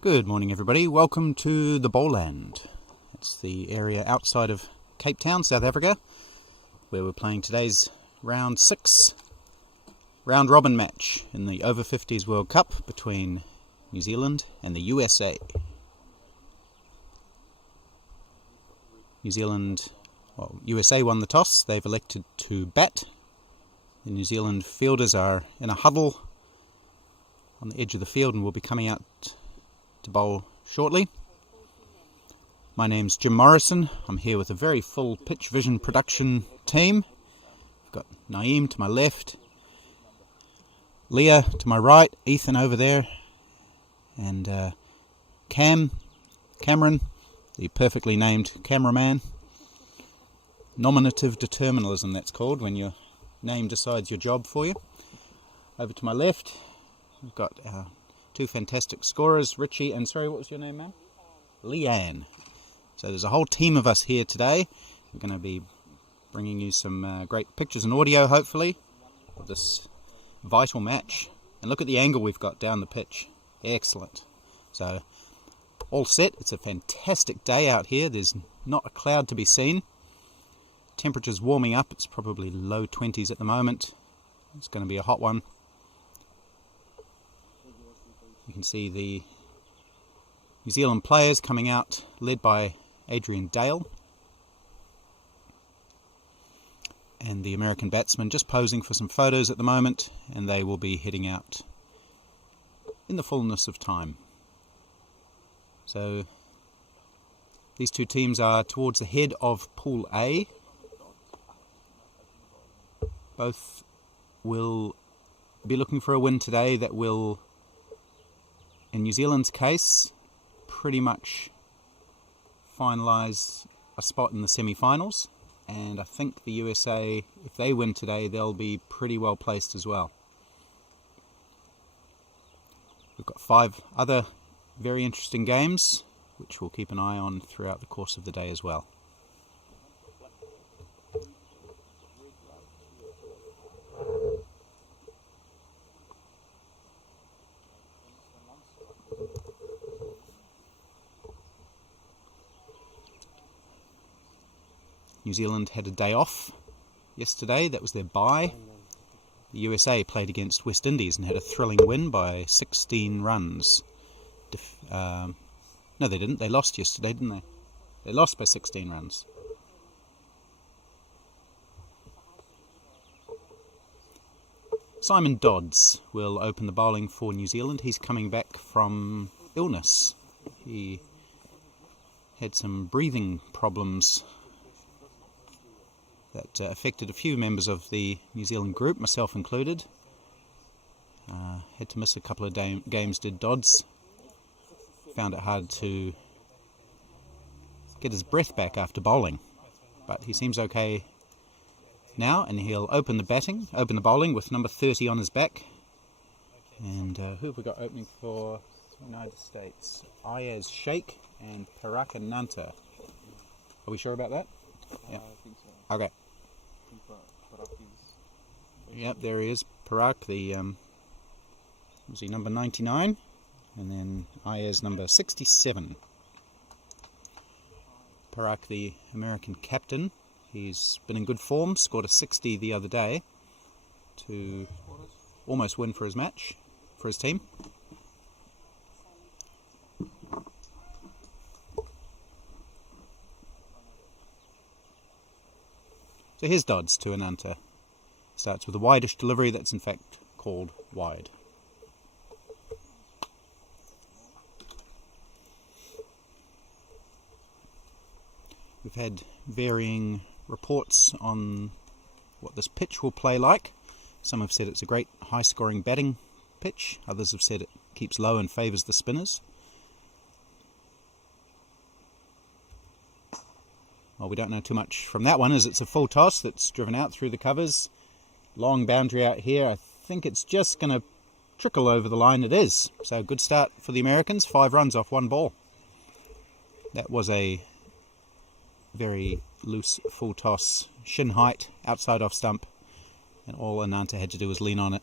Good morning, everybody. Welcome to the Bowland. It's the area outside of Cape Town, South Africa, where we're playing today's round 6 round robin match in the Over-50s World Cup between New Zealand and the USA. USA won the toss. They've elected to bat. The New Zealand fielders are in a huddle on the edge of the field and will be coming out to bowl shortly. My name's Jim Morrison. I'm here with a very full Pitch Vision production team. I've got Naeem to my left, Leah to my right, Ethan over there, and Cameron, the perfectly named cameraman. Nominative determinism, that's called, when your name decides your job for you. Over to my left, we've got two fantastic scorers, Richie and, sorry, what was your name, ma'am? Leanne. So there's a whole team of us here today. We're going to be bringing you some great pictures and audio, hopefully, of this vital match. And look at the angle we've got down the pitch. Excellent. So, all set. It's a fantastic day out here. There's not a cloud to be seen. Temperature's warming up. It's probably low 20s at the moment. It's going to be a hot one. You can see the New Zealand players coming out, led by Adrian Dale, and the American batsmen just posing for some photos at the moment, and they will be heading out in the fullness of time. So these two teams are towards the head of Pool A. Both will be looking for a win today that will, in New Zealand's case, pretty much finalise a spot in the semi-finals, and I think the USA, if they win today, they'll be pretty well placed as well. We've got 5 other very interesting games, which we'll keep an eye on throughout the course of the day as well. New Zealand had a day off yesterday. That was their bye. The USA played against West Indies and had a thrilling win by 16 runs. No, they didn't. They lost yesterday, didn't they? They lost by 16 runs. Simon Dodds will open the bowling for New Zealand. He's coming back from illness. He had some breathing problems that affected a few members of the New Zealand group, myself included. Had to miss a couple of games, did Dodds. Found it hard to get his breath back after bowling, but he seems okay now, and he'll open the bowling with number 30 on his back. And who have we got opening for the United States? Ayaz Sheikh and Paraka Nanta. Are we sure about that? Yeah. I think so. Okay. Yep, there he is. Parak, the was he number 99, and then Ayaz number 67. Parak, the American captain, he's been in good form. Scored a 60 the other day to almost win for his match, for his team. So here's Dodds to Ananta. Starts with a wideish delivery that's in fact called wide. We've had varying reports on what this pitch will play like. Some have said it's a great high-scoring batting pitch. Others have said it keeps low and favours the spinners. Well, we don't know too much from that one, as it's a full toss that's driven out through the covers. Long boundary out here. I think it's just going to trickle over the line. It is. So good start for the Americans. 5 runs off 1 ball. That was a very loose full toss. Shin height, outside off stump. And all Ananta had to do was lean on it.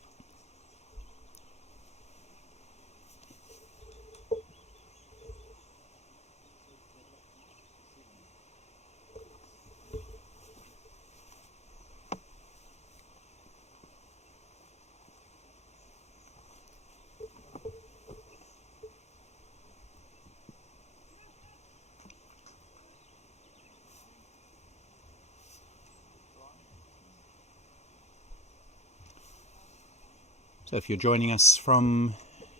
So if you're joining us from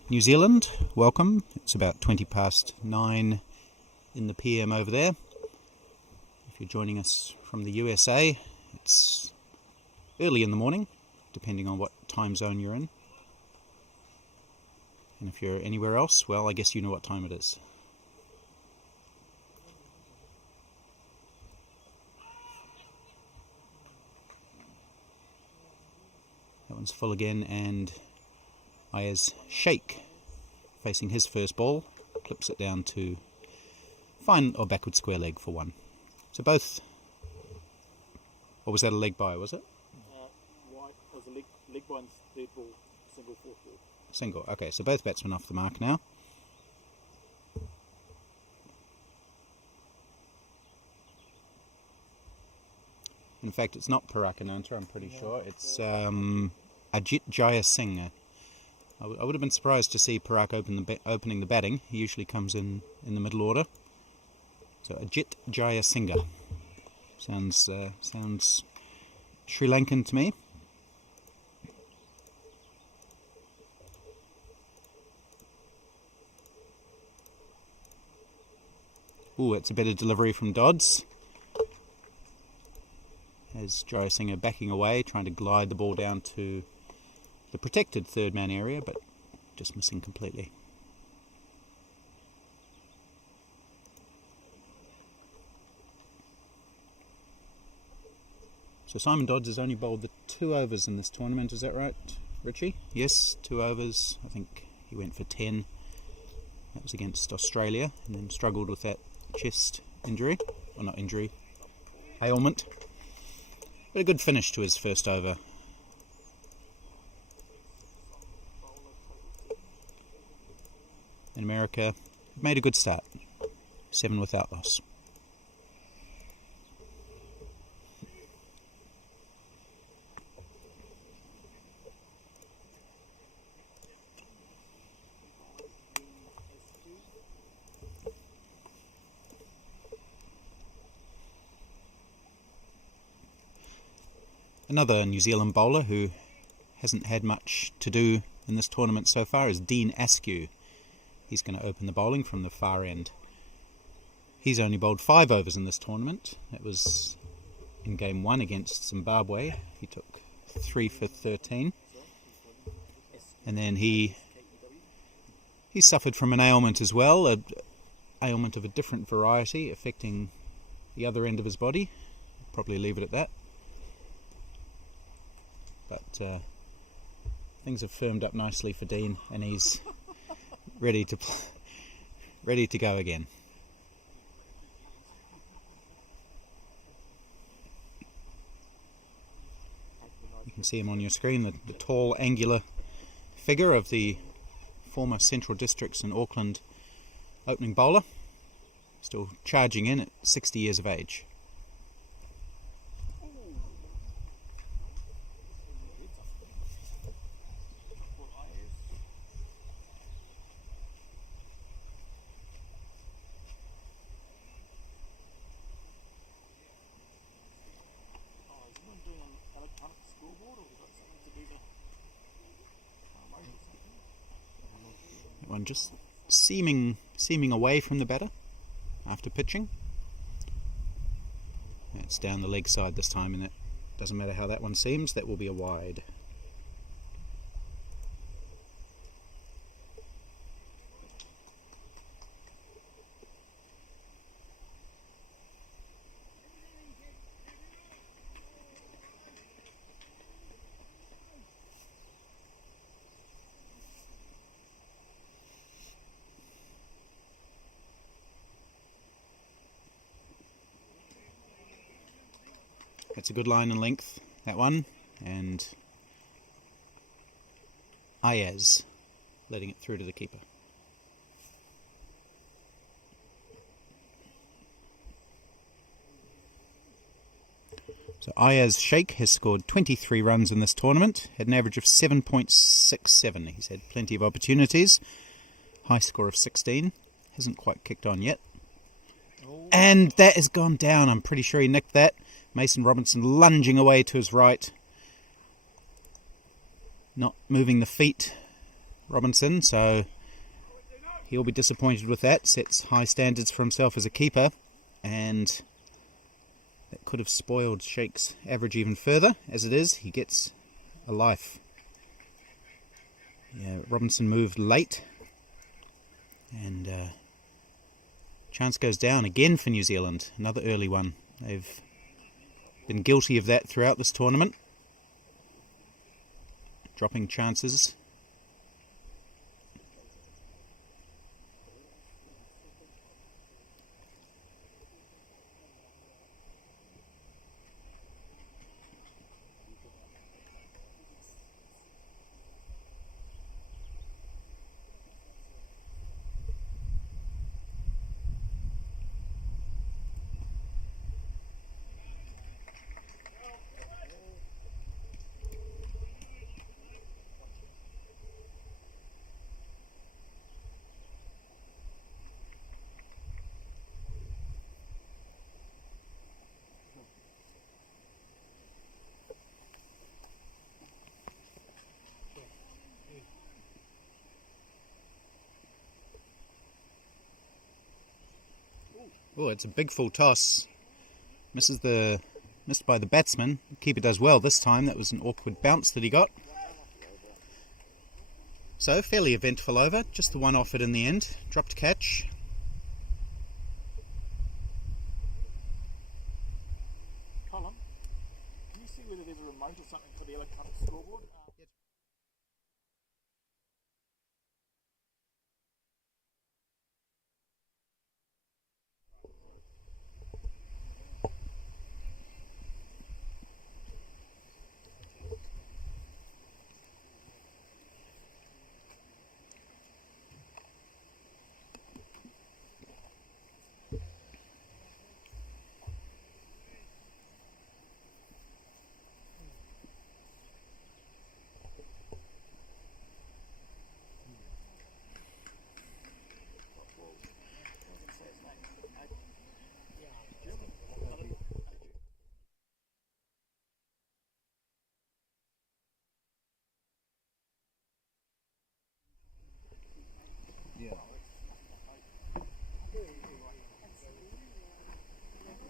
New Zealand, welcome. It's about 9:20 in the PM over there. If you're joining us from the USA, it's early in the morning, depending on what time zone you're in. And if you're anywhere else, well, I guess you know what time it is. That one's full again, and Aya's Shake, facing his first ball, clips it down to fine or backward square leg for one. So both, or was that a leg by, was it? White was a leg by and third ball, single, fourth ball. Single, okay, so both batsmen off the mark now. In fact, it's not Parakananta, I'm pretty sure. It's Ajit Jayasinghe. I would have been surprised to see Parak opening the batting. He usually comes in the middle order. So Ajit Jayasinghe. Sounds Sri Lankan to me. Ooh, it's a better delivery from Dodds. As Jayasinghe backing away, trying to glide the ball down to the protected third man area, but just missing completely. So Simon Dodds has only bowled the 2 overs in this tournament, is that right, Richie? Yes, 2 overs. I think he went for 10. That was against Australia, and then struggled with that chest injury, or not injury, ailment. But a good finish to his first over. In America, made a good start. 7 without loss. Another New Zealand bowler who hasn't had much to do in this tournament so far is Dean Askew. He's going to open the bowling from the far end. He's only bowled 5 overs in this tournament. That was in game 1 against Zimbabwe. He took 3 for 13. And then he suffered from an ailment as well, an ailment of a different variety affecting the other end of his body. Probably leave it at that. But things have firmed up nicely for Dean, and he's ready to go again. You can see him on your screen, the tall, angular figure of the former Central Districts in Auckland opening bowler, still charging in at 60 years of age. That one just seeming away from the batter after pitching. It's down the leg side this time, and it doesn't matter how that one seems, that will be a wide. That's a good line and length, that one, and Ayaz letting it through to the keeper. So Ayaz Sheikh has scored 23 runs in this tournament, had an average of 7.67. He's had plenty of opportunities, high score of 16, hasn't quite kicked on yet. And that has gone down, I'm pretty sure he nicked that. Mason Robinson lunging away to his right. not moving the feet, Robinson, so he'll be disappointed with that. Sets high standards for himself as a keeper, and that could have spoiled Shake's average even further. As it is, he gets a life. Yeah, Robinson moved late, and chance goes down again for New Zealand. Another early one. They've been guilty of that throughout this tournament, dropping chances. Oh, it's a big full toss. Missed by the batsman. The keeper does well this time. That was an awkward bounce that he got. So, fairly eventful over. Just the one off it in the end. Dropped catch. Colin, can you see whether there's a remote or something for the electronic scoreboard?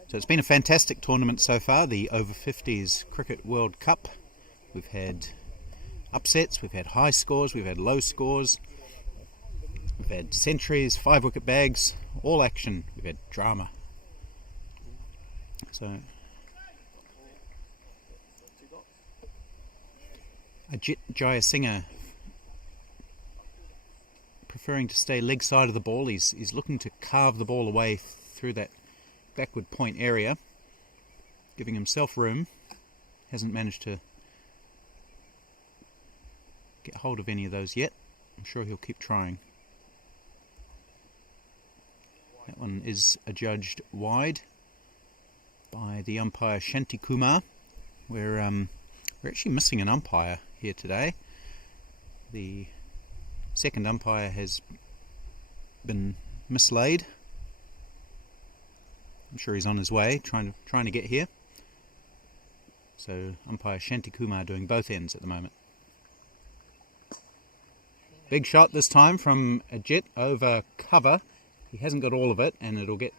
So it's been a fantastic tournament so far, the Over-50s Cricket World Cup. We've had upsets, we've had high scores, we've had low scores, we've had centuries, 5-wicket bags, all action. We've had drama. So Ajit Jayasinghe preferring to stay leg side of the ball. He's looking to carve the ball away through that backward point area, giving himself room. Hasn't managed to get hold of any of those yet. I'm sure he'll keep trying. That one is adjudged wide by the umpire Shanti Kumar. We're actually missing an umpire here today. The second umpire has been mislaid. I'm sure he's on his way, trying to get here. So umpire Shanti Kumar doing both ends at the moment. Big shot this time from Ajit over cover. He hasn't got all of it, and it'll get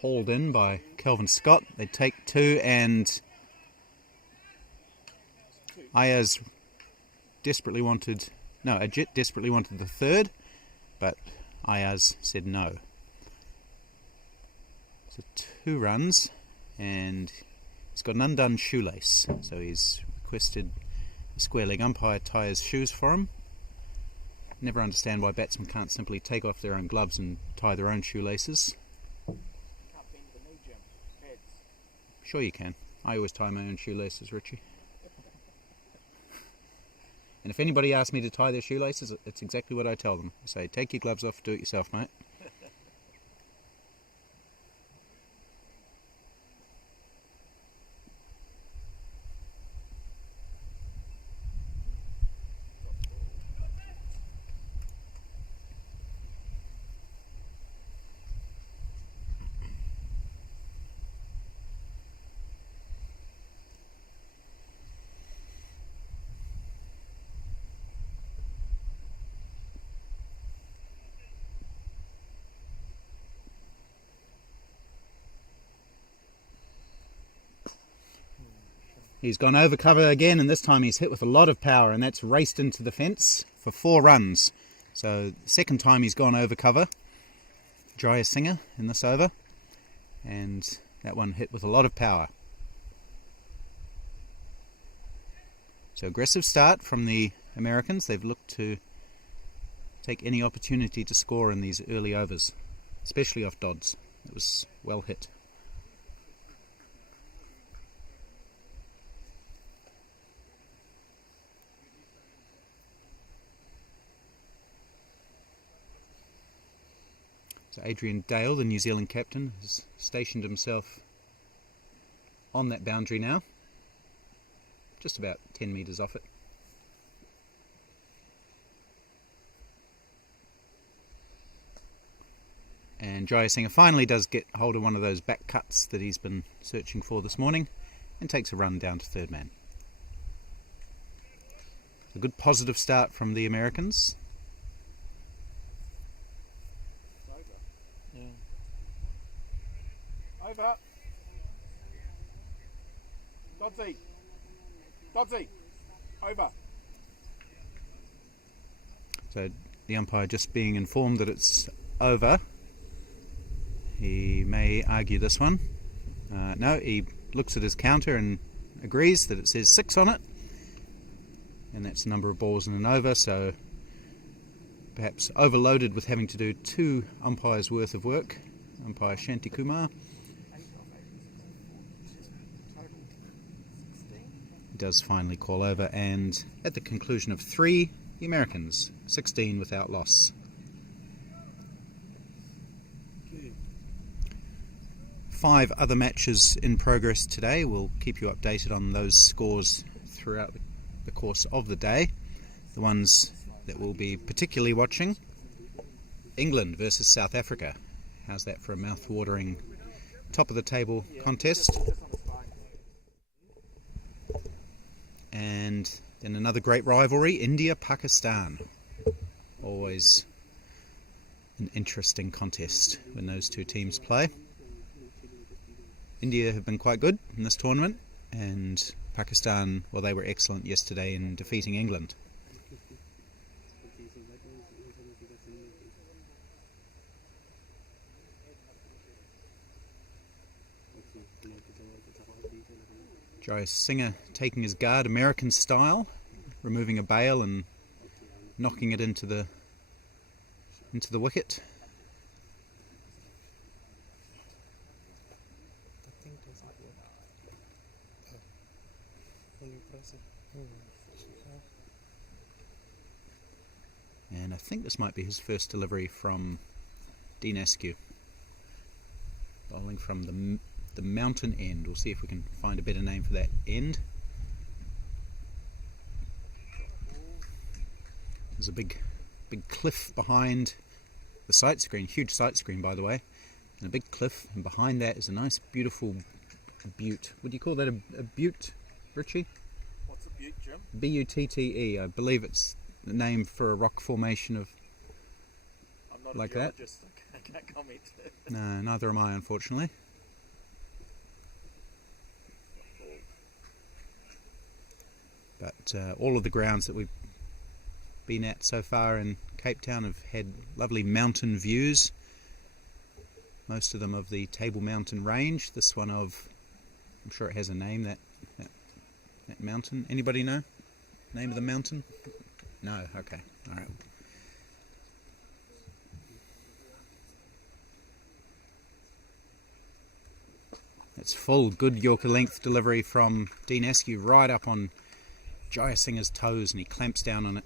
hauled in by Kelvin Scott. They take two, and Ajit desperately wanted the third, but Ayaz said no. So 2 runs, and he's got an undone shoelace, so he's requested a square leg umpire tie his shoes for him. Never understand why batsmen can't simply take off their own gloves and tie their own shoelaces. Sure you can. I always tie my own shoelaces, Richie. And if anybody asks me to tie their shoelaces, it's exactly what I tell them. I say, take your gloves off, do it yourself, mate. He's gone over cover again, and this time he's hit with a lot of power, and that's raced into the fence for 4 runs. So second time he's gone over cover, Jayasinger in this over, and that one hit with a lot of power. So aggressive start from the Americans. They've looked to take any opportunity to score in these early overs, especially off Dodds. It was well hit. So Adrian Dale, the New Zealand captain, has stationed himself on that boundary now, just about 10 metres off it. And Jayasinger finally does get hold of one of those back cuts that he's been searching for this morning and takes a run down to third man. A good positive start from the Americans. Over. Dodsy. Over. So the umpire just being informed that it's over. He may argue this one. No, he looks at his counter and agrees that it says 6 on it. And that's the number of balls in an over, so perhaps overloaded with having to do 2 umpires worth of work. Umpire Shanti Kumar. He does finally call over, and at the conclusion of 3, the Americans, 16 without loss. Okay. 5 other matches in progress today. We'll keep you updated on those scores throughout the course of the day. The ones that we'll be particularly watching: England versus South Africa. How's that for a mouth-watering top of the table contest? And then another great rivalry, India-Pakistan. Always an interesting contest when those 2 teams play. India have been quite good in this tournament, and Pakistan, well, they were excellent yesterday in defeating England. Jayasinger taking his guard American style, removing a bail and knocking it into the wicket. And I think this might be his first delivery from Dean Askew, bowling from the mountain end. We'll see if we can find a better name for that end. There's a big cliff behind the sight screen, huge sight screen by the way, and a big cliff, and behind that is a nice beautiful butte. Would you call that a butte, Richie? What's a butte, Jim? B-U-T-T-E. I believe it's the name for a rock formation of I'm not like a geologist, that. I can't comment. No, neither am I, unfortunately. But all of the grounds that we've been at so far in Cape Town have had lovely mountain views. Most of them of the Table Mountain Range. This one of, I'm sure it has a name, that mountain. Anybody know? Name of the mountain? No? Okay. Alright. That's full, good Yorker length delivery from Dean Askew right up on Jayasinger's toes, and he clamps down on it.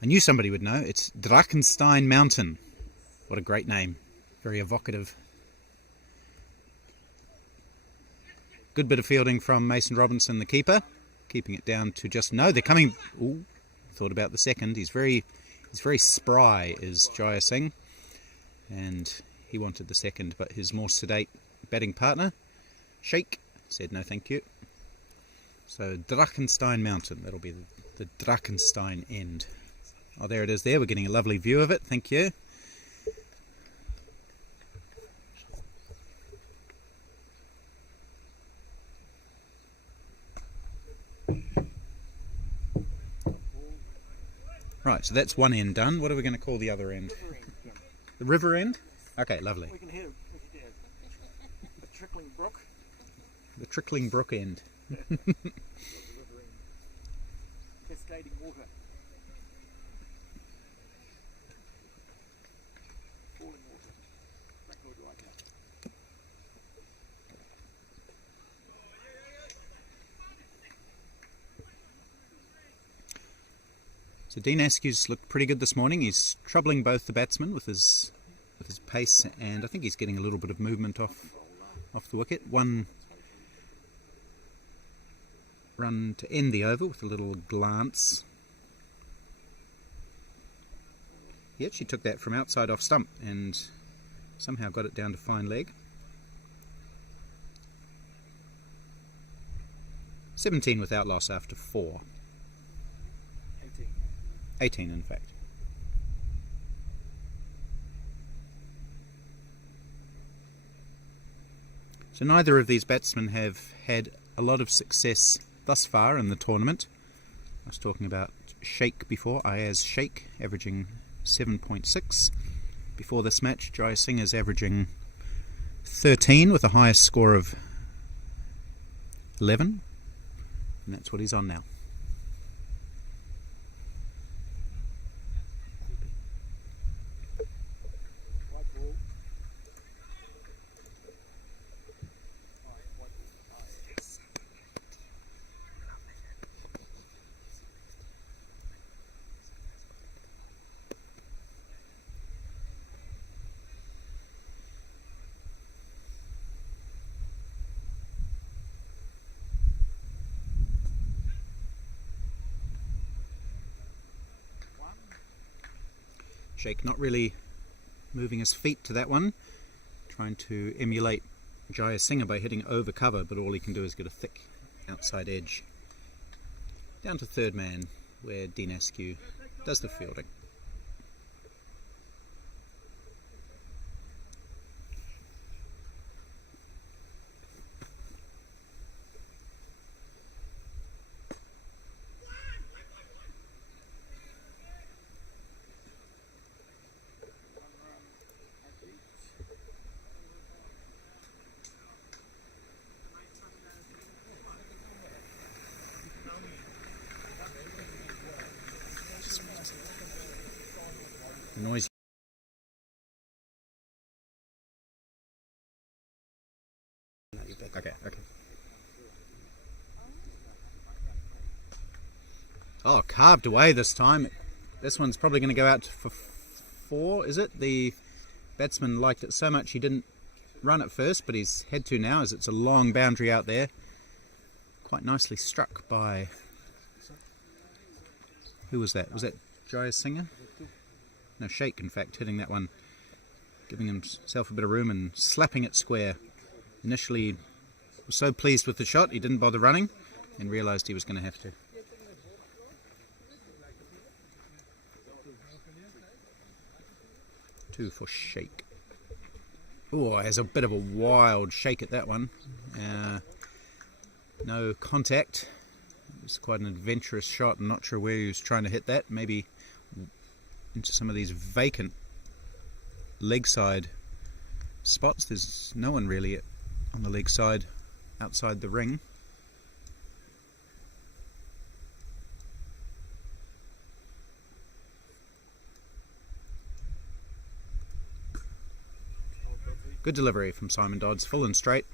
I knew somebody would know. It's Drakenstein Mountain. What a great name. Very evocative. Good bit of fielding from Mason Robinson, the keeper. Keeping it down to just... No, they're coming... Ooh, thought about the second. He's very spry, is Jaya Singh. And he wanted the second, but his more sedate batting partner, Sheikh, said no thank you. So Drachenstein Mountain, that'll be the Drachenstein end. Oh, there it is there, we're getting a lovely view of it, thank you. Right, so that's one end done. What are we going to call the other end? The river end? Okay, lovely. We can hear the trickling brook. The trickling brook end. The river end. Cascading water. Falling water. Record right now. So Dean Askew's looked pretty good this morning. He's troubling both the batsmen with his pace, and I think he's getting a little bit of movement off the wicket. One run to end the over with a little glance. He actually took that from outside off stump and somehow got it down to fine leg. 17 without loss after 4. 18 in fact. So neither of these batsmen have had a lot of success thus far in the tournament. I was talking about Sheikh before, Ayaz Sheikh averaging 7.6. Before this match, Jai Singh is averaging 13 with a highest score of 11, and that's what he's on now. Sheikh not really moving his feet to that one, trying to emulate Jaya Singh by hitting over cover, but all he can do is get a thick outside edge. Down to third man, where Dean Askew does the fielding. Noise. Okay. Oh, carved away this time. This one's probably going to go out for 4, is it? The batsman liked it so much he didn't run it first, but he's had to now as it's a long boundary out there. Quite nicely struck by... Who was that? Was that Jaya Singh? No, Sheikh, in fact, hitting that one, giving himself a bit of room and slapping it square. Initially was so pleased with the shot he didn't bother running and realised he was going to have to. Two for Sheikh. Oh, has a bit of a wild shake at that one. No contact. It was quite an adventurous shot. I'm not sure where he was trying to hit that. Maybe into some of these vacant leg side spots. There's no one really on the leg side outside the ring. Good delivery from Simon Dodds, full and straight.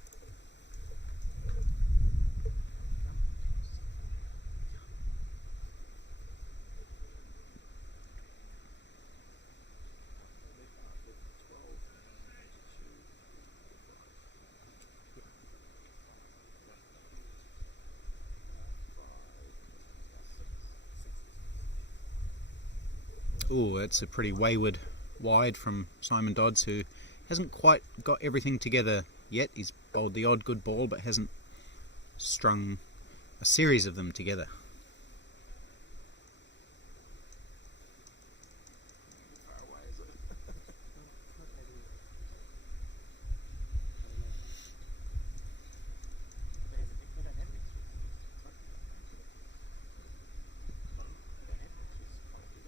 Oh, that's a pretty wayward wide from Simon Dodds, who hasn't quite got everything together yet. He's bowled the odd good ball, but hasn't strung a series of them together.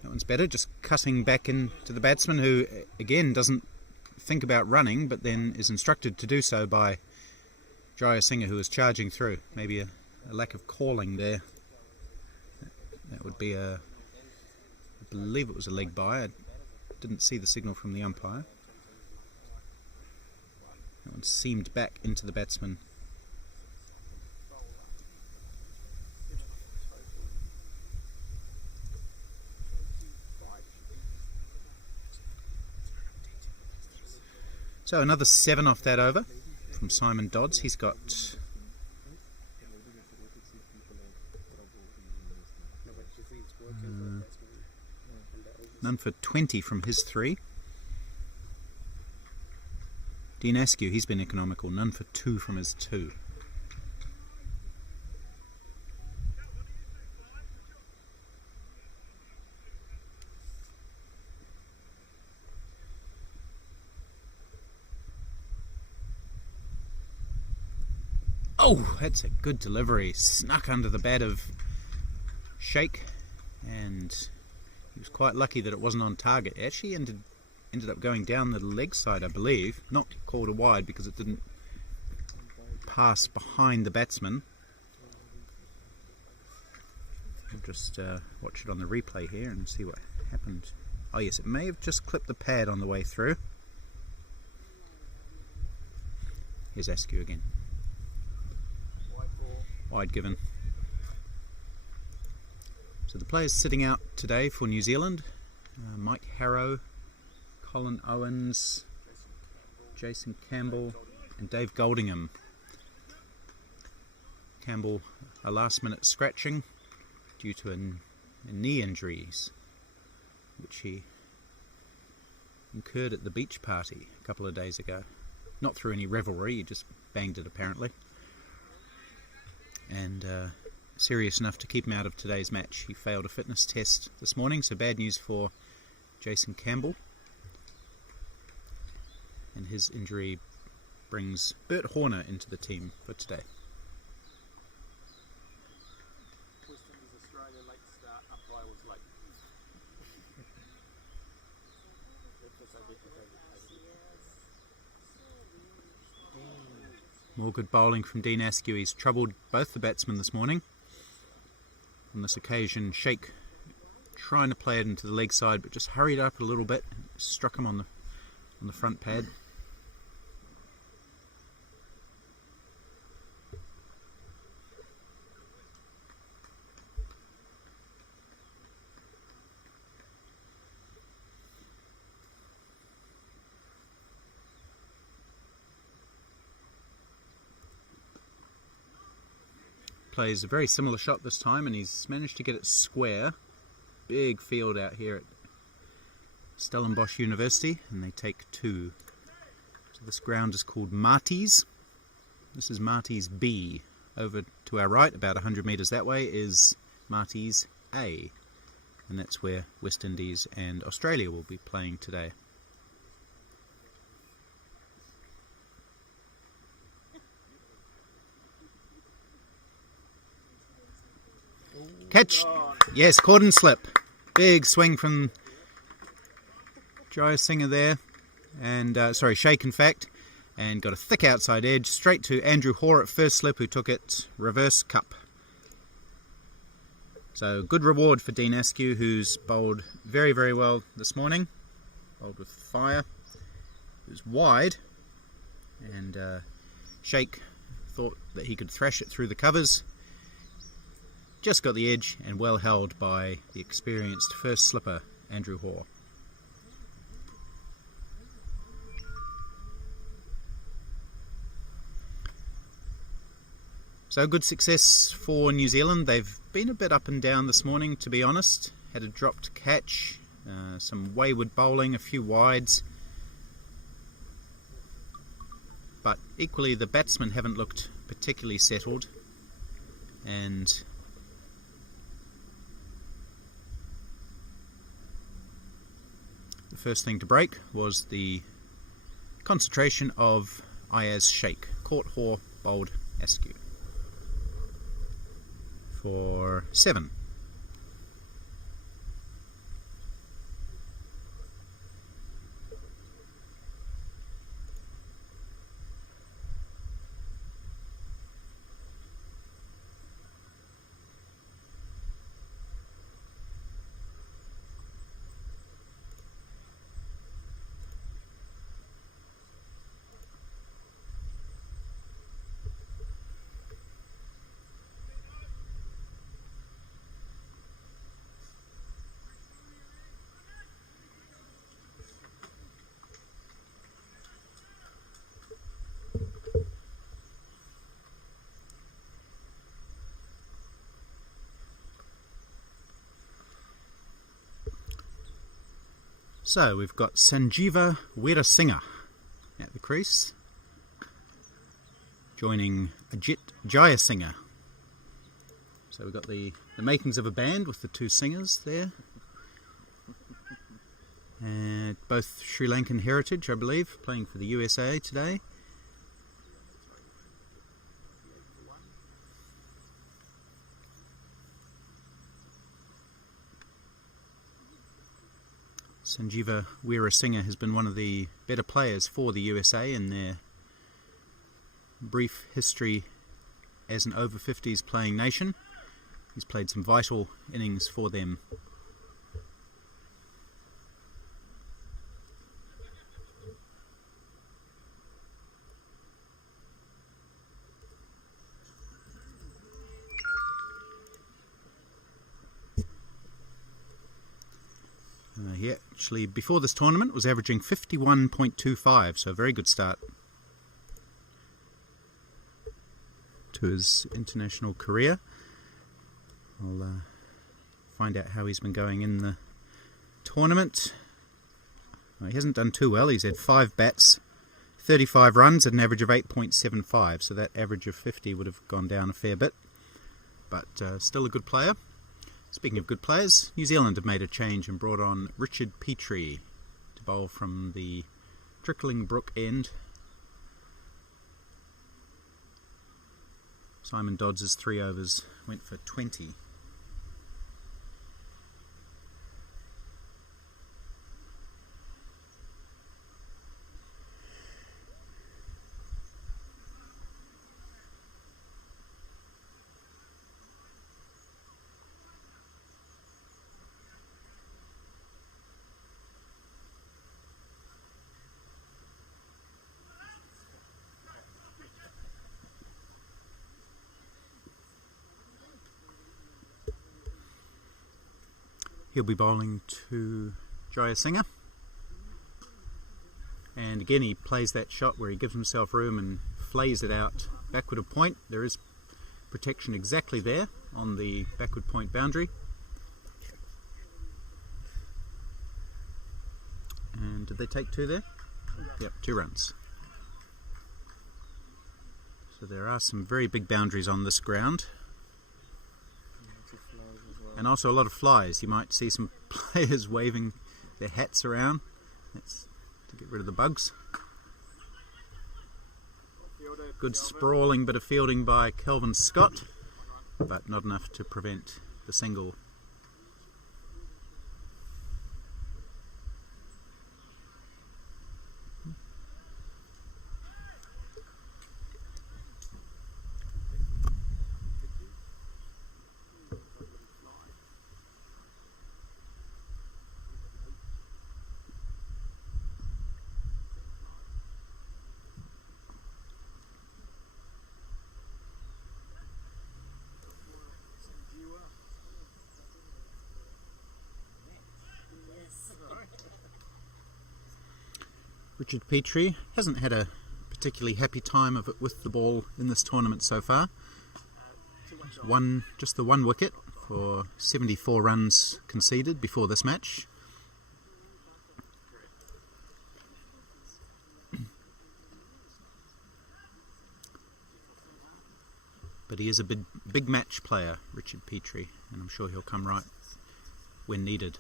That one's better, just cutting back into the batsman, who again doesn't think about running but then is instructed to do so by Jayasinghe, who is charging through. Maybe a lack of calling there. That would be I believe it was a leg by. I didn't see the signal from the umpire. That one seamed back into the batsman. So another 7 off that over from Simon Dodds. He's got none for 20 from his 3. Dean Askew, he's been economical, none for 2 from his 2. Oh, that's a good delivery. Snuck under the bat of Sheikh, and he was quite lucky that it wasn't on target. It actually ended up going down the leg side, I believe. Not called a wide because it didn't pass behind the batsman. We'll just watch it on the replay here and see what happened. Oh yes, it may have just clipped the pad on the way through. Here's Askew again. Wide given. So the players sitting out today for New Zealand: Mike Harrow, Colin Owens, Jason Campbell and Dave Goldingham. Campbell a last minute scratching due to a knee injuries which he incurred at the beach party a couple of days ago. Not through any revelry, he just banged it apparently. And serious enough to keep him out of today's match. He failed a fitness test this morning, so bad news for Jason Campbell. And his injury brings Bert Horner into the team for today. West Indies Australia late start, umpire was late. More good bowling from Dean Askew. He's troubled both the batsmen this morning. On this occasion, Sheikh trying to play it into the leg side, but just hurried up a little bit, struck him on the front pad. Plays a very similar shot this time, and he's managed to get it square. Big field out here at Stellenbosch University, and they take 2. So this ground is called Marty's. This is Marty's B. Over to our right, about 100 metres that way, is Marty's A, and that's where West Indies and Australia will be playing today. Catch! Yes, caught and slip. Big swing from Jayasinghe there, and Sheikh in fact, and got a thick outside edge straight to Andrew Hoare at first slip, who took it reverse cup. So good reward for Dean Askew, who's bowled very, very well this morning. Bowled with fire. It was wide, and Sheikh thought that he could thrash it through the covers. Just got the edge, and well held by the experienced first slipper, Andrew Hoare. So good success for New Zealand. They've been a bit up and down this morning, to be honest. Had a dropped catch, some wayward bowling, a few wides. But equally the batsmen haven't looked particularly settled. and the first thing to break was the concentration of Ayaz Sheikh, Court Hor bowled askew for 7. So we've got Sanjeeva Weerasinghe at the crease, joining Ajit Jayasinghe. So we've got the makings of a band with the two singers there. And both Sri Lankan heritage, I believe, playing for the USA today. Sanjeeva Weerasinghe has been one of the better players for the USA in their brief history as an over-50s playing nation. He's played some vital innings for them. He actually, before this tournament, was averaging 51.25, so a very good start to his international career. I'll find out how he's been going in the tournament. Well, he hasn't done too well. He's had 5 bats, 35 runs at an average of 8.75, so that average of 50 would have gone down a fair bit, but still a good player. Speaking of good players, New Zealand have made a change and brought on Richard Petrie to bowl from the trickling brook end. Simon Dodds' 3 overs went for 20. He'll be bowling to Jayasinghe. And again, he plays that shot where he gives himself room and flays it out backward of point. There is protection exactly there on the backward point boundary. And did they take 2 there? Yep, 2 runs. So there are some very big boundaries on this ground. And also a lot of flies. You might see some players waving their hats around. That's to get rid of the bugs. Good sprawling bit of fielding by Kelvin Scott, but not enough to prevent the single. Richard Petrie hasn't had a particularly happy time of it with the ball in this tournament so far. Just the 1 wicket for 74 runs conceded before this match. But he is a big match player, Richard Petrie, and I'm sure he'll come right when needed.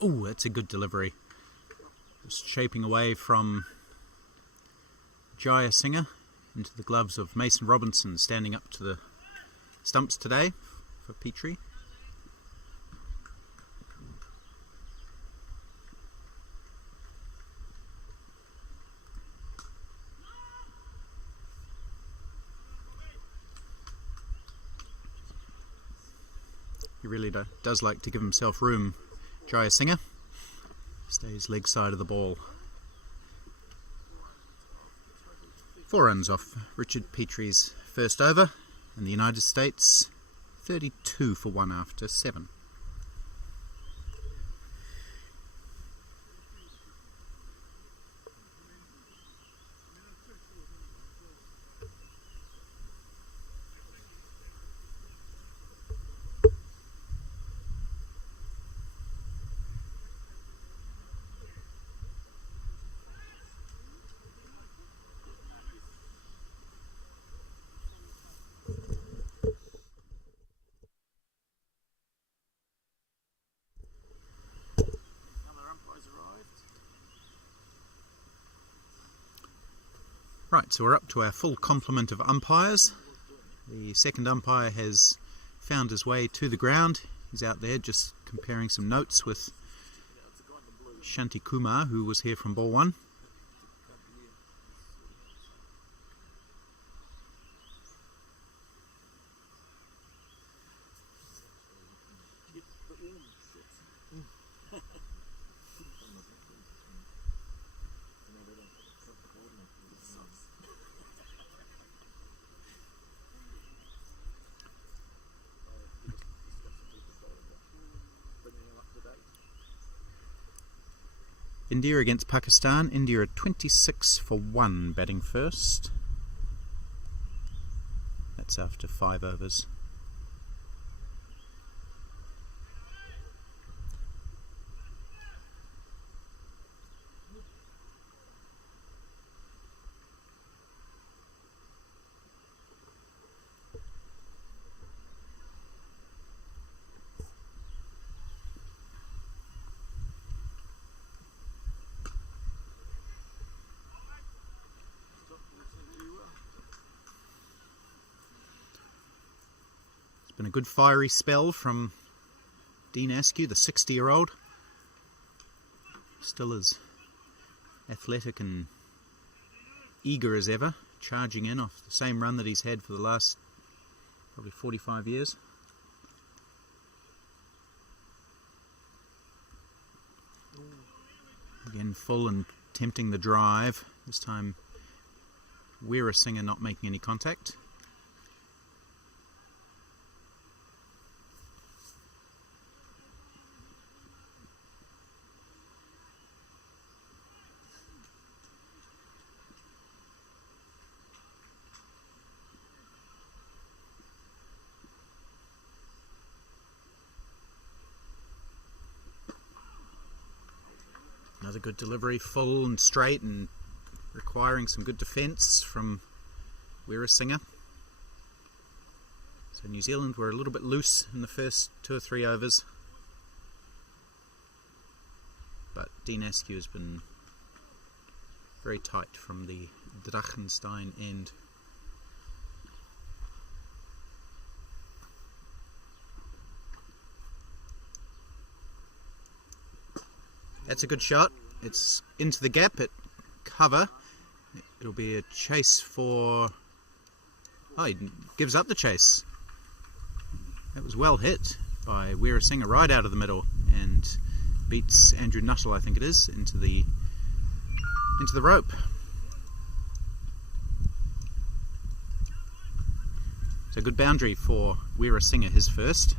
Oh, that's a good delivery. Just shaping away from Jaya Singer into the gloves of Mason Robinson, standing up to the stumps today for Petrie. He really does like to give himself room, Jaya Singer. Stays leg side of the ball. 4 runs off Richard Petrie's first over, and the United States 32 for 1 after 7. Right, so we're up to our full complement of umpires. The second umpire has found his way to the ground. He's out there just comparing some notes with Shanti Kumar, who was here from ball 1. India against Pakistan. India are 26 for 1 batting first. That's after 5 overs. Been a good fiery spell from Dean Askew, the 60-year-old. Still as athletic and eager as ever, charging in off the same run that he's had for the last probably 45 years. Again, full and tempting the drive. This time, Weera Singer not making any contact. Another good delivery, full and straight and requiring some good defence from Weera Singer. So New Zealand were a little bit loose in the first 2 or 3 overs. But Dean Askew has been very tight from the Drachenstein end. That's a good shot. It's into the gap at cover. It'll be a chase for... Oh, he gives up the chase. That was well hit by Weera Singer right out of the middle and beats Andrew Nuttall, I think it is, into the rope. So good boundary for Weera Singer, his first.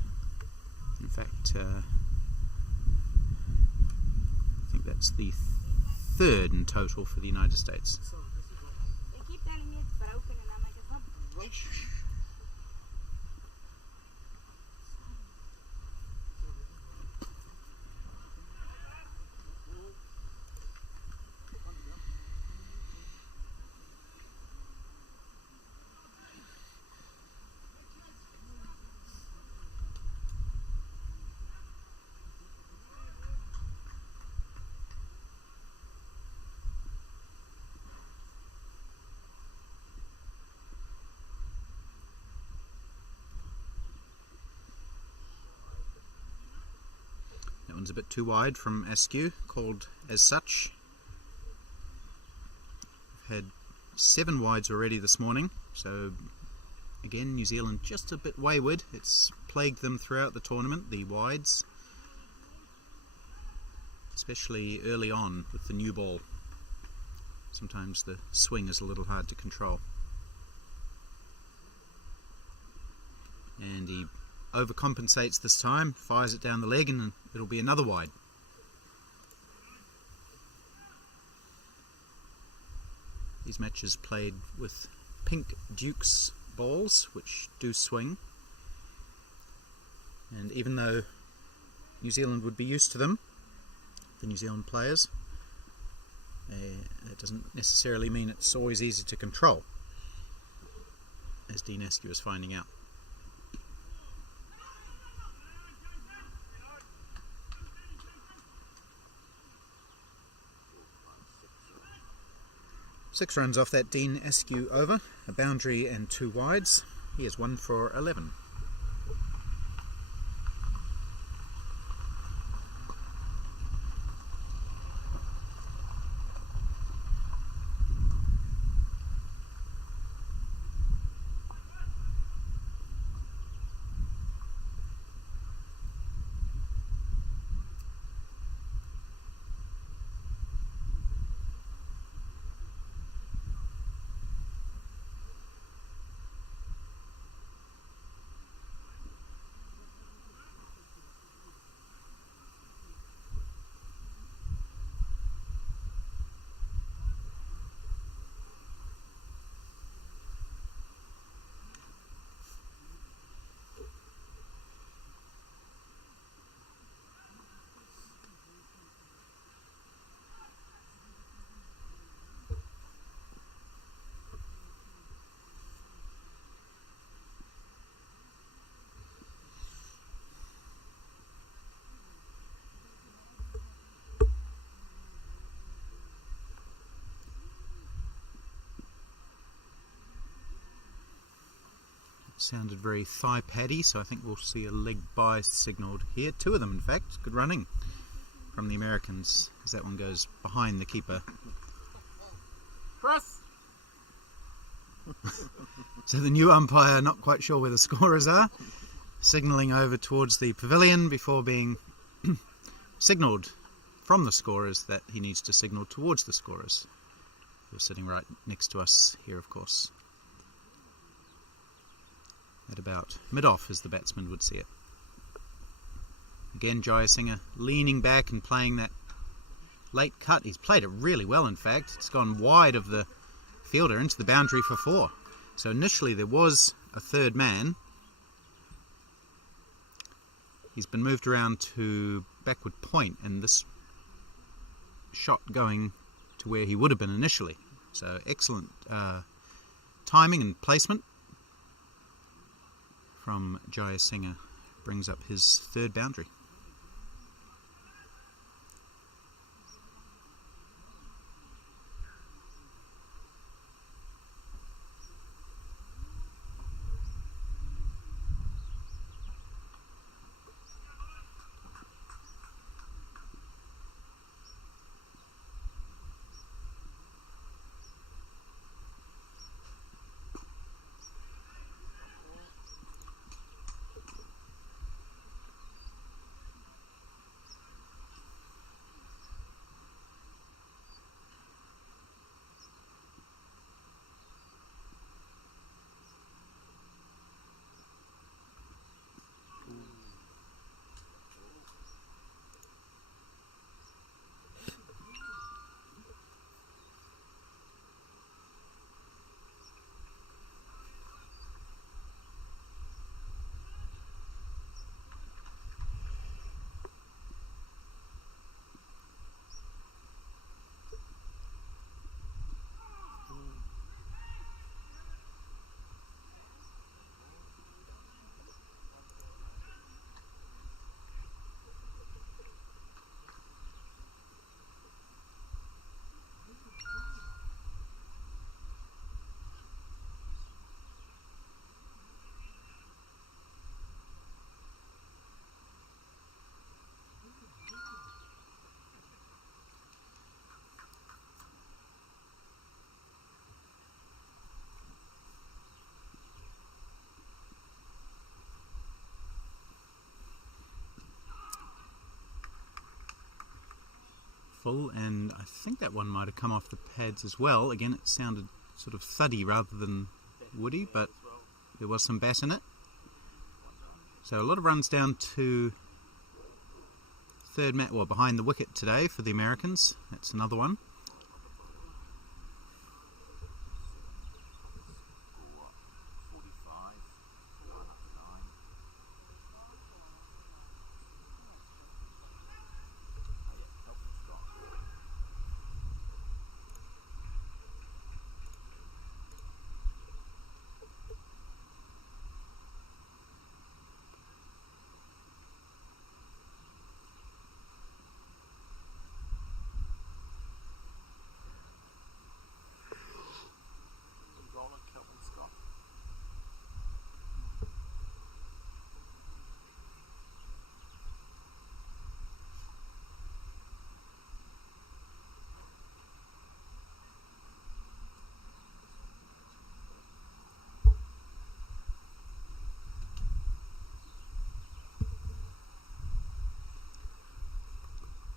In fact, that's the 3rd in total for the United States. They keep telling me it's That one's a bit too wide from Askew, called as such. We've had 7 wides already this morning, so again New Zealand just a bit wayward. It's plagued them throughout the tournament, the wides, especially early on with the new ball. Sometimes the swing is a little hard to control. And he overcompensates this time, fires it down the leg, and it'll be another wide. These matches played with pink Dukes balls, which do swing. And even though New Zealand would be used to them, the New Zealand players, that doesn't necessarily mean it's always easy to control, as Dean Askew is finding out. Six runs off that Dean Askew over, a boundary and 2 wides. He is 1 for 11. Sounded very thigh paddy, so I think we'll see a leg by signalled here. 2 of them, in fact. Good running from the Americans, as that one goes behind the keeper. Press! So the new umpire, not quite sure where the scorers are, signalling over towards the pavilion before being signalled from the scorers that he needs to signal towards the scorers. Who are sitting right next to us here, of course. At about mid-off, as the batsman would see it. Again, Jayasinghe leaning back and playing that late cut. He's played it really well, in fact. It's gone wide of the fielder into the boundary for 4. So initially there was a third man. He's been moved around to backward point, and this shot going to where he would have been initially. So excellent timing and placement from Jayasinghe, brings up his 3rd boundary. full, and I think that one might have come off the pads as well. Again, it sounded sort of thuddy rather than woody, but there was some bass in it. So a lot of runs down to third mat, well, behind the wicket today for the Americans. That's another one.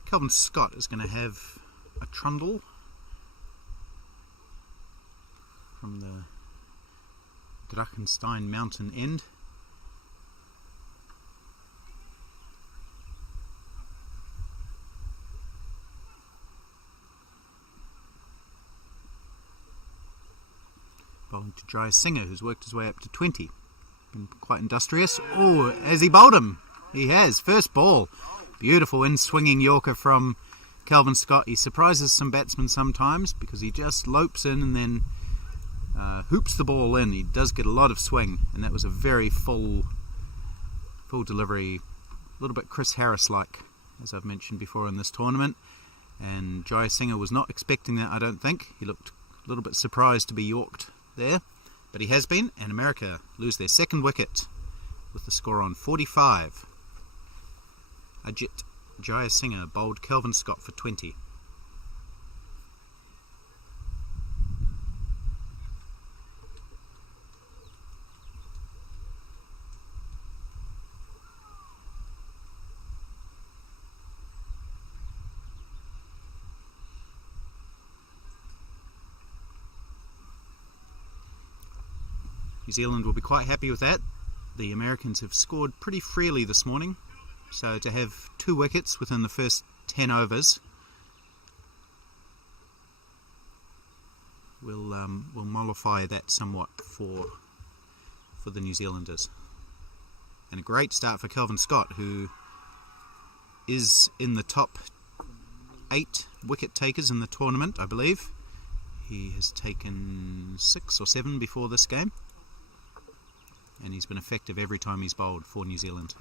Kelvin Scott is going to have a trundle from the Drachenstein mountain end. Bowling to Jai Singer, who's worked his way up to 20. Been quite industrious. Oh, has he bowled him? He has. First ball. Beautiful in-swinging Yorker from Kelvin Scott. He surprises some batsmen sometimes because he just lopes in and then hoops the ball in. He does get a lot of swing, and that was a very full delivery. A little bit Chris Harris-like, as I've mentioned before in this tournament. And Jai Singer was not expecting that, I don't think. He looked a little bit surprised to be yorked there, but he has been, and America lose their second wicket with the score on 45. Ajit Jayasinghe bowled Kelvin Scott for 20. New Zealand will be quite happy with that. The Americans have scored pretty freely this morning. So to have 2 wickets within the first 10 overs will mollify that somewhat for the New Zealanders. And a great start for Kelvin Scott, who is in the top 8 wicket takers in the tournament, I believe. He has taken 6 or 7 before this game, and he's been effective every time he's bowled for New Zealand.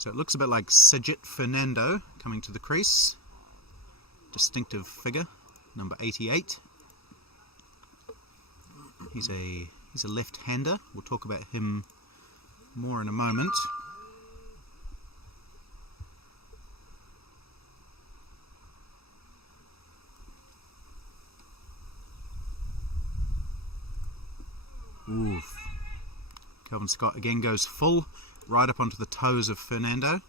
So it looks a bit like Sajid Fernando coming to the crease. Distinctive figure, number 88. He's a left-hander. We'll talk about him more in a moment. Ooh. Kelvin Scott again goes full, right up onto the toes of Fernando.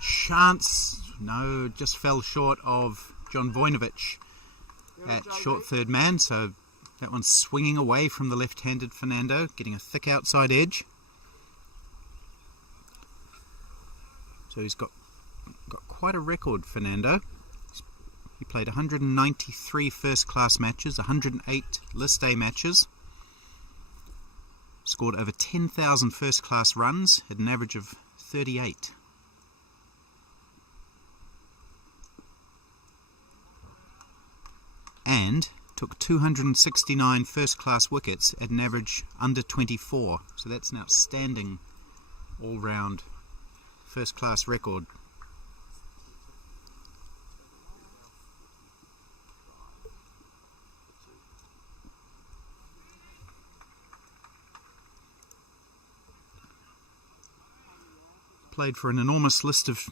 Chance, no, just fell short of John Vojnovic at short third man, so that one's swinging away from the left-handed Fernando, getting a thick outside edge. So he's got quite a record, Fernando. He played 193 first-class matches, 108 List A matches, scored over 10,000 first-class runs at an average of 38. And took 269 first-class wickets at an average under 24. So that's an outstanding all-round first-class record. played for an enormous list of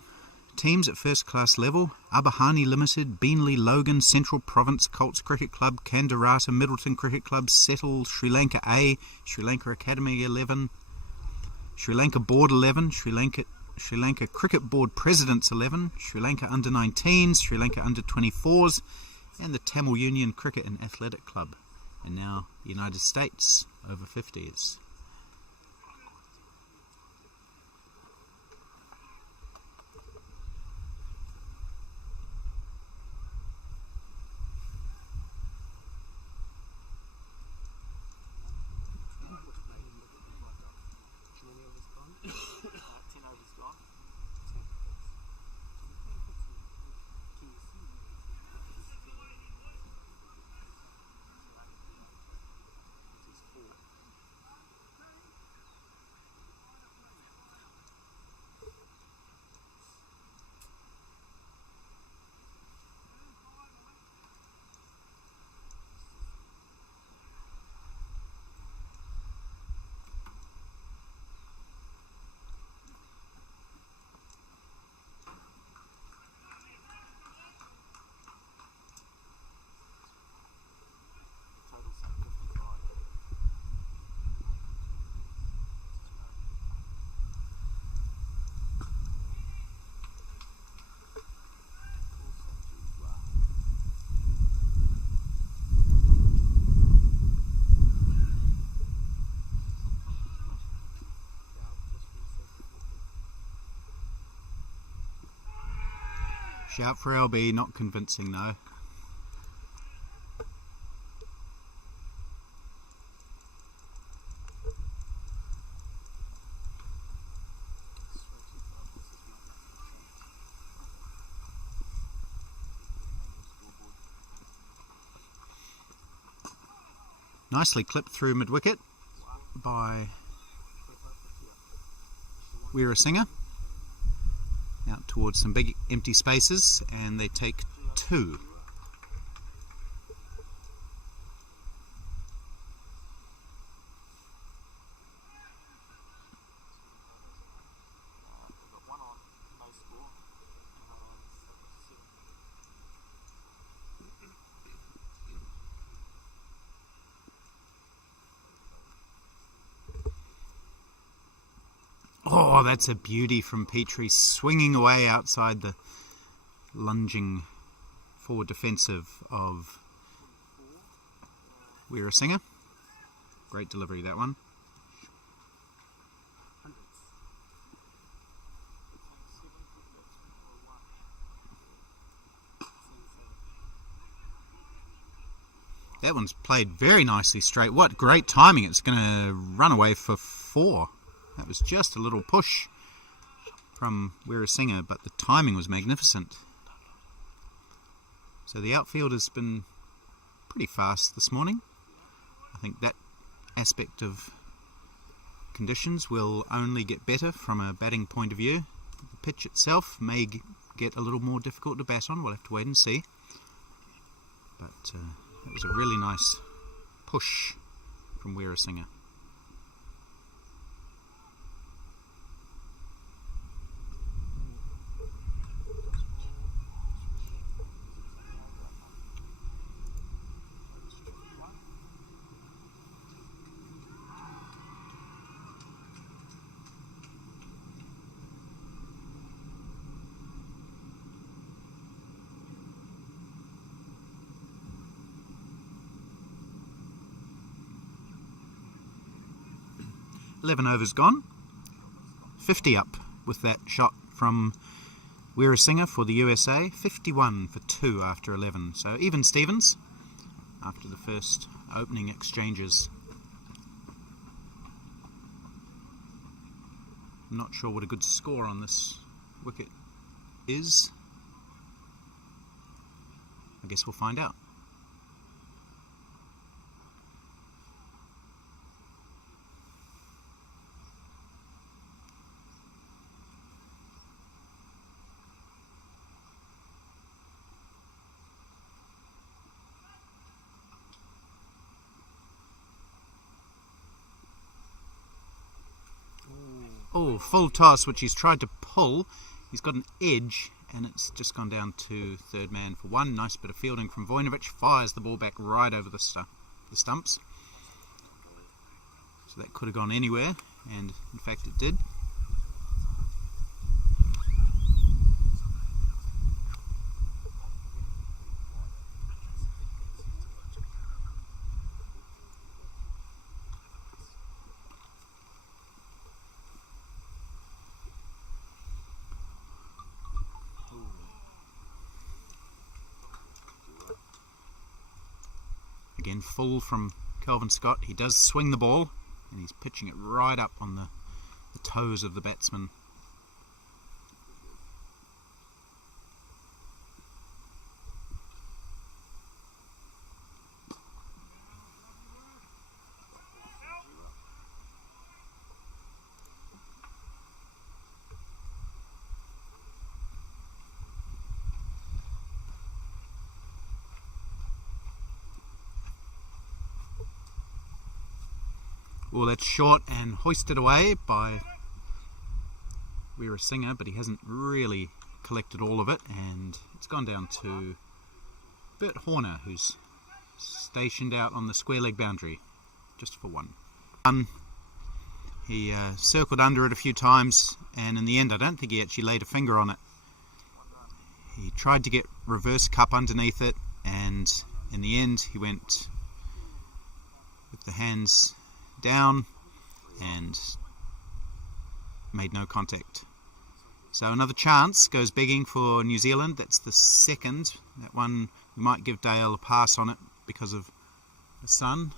teams at first class level: Abahani Limited, Beenley Logan, Central Province Colts Cricket Club, Kandarata, Middleton Cricket Club, Settle, Sri Lanka A, Sri Lanka Academy 11, Sri Lanka Board 11, Sri Lanka Cricket Board Presidents 11, Sri Lanka Under 19s, Sri Lanka Under 24s, and the Tamil Union Cricket and Athletic Club. And now United States Over-50s. Shout for LB, not convincing though. Nicely clipped through mid-wicket by Weerasinghe. Out towards some big empty spaces, and they take 2. Oh, that's a beauty from Petrie, swinging away outside the lunging forward defensive of Weerasinghe. Great delivery, that one. That one's played very nicely straight. What great timing. It's going to run away for 4. That was just a little push from Weerasinghe, but the timing was magnificent. So the outfield has been pretty fast this morning. I think that aspect of conditions will only get better from a batting point of view. The pitch itself may get a little more difficult to bat on. We'll have to wait and see. But it was a really nice push from Weerasinghe. "11 overs gone, 50 up with that shot from Weerasinghe for the USA, 51 for 2 after 11. So even Stevens after the first opening exchanges. I'm not sure what a good score on this wicket is. I guess we'll find out. Oh, ball. Full toss, which he's tried to pull. He's got an edge, and it's just gone down to third man for one. Nice bit of fielding from Vojnovic. Fires the ball back right over the stumps. So that could have gone anywhere, and in fact it did. Again, full from Kelvin Scott. He does swing the ball, and he's pitching it right up on the toes of the batsman. Well, that's short and hoisted away by Weerasinghe, but he hasn't really collected all of it, and it's gone down to Bert Horner, who's stationed out on the square leg boundary, just for one. He circled under it a few times, and in the end I don't think he actually laid a finger on it. He tried to get reverse cup underneath it, and in the end he went with the hands down and made no contact. So another chance goes begging for New Zealand. That's the second. That one we might give Dale a pass on it because of the sun.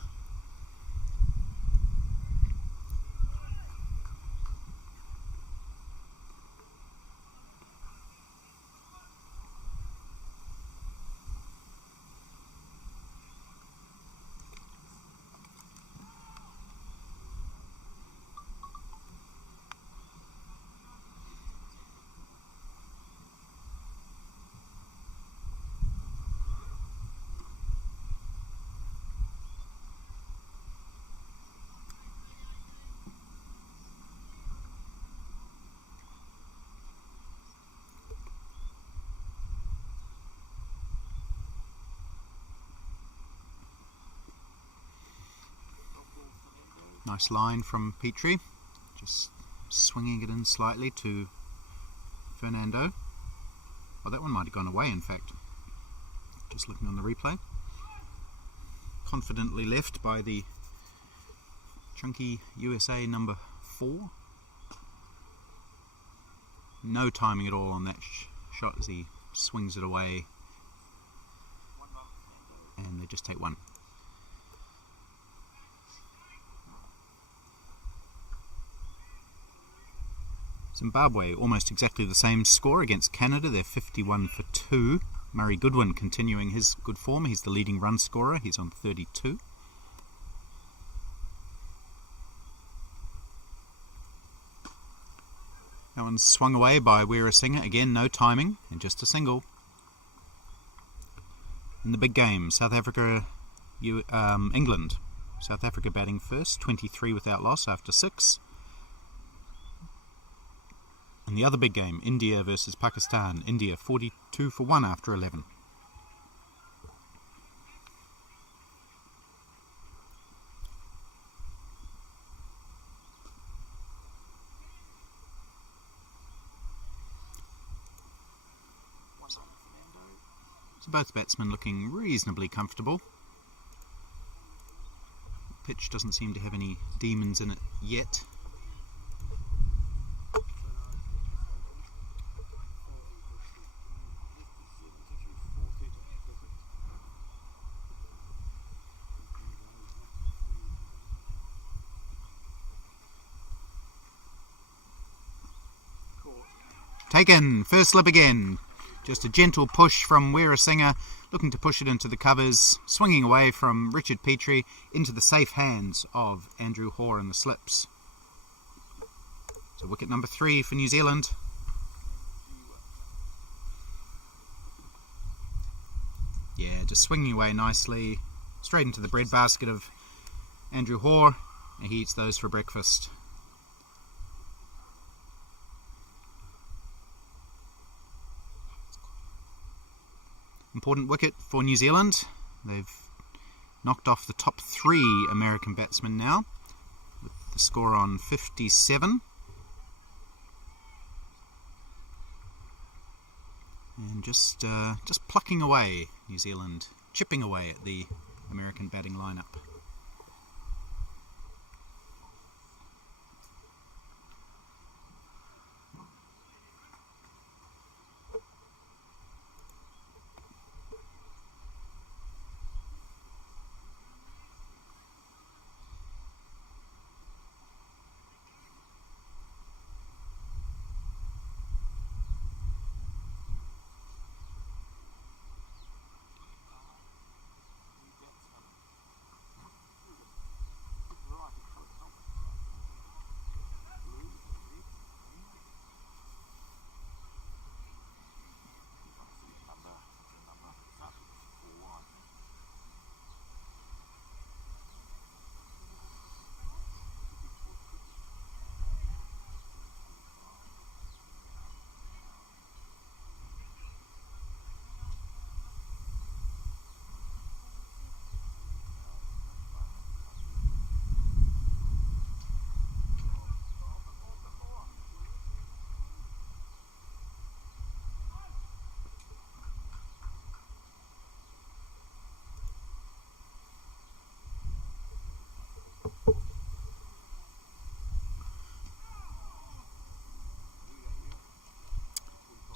Nice line from Petrie, just swinging it in slightly to Fernando. Oh, that one might have gone away, in fact. Just looking on the replay. Confidently left by the chunky USA number 4. No timing at all on that shot as he swings it away. And they just take one. Zimbabwe, almost exactly the same score against Canada. They're 51 for 2. Murray Goodwin continuing his good form. He's the leading run scorer. He's on 32. That one's swung away by Weerasinghe. Again, no timing and just a single. In the big game, South Africa, England. South Africa batting first, 23 without loss after 6. And the other big game, India versus Pakistan. India 42 for 1 after 11. So both batsmen looking reasonably comfortable. The pitch doesn't seem to have any demons in it yet. Taken, first slip again. Just a gentle push from Weerasinghe, looking to push it into the covers, swinging away from Richard Petrie into the safe hands of Andrew Hoare in the slips. So wicket number 3 for New Zealand. Yeah, just swinging away nicely, straight into the breadbasket of Andrew Hoare, and he eats those for breakfast. Important wicket for New Zealand. They've knocked off the top 3 American batsmen now, with the score on 57. And just plucking away, New Zealand, chipping away at the American batting lineup.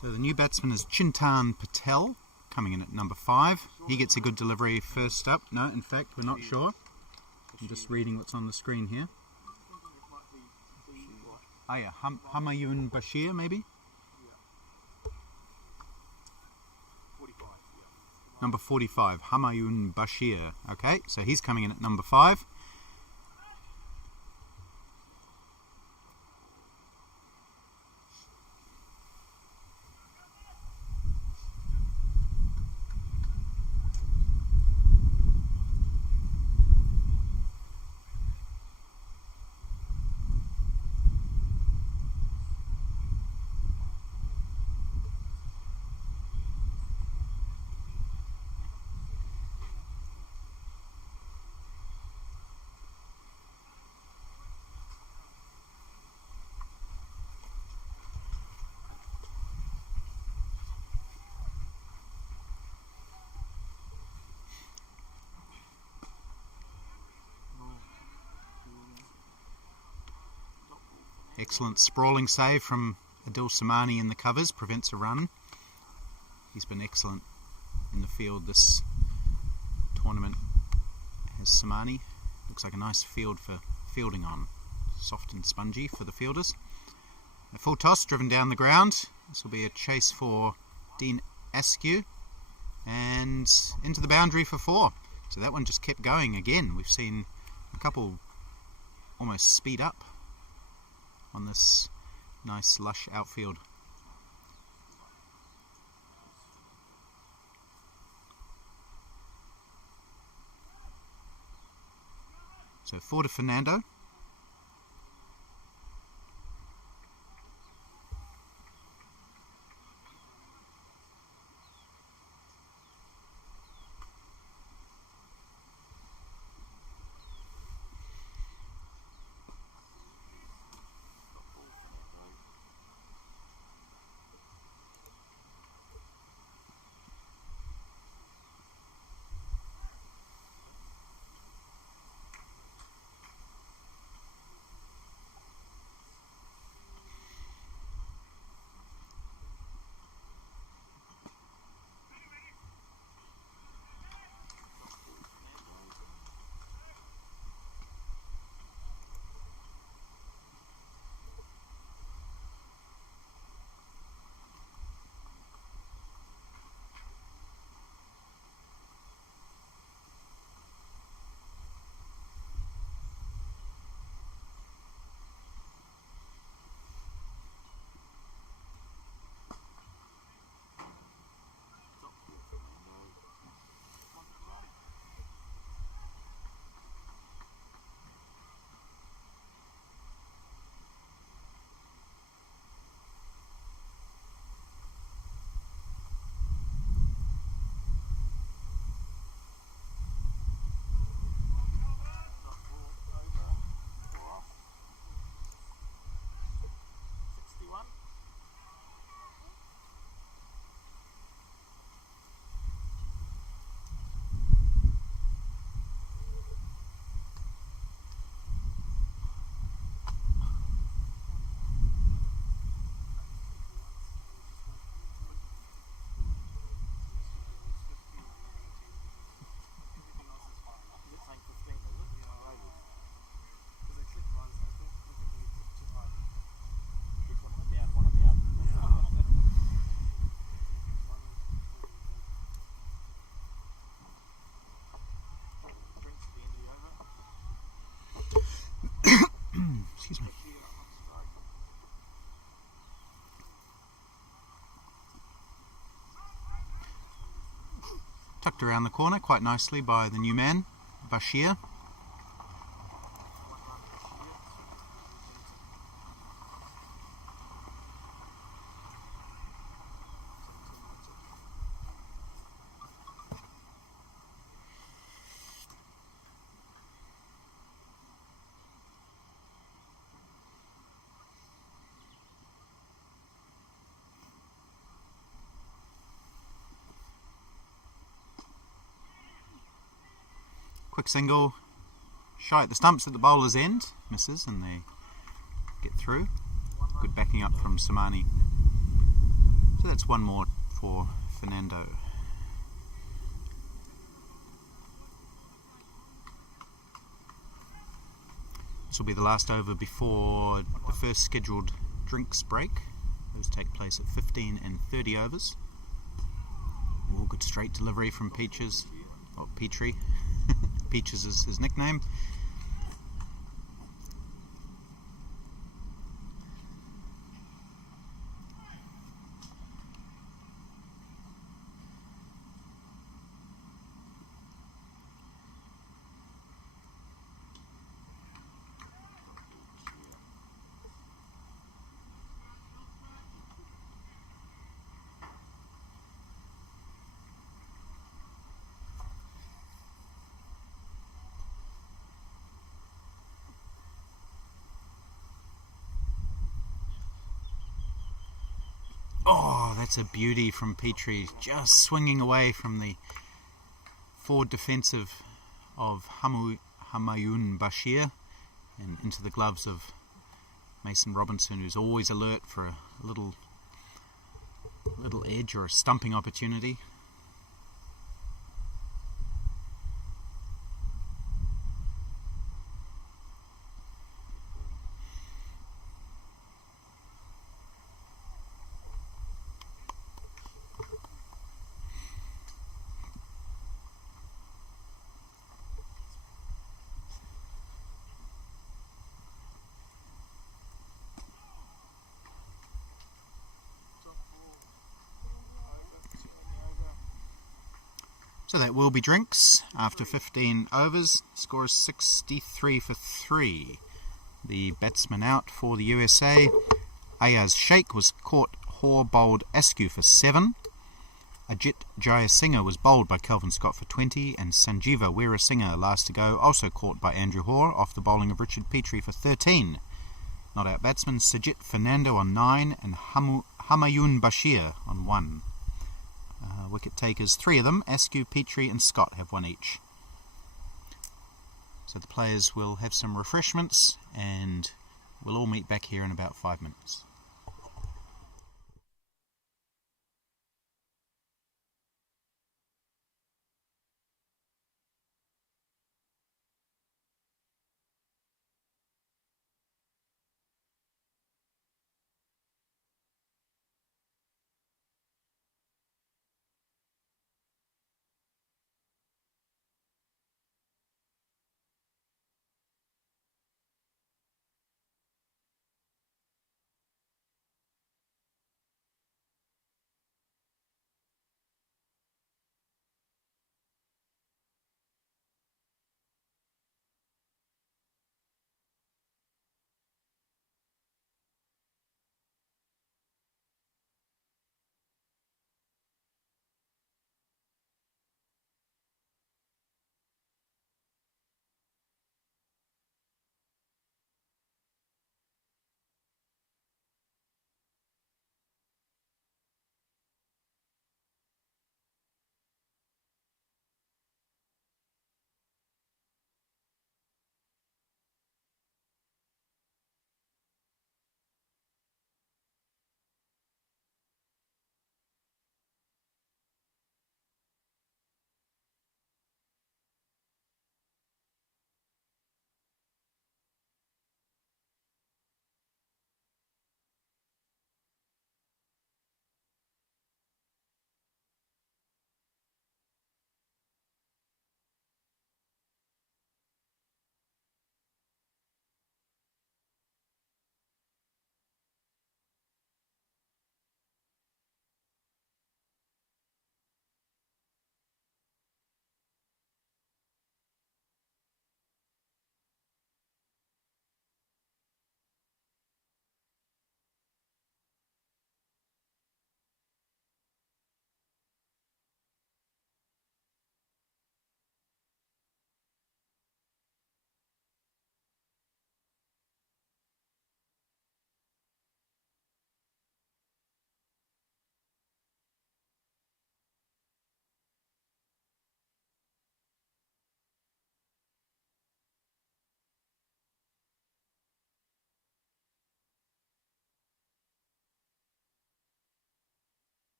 So the new batsman is Chintan Patel, coming in at number 5. He gets a good delivery first up. No, in fact, we're not sure. I'm just reading what's on the screen here. Oh yeah, Humayun Bashir, maybe? Number 45, Humayun Bashir. Okay, so he's coming in at number 5. Excellent sprawling save from Adil Samani in the covers, prevents a run. He's been excellent in the field this tournament, has Samani. Looks like a nice field for fielding on. Soft and spongy for the fielders. A full toss driven down the ground. This will be a chase for Dean Askew. And into the boundary for 4. So that one just kept going again. We've seen a couple almost speed up on this nice lush outfield. So 4 to Fernando. Tucked around the corner quite nicely by the new man, Bashir. Quick single, shy at the stumps at the bowler's end, misses and they get through. Good backing up from Samani. So that's one more for Fernando. This will be the last over before the first scheduled drinks break. Those take place at 15 and 30 overs. All good straight delivery from Peaches, or Petrie. Peaches is his nickname. Oh, that's a beauty from Petrie, just swinging away from the forward defensive of Humayun Bashir and into the gloves of Mason Robinson, who's always alert for a little edge or a stumping opportunity. So that will be drinks after 15 overs. Score is 63 for 3. The batsman out for the USA. Ayaz Sheikh was caught. Hoare bowled Askew for 7. Ajit Jayasinghe was bowled by Kelvin Scott for 20. And Sanjeeva Weerasinghe, last to go, also caught by Andrew Hoare off the bowling of Richard Petrie for 13. Not out batsmen Sajid Fernando on 9 and Humayun Bashir on 1. Wicket takers, 3 of them, Askew, Petrie and Scott have 1 each. So the players will have some refreshments and we'll all meet back here in about 5 minutes.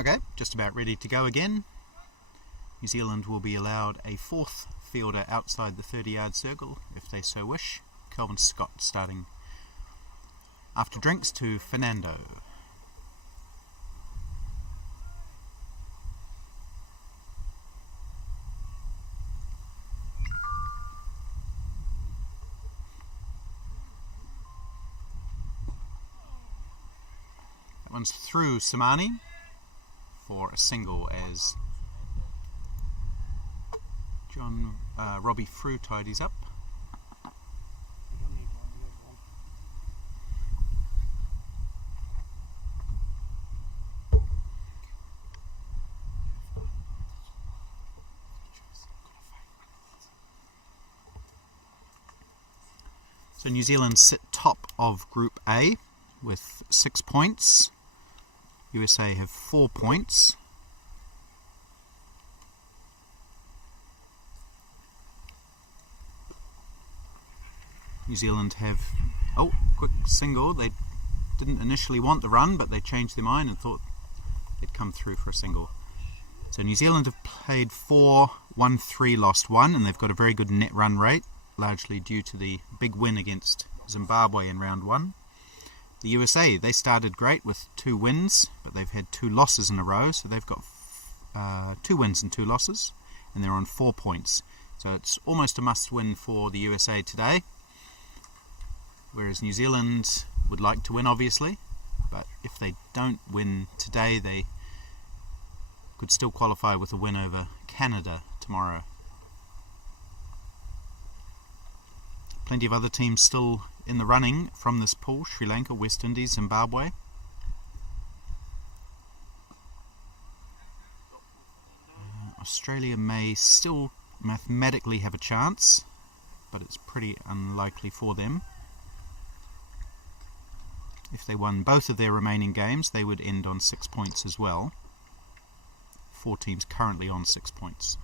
Okay, just about ready to go again. New Zealand will be allowed a fourth fielder outside the 30-yard circle if they so wish. Kelvin Scott starting after drinks to Fernando. That one's through Samani for a single as Robbie Frew tidies up. So New Zealand sit top of Group A with 6 points. USA have 4 points. New Zealand have, quick single. They didn't initially want the run, but they changed their mind and thought they'd come through for a single. So New Zealand have played 4, won 3, lost 1, and they've got a very good net run rate, largely due to the big win against Zimbabwe in round 1. The USA, they started great with 2 wins, but they've had 2 losses in a row, so they've got 2 wins and 2 losses, and they're on 4 points. So it's almost a must-win for the USA today, whereas New Zealand would like to win, obviously, but if they don't win today, they could still qualify with a win over Canada tomorrow. Plenty of other teams still in the running from this pool: Sri Lanka, West Indies, Zimbabwe. Australia may still mathematically have a chance, but it's pretty unlikely for them. If they won both of their remaining games, they would end on 6 points as well. 4 teams currently on 6 points.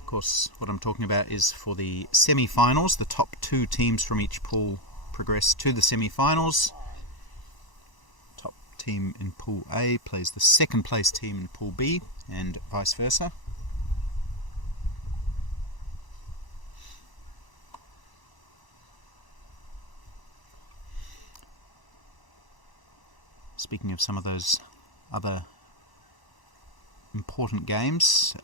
Of course, what I'm talking about is for the semi-finals. The top 2 teams from each pool progress to the semi-finals. Top team in Pool A plays the second place team in Pool B, and vice versa. Speaking of some of those other important games,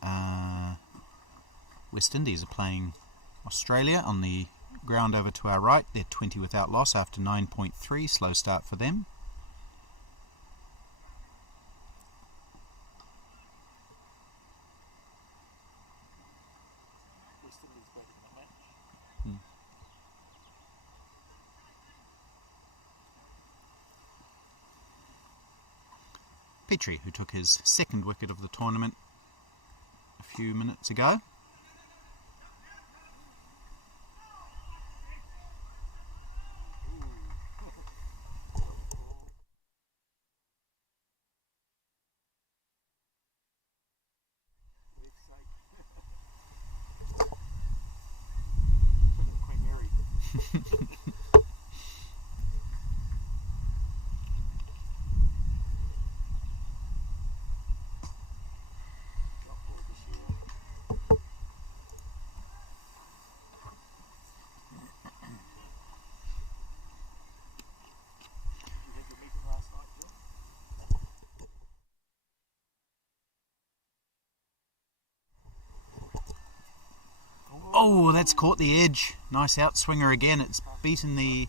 West Indies are playing Australia on the ground over to our right. They're 20 without loss after 9.3, slow start for them. West Indies back in the match. Petrie, who took his second wicket of the tournament a few minutes ago. Queen Mary. Oh, that's caught the edge. Nice outswinger again. It's beaten the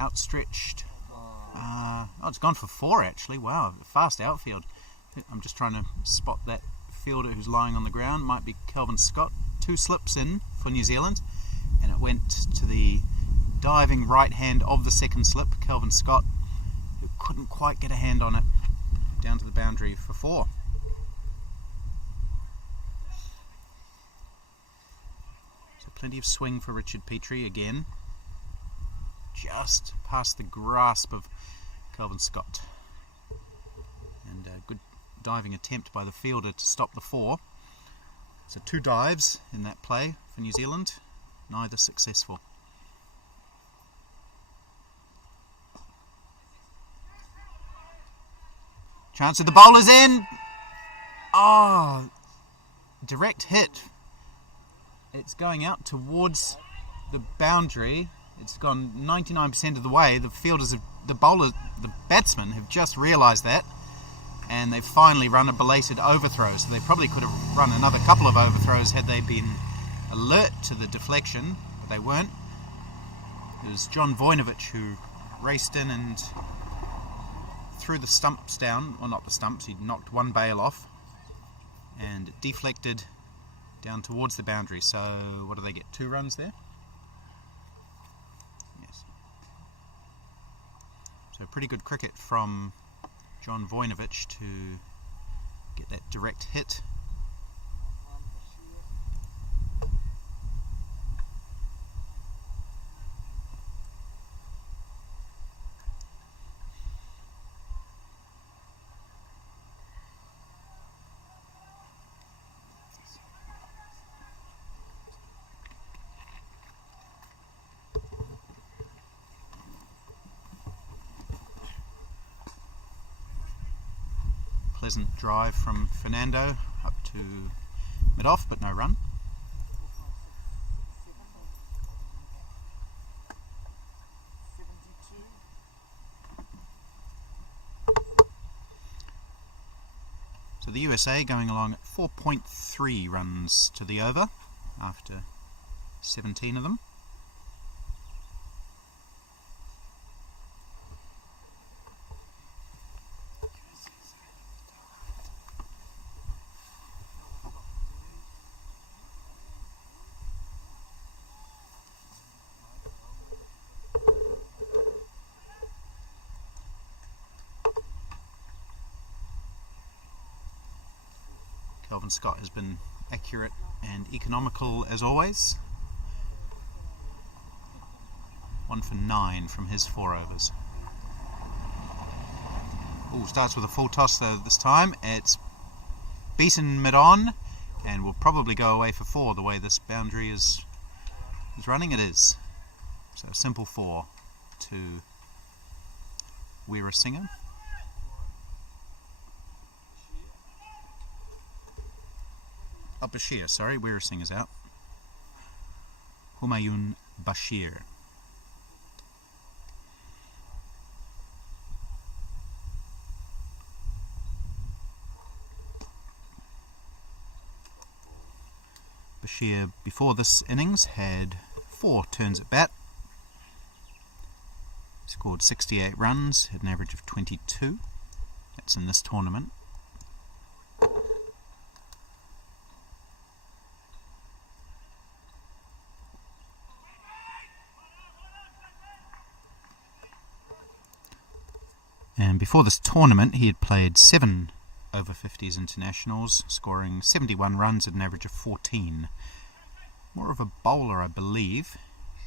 outstretched. It's gone for 4 actually. Wow, fast outfield. I'm just trying to spot that fielder who's lying on the ground. Might be Kelvin Scott. 2 slips in for New Zealand, and it went to the diving right hand of the second slip, Kelvin Scott, who couldn't quite get a hand on it, down to the boundary for 4. Plenty of swing for Richard Petrie again. Just past the grasp of Kelvin Scott. And a good diving attempt by the fielder to stop the 4. So 2 dives in that play for New Zealand, neither successful. Chance of the bowler's in. Oh, direct hit. It's going out towards the boundary. It's gone 99% of the way. The fielders, the batsmen have just realised that, and they've finally run a belated overthrow. So they probably could have run another couple of overthrows had they been alert to the deflection, but they weren't. It was John Voinovich who raced in and threw the stumps down. Well, not the stumps, he knocked one bail off, and it deflected down towards the boundary. So what do they get? 2 runs there? Yes. So pretty good cricket from John Voinovich to get that direct hit. Pleasant drive from Fernando up to mid-off, but no run. So the USA going along at 4.3 runs to the over after 17 of them. Kelvin Scott has been accurate and economical as always. 1 for 9 from his 4 overs. Ooh, starts with a full toss though this time. It's beaten mid-on and will probably go away for 4 the way this boundary is running. It is. So a simple 4 to Weerasinghe. Bashir, sorry, Weerasinghe's out. Humayun Bashir. Bashir, before this innings, had 4 turns at bat. Scored 68 runs, had an average of 22. That's in this tournament. And before this tournament, he had played 7 over-50s internationals, scoring 71 runs at an average of 14. More of a bowler, I believe.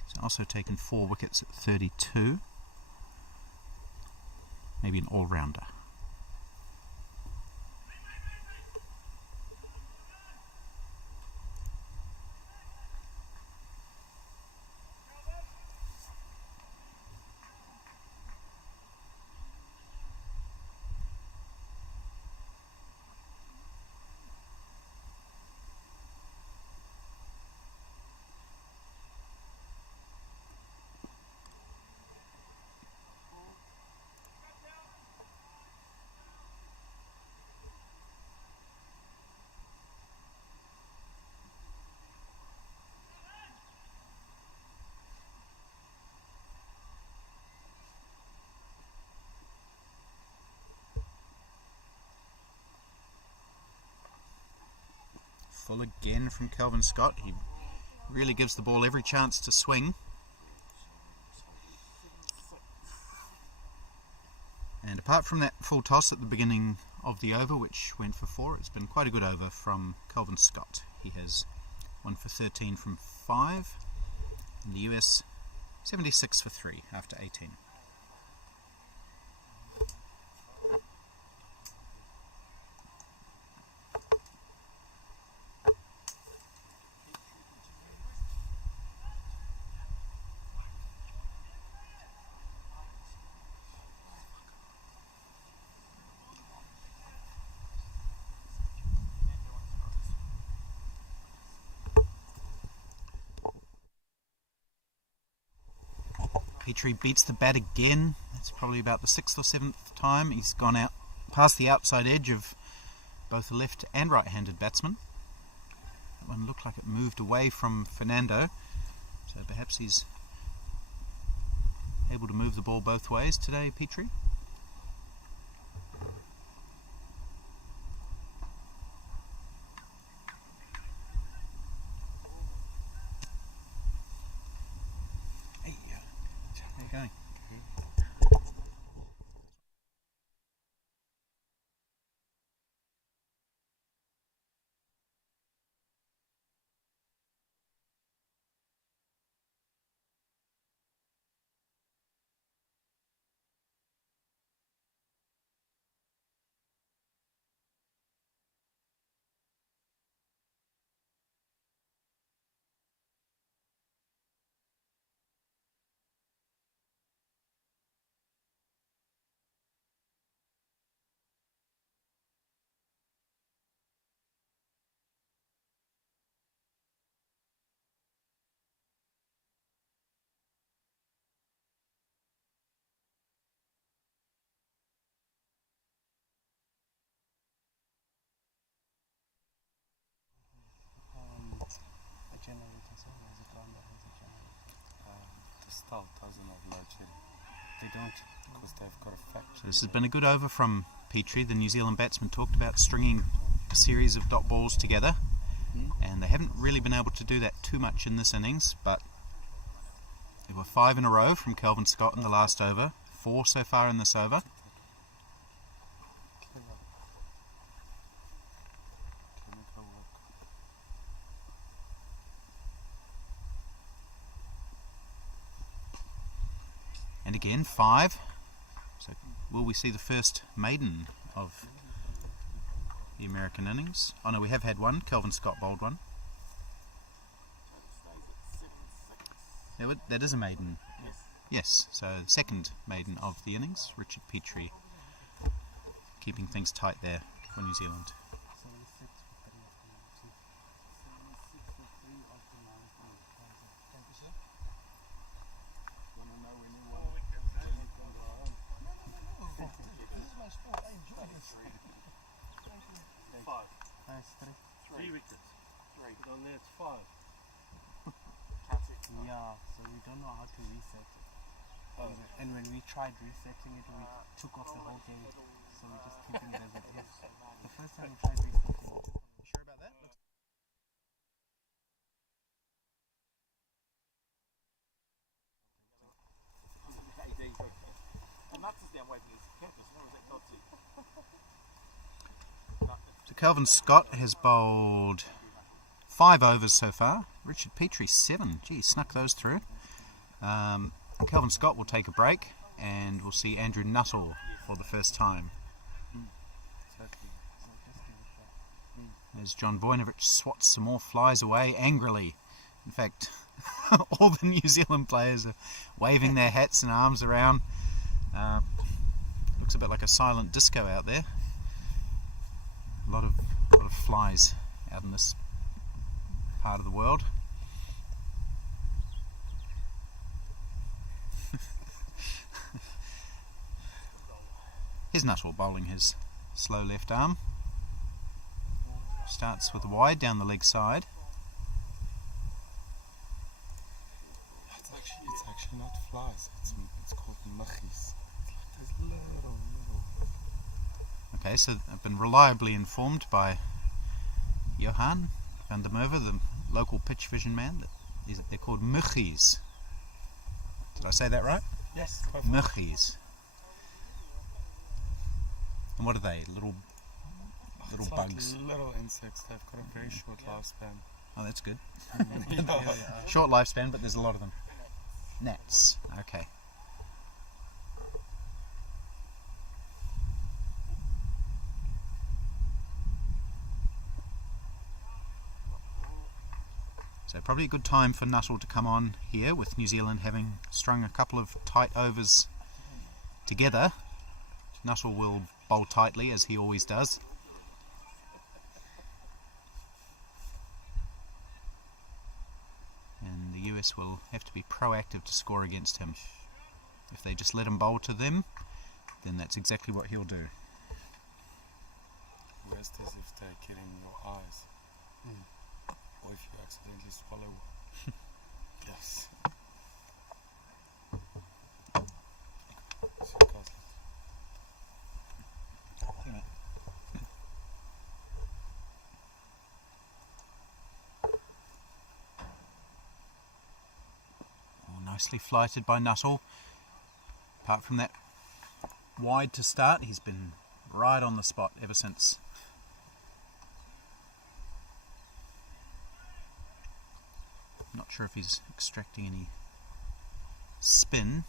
He's also taken 4 wickets at 32. Maybe an all-rounder. Full again from Kelvin Scott. He really gives the ball every chance to swing. And apart from that full toss at the beginning of the over, which went for 4, it's been quite a good over from Kelvin Scott. He has 1 for 13 from 5. And the US 76 for 3 after 18. Petrie beats the bat again. That's probably about the 6th or 7th time. He's gone out past the outside edge of both the left and right-handed batsman. That one looked like it moved away from Fernando, so perhaps he's able to move the ball both ways today, Petrie. Hey, how you going? The start doesn't have load shedding. They don't, because they've got a factory. So this has been a good over from Petrie. The New Zealand batsman talked about stringing a series of dot balls together, and they haven't really been able to do that too much in this innings, but there were 5 in a row from Kelvin Scott in the last over, 4 so far in this over. And again, 5. So will we see the first maiden of the American innings? Oh no, we have had one. Kelvin Scott bowled one. That is a maiden. Yes, so second maiden of the innings. Richard Petrie keeping things tight there for New Zealand. Three wickets. On there it's 5. Yeah, so we don't know how to reset it. And when we tried resetting it, we took off the whole game. So we're just keeping it as it is. The first time we tried resetting it. Sure about that? So Kelvin Scott has bowled 5 overs so far. Richard Petrie 7. Gee, snuck those through. Kelvin Scott will take a break, and we'll see Andrew Nuttall for the first time. As John Voinovich swats some more flies away angrily. In fact, all the New Zealand players are waving their hats and arms around. Looks a bit like a silent disco out there. A lot of flies out in this part of the world. Here's Nuttall bowling his slow left arm. Starts with a wide down the leg side. It's actually not flies. It's called muggies. It's like those little. Okay, so I've been reliably informed by Johan van der Merwe, the local pitch vision man, that they're called muggies. Did I say that right? Yes, perfect. Muggies. And what are they? Little It's bugs. Like little insects. They've got a very short lifespan. Oh, that's good. Yeah. Short lifespan, but there's a lot of them. Gnats. Okay. So probably a good time for Nuttall to come on here, with New Zealand having strung a couple of tight overs together. Nuttall will bowl tightly, as he always does. And the US will have to be proactive to score against him. If they just let him bowl to them, then that's exactly what he'll do. Worst is if they get in your eyes. Or if you accidentally swallow. Yes. Nicely flighted by Nuttall. Apart from that wide to start, he's been right on the spot ever since. Not sure if he's extracting any spin.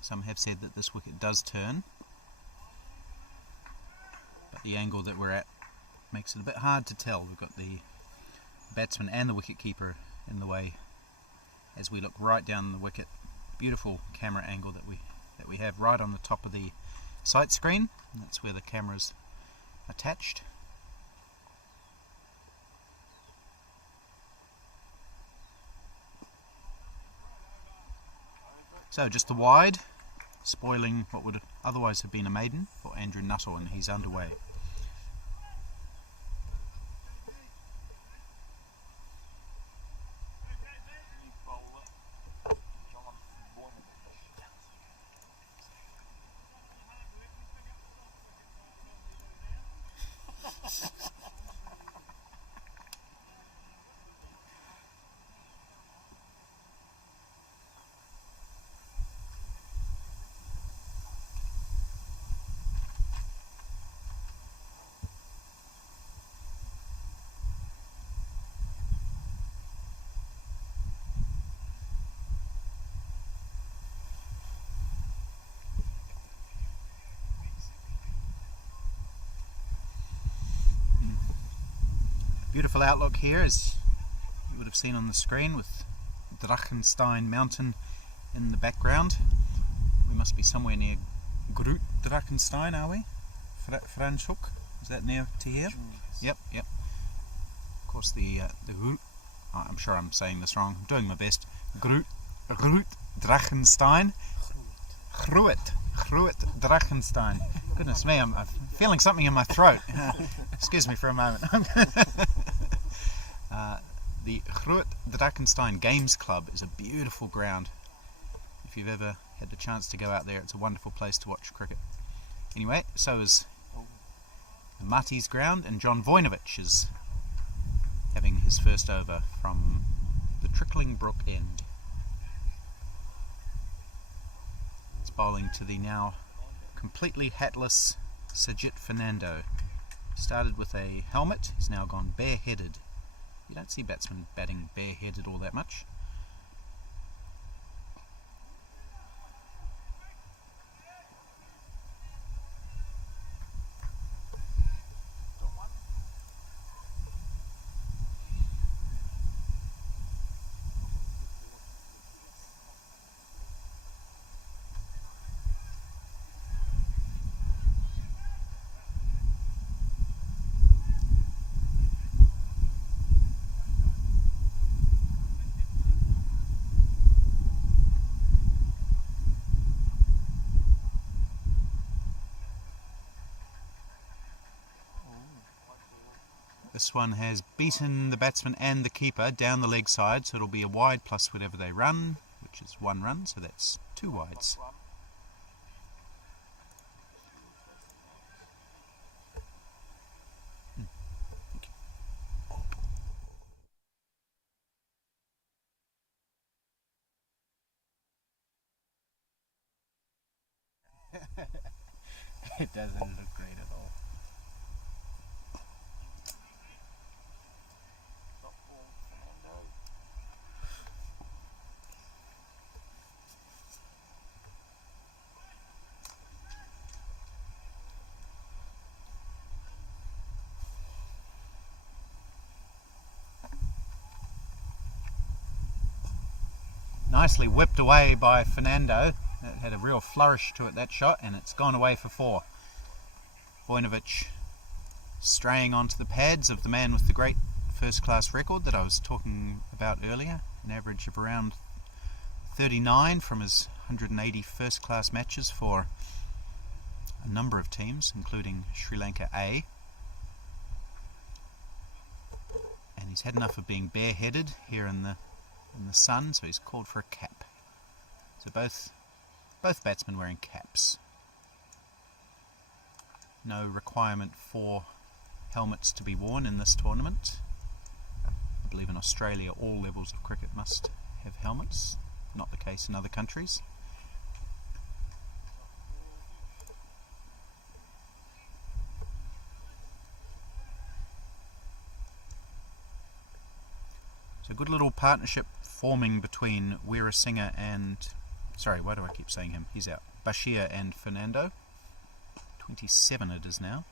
Some have said that this wicket does turn, but the angle that we're at makes it a bit hard to tell. We've got the batsman and the wicket keeper in the way as we look right down the wicket. Beautiful camera angle that we have right on the top of the sight screen. And that's where the camera's attached. So just the wide, spoiling what would otherwise have been a maiden for Andrew Nuttall, and he's underway. Beautiful outlook here, as you would have seen on the screen, with Drachenstein Mountain in the background. We must be somewhere near Groot Drachenstein, are we? Franschhoek, is that near to here? Yep. Of course, the Groot, I'm sure I'm saying this wrong, I'm doing my best. Groot Drachenstein. Groot Drachenstein. Goodness me, I'm feeling something in my throat. Excuse me for a moment. The Groot Drachenstein Games Club is a beautiful ground. If you've ever had the chance to go out there, it's a wonderful place to watch cricket. Anyway, so is the Matty's ground, and John Voinovich is having his first over from the Trickling Brook end. It's bowling to the now completely hatless Sajid Fernando. Started with a helmet, he's now gone bareheaded. You don't see batsmen batting bareheaded all that much. This one has beaten the batsman and the keeper down the leg side, so it'll be a wide plus whatever they run, which is 1 run, so that's 2 wides. It doesn't look great at all. Nicely whipped away by Fernando. It had a real flourish to it, that shot, and it's gone away for 4. Voinovich straying onto the pads of the man with the great first-class record that I was talking about earlier, an average of around 39 from his 180 first-class matches for a number of teams, including Sri Lanka A. And he's had enough of being bareheaded here in the sun, so he's called for a cap. So both batsmen wearing caps. No requirement for helmets to be worn in this tournament. I believe in Australia all levels of cricket must have helmets, not the case in other countries. So a good little partnership forming between Weerasinghe and, sorry, why do I keep saying him? He's out. Bashir and Fernando. 27 it is now.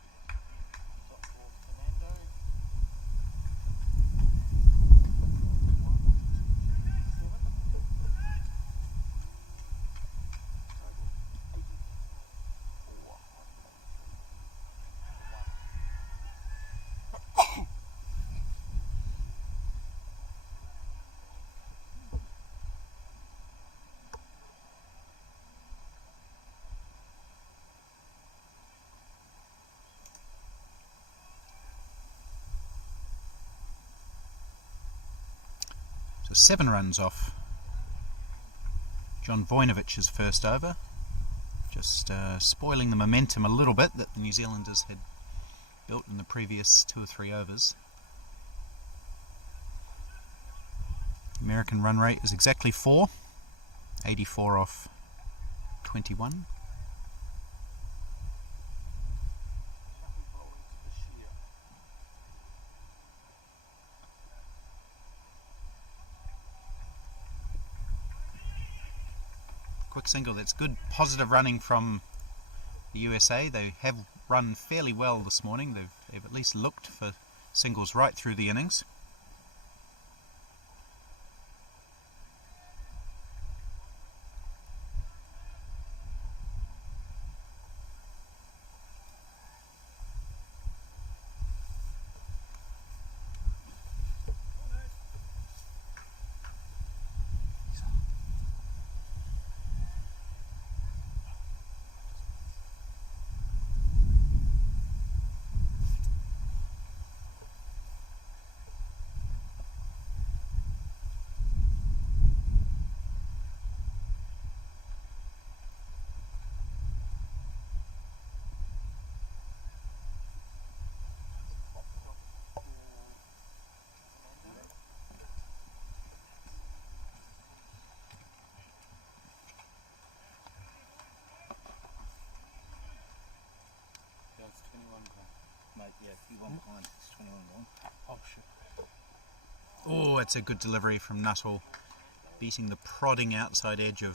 So 7 runs off John Vojnovic's first over, just spoiling the momentum a little bit that the New Zealanders had built in the previous 2 or 3 overs. American run rate is exactly 4, 84 off 21. Quick single. That's good positive running from the USA. They have run fairly well this morning. They've at least looked for singles right through the innings. That's 21 gone. Mate, yeah, if you want behind, it's 21 gone. Oh shit. Oh, it's a good delivery from Nuttall, beating the prodding outside edge of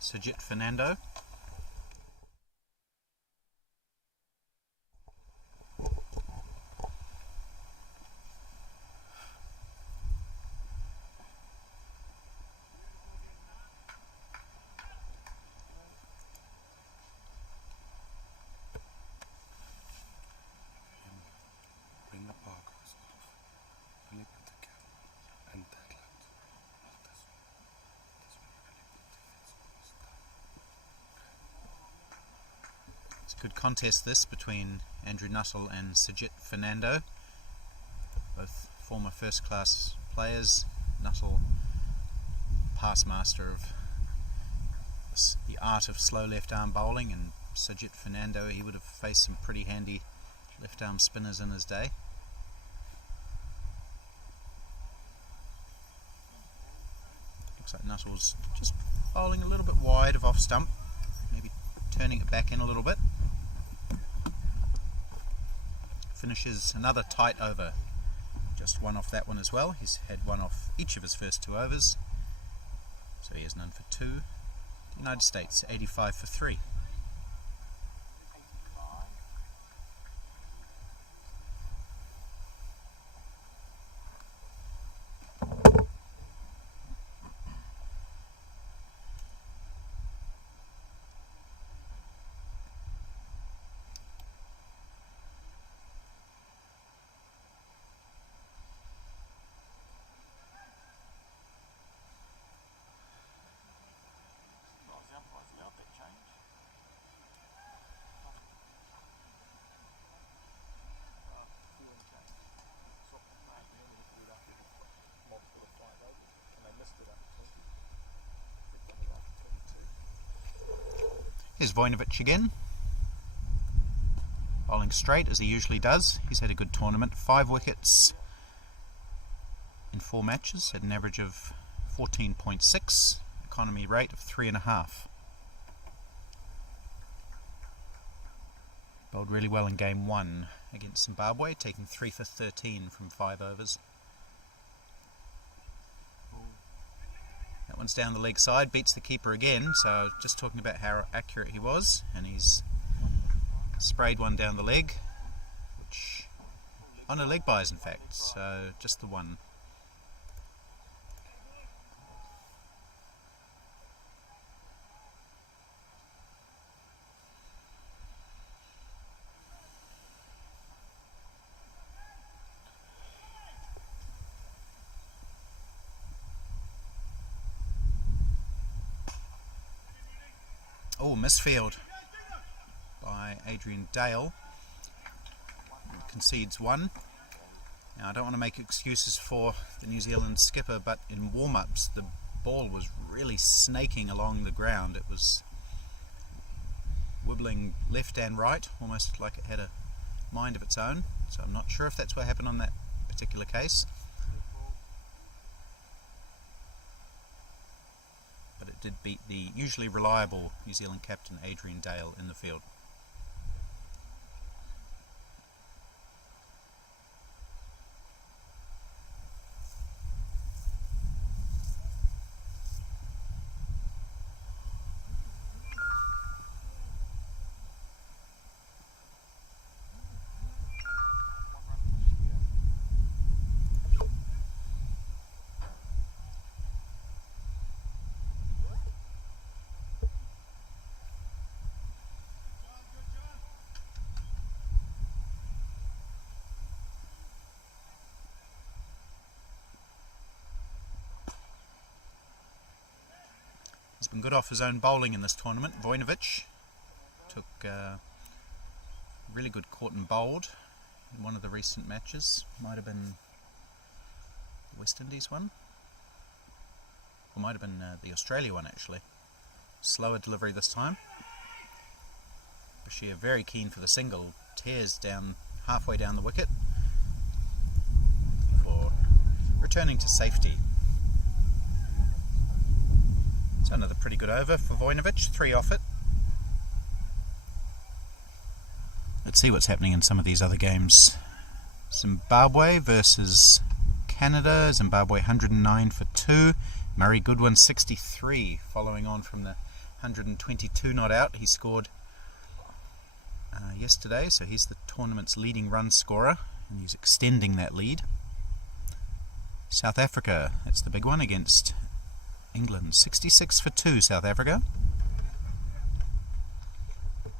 Sajid Fernando. Bring the parkers off. Really put the cap and that light. Not this one. This one really put the fence almost down. It's a good contest this between Andrew Nuttall and Sajid Fernando, both former first class players. Nuttall, past master of the art of slow left arm bowling, and Sajid Fernando, he would have faced some pretty handy left arm spinners in his day. Looks like Nuttall's just bowling a little bit wide of off stump, maybe turning it back in a little bit. Finishes another tight over, just one off that one as well. He's had one off each of his first 2 overs, so he has none for 2. The United States 85 for 3. Here's Vojnovic again. Bowling straight as he usually does. He's had a good tournament. 5 wickets in 4 matches at an average of 14.6. Economy rate of 3.5. Bowled really well in game 1 against Zimbabwe, taking 3 for 13 from 5 overs. That one's down the leg side, beats the keeper again, so just talking about how accurate he was, and he's sprayed one down the leg, which, on a leg byes in fact, so just the one. Oh, misfield by Adrian Dale. Concedes 1. Now, I don't want to make excuses for the New Zealand skipper, but in warm-ups the ball was really snaking along the ground. It was wibbling left and right, almost like it had a mind of its own. So I'm not sure if that's what happened on that particular case. But it did beat the usually reliable New Zealand captain Adrian Dale in the field. He's been good off his own bowling in this tournament. Vojnovic took really good caught and bowled in one of the recent matches. Might have been the West Indies one, or might have been the Australia one actually. Slower delivery this time. Bashir very keen for the single, tears down halfway down the wicket for returning to safety. So another pretty good over for Vojnovic, 3 off it. Let's see what's happening in some of these other games. Zimbabwe versus Canada. Zimbabwe 109 for 2. Murray Goodwin 63, following on from the 122 not out he scored yesterday. So he's the tournament's leading run scorer, and he's extending that lead. South Africa, that's the big one, against England, 66 for 2, South Africa.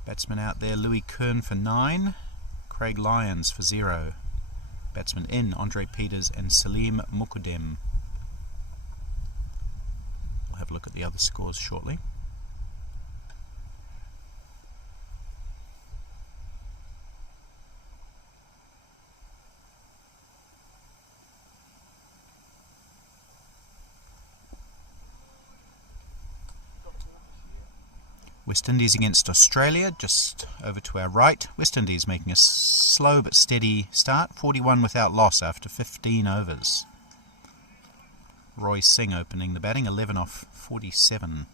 Batsman out there, Louis Kern for 9, Craig Lyons for 0. Batsman in, Andre Peters and Salim Mukudem. We'll have a look at the other scores shortly. West Indies against Australia, just over to our right. West Indies making a slow but steady start, 41 without loss after 15 overs. Roy Singh opening the batting, 11 off 47.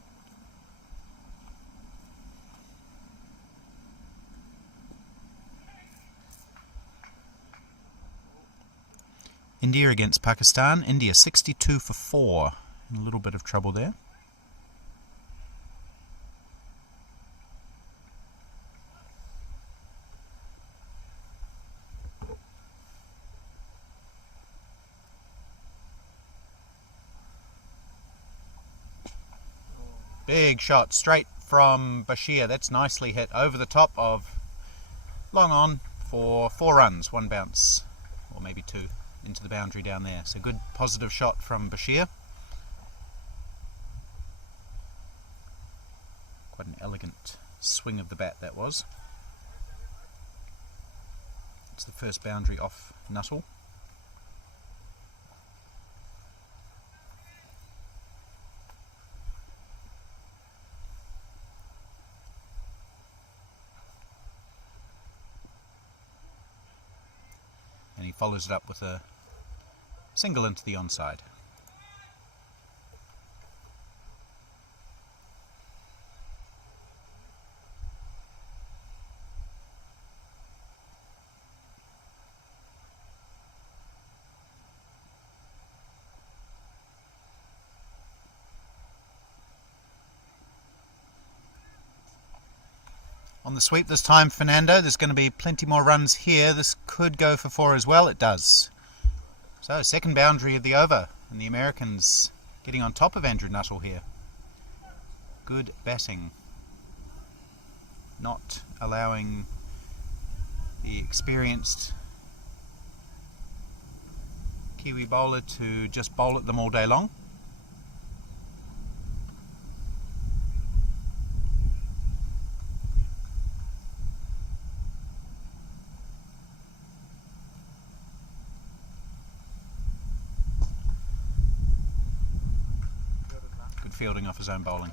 India against Pakistan. India 62 for 4. A little bit of trouble there. Big shot straight from Bashir. That's nicely hit over the top of long on for 4 runs, 1 bounce, or maybe 2, into the boundary down there. So good positive shot from Bashir. Quite an elegant swing of the bat that was. It's the first boundary off Nuttall. follows it up with a single into the onside. On the sweep this time, Fernando, there's going to be plenty more runs here. This could go for 4 as well. It does. So, second boundary of the over, and the Americans getting on top of Andrew Nuttall here. Good batting. Not allowing the experienced Kiwi bowler to just bowl at them all day long. Fielding off his own bowling.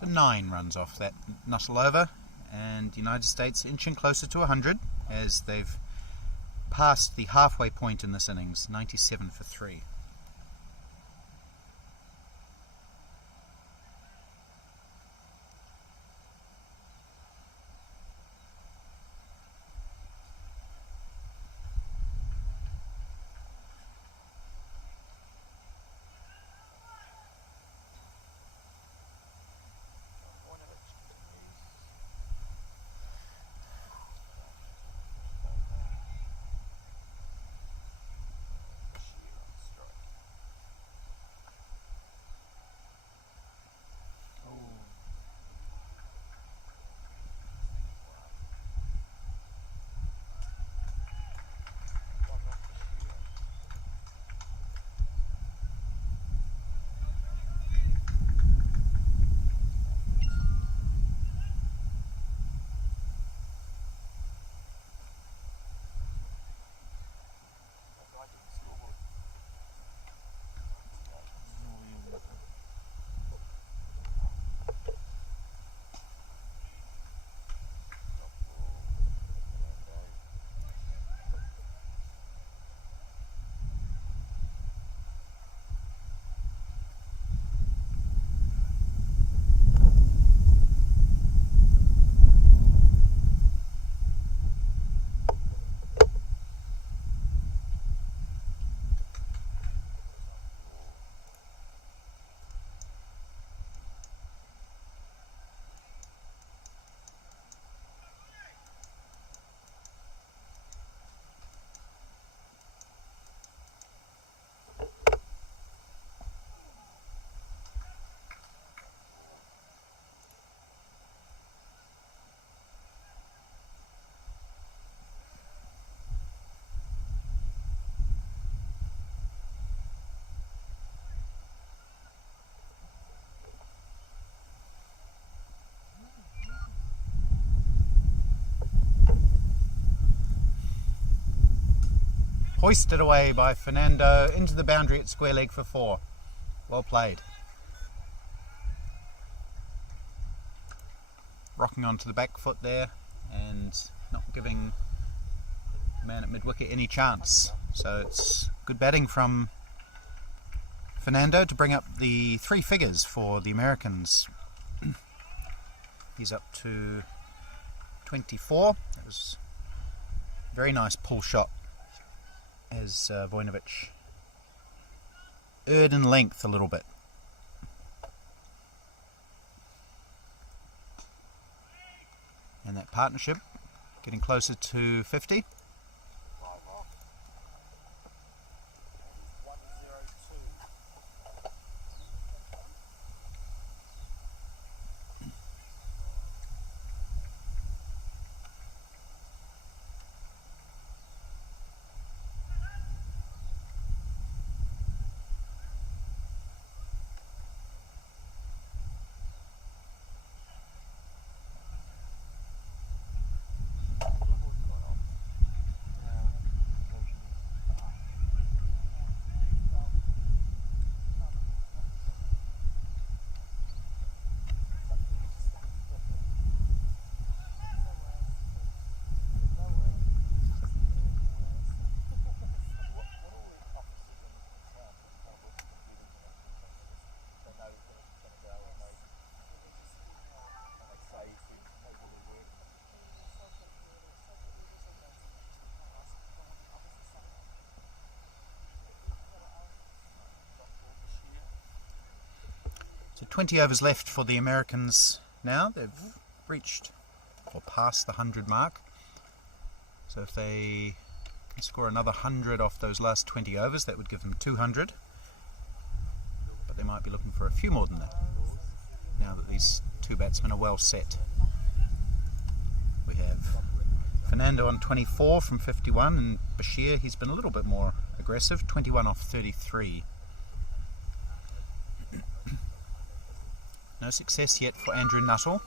So 9 runs off that Nuttall over, and the United States inching closer to 100 as they've passed the halfway point in this innings, 97 for 3. Hoisted away by Fernando into the boundary at square leg for 4. Well played. Rocking onto the back foot there and not giving the man at mid-wicket any chance. So it's good batting from Fernando to bring up the 3 figures for the Americans. He's up to 24. That was a very nice pull shot as Vojnovic erred in length a little bit. And that partnership getting closer to 50. 20 overs left for the Americans now. They've reached or passed the 100 mark. So if they can score another 100 off those last 20 overs, that would give them 200. But they might be looking for a few more than that, now that these two batsmen are well set. We have Fernando on 24 from 51, and Bashir, he's been a little bit more aggressive, 21 off 33. No success yet for Andrew Nuttall.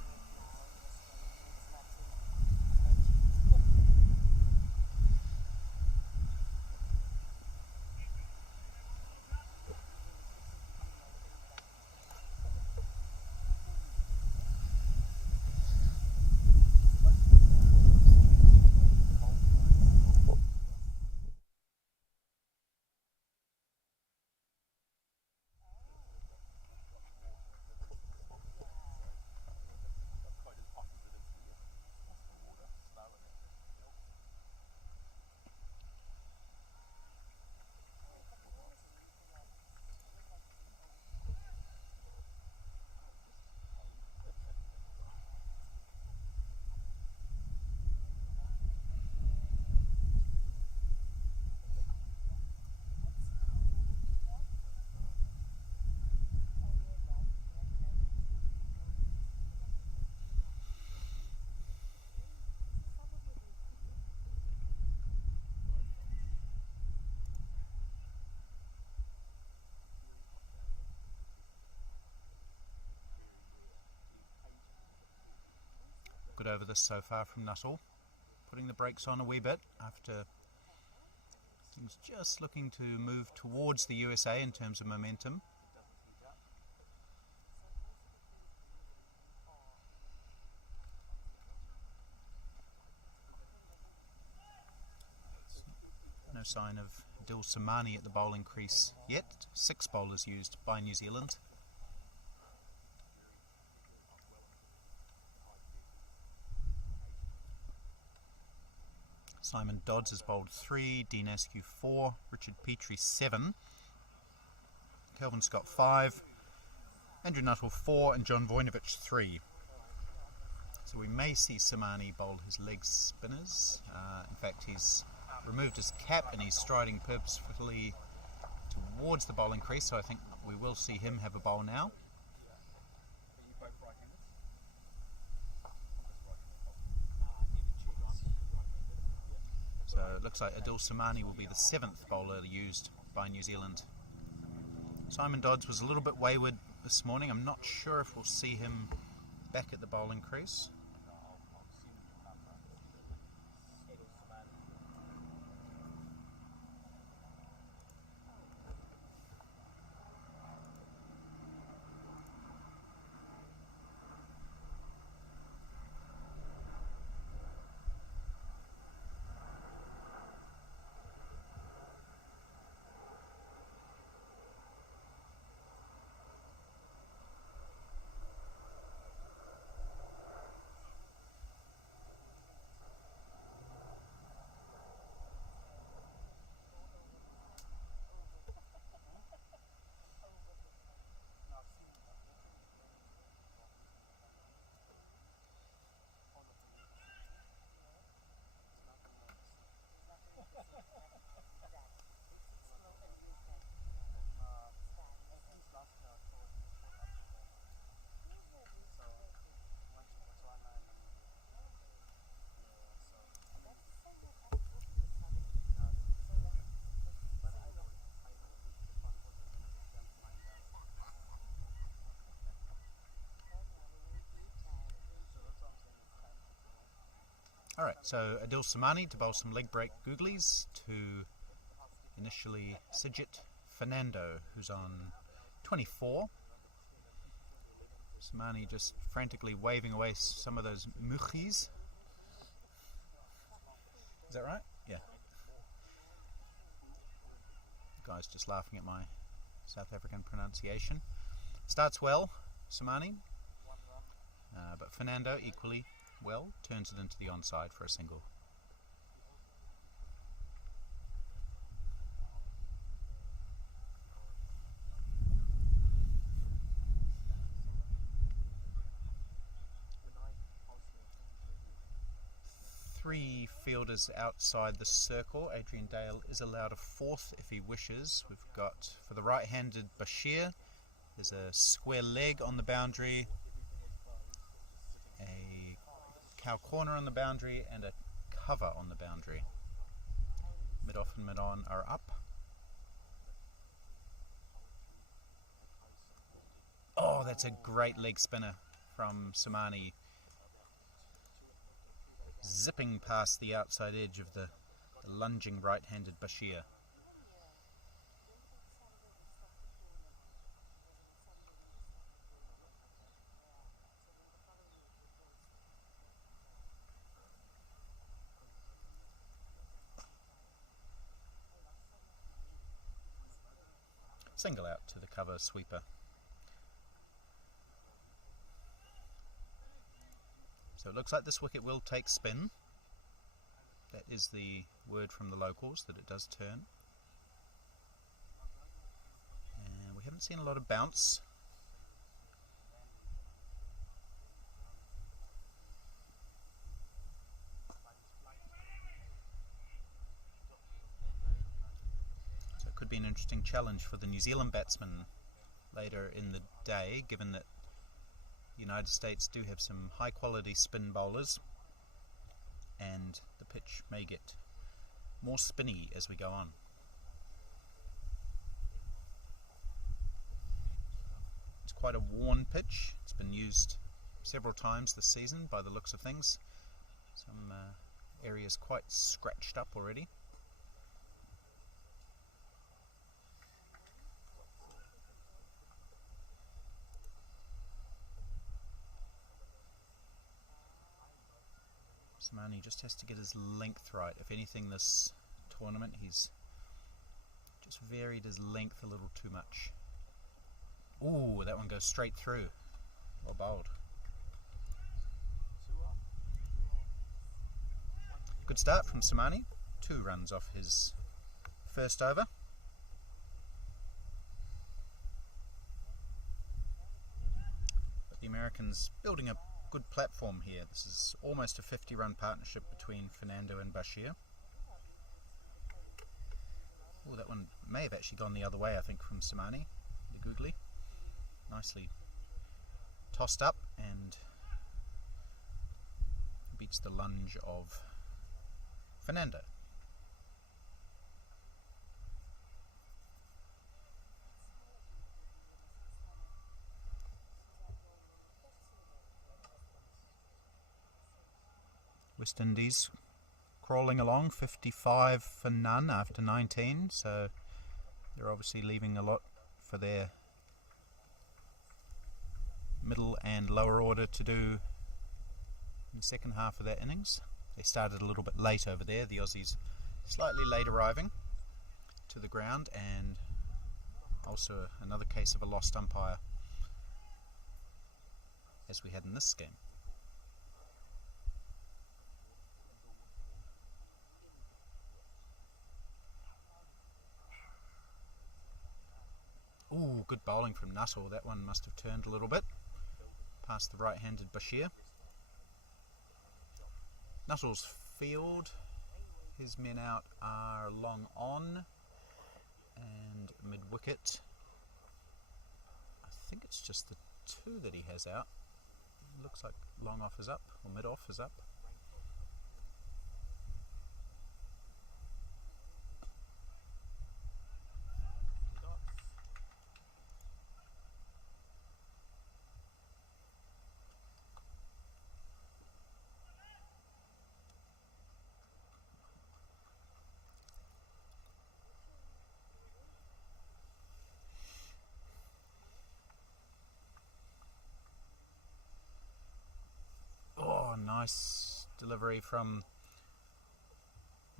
Good over this so far from Nuttall, putting the brakes on a wee bit after seems just looking to move towards the USA in terms of momentum. No sign of Adil Samani at the bowling crease yet. 6 bowlers used by New Zealand. Simon Dodds has bowled 3, Dean Askew 4, Richard Petrie 7, Kelvin Scott 5, Andrew Nuttall 4, and John Voinovich 3. So we may see Samani bowl his leg spinners. In fact, he's removed his cap and he's striding purposefully towards the bowling crease, so I think we will see him have a bowl now. So it looks like Adil Samani will be the 7th bowler used by New Zealand. Simon Dodds was a little bit wayward this morning. I'm not sure if we'll see him back at the bowling crease. Alright, so Adil Samani to bowl some leg break googlies to initially Sijit Fernando, who's on 24. Samani just frantically waving away some of those muchis. Is that right? Yeah. The guy's just laughing at my South African pronunciation. Starts well, Samani, but Fernando equally well, turns it into the onside for a single. 3 fielders outside the circle. Adrian Dale is allowed a 4th if he wishes. We've got, for the right-handed Bashir, there's a square leg on the boundary, a cow corner on the boundary, and a cover on the boundary. Mid-off and mid-on are up. Oh, that's a great leg spinner from Samani, zipping past the outside edge of the lunging right-handed Bashir. Single out to the cover sweeper. So it looks like this wicket will take spin. That is the word from the locals, that it does turn. And we haven't seen a lot of bounce. So it could be an interesting challenge for the New Zealand batsmen later in the day, given that the United States do have some high quality spin bowlers, and the pitch may get more spinny as we go on. It's quite a worn pitch. It's been used several times this season by the looks of things. Some areas quite scratched up already. Samani just has to get his length right. If anything, this tournament he's just varied his length a little too much. Ooh, that one goes straight through. Well bowled. Good start from Samani. 2 runs off his first over. But the Americans building a good platform here. This is almost a 50-run partnership between Fernando and Bashir. Oh, that one may have actually gone the other way, I think, from Samani. The googly. Nicely tossed up and beats the lunge of Fernando. West Indies crawling along, 55 for none after 19, so they're obviously leaving a lot for their middle and lower order to do in the second half of their innings. They started a little bit late over there, the Aussies slightly late arriving to the ground, and also another case of a lost umpire as we had in this game. Ooh, good bowling from Nuttall. That one must have turned a little bit past the right-handed Bashir. Nuttall's field, his men out are long on and mid-wicket. I think it's just the 2 that he has out. Looks like long off is up, or mid-off is up. Nice delivery from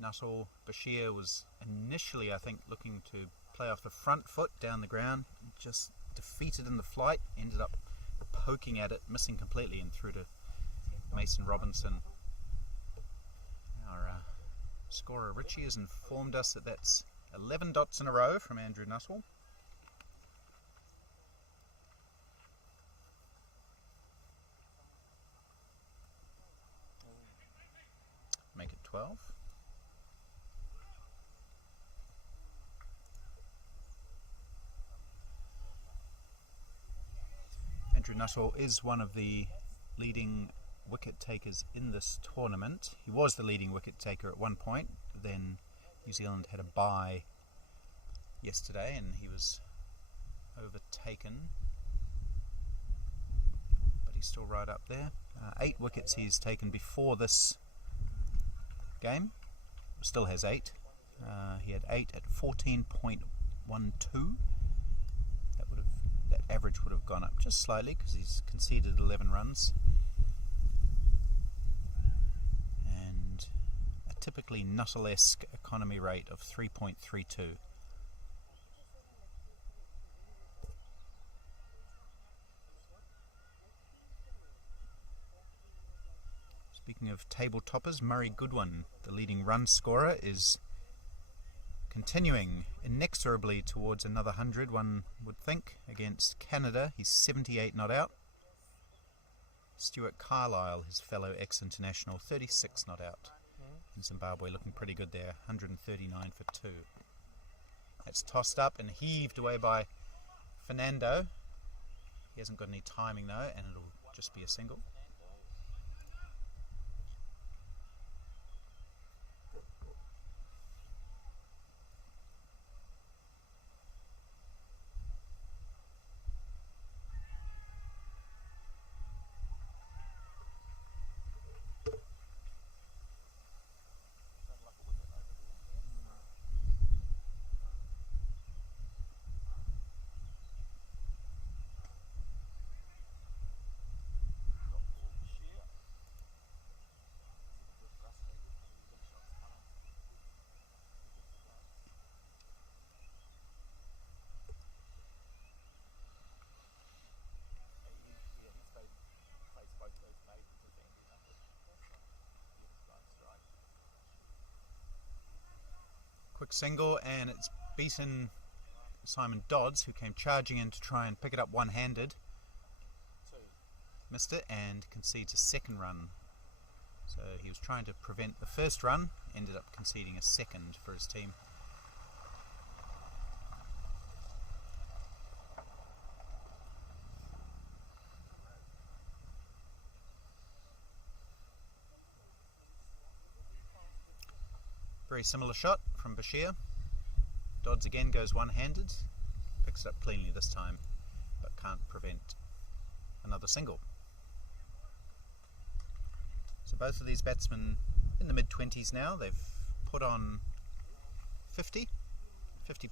Nuttall. Bashir was initially, I think, looking to play off the front foot down the ground, just defeated in the flight, ended up poking at it, missing completely, and through to Mason Robinson. Our scorer Richie has informed us that that's 11 dots in a row from Andrew Nuttall. 12. Andrew Nuttall is one of the leading wicket takers in this tournament. He was the leading wicket taker at one point, then New Zealand had a bye yesterday and he was overtaken, but he's still right up there. 8 wickets he's taken before this game, still has 8. He had 8 at 14.12. That average would have gone up just slightly because he's conceded 11 runs. And a typically Nuttall-esque economy rate of 3.32. Speaking of table toppers, Murray Goodwin, the leading run scorer, is continuing inexorably towards another 100, one would think, against Canada. He's 78 not out. Stuart Carlisle, his fellow ex-international, 36 not out. In Zimbabwe, looking pretty good there, 139 for 2. That's tossed up and heaved away by Fernando. He hasn't got any timing though, and it'll just be a single. Quick single, and it's beaten Simon Dodds, who came charging in to try and pick it up one-handed. Missed it and concedes a second run. So he was trying to prevent the first run, ended up conceding a second for his team. Very similar shot from Bashir. Dodds again goes one-handed, picks it up cleanly this time, but can't prevent another single. So both of these batsmen in the mid-20s now. They've put on 50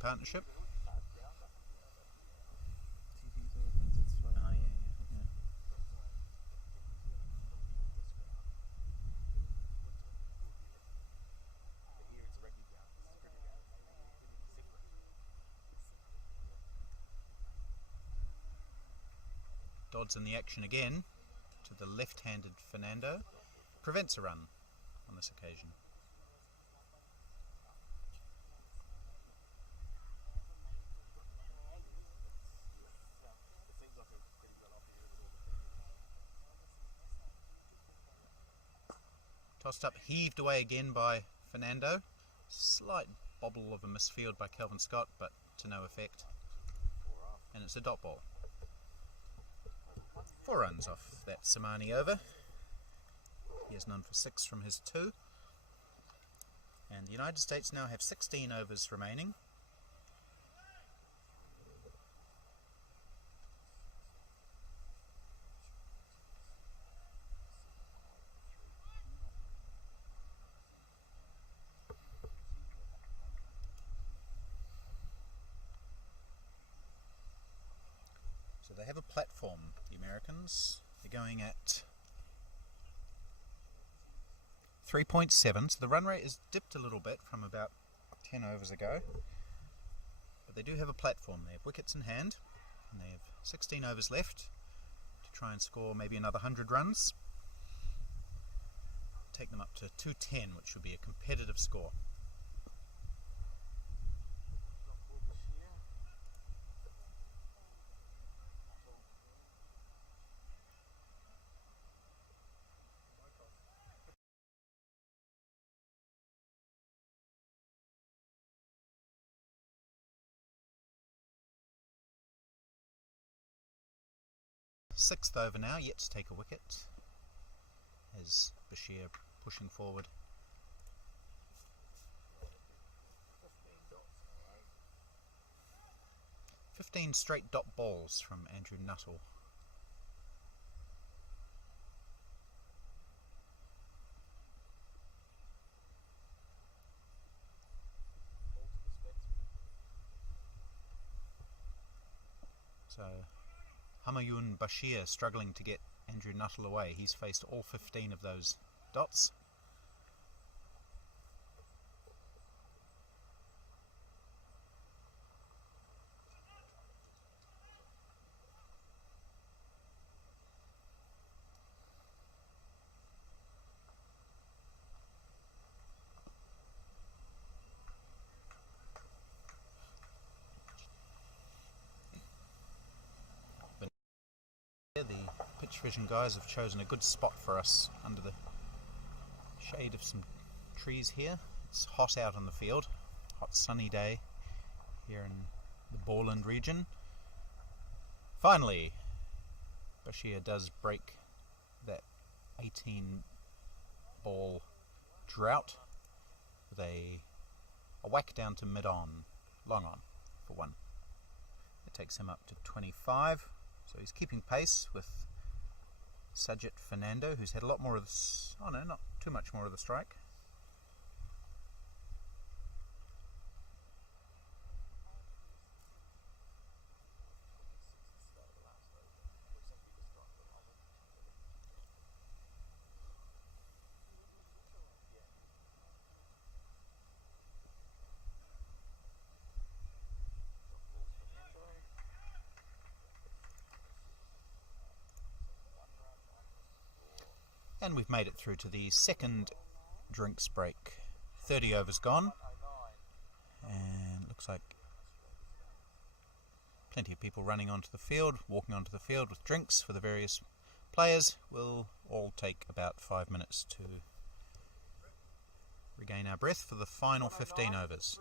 partnership. Dodds in the action again to the left-handed Fernando. Prevents a run on this occasion. Tossed up, heaved away again by Fernando. Slight bobble of a misfield by Kelvin Scott, but to no effect. And it's a dot ball. 4 runs off that Samani over. He has none for 6 from his 2. And the United States now have 16 overs remaining. So they have a platform, the Americans. They're going at 3.7, so the run rate is dipped a little bit from about 10 overs ago. But they do have a platform. They have wickets in hand, and they have 16 overs left to try and score maybe another 100 runs. Take them up to 210, which would be a competitive score. 6th over now, yet to take a wicket, as Bashir pushing forward. 15 straight dot balls from Andrew Nuttall. So Humayun Bashir struggling to get Andrew Nuttall away. He's faced all 15 of those dots. The pitch vision guys have chosen a good spot for us under the shade of some trees here. It's hot out on the field, hot sunny day here in the Borland region. Finally, Bashir does break that 18 ball drought with a whack down to mid-on, long on for one. It takes him up to 25. So he's keeping pace with Sajid Fernando, who's had a lot more of the... oh no, not too much more of the strike. And we've made it through to the second drinks break. 30 overs gone, and looks like plenty of people running onto the field, walking onto the field with drinks for the various players. We'll all take about 5 minutes to regain our breath for the final 15 overs.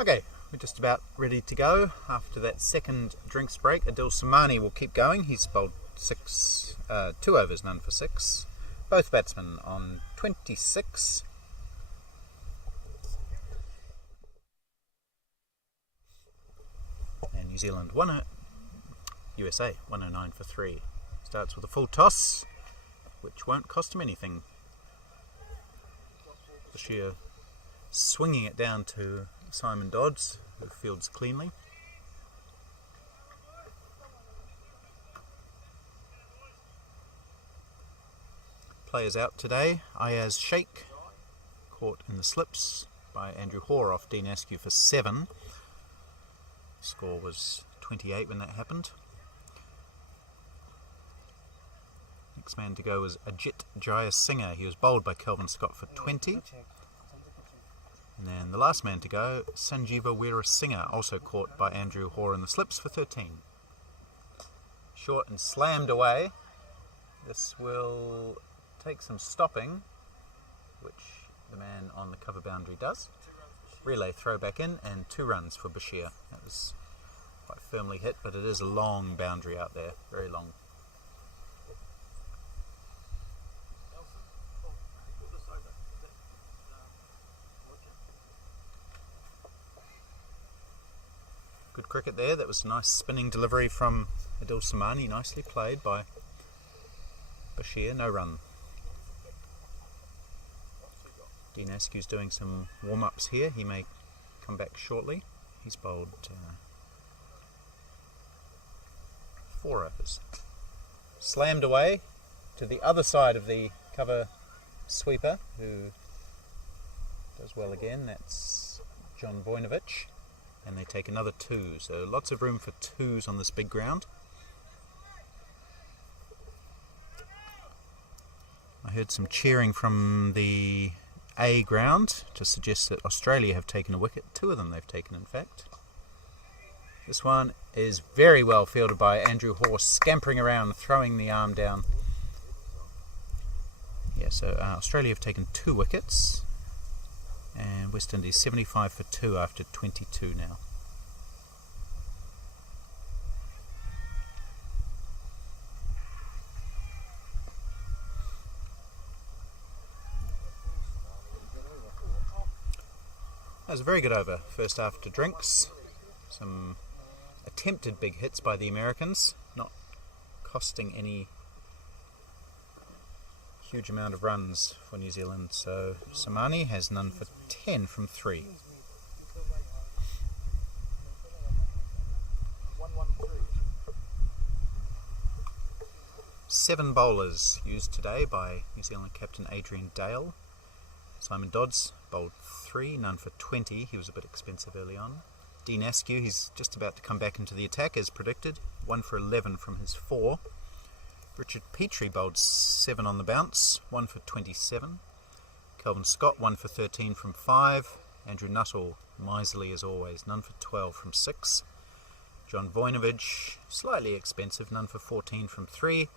Okay, we're just about ready to go. After that second drinks break, Adil Samani will keep going. He's bowled 2 overs, none for 6. Both batsmen on 26. And New Zealand USA 109 for 3. Starts with a full toss, which won't cost him anything. Bashir swinging it down to Simon Dodds, who fields cleanly. Players out today. Ayaz Sheikh, caught in the slips by Andrew Hoare off Dean Askew for 7. Score was 28 when that happened. Next man to go was Ajit Jayasinghe. He was bowled by Kelvin Scott for 20. And then the last man to go, Sanjeeva Weerasinghe, also caught by Andrew Hoare in the slips for 13. Short and slammed away. This will take some stopping, which the man on the cover boundary does. Relay throw back in and 2 runs for Bashir. That was quite firmly hit, but it is a long boundary out there, very long. Good cricket there. That was a nice spinning delivery from Adil Samani, nicely played by Bashir. No run. Dean Askew's doing some warm-ups here. He may come back shortly. He's bowled 4 overs. Slammed away to the other side of the cover sweeper, who does well again. That's John Vojnovic. And they take another 2. So lots of room for 2s on this big ground. I heard some cheering from the A ground to suggest that Australia have taken a wicket. 2 of them they've taken, in fact. This one is very well fielded by Andrew Hoare, scampering around, throwing the arm down. Yeah, so Australia have taken 2 wickets. And West Indies 75 for 2 after 22 now. That was a very good over, first after drinks. Some attempted big hits by the Americans, not costing any huge amount of runs for New Zealand. So Samani has none for 10 from 3. Seven bowlers used today by New Zealand captain Adrian Dale. Simon Dodds bowled 3, none for 20. He was a bit expensive early on. Dean Askew, he's just about to come back into the attack as predicted. 1 for 11 from his 4. Richard Petrie bowled 7 on the bounce, 1 for 27. Kelvin Scott 1 for 13 from 5. Andrew Nuttall, miserly as always, none for 12 from 6. John Vojnovic, slightly expensive, none for 14 from 3.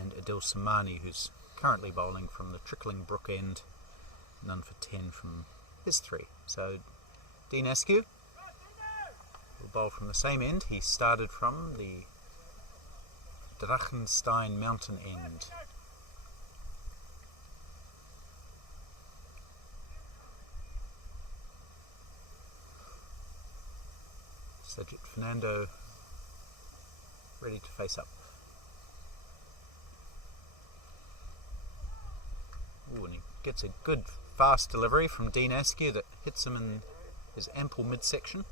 And Adil Samani, who's currently bowling from the trickling brook end, none for 10 from his 3. So Dean Askew will bowl from the same end. He started from the Drachenstein mountain end. Sajid Fernando ready to face up. Ooh, and he gets a good fast delivery from Dean Askew that hits him in his ample midsection.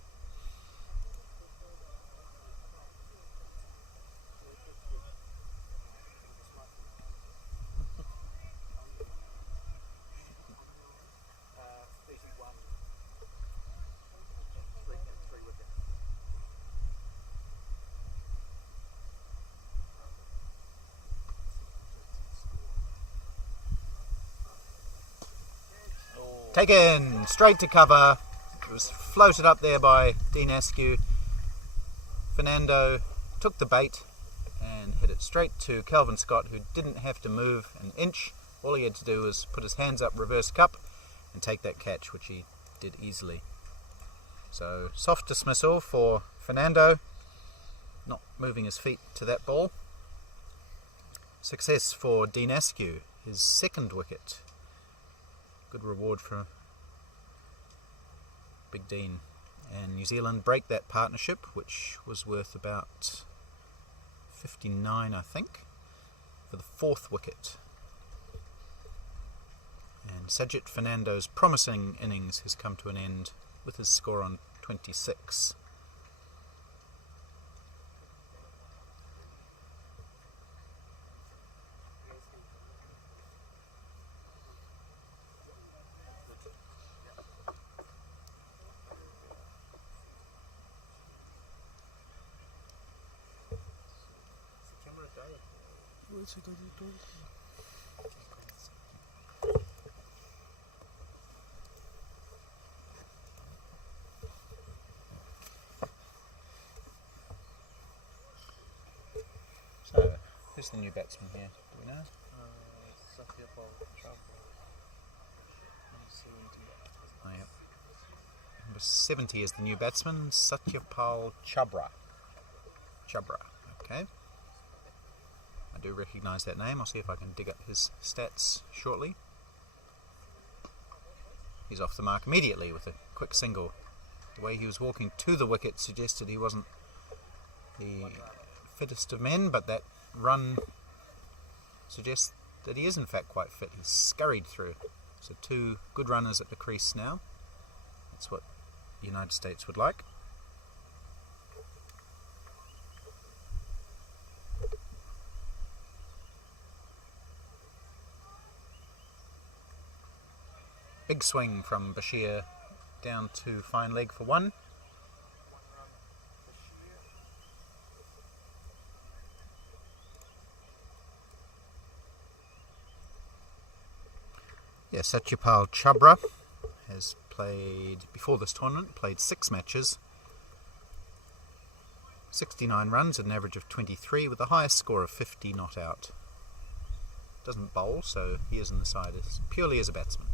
Taken straight to cover. It was floated up there by Dean Askew. Fernando took the bait and hit it straight to Kelvin Scott, who didn't have to move an inch. All he had to do was put his hands up, reverse cup, and take that catch, which he did easily. So soft dismissal for Fernando, not moving his feet to that ball. Success for Dean Askew, his second wicket. Good reward for Big Dean. And New Zealand break that partnership, which was worth about 59, I think, for the fourth wicket. And Sajid Fernando's promising innings has come to an end with his score on 26. So, who's the new batsman here? Do we know? Oh, yep. Number 70 is the new batsman, Satyapal Chabra. Okay. I do recognise that name. I'll see if I can dig up his stats shortly. He's off the mark immediately with a quick single. The way he was walking to the wicket suggested he wasn't the fittest of men, but that run suggests that he is in fact quite fit. He's scurried through. So 2 good runners at the crease now. That's what the United States would like. Big swing from Bashir down to fine leg for 1. Yeah, Satyapal Chabra has played, before this tournament, played 6 matches, 69 runs at an average of 23 with the highest score of 50 not out. Doesn't bowl, so he is in the side purely as a batsman.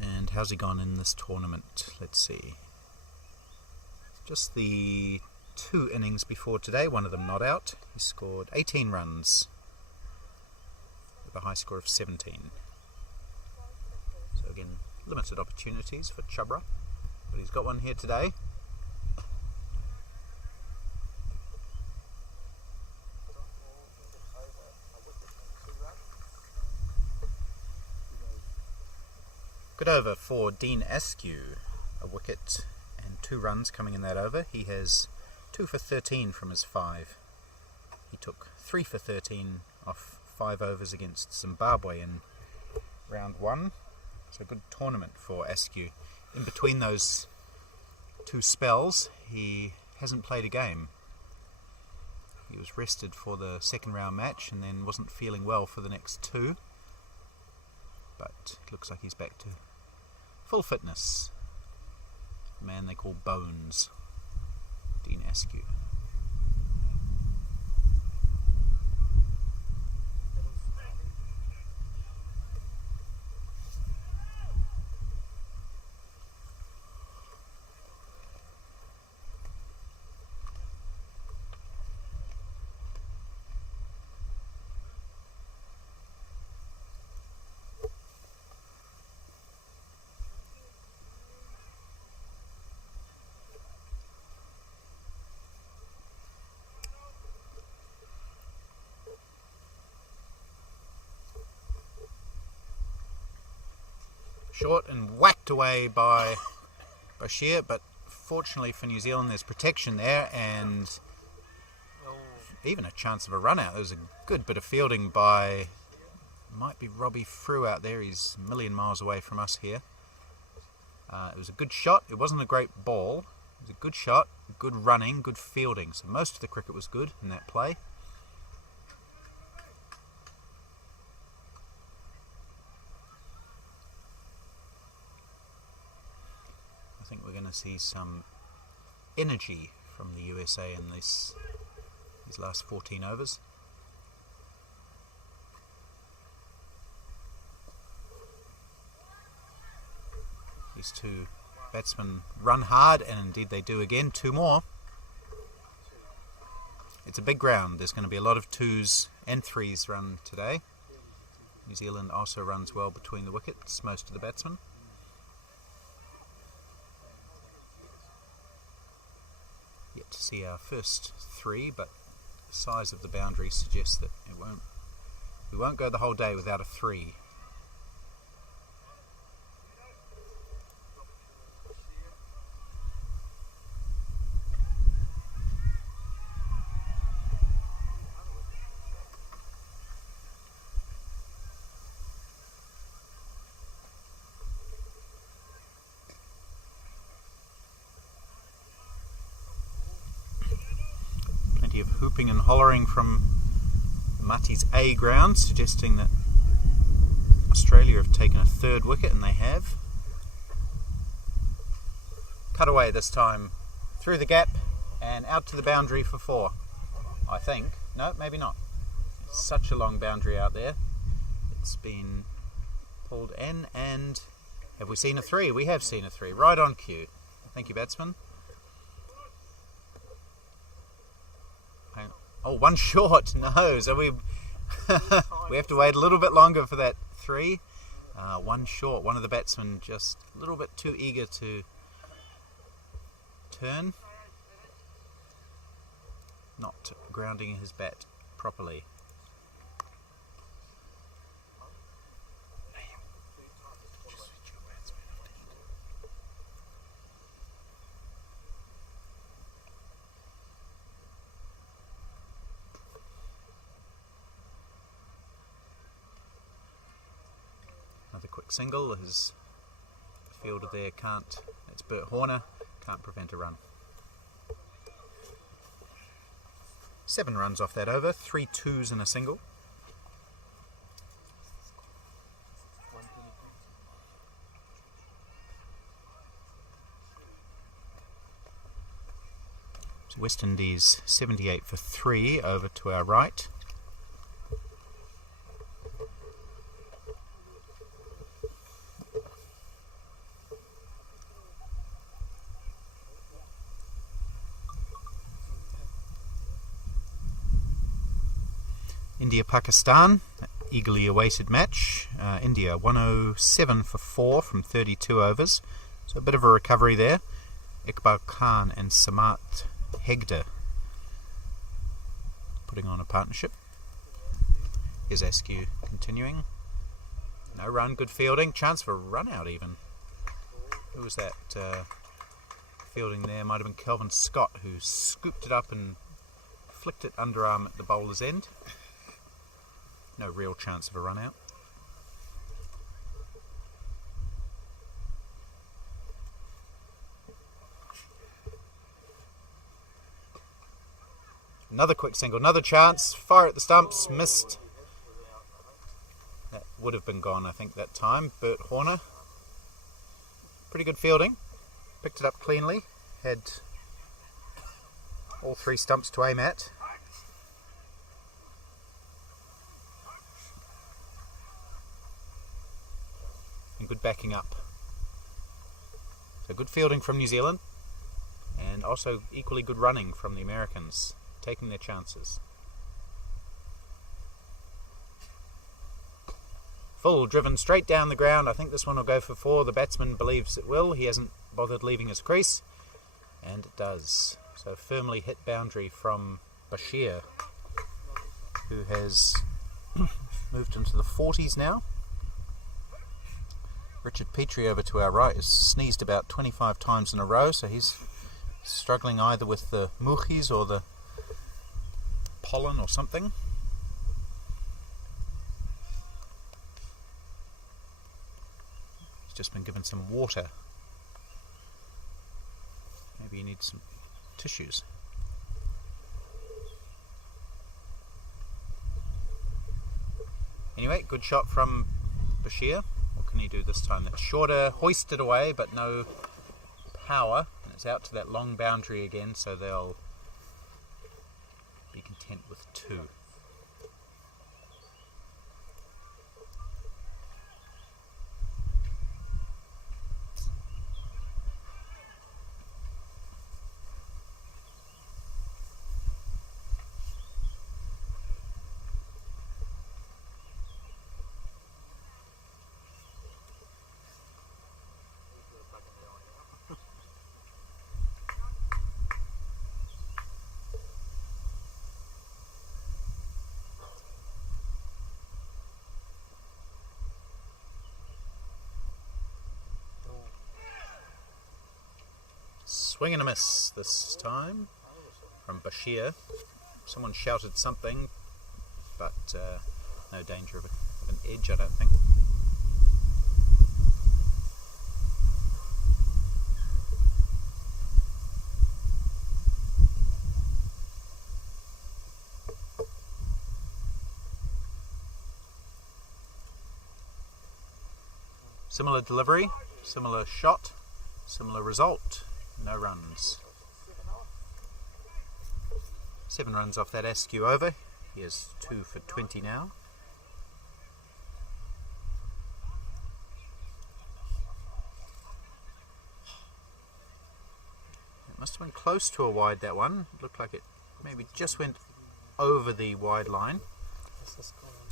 And how's he gone in this tournament? Let's see. Just the 2 innings before today, one of them not out. He scored 18 runs with a high score of 17. So again, limited opportunities for Chabra, but he's got one here today. Good over for Dean Askew, a wicket and 2 runs coming in that over. He has 2 for 13 from his 5. He took 3 for 13 off 5 overs against Zimbabwe in round 1. So a good tournament for Askew. In between those 2 spells, he hasn't played a game. He was rested for the second round match and then wasn't feeling well for the next 2. But it looks like he's back to full fitness. The man they call Bones, Dean Askew. Short and whacked away by Bashir, but fortunately for New Zealand there's protection there and even a chance of a run out. There was a good bit of fielding by, might be Robbie Frew out there. He's a million miles away from us here. It was a good shot. It wasn't a great ball. It was a good shot, good running, good fielding. So most of the cricket was good in that play. I think we're going to see some energy from the USA in these last 14 overs. These two batsmen run hard, and indeed they do again. 2 more. It's a big ground. There's going to be a lot of 2s and 3s run today. New Zealand also runs well between the wickets, most of the batsmen. Yet to see our first 3, but the size of the boundary suggests that we won't go the whole day without a 3. Of hooping and hollering from Mati's A ground, suggesting that Australia have taken a 3rd wicket, and they have. Cut away this time, through the gap and out to the boundary for 4, I think. No, maybe not. It's such a long boundary out there. It's been pulled in, and have we seen a 3? We have seen a 3, right on cue. Thank you, batsman. Oh, 1 short. No, so we have to wait a little bit longer for that 3. 1 short. One of the batsmen just a little bit too eager to turn. Not grounding his bat properly. Another quick single. His fielder there can't, it's Bert Horner, can't prevent a run. 7 runs off that over, 3 2s and a single. So West Indies 78 for 3 over to our right. India-Pakistan, eagerly awaited match. India 107 for 4 from 32 overs, so a bit of a recovery there. Iqbal Khan and Samat Hegde putting on a partnership. Here's Askew continuing. No run, good fielding, chance for a run out even. Who was that fielding there? Might have been Kelvin Scott, who scooped it up and flicked it underarm at the bowler's end. No real chance of a run out. Another quick single, another chance, fire at the stumps, missed. That would have been gone, I think, that time. Bert Horner, pretty good fielding, picked it up cleanly, had all 3 stumps to aim at. And good backing up. So good fielding from New Zealand, and also equally good running from the Americans, taking their chances. Full driven straight down the ground. I think this one will go for 4. The batsman believes it will. He hasn't bothered leaving his crease, and it does. So firmly hit boundary from Bashir, who has moved into the 40s now. Richard Petrie over to our right has sneezed about 25 times in a row, so he's struggling either with the muchis or the pollen or something. He's just been given some water. Maybe he needs some tissues. Anyway, good shot from Bashir. What can he do this time? That's shorter, hoisted away, but no power. And it's out to that long boundary again, so they'll be content with 2. Swing and a miss this time from Bashir. Someone shouted something, but no danger of an edge, I don't think. Similar delivery, similar shot, similar result. No runs. 7 runs off that Askew over. He is 2 for 20 now. It must have been close to a wide, that one. Looked like it maybe just went over the wide line.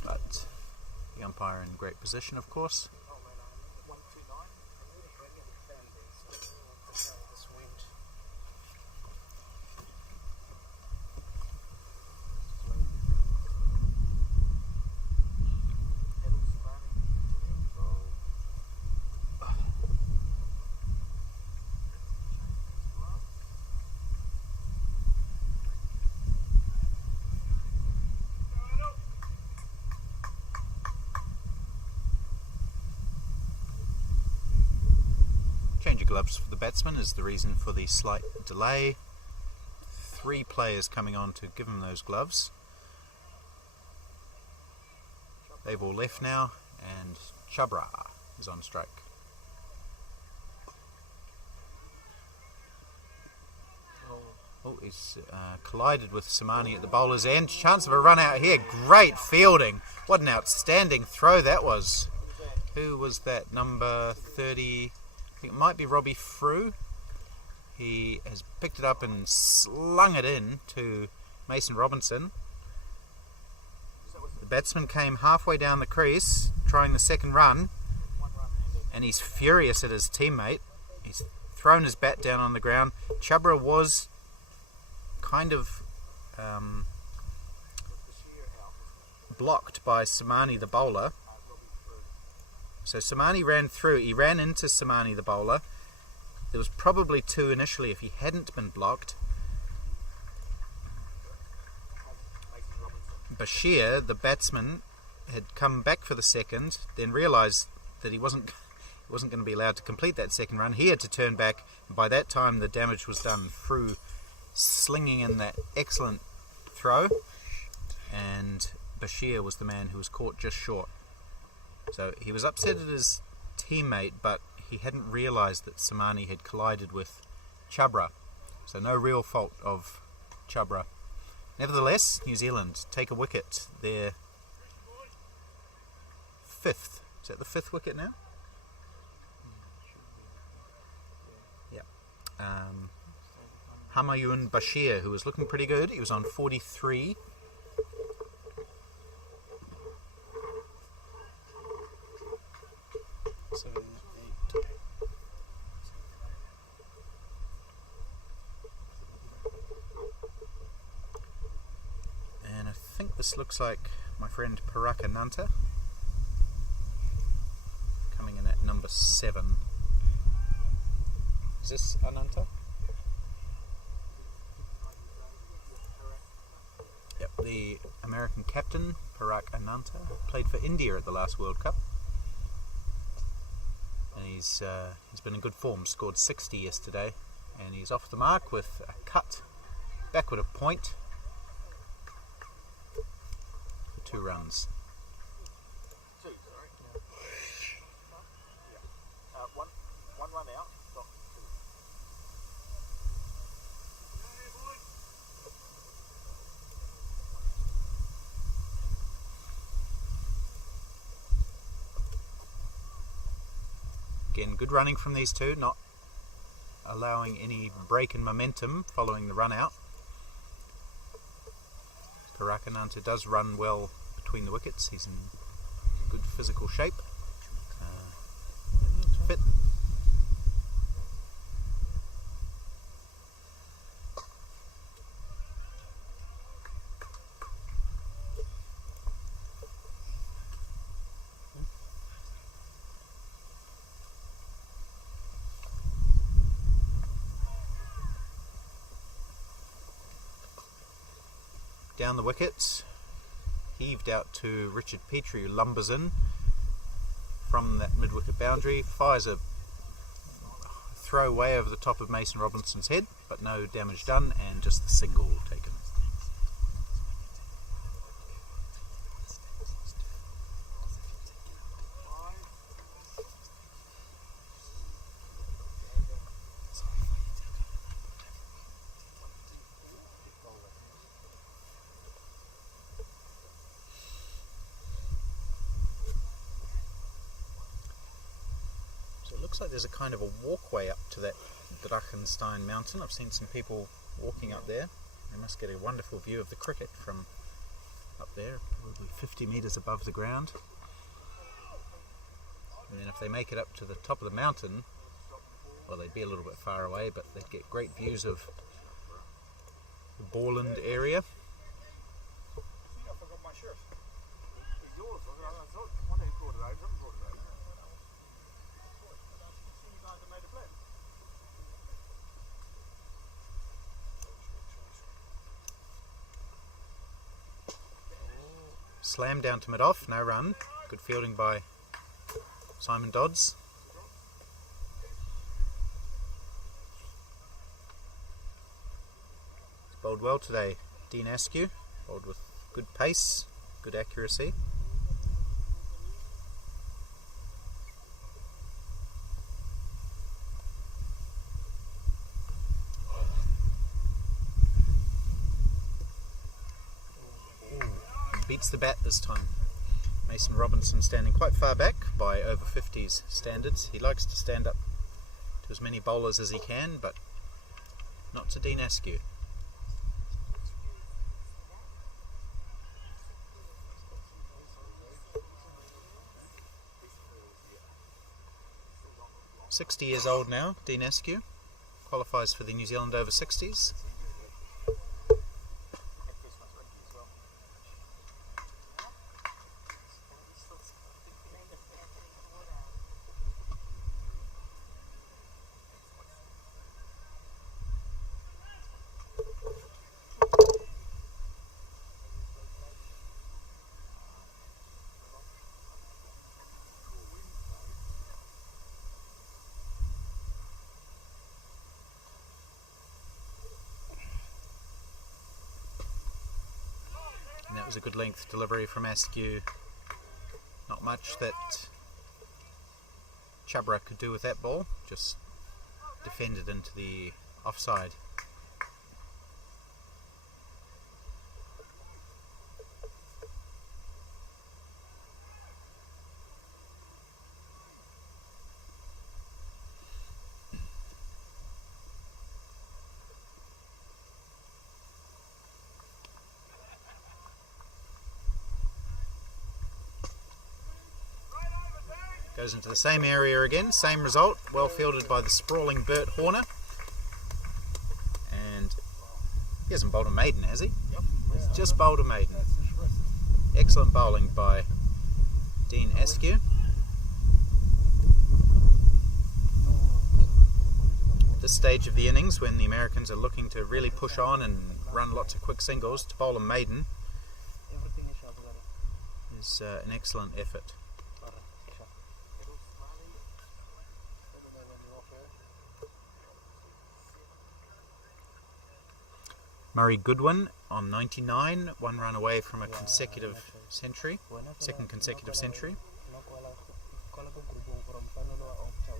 But the umpire in great position, of course. Change of gloves for the batsman is the reason for the slight delay. 3 players coming on to give him those gloves. They've all left now, and Chabra is on strike. Oh, he's collided with Samani at the bowler's end. Chance of a run out here. Great fielding. What an outstanding throw that was. Who was that? Number 30... I think it might be Robbie Frew. He has picked it up and slung it in to Mason Robinson. The batsman came halfway down the crease trying the second run, and he's furious at his teammate. He's thrown his bat down on the ground. Chabra was kind of blocked by Samani the bowler. So Samani ran through. He ran into Samani the bowler. There was probably 2 initially if he hadn't been blocked. Bashir, the batsman, had come back for the second, then realised that he wasn't going to be allowed to complete that second run. He had to turn back, and by that time the damage was done. Through slinging in that excellent throw, and Bashir was the man who was caught just short. So he was upset at his teammate, but he hadn't realised that Samani had collided with Chabra. So no real fault of Chabra. Nevertheless, New Zealand take a wicket. Their 5th. Is that the 5th wicket now? Yeah. Humayun Bashir, who was looking pretty good. He was on 43. And I think this looks like my friend Paraka Nanta coming in at number 7. Is this Ananta? Yep, the American captain Parag Ananta played for India at the last World Cup. And he's been in good form, scored 60 yesterday, and he's off the mark with a cut backward of point for 2 runs. One run out. Again, good running from these two, not allowing any break in momentum following the run out. Parakananta does run well between the wickets. He's in good physical shape. Fit. down the wickets, heaved out to Richard Petrie, who lumbers in from that mid-wicket boundary, fires a throw way over the top of Mason Robinson's head, but no damage done, and just the single taken. So it looks like there's a kind of a walkway up to that Drachenstein mountain. I've seen some people walking up there. They must get a wonderful view of the cricket from up there, probably 50 metres above the ground. And then if they make it up to the top of the mountain, well, they'd be a little bit far away, but they'd get great views of the Borland area. I forgot my shirt. It's yours. I thought one day you brought it out. Haven't brought it out. You guys have made a plan. Slam down to mid-off, no run. Good fielding by Simon Dodds. He's bowled well today. Dean Askew bowled with good pace, good accuracy. Beats the bat this time. Mason Robinson standing quite far back by over-50s standards. He likes to stand up to as many bowlers as he can, but not to Dean Askew. "60 years old now, Dean Askew. Qualifies for the New Zealand over-60s. And that was a good length delivery from Askew. Not much that Chabra could do with that ball, just defended into the offside. Goes into the same area again, same result, well fielded by the sprawling Bert Horner. And he hasn't bowled a maiden, has he? Yep. He's just bowled a maiden. Excellent bowling by Dean Askew. At this stage of the innings, when the Americans are looking to really push on and run lots of quick singles, to bowl a maiden is an excellent effort. Murray Goodwin on 99, one run away from a consecutive century, second consecutive century,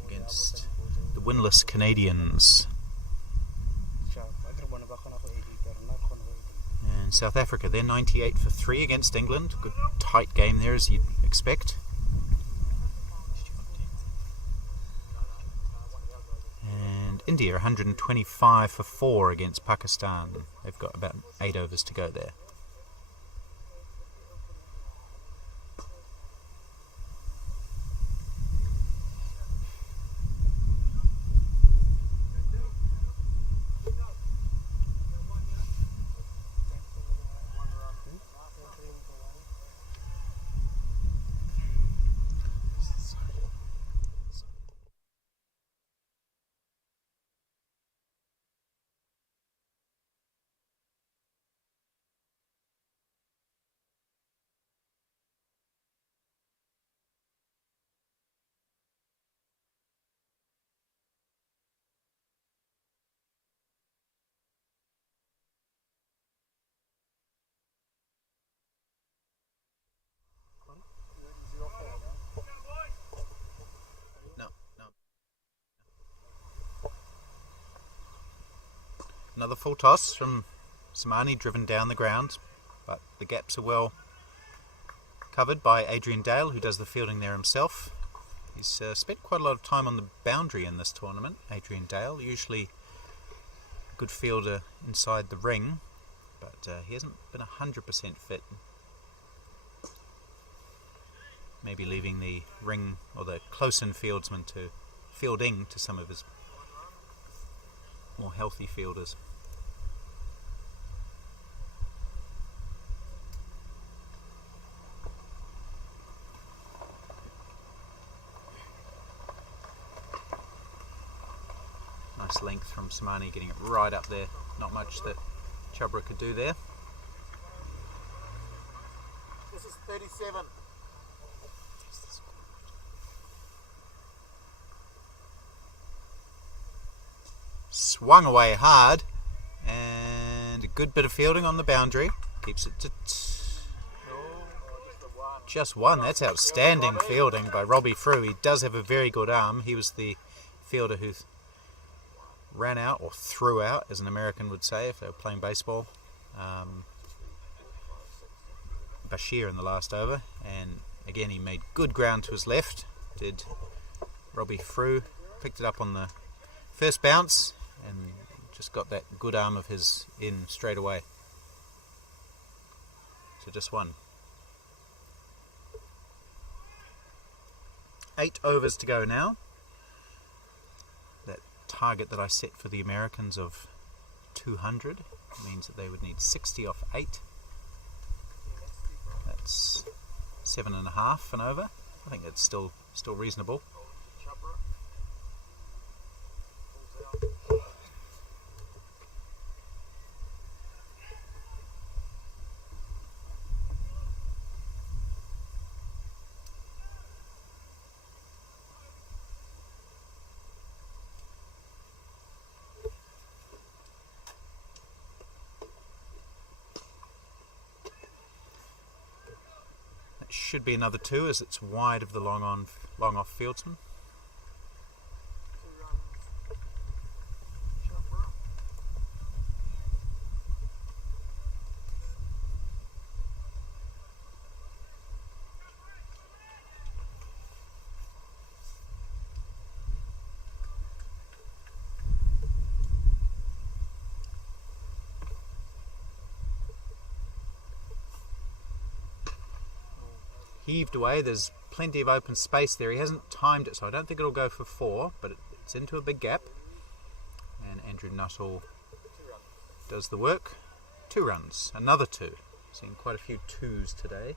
against the winless Canadians. And South Africa, they're 98 for 3 against England. Good tight game there, as you'd expect. And India 125 for 4 against Pakistan. They've got about 8 overs to go there. Another full toss from Samani, driven down the ground, but the gaps are well covered by Adrian Dale, who does the fielding there himself. He's spent quite a lot of time on the boundary in this tournament, Adrian Dale, usually a good fielder inside the ring, but he hasn't been 100% fit. Maybe leaving the ring or the close-in fielding to some of his more healthy fielders. Nice length from Samani, getting it right up there. Not much that Chhabra could do there. This is 37. Swung away hard, and a good bit of fielding on the boundary. Keeps it to just one. That's outstanding fielding by Robbie Frew. He does have a very good arm. He was the fielder who ran out, or threw out, as an American would say if they were playing baseball, Bashir in the last over. And again, he made good ground to his left, did Robbie Frew. Picked it up on the first bounce and just got that good arm of his in straight away. So just one. 8 overs to go now. That target that I set for the Americans of 200 means that they would need 60 off 8. That's 7.5 and over. I think that's still reasonable. Should be another 2 as it's wide of the long off fieldsman. Heaved away. There's plenty of open space there. He hasn't timed it, so I don't think it'll go for 4, but it's into a big gap. And Andrew Nuttall does the work. 2 runs. Another 2. Seeing quite a few 2s today.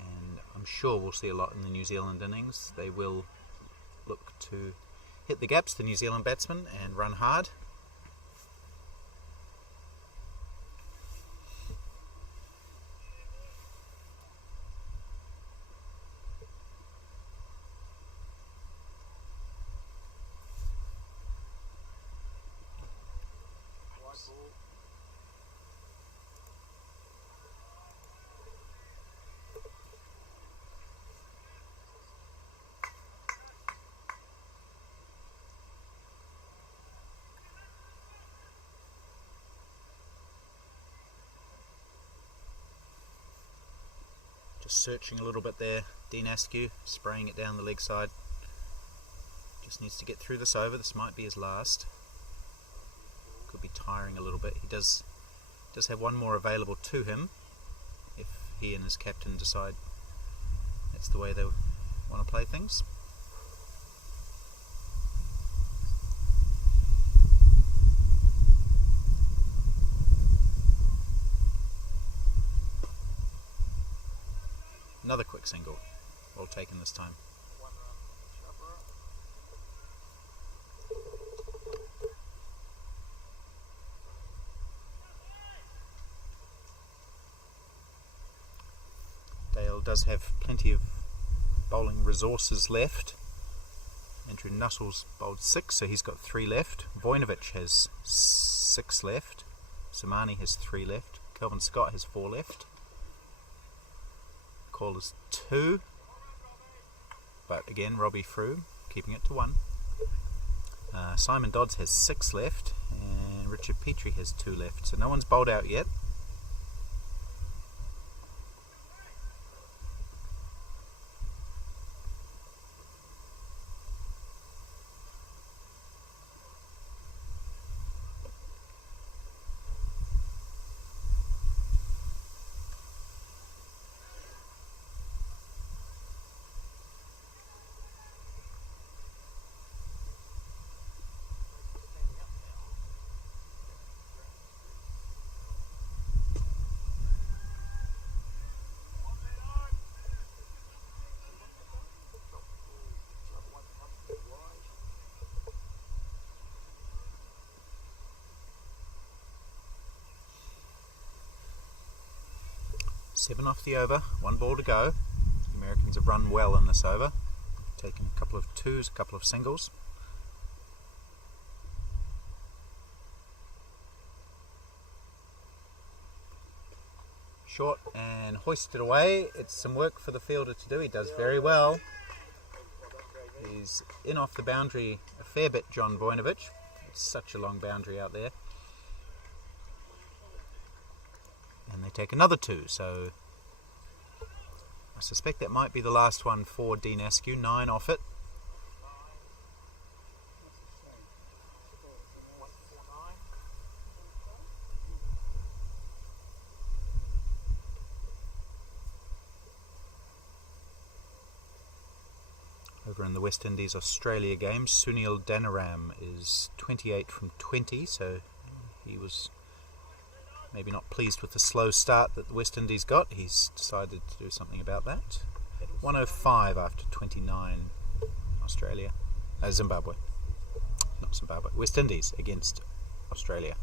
And I'm sure we'll see a lot in the New Zealand innings. They will look to hit the gaps, the New Zealand batsmen, and run hard. Searching a little bit there, Dean Askew, spraying it down the leg side. Just needs to get through this over. This might be his last. Could be tiring a little bit. He does have one more available to him if he and his captain decide that's the way they want to play things. Another quick single, well taken this time. Dale does have plenty of bowling resources left. Andrew Nuttall's bowled 6, so he's got 3 left. Vojnovic has 6 left. Samani has 3 left. Kelvin Scott has 4 left. Call is 2, but again Robbie Frew keeping it to 1. Simon Dodds has 6 left, and Richard Petrie has 2 left. So no one's bowled out yet. Seven off the over, 1 ball to go. The Americans have run well in this over. Taken a couple of twos, a couple of singles. Short and hoisted away. It's some work for the fielder to do. He does very well. He's in off the boundary a fair bit, John Vojnovic. It's such a long boundary out there. And they take another 2, so I suspect that might be the last one for Dean Askew. 9 off it. Over in the West Indies Australia game, Sunil Danaram is 28 from 20, so he was maybe not pleased with the slow start that the West Indies got. He's decided to do something about that. 105 after 29, Australia. Zimbabwe. Not Zimbabwe. West Indies against Australia.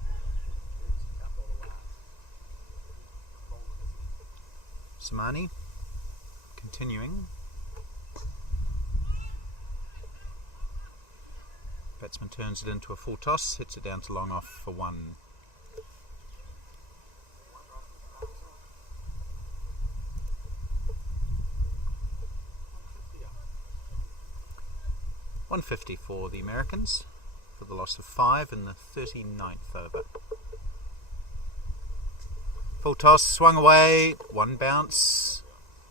Samani continuing. Batsman turns it into a full toss, hits it down to long off for 1. 150 for the Americans for the loss of 5 in the 39th over. Full toss, swung away, 1 bounce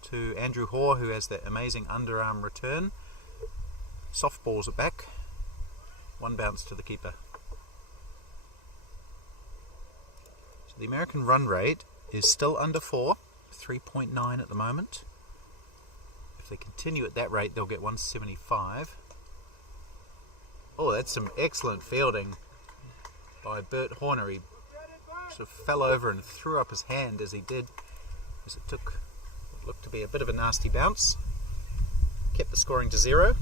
to Andrew Hoare, who has that amazing underarm return. Soft balls it back, 1 bounce to the keeper. So the American run rate is still under 4, 3.9 at the moment. If they continue at that rate, they'll get 175. Oh, that's some excellent fielding by Bert Horner. He sort of fell over and threw up his hand as he did, as it took what looked to be a bit of a nasty bounce. Kept the scoring to 0.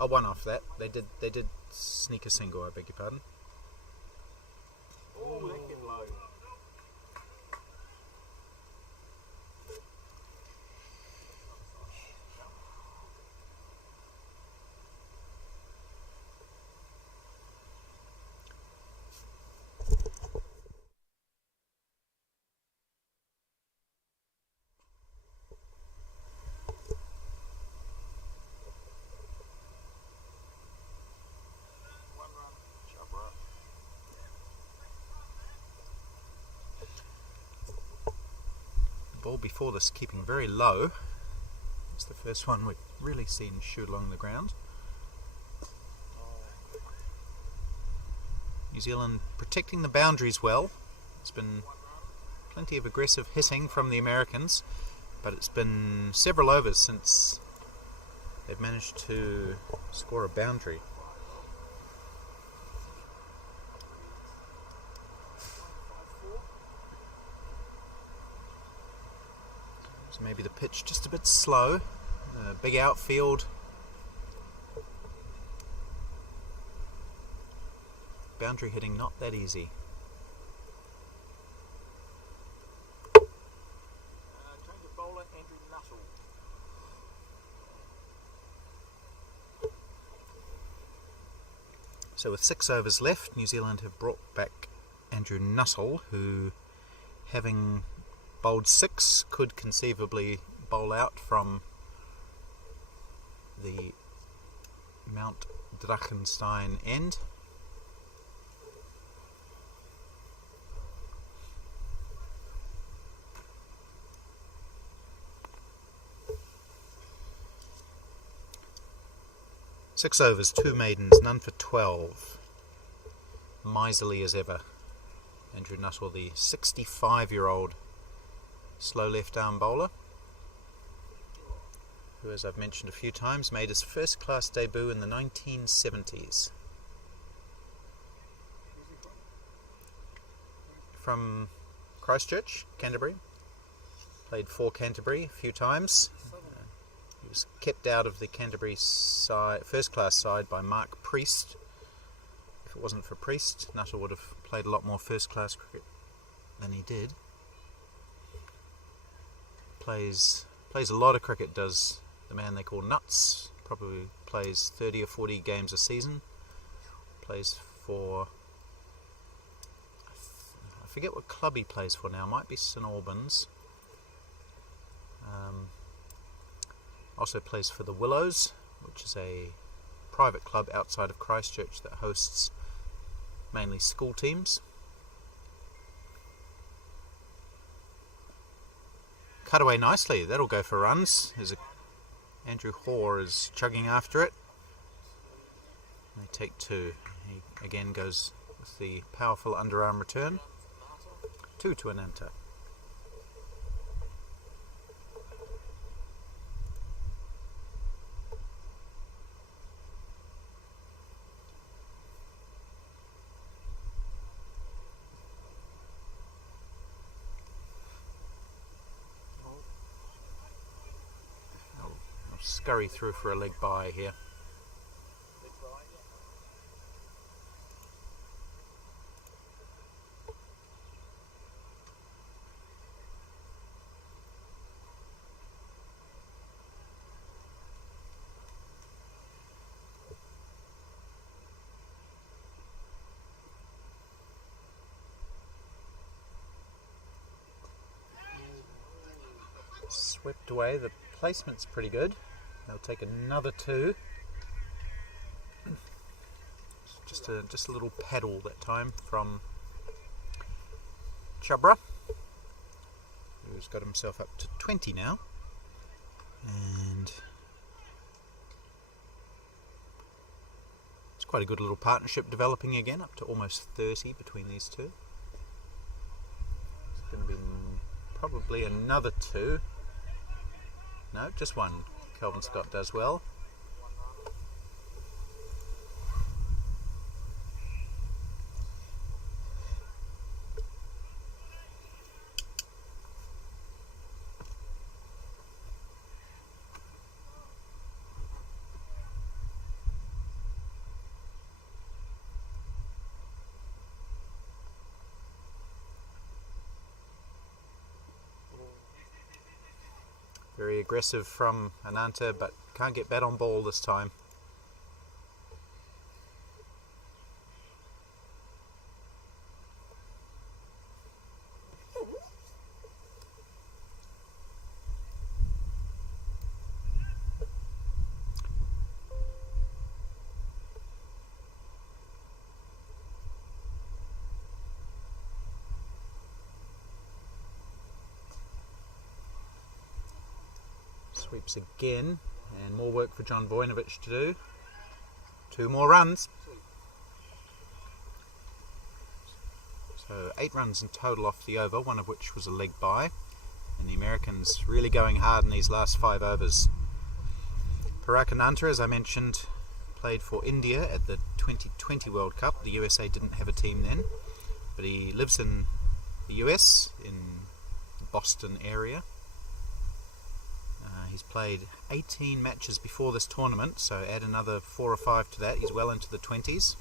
Oh, 1 off that. They did sneak a single, I beg your pardon. Oh, that get low. Ball before this keeping very low. It's the first one we've really seen shoot along the ground. New Zealand protecting the boundaries well. There's been plenty of aggressive hitting from the Americans, but it's been several overs since they've managed to score a boundary. So maybe the pitch just a bit slow. Big outfield. Boundary hitting not that easy. Change of bowler, Andrew Nuttall. So with 6 overs left, New Zealand have brought back Andrew Nuttall, who, having bowled 6, could conceivably bowl out from the Mount Drachenstein end. Six overs, 2 maidens, none for 12. Miserly as ever. Andrew Nuttall, the 65-year-old slow left-arm bowler, who, as I've mentioned a few times, made his first-class debut in the 1970s. From Christchurch, Canterbury. Played for Canterbury a few times. He was kept out of the Canterbury side, first-class side by Mark Priest. If it wasn't for Priest, Nuttall would have played a lot more first-class cricket than he did. Plays a lot of cricket, does the man they call Nuts. Probably plays 30 or 40 games a season. Plays for, I forget what club he plays for now. Might be St Albans. Also plays for the Willows, which is a private club outside of Christchurch that hosts mainly school teams. Cut away nicely, that'll go for runs. Andrew Hoare is chugging after it. They take 2. He again goes with the powerful underarm return. 2 to Ananta. Scurry through for a leg bye here. Swept away. The placement's pretty good. They'll take another 2. Just a little paddle that time from Chubra, who's got himself up to 20 now. And it's quite a good little partnership developing again, up to almost 30 between these two. It's going to be probably another 2. No, just 1. Kelvin Scott does well. Very aggressive from Ananta, but can't get bat on ball this time. Sweeps again, and more work for John Vojnovic to do. 2 more runs. So 8 runs in total off the over, one of which was a leg bye. And the Americans really going hard in these last 5 overs. Parag Ananta, as I mentioned, played for India at the 2020 World Cup. The USA didn't have a team then, but he lives in the US, in the Boston area. He's played 18 matches before this tournament, so add another 4 or 5 to that. He's well into the 20s.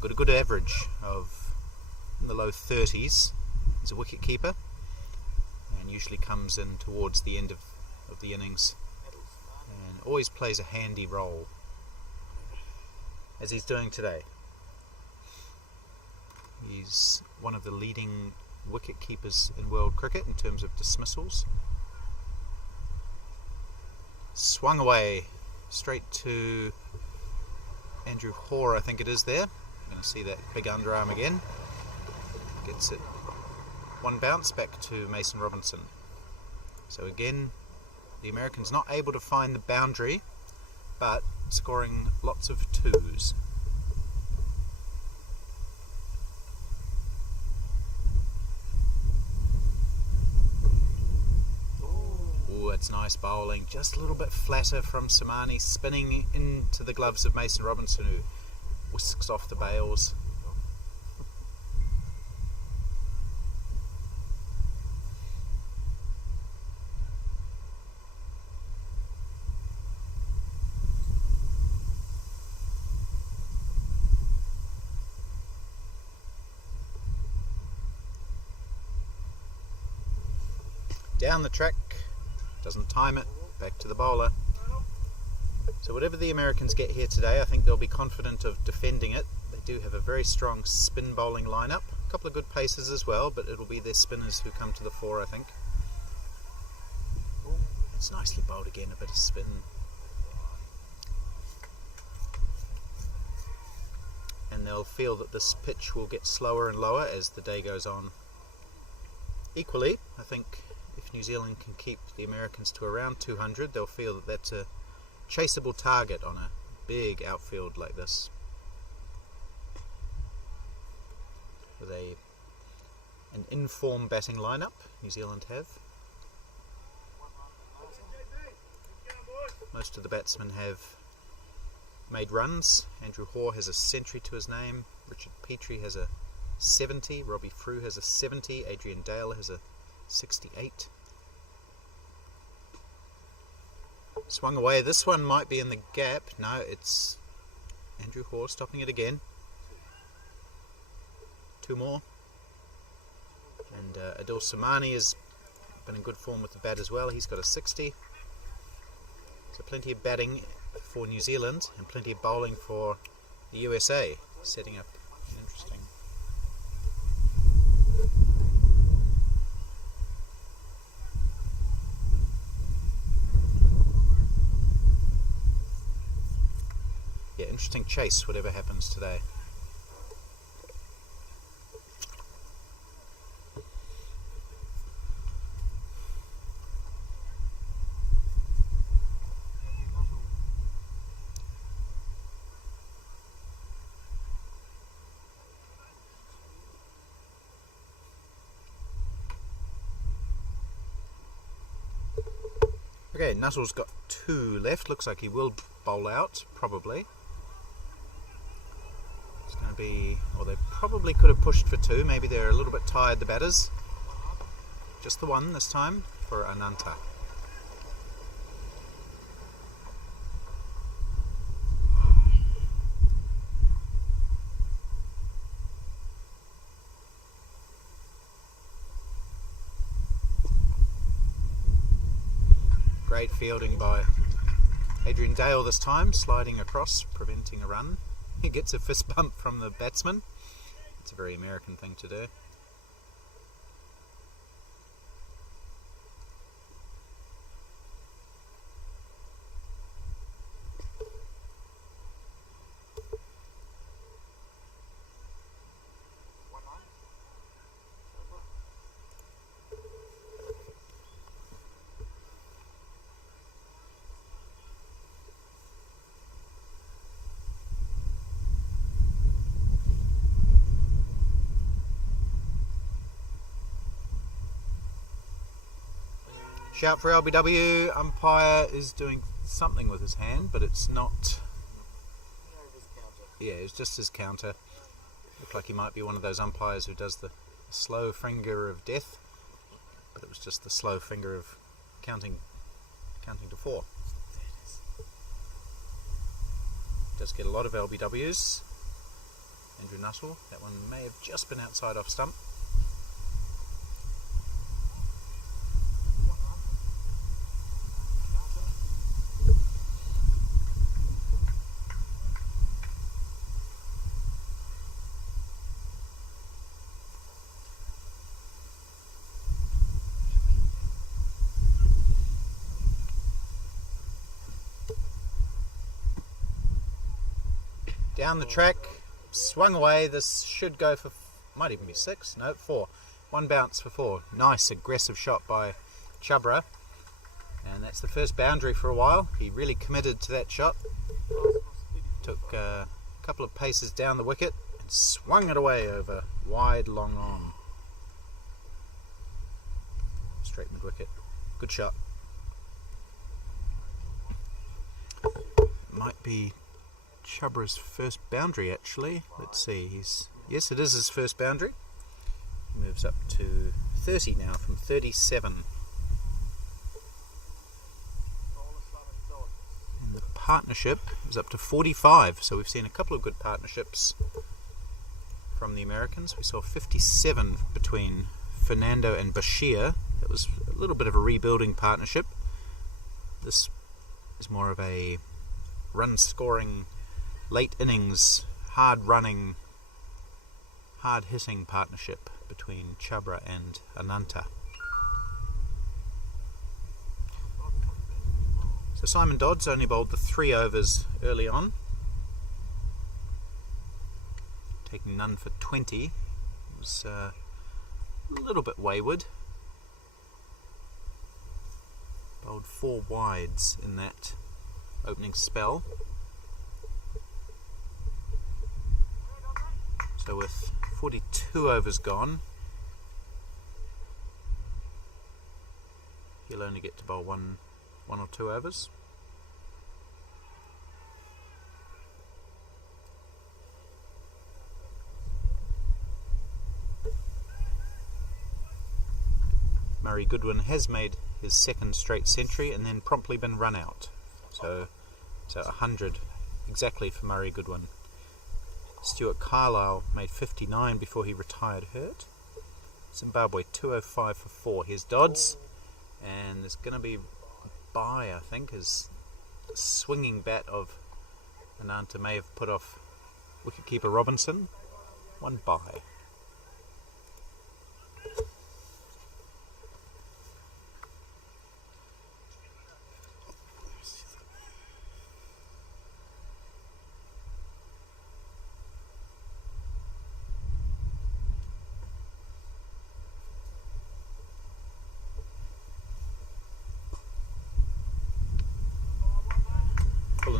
Got a good average of in the low 30s. He's a wicket keeper and usually comes in towards the end of the innings and always plays a handy role, as he's doing today. He's one of the leading wicket keepers in world cricket in terms of dismissals. Swung away straight to Andrew Hoare, I think it is there. You're going to see that big underarm again. Gets it one bounce back to Mason Robinson. So again, the Americans not able to find the boundary, but scoring lots of twos. Oh, it's nice bowling. Just a little bit flatter from Samani, spinning into the gloves of Mason Robinson, who whisks off the bails. Down the track, doesn't time it, back to the bowler. So whatever the Americans get here today, I think they'll be confident of defending it. They do have a very strong spin bowling lineup, a couple of good paces as well, but it'll be their spinners who come to the fore, I think. It's nicely bowled again, a bit of spin. And they'll feel that this pitch will get slower and lower as the day goes on. Equally, I think if New Zealand can keep the Americans to around 200, they'll feel that that's a chaseable target on a big outfield like this. With an in-form batting lineup, New Zealand have. Most of the batsmen have made runs. Andrew Hoare has a century to his name. Richard Petrie has a 70. Robbie Frew has a 70. Adrian Dale has a 68. Swung away. This one might be in the gap. No, it's Andrew Hoare stopping it again. Two more. And Adil Samani has been in good form with the bat as well. He's got a 60. So plenty of batting for New Zealand and plenty of bowling for the USA, setting up an interesting. Yeah, interesting chase, whatever happens today. Okay, Nuttall's got two left. Looks like he will bowl out, probably. It's going to be, or they probably could have pushed for two. Maybe they're a little bit tired, the batters. Just the one this time for Ananta. Great fielding by Adrian Dale this time, sliding across, preventing a run. He gets a fist bump from the batsman. It's a very American thing to do. Shout for LBW. Umpire is doing something with his hand, but it's not. Yeah, it's just his counter. Looked like he might be one of those umpires who does the slow finger of death, but it was just the slow finger of counting to 4. Does get a lot of LBWs. Andrew Nuttall. That one may have just been outside off stump. down the track, swung away. This should go for, might even be 6, no, 4. 1 bounce for 4. Nice aggressive shot by Chubra, and that's the first boundary for a while. He really committed to that shot. Took a couple of paces down the wicket and swung it away over wide long on. Straight mid wicket. Good shot. Might be Chubra's first boundary actually. Let's see. Yes, it is his first boundary. He moves up to 30 now from 37. And the partnership is up to 45. So we've seen a couple of good partnerships from the Americans. We saw 57 between Fernando and Bashir. That was a little bit of a rebuilding partnership. This is more of a run-scoring, late innings, hard-running, hard-hitting partnership between Chubra and Ananta. So Simon Dodds only bowled the 3 overs early on, taking none for 20. It was a little bit wayward. Bowled 4 wides in that opening spell. So with 42 overs gone, he'll only get to bowl one or 2 overs. Murray Goodwin has made his 2nd straight century and then promptly been run out. So 100 exactly for Murray Goodwin. Stuart Carlisle made 59 before he retired hurt. Zimbabwe 205 for 4. Here's Dodds, and there's going to be a bye, I think, as the swinging bat of Ananta may have put off wicketkeeper Robinson. 1 bye.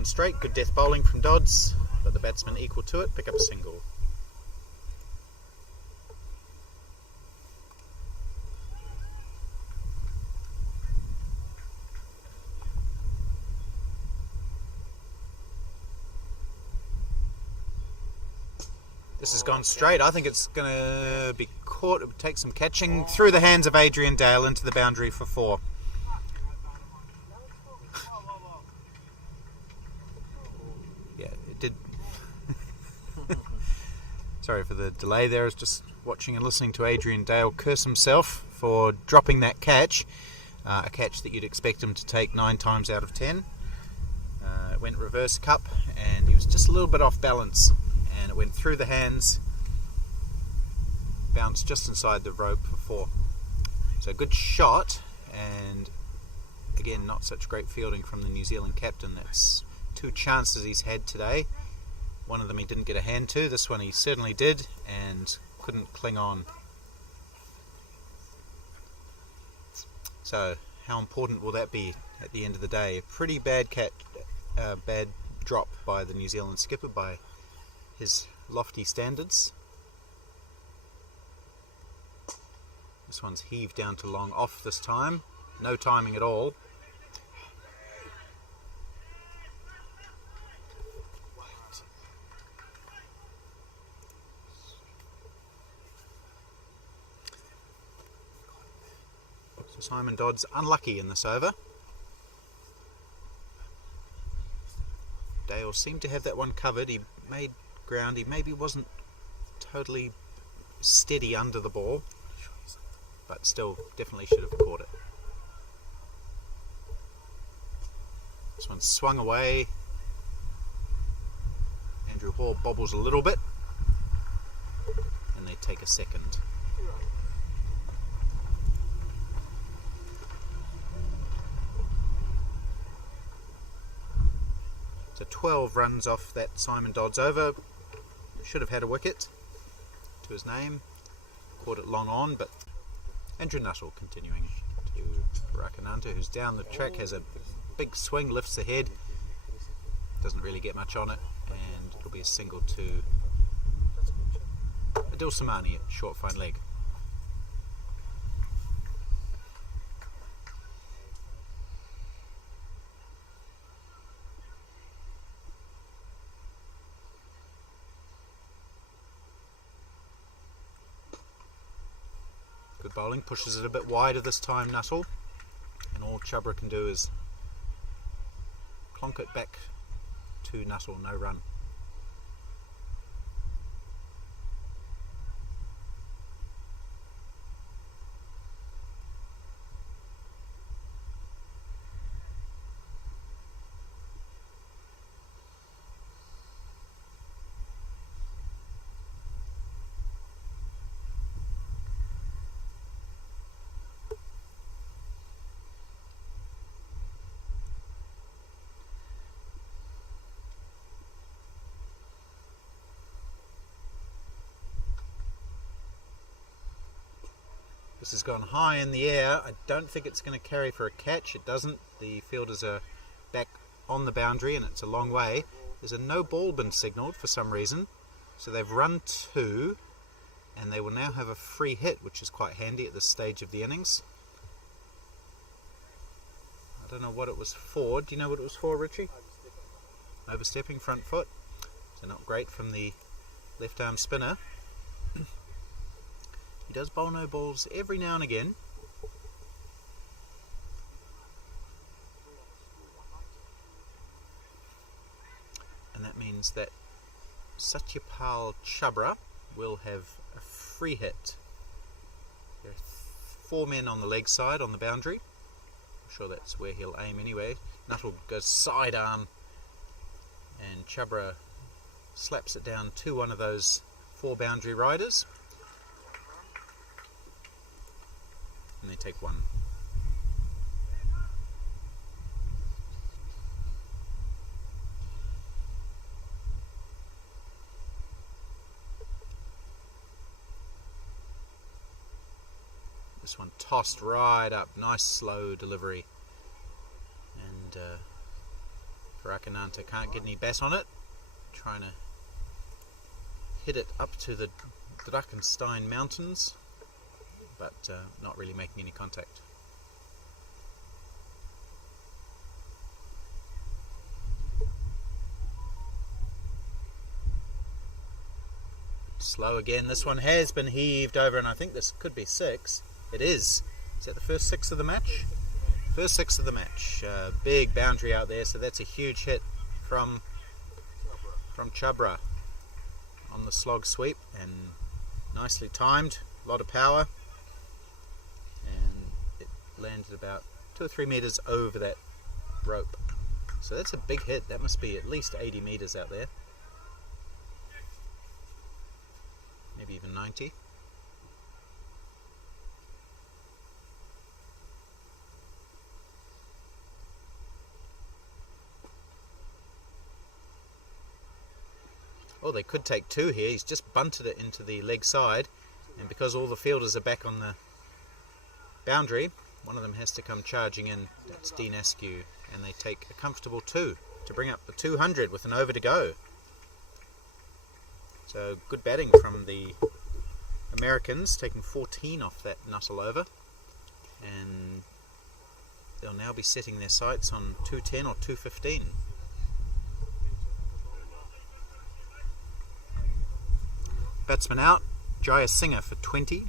Straight, good death bowling from Dodds, but the batsman equal to it, pick up a single. This has gone straight. I think it's going to be caught. It would take some catching through the hands of Adrian Dale into the boundary for 4. Did sorry for the delay there. I was just watching and listening to Adrian Dale curse himself for dropping that catch, a catch that you'd expect him to take 9 times out of 10. It went reverse cup and he was just a little bit off balance and it went through the hands, bounced just inside the rope for 4. So good shot, and again not such great fielding from the New Zealand captain. That's 2 chances he's had today. One of them he didn't get a hand to. This one he certainly did and couldn't cling on. So how important will that be at the end of the day? A pretty bad bad drop by the New Zealand skipper by his lofty standards. This one's heaved down to long off this time. No timing at all. Simon Dodds unlucky in this over. Dale seemed to have that one covered. He made ground. He maybe wasn't totally steady under the ball, but still definitely should have caught it. This one swung away. Andrew Hall bobbles a little bit and they take a second. So 12 runs off that Simon Dodds over. Should have had a wicket to his name. Caught it long on, but Andrew Nuttall continuing to Parakananta, who's down the track, has a big swing, lifts the head, doesn't really get much on it, and it'll be a single to Adil Samani at short fine leg. Good bowling, pushes it a bit wider this time, Nuttall, and all Chubra can do is clonk it back to Nuttall, no run. This has gone high in the air. I don't think it's going to carry for a catch. It doesn't. The fielders are back on the boundary and it's a long way. There's a no ball been signalled for some reason. So they've run 2 and they will now have a free hit, which is quite handy at this stage of the innings. I don't know what it was for. Do you know what it was for, Richie? Overstepping front foot. So not great from the left arm spinner. He does bowl no balls every now and again. And that means that Satyapal Chhabra will have a free hit. There are 4 men on the leg side on the boundary. I'm sure that's where he'll aim anyway. Nuttall goes sidearm and Chhabra slaps it down to one of those 4 boundary riders. And they take 1. This one tossed right up, nice slow delivery, and Parakananta can't get any bat on it, trying to hit it up to the Drakenstein Mountains, but not really making any contact. Slow again. This one has been heaved over, and I think this could be 6. It is. Is that the first 6 of the match? First 6 of the match. Big boundary out there, so that's a huge hit from Chhabra on the slog sweep, and nicely timed. A lot of power. Landed about 2 or 3 meters over that rope. So that's a big hit. That must be at least 80 meters out there. Maybe even 90. Oh, they could take 2 here. He's just bunted it into the leg side, and because all the fielders are back on the boundary, one of them has to come charging in. That's Dean Askew, and they take a comfortable 2 to bring up the 200 with an over to go. So good batting from the Americans, taking 14 off that Nuttall over, and they'll now be setting their sights on 210 or 215. Batsman out, Jaya Singha for 20,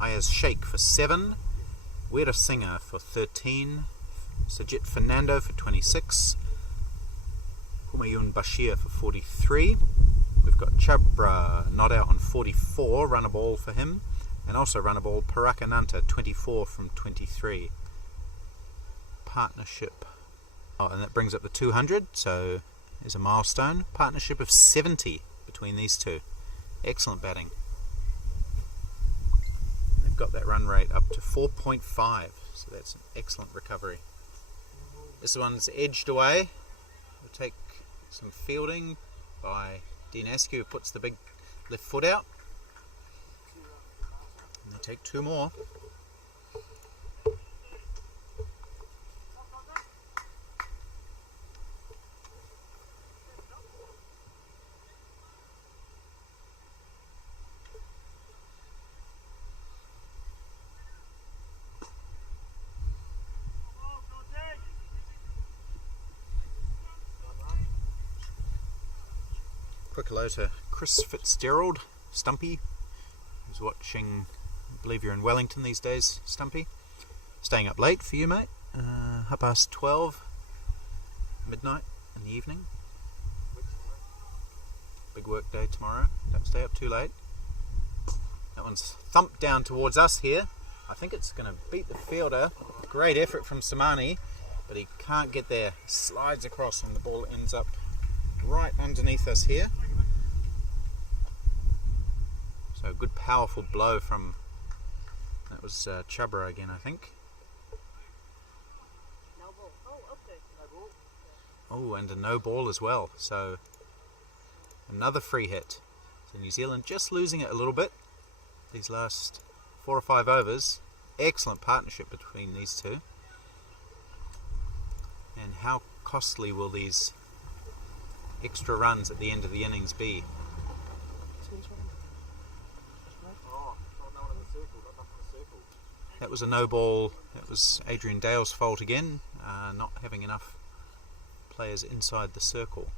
Ayaz Sheikh for 7, Weera Singha for 13, Sajid Fernando for 26, Humayun Bashir for 43. We've got Chhabra not out on 44, run a ball for him, and also run a ball Parakananta 24 from 23. Partnership. Oh, and that brings up the 200, so there's a milestone. Partnership of 70 between these two. Excellent batting. They've got that run rate up to 4.5, so that's an excellent recovery. This one's edged away. We'll take Some fielding by Dean Askew, who puts the big left foot out. And they take 2 more. Quick hello to Chris Fitzgerald, Stumpy, who's watching. I believe you're in Wellington these days, Stumpy. Staying up late for you, mate. 12:30, midnight in the evening. Big work day tomorrow. Don't stay up too late. That one's thumped down towards us here. I think it's going to beat the fielder. Great effort from Samani, but he can't get there. Slides across and the ball ends up right underneath us here. So good powerful blow from, that was Chubra again, I think. No ball. Oh, okay. No ball. Oh, and a no ball as well. So another free hit. So New Zealand just losing it a little bit these last 4 or 5 overs. Excellent partnership between these two. And how costly will these extra runs at the end of the innings be? That was a no ball. That was Adrian Dale's fault again, not having enough players inside the circle.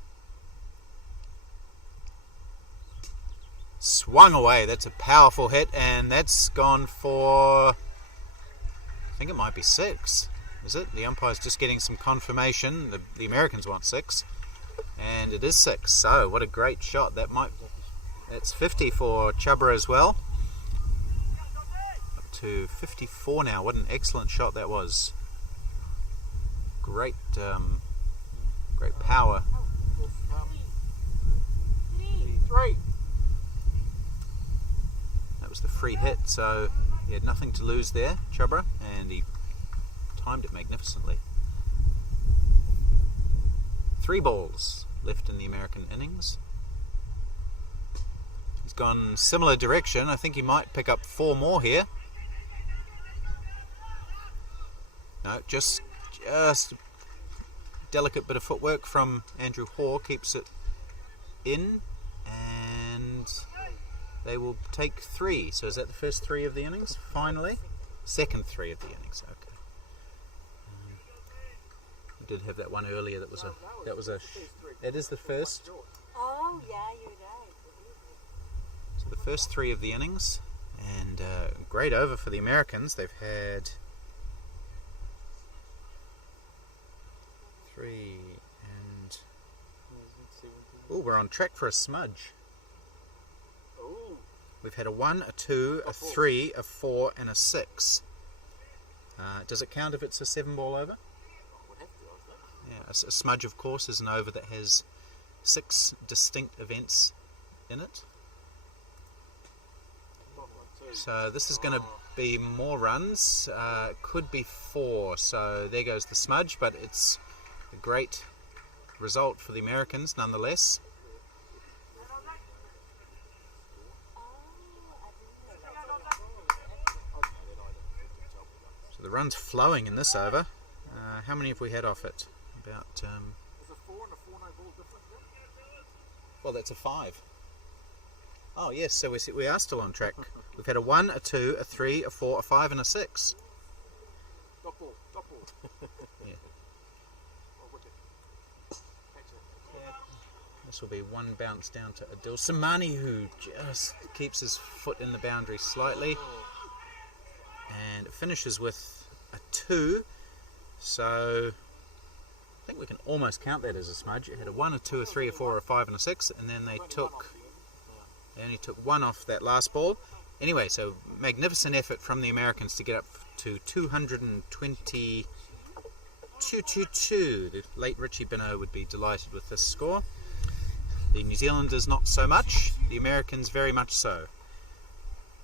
Swung away. That's a powerful hit, and that's gone for, I think it might be 6. Is it? The umpire's just getting some confirmation. The Americans want 6, and it is 6. So what a great shot. That's 50 for Chubra as well. Up to 54 now. What an excellent shot that was. Great power. 3. That was the free hit, so he had nothing to lose there, Chubra, and he timed it magnificently. 3 balls left in the American innings. He's gone similar direction. I think he might pick up 4 more here. No, just delicate bit of footwork from Andrew Hoare keeps it in, and they will take 3. So is that the first 3 of the innings? Finally, second 3 of the innings. Okay. We did have that one earlier. That was a. That is the first. Oh yeah, you're right. So the first 3 of the innings, and great over for the Americans. They've had 3 and. Oh, we're on track for a smudge. We've had a 1, a 2, a 3, a 4, and a 6. Does it count if it's a 7 ball over? Yeah, a smudge, of course, is an over that has 6 distinct events in it. So this is going to be more runs. It could be 4, so there goes the smudge, but it's a great result for the Americans nonetheless. So the run's flowing in this over. How many have we had off it? About. Is a 4 and a 4 no ball different then? Well, that's a 5. Oh yes, so we are still on track. We've had a 1, a 2, a 3, a 4, a 5, and a 6. Top ball. Yeah. Oh, wicket. Excellent. This will be 1 bounce down to Adil Samani, who just keeps his foot in the boundary slightly, and it finishes with a 2. So I think we can almost count that as a smudge. It had a 1, a 2, a 3, a 4, a 5, and a 6, and then they only took 1 off that last ball. Anyway, so magnificent effort from the Americans to get up to 222. The late Richie Beno would be delighted with this score. The New Zealanders not so much, the Americans very much so.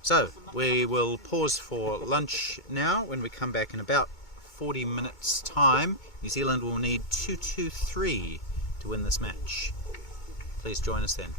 So we will pause for lunch now. When we come back in about 40 minutes time, New Zealand will need 223 to win this match. Please join us then.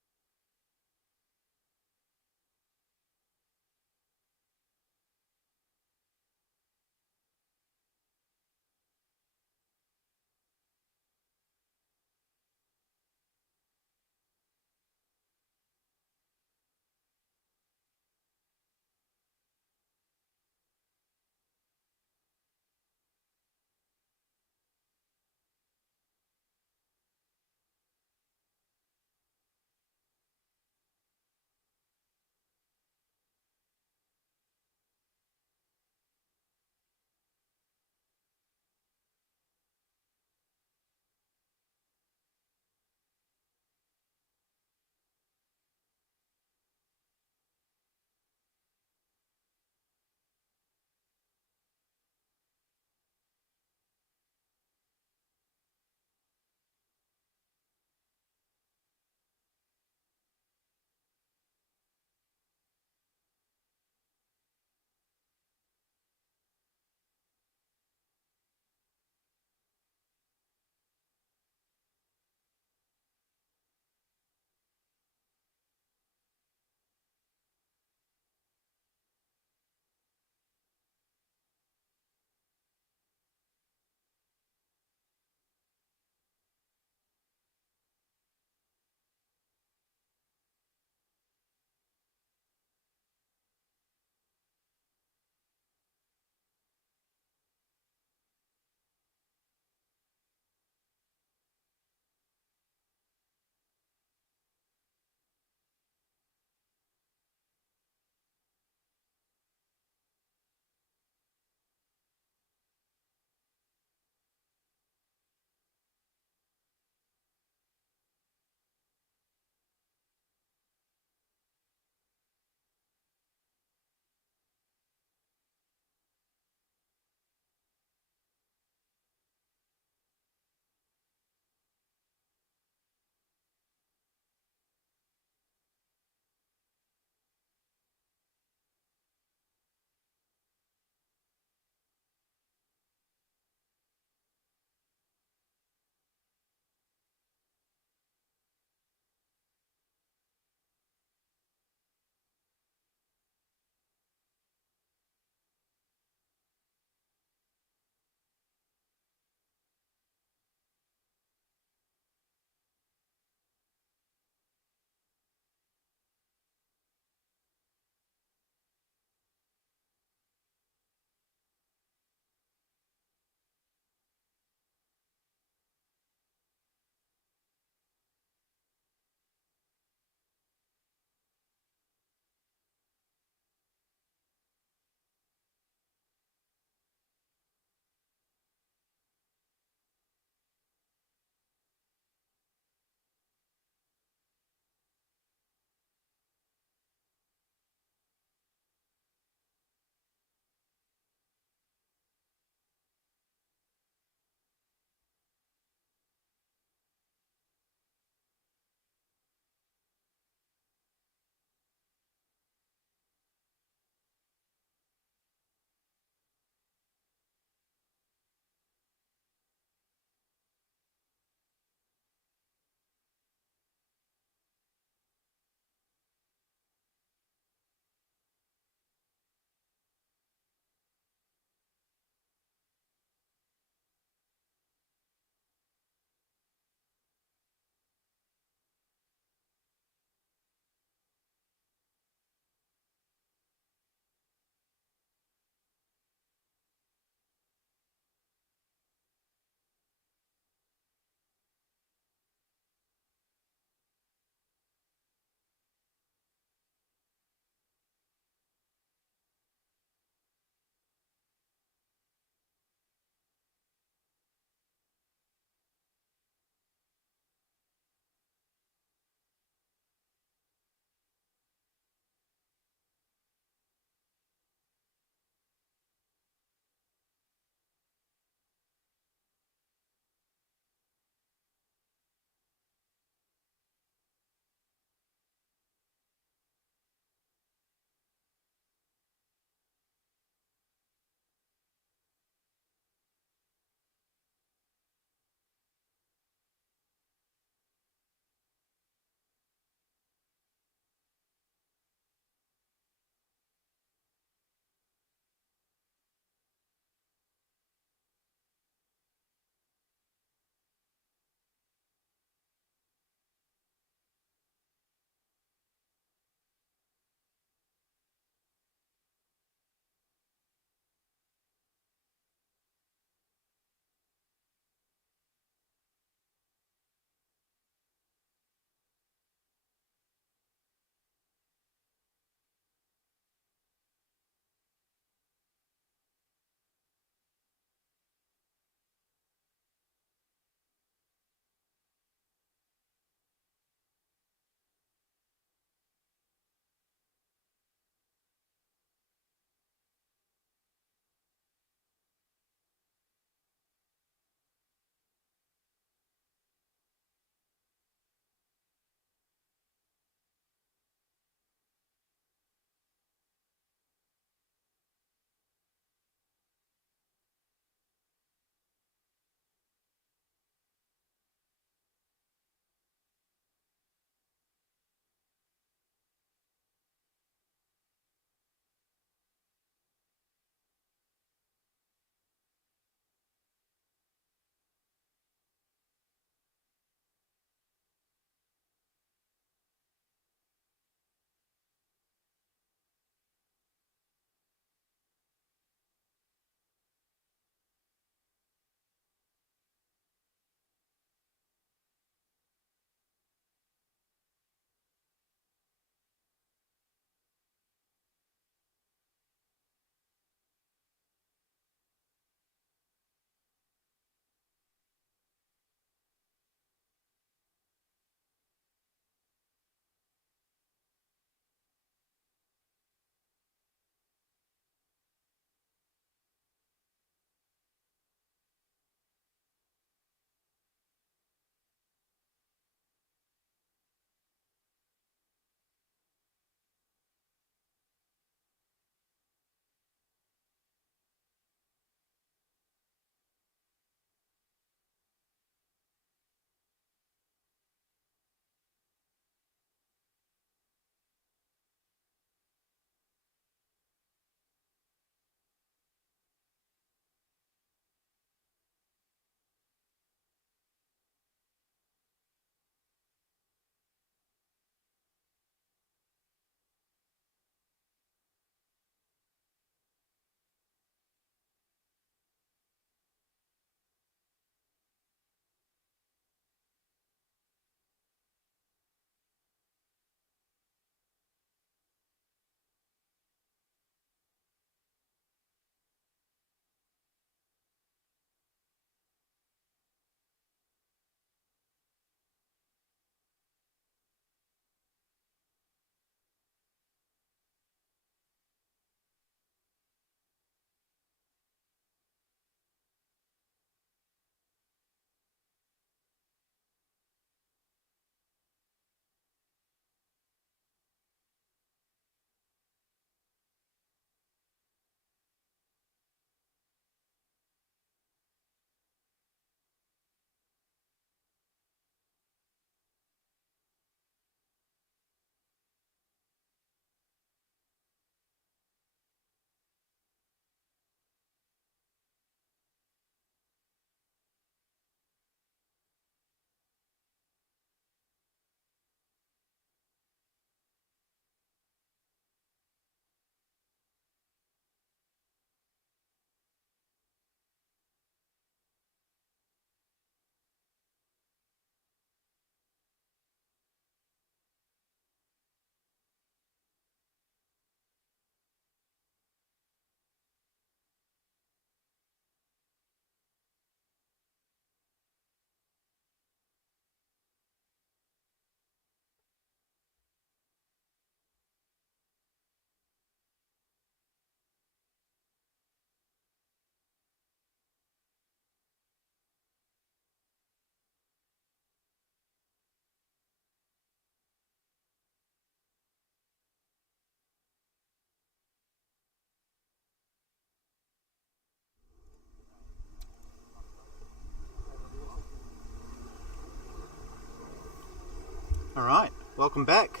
Alright, welcome back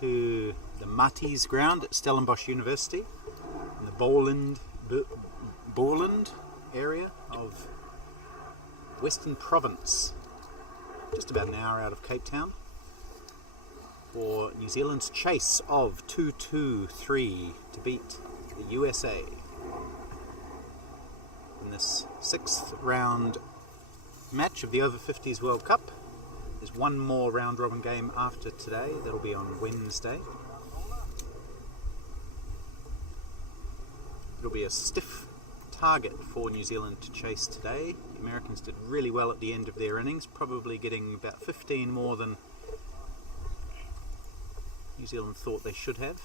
to the Matis ground at Stellenbosch University in the Borland area of Western Province, just about an hour out of Cape Town, for New Zealand's chase of 2-2-3 to beat the USA in this 6th round match of the Over-50s World Cup. There's one more round-robin game after today. That'll be on Wednesday. It'll be a stiff target for New Zealand to chase today. The Americans did really well at the end of their innings, probably getting about 15 more than New Zealand thought they should have.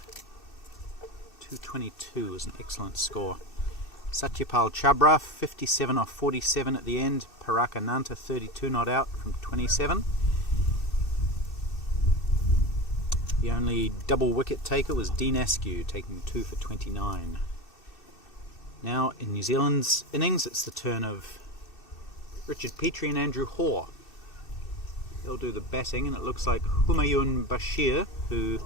222 is an excellent score. Satyapal Chabra, 57 off 47 at the end. Paraka Nanta, 32 not out from 27. The only double wicket taker was Dean Askew, taking 2 for 29. Now, in New Zealand's innings, it's the turn of Richard Petrie and Andrew Hoare. They'll do the batting, and it looks like Humayun Bashir, who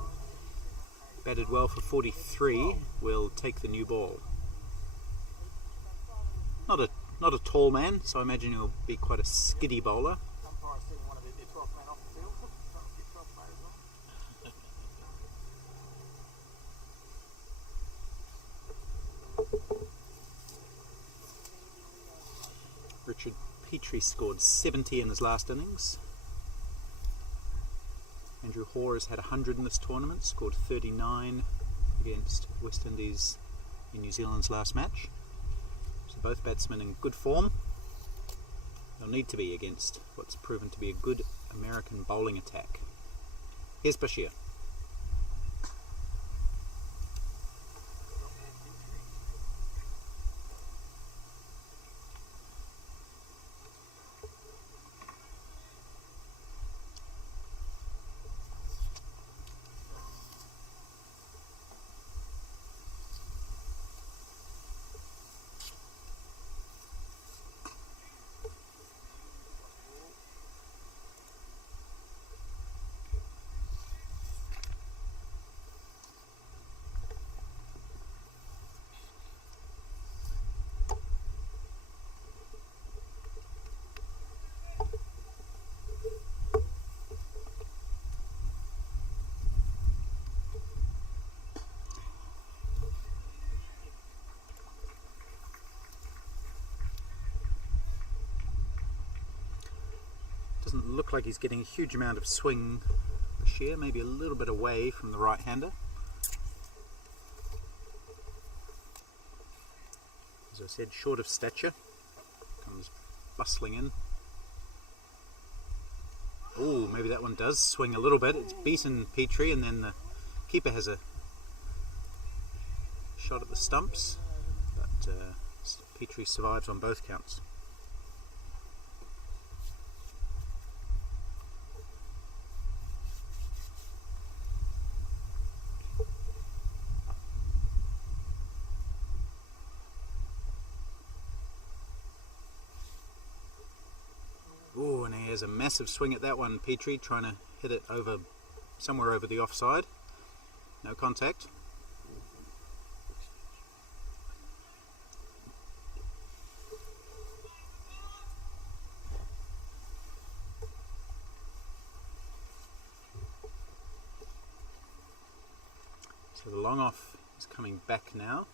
batted well for 43, will take the new ball. Not a tall man, so I imagine he'll be quite a skiddy bowler. Richard Petrie scored 70 in his last innings. Andrew Hoare has had 100 in this tournament, scored 39 against West Indies in New Zealand's last match. So both batsmen in good form. They'll need to be against what's proven to be a good American bowling attack. Here's Bashir. Doesn't look like he's getting a huge amount of swing, Bashir, maybe a little bit away from the right-hander. As I said, short of stature, comes bustling in. Oh, maybe that one does swing a little bit. It's beaten Petrie, and then the keeper has a shot at the stumps, but Petrie survives on both counts. Oh, and he has a massive swing at that one, Petrie, trying to hit it over somewhere over the offside. No contact. So the long off is coming back now.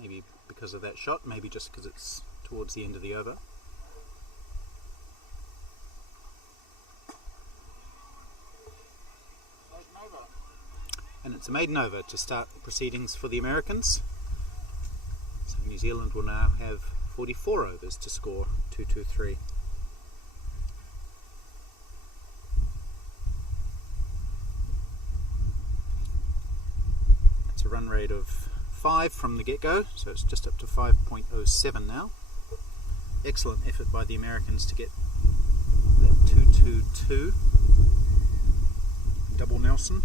Maybe because of that shot, maybe just because it's towards the end of the over. And it's a maiden over to start proceedings for the Americans. So New Zealand will now have 44 overs to score 2-2-3. That's a run rate of 5 from the get-go, so it's just up to 5.07 now. Excellent effort by the Americans to get that 2-2-2. Double Nelson.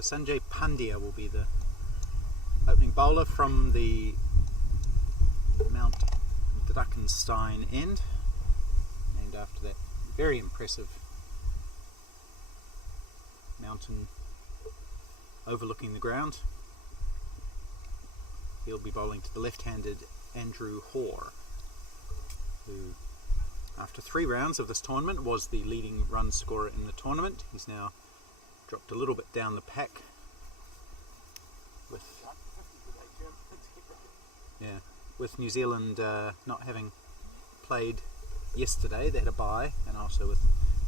So Sanjay Pandya will be the opening bowler from the Mount Drachenstein end, named after that very impressive mountain overlooking the ground. He'll be bowling to the left-handed Andrew Hoare, who after 3 rounds of this tournament was the leading run scorer in the tournament. He's now dropped a little bit down the pack with New Zealand not having played yesterday. They had a bye, and also with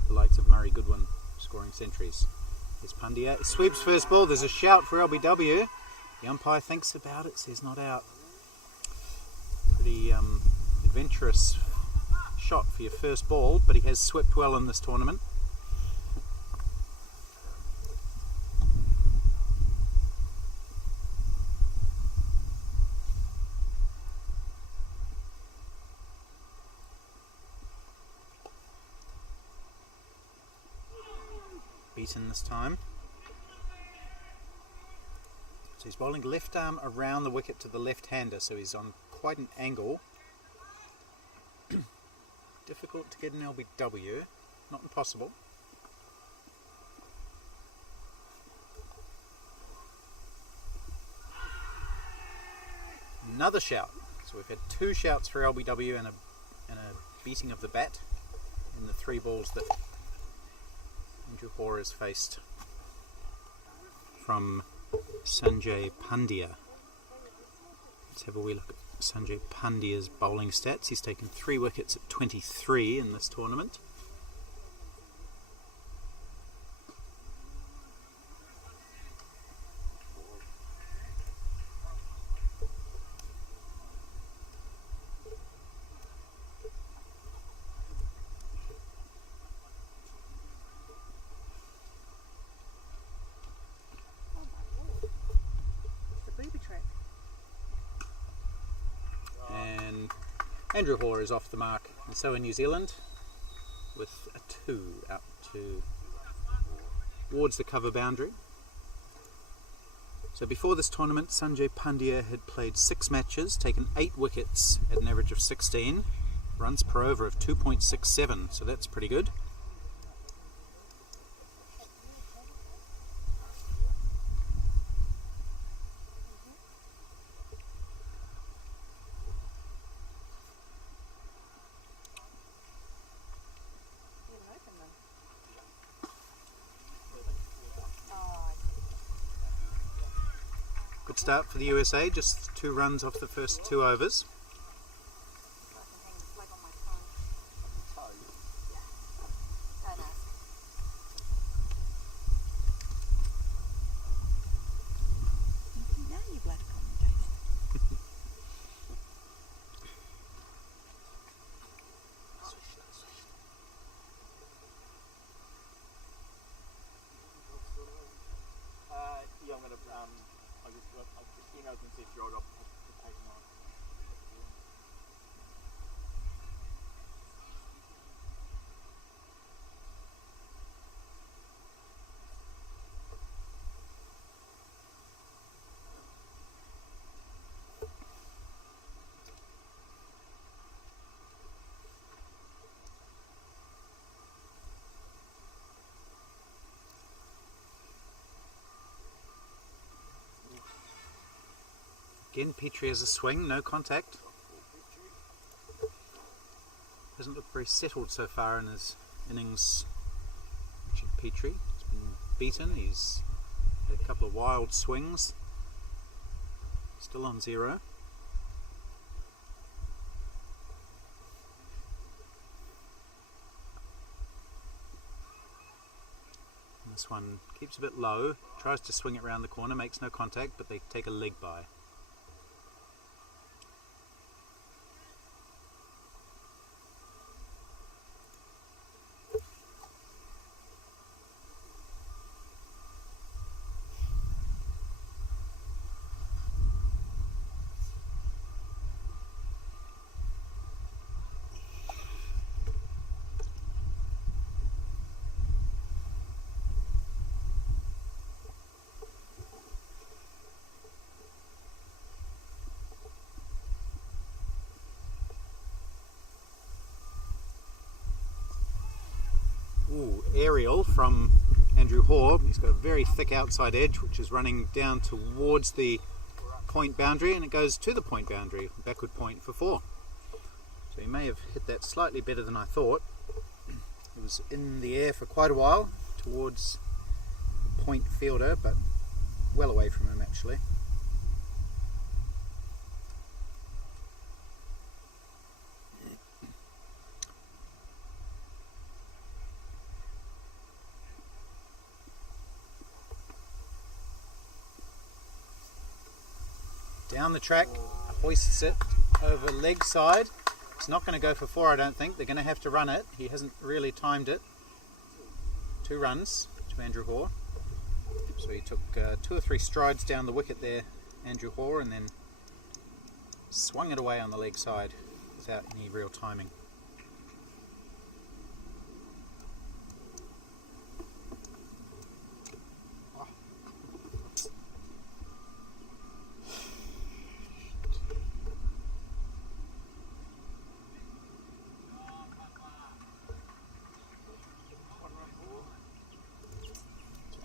the likes of Murray Goodwin scoring centuries. Here's Pandya. He sweeps first ball. There's a shout for LBW. The umpire thinks about it, says not out. Pretty adventurous shot for your first ball, but he has swept well in this tournament. Beaten this time. So he's bowling left arm around the wicket to the left-hander, so he's on quite an angle. Difficult to get an LBW, not impossible. Another shout. So we've had 2 shouts for LBW and a beating of the bat in the 3 balls that Andrew Hoare has faced from Sanjay Pandya. Let's have a wee look at Sanjay Pandya's bowling stats. He's taken 3 wickets at 23 in this tournament. Andrew Hoare is off the mark, and so in New Zealand with a 2 out towards the cover boundary. So before this tournament, Sanjay Pandya had played 6 matches, taken 8 wickets at an average of 16, runs per over of 2.67, so that's pretty good. Good start for the USA, just 2 runs off the first 2 overs. Yeah, I'm going to, I just emailed and see if you're up to take them on. Again, Petrie has a swing, no contact. Doesn't look very settled so far in his innings, Richard Petrie. He's been beaten, he's had a couple of wild swings. Still on 0. And this one keeps a bit low, tries to swing it round the corner, makes no contact, but they take a leg by. aerial from Andrew Hoare. He's got a very thick outside edge which is running down towards the point boundary, and it goes to the point boundary, backward point for 4. So he may have hit that slightly better than I thought. It was in the air for quite a while towards the point fielder, but well away from him actually. Down the track, hoists it over leg side. It's not going to go for 4, I don't think. They're going to have to run it. He hasn't really timed it. 2 runs to Andrew Hoare. So he took 2 or 3 strides down the wicket there, Andrew Hoare, and then swung it away on the leg side without any real timing.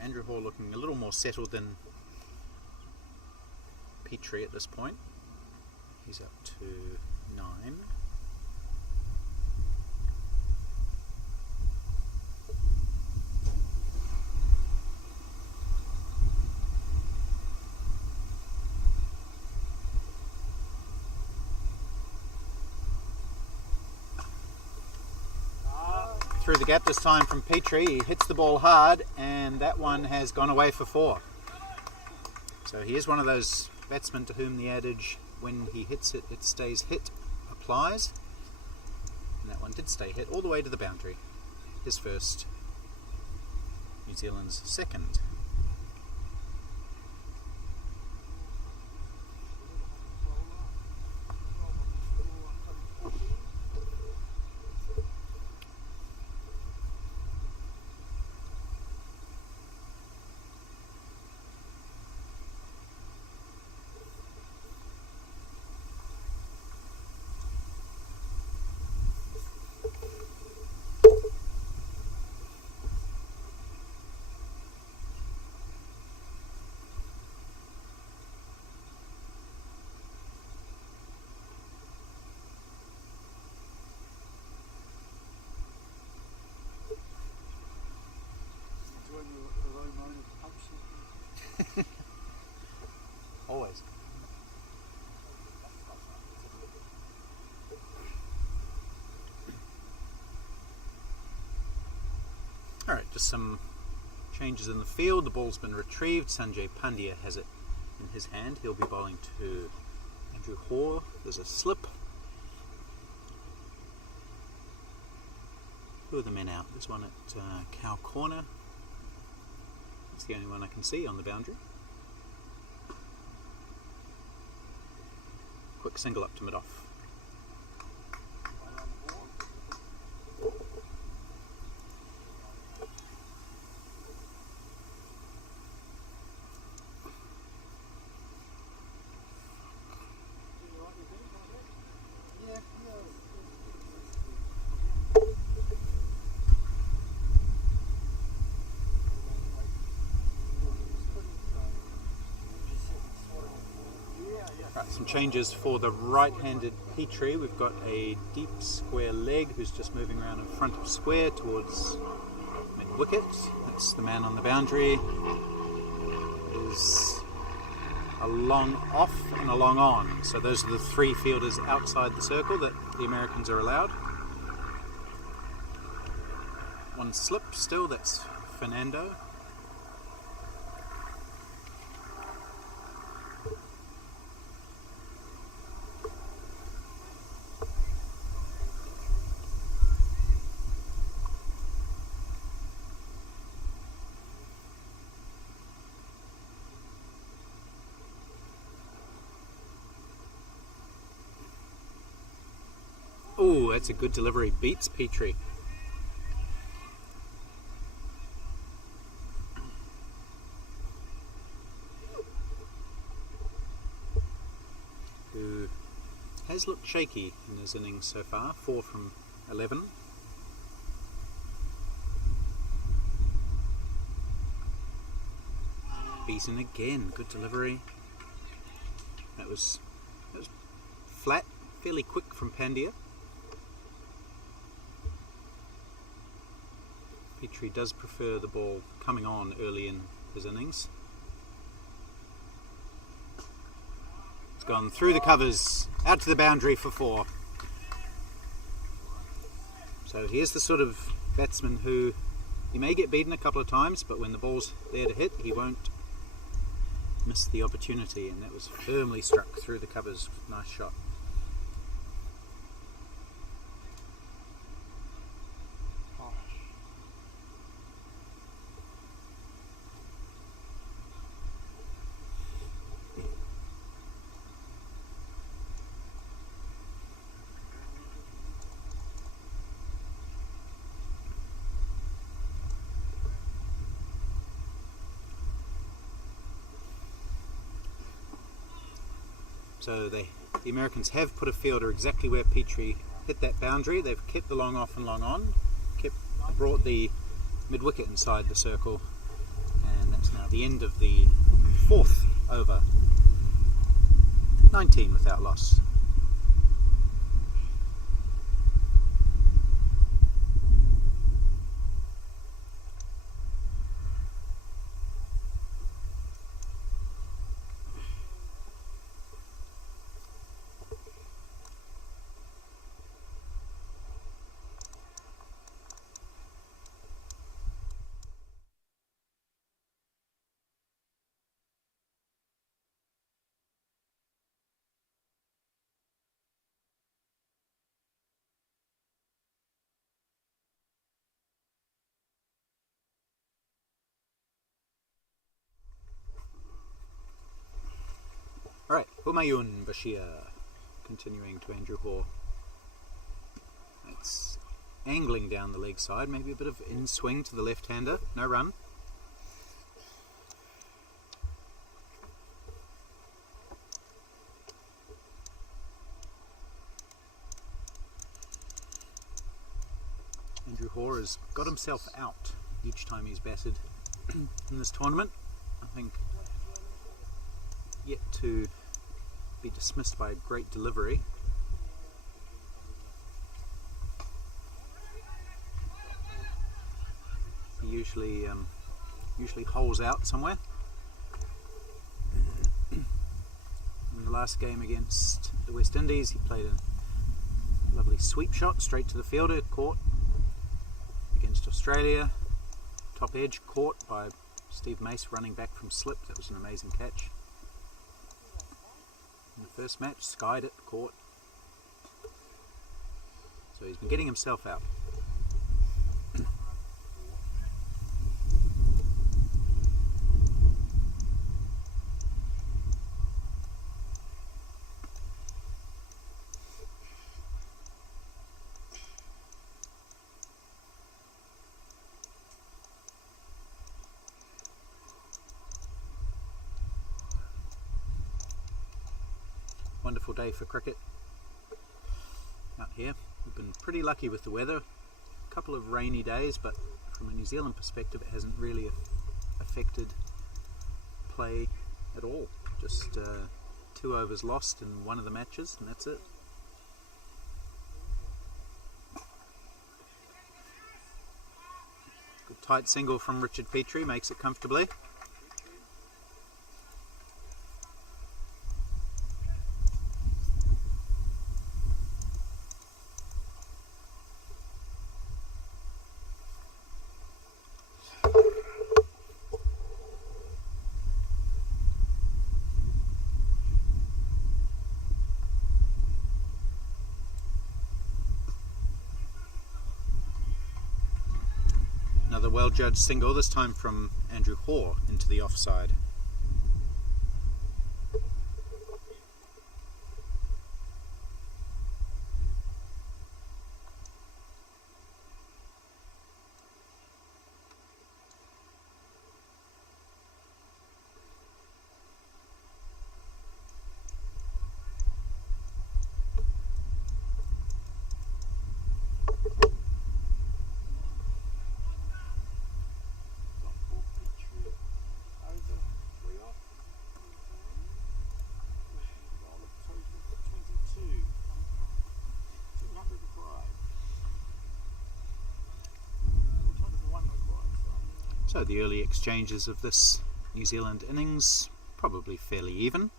Andrew Hoare looking a little more settled than Petrie at this point. He's up to 9. Through the gap this time from Petrie. He hits the ball hard, and that one has gone away for 4. So he is one of those batsmen to whom the adage, when he hits it, it stays hit, applies. And that one did stay hit all the way to the boundary. His first, New Zealand's second. Always. Alright, just some changes in the field. The ball's been retrieved. Sanjay Pandya has it in his hand. He'll be bowling to Andrew Hoare. There's a slip. Who are the men out? There's one at Cow Corner. It's the only one I can see on the boundary. Quick single up to mid-off. Right, some changes for the right-handed Petrie. We've got a deep square leg who's just moving around in front of square towards mid-wicket. That's the man on the boundary. There's a long off and a long on. So those are the 3 fielders outside the circle that the Americans are allowed. One slip still, that's Fernando. Ooh, that's a good delivery. Beats Petrie. Who has looked shaky in his innings so far. 4 from 11. beaten again. Good delivery. That was flat, fairly quick from Pandya. Petrie does prefer the ball coming on early in his innings. It's gone through the covers, out to the boundary for 4. So he is the sort of batsman who he may get beaten a couple of times, but when the ball's there to hit, he won't miss the opportunity, and that was firmly struck through the covers. Nice shot. So the Americans have put a fielder exactly where Petrie hit that boundary. They've kept the long off and long on, brought the mid-wicket inside the circle, and that's now the end of the 4th over. 19 without loss. Alright, Humayun Bashir, continuing to Andrew Hoare. It's angling down the leg side, maybe a bit of in-swing to the left-hander, no run. Andrew Hoare has got himself out each time he's batted in this tournament. I think yet to be dismissed by a great delivery. He usually holes out somewhere. In the last game against the West Indies, he played a lovely sweep shot straight to the fielder, caught. Against Australia, top edge, caught by Steve Mace running back from slip. That was an amazing catch. In the first match, skied it, caught. So he's been getting himself out. Wonderful day for cricket out here. We've been pretty lucky with the weather. A couple of rainy days, but from a New Zealand perspective it hasn't really affected play at all. Just 2 overs lost in one of the matches, and that's it. Good tight single from Richard Petrie, makes it comfortably. Another well-judged single, this time from Andrew Hoare into the offside. So the early exchanges of this New Zealand innings, probably fairly even.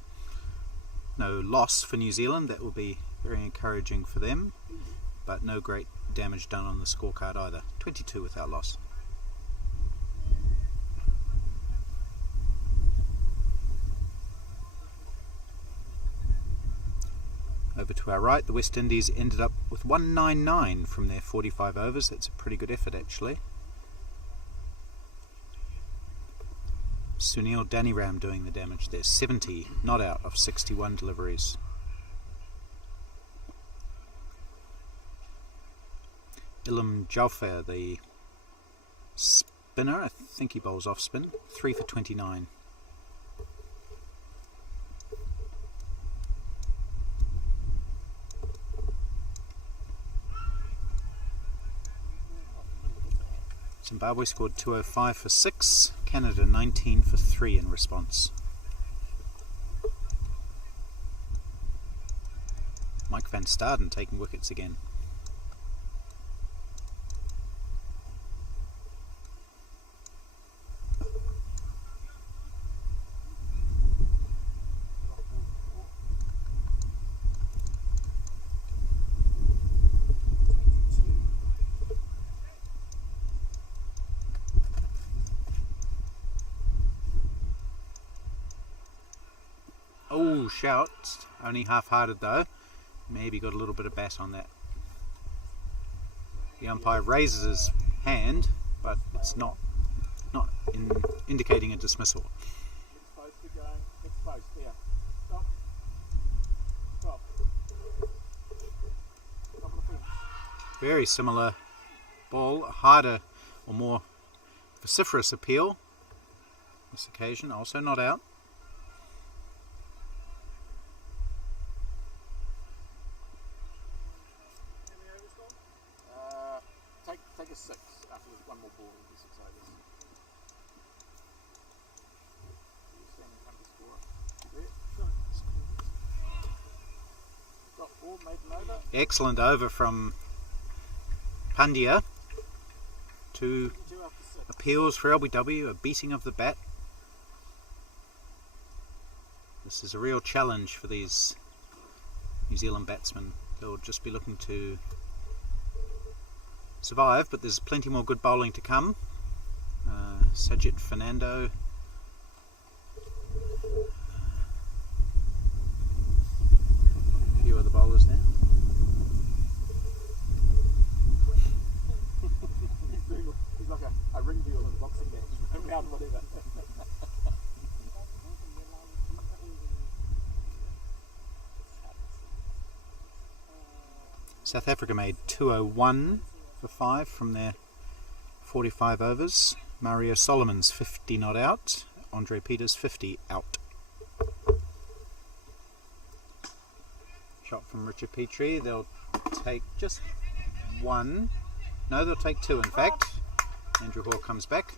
No loss for New Zealand, that will be very encouraging for them, but no great damage done on the scorecard either. 22 without loss. Over to our right, the West Indies ended up with 199 from their 45 overs. That's a pretty good effort actually. Sunil Daniram doing the damage there. 70 not out of 61 deliveries. Ilham Jaufer, the spinner, I think he bowls off spin, 3 for 29. Zimbabwe scored 205 for 6, Canada 19 for 3 in response. Mike van Staden taking wickets again. Oh, shout. Only half-hearted though. Maybe got a little bit of bat on that. The umpire raises his hand, but it's not indicating a dismissal. Next post, keep going. Next post, here. Stop. Stop. Top of the fence. Very similar ball, a harder or more vociferous appeal. This occasion also not out. Take a 6 after there's one more ball in the 6 overs. You stand in front of the scorer. You there? Sure. Got 4, made an over. Excellent over from Pandya. 2 2 after 6. appeals for LBW, a beating of the bat. This is a real challenge for these New Zealand batsmen. They'll just be looking to survive, but there's plenty more good bowling to come. Sajid Fernando. A few other bowlers now. He's like a ring deal in a boxing match. Round whatever. South Africa made 201 for 5 from their 45 overs. Mario Solomon's 50 not out. Andre Peters 50 out. Shot from Richard Petrie. They'll take just 1. No, they'll take 2 in fact. Andrew Hall comes back.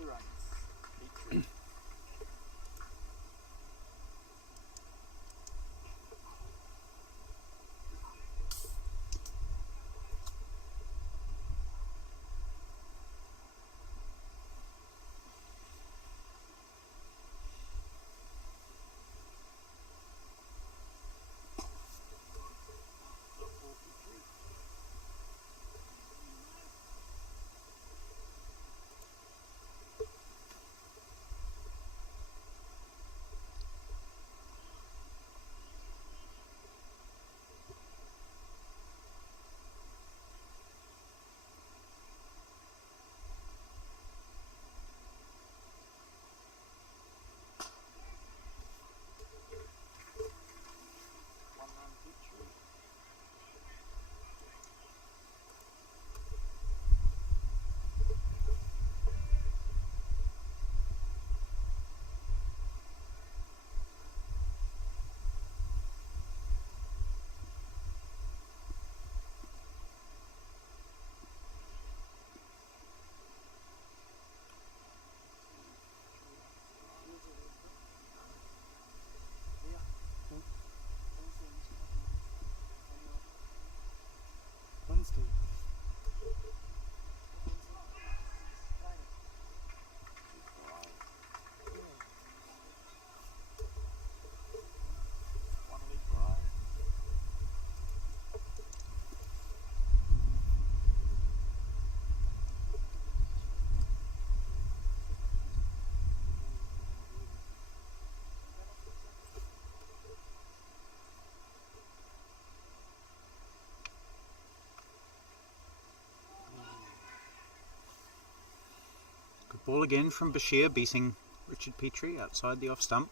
Ball again from Bashir, beating Richard Petrie outside the off stump.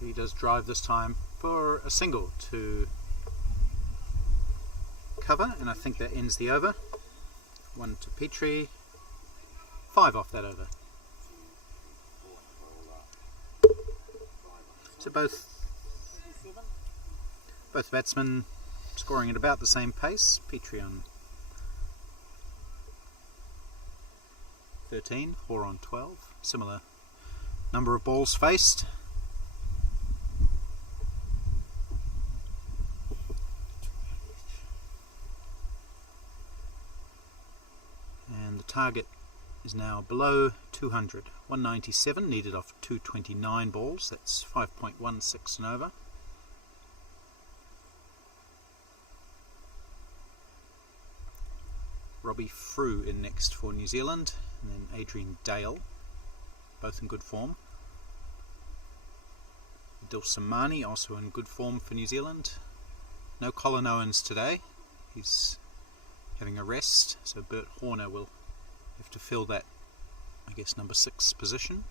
He does drive this time for a single to cover, and I think that ends the over. 1 to Petrie, 5 off that over. So both batsmen scoring at about the same pace. Petrie on 13, 4 on 12. Similar number of balls faced. Target is now below 200. 197 needed off 229 balls. That's 5.16 and over. Robbie Frew in next for New Zealand, and then Adrian Dale, both in good form. Dilsamani also in good form for New Zealand. No Colin Owens today. He's having a rest, so Bert Horner will have to fill that, I guess, number 6 position.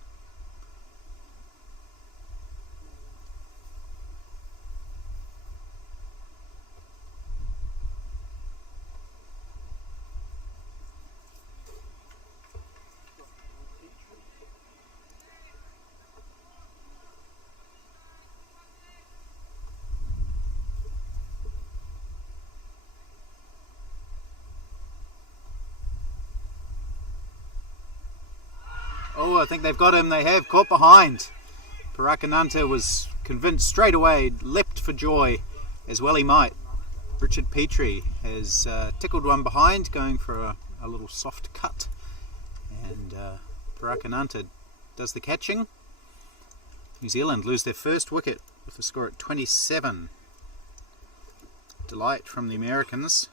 Oh, I think they've got him. They have caught behind. Parakananta was convinced straight away, leapt for joy, as well he might. Richard Petrie has tickled one behind, going for a little soft cut. And Parakananta does the catching. New Zealand lose their first wicket with the score at 27. Delight from the Americans.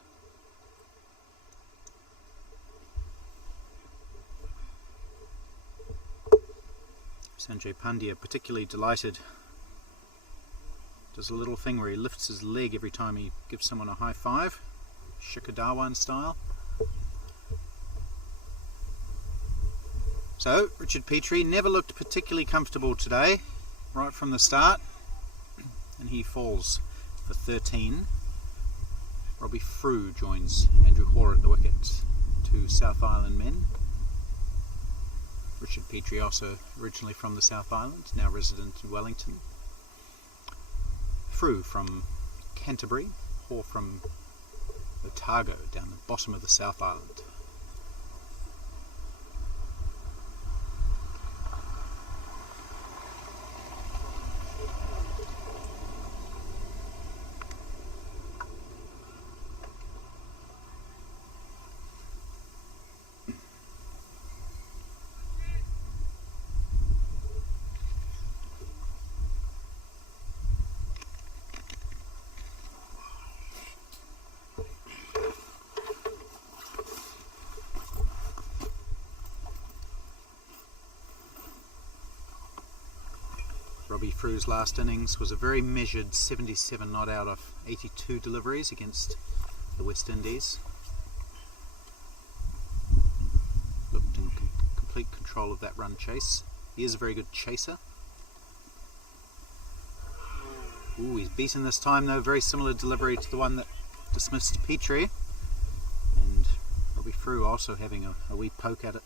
Sanjay Pandya particularly delighted. Does a little thing where he lifts his leg every time he gives someone a high five, Shikhar Dhawan style. So Richard Petrie never looked particularly comfortable today, right from the start, and he falls for 13. Robbie Frew joins Andrew Hoare at the wicket, 2 South Island men. Richard Petrie, also originally from the South Island, now resident in Wellington. Frew from Canterbury, Hoare from Otago, down the bottom of the South Island. Robbie Frew's last innings was a very measured 77 not out of 82 deliveries against the West Indies. Looked in complete control of that run chase. He is a very good chaser. Ooh, he's beaten this time though, very similar delivery to the one that dismissed Petrie. And Robbie Frew also having a wee poke at it.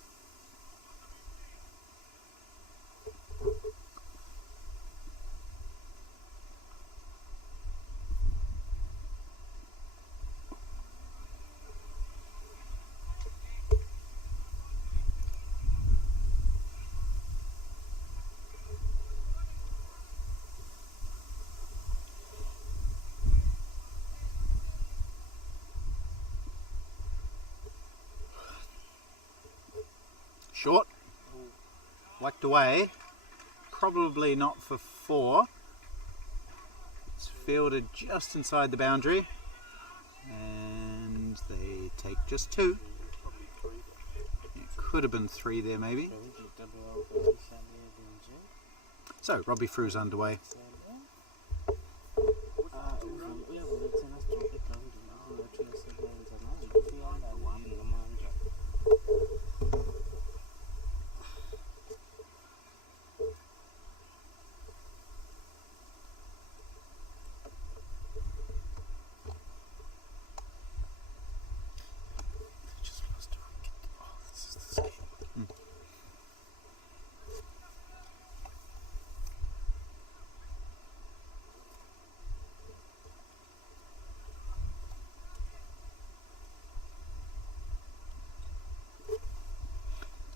Short, whacked away, probably not for 4, it's fielded just inside the boundary, and they take just 2. It could have been 3 there maybe. So Robbie Frew's underway.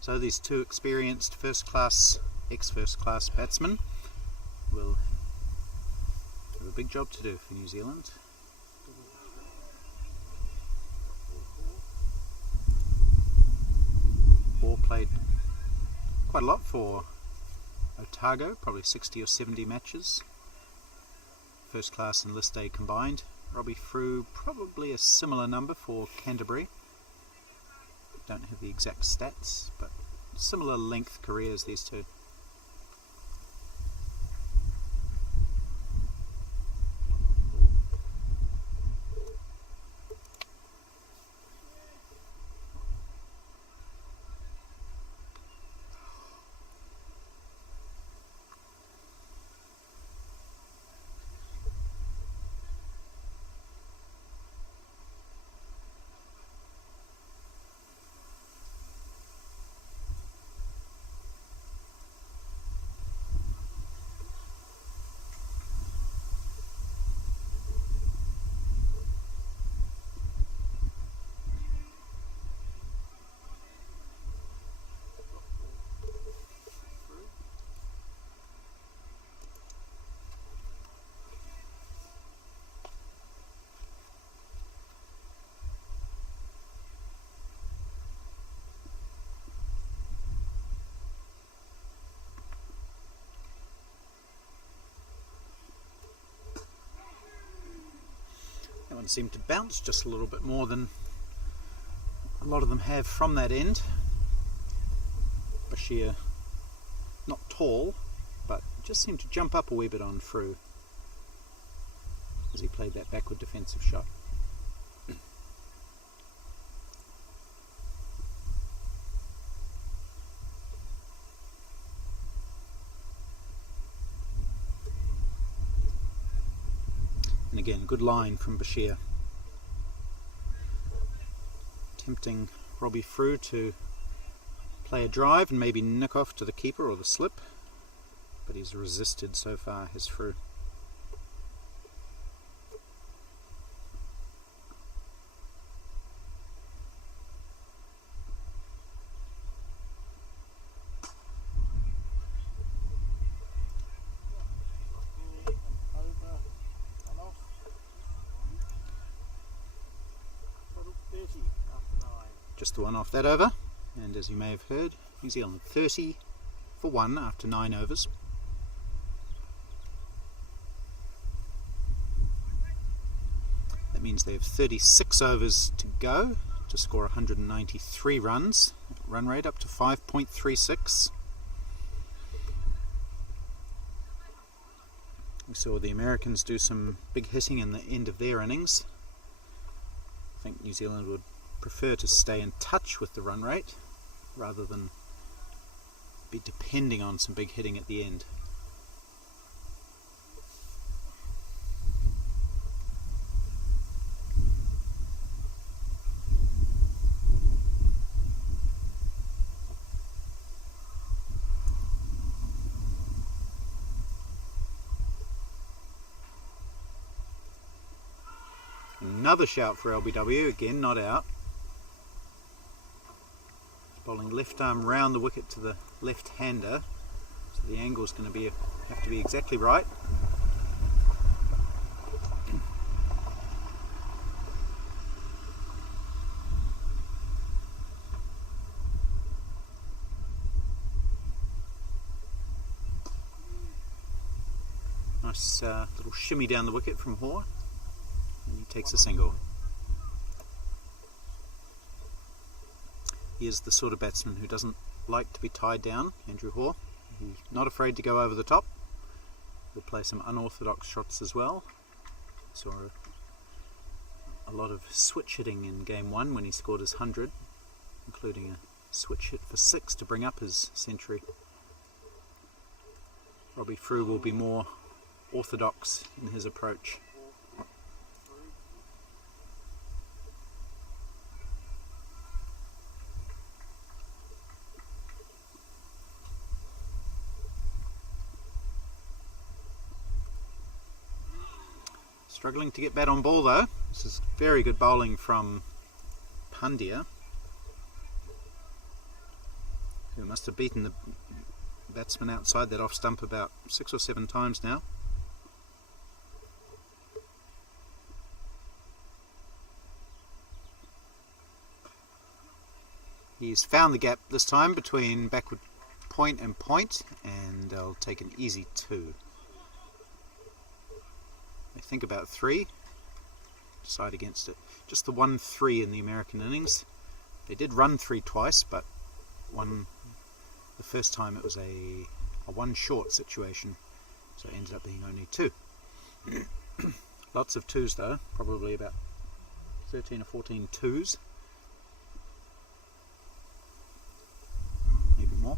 So these 2 experienced ex-first class batsmen will have a big job to do for New Zealand. Ball played quite a lot for Otago, probably 60 or 70 matches, first class and list A combined. Robbie Frew, probably a similar number for Canterbury. Don't have the exact stats, but similar length careers, these 2. That one seemed to bounce just a little bit more than a lot of them have from that end. Bashir, not tall, but just seemed to jump up a wee bit on Frew as he played that backward defensive shot. And again, good line from Bashir. Tempting Robbie Frew to play a drive and maybe nick off to the keeper or the slip, but he's resisted so far, his Frew. Just the one off that over, and as you may have heard, New Zealand 30 for 1 after 9 overs. That means they have 36 overs to go to score 193 runs, run rate up to 5.36. We saw the Americans do some big hitting in the end of their innings. I think New Zealand would prefer to stay in touch with the run rate rather than be depending on some big hitting at the end. Another shout for LBW, again not out. Bowling left arm round the wicket to the left-hander, so the angle is going to have to be exactly right. Nice little shimmy down the wicket from Hoare, and he takes a single. He is the sort of batsman who doesn't like to be tied down, Andrew Hoare. He's not afraid to go over the top. He'll play some unorthodox shots as well. Saw a lot of switch hitting in game 1 when he scored his 100, including a switch hit for 6 to bring up his century. Robbie Frew will be more orthodox in his approach. Struggling to get bat on ball though. This is very good bowling from Pandya, who must have beaten the batsman outside that off stump about 6 or 7 times now. He's found the gap this time between backward point, and they'll take an easy 2. They think about 3, decide against it. Just the 1-3 in the American innings. They did run 3 twice, but the first time it was a 1 short situation, so it ended up being only 2. Lots of 2s though, probably about 13 or 14 2s. Maybe more.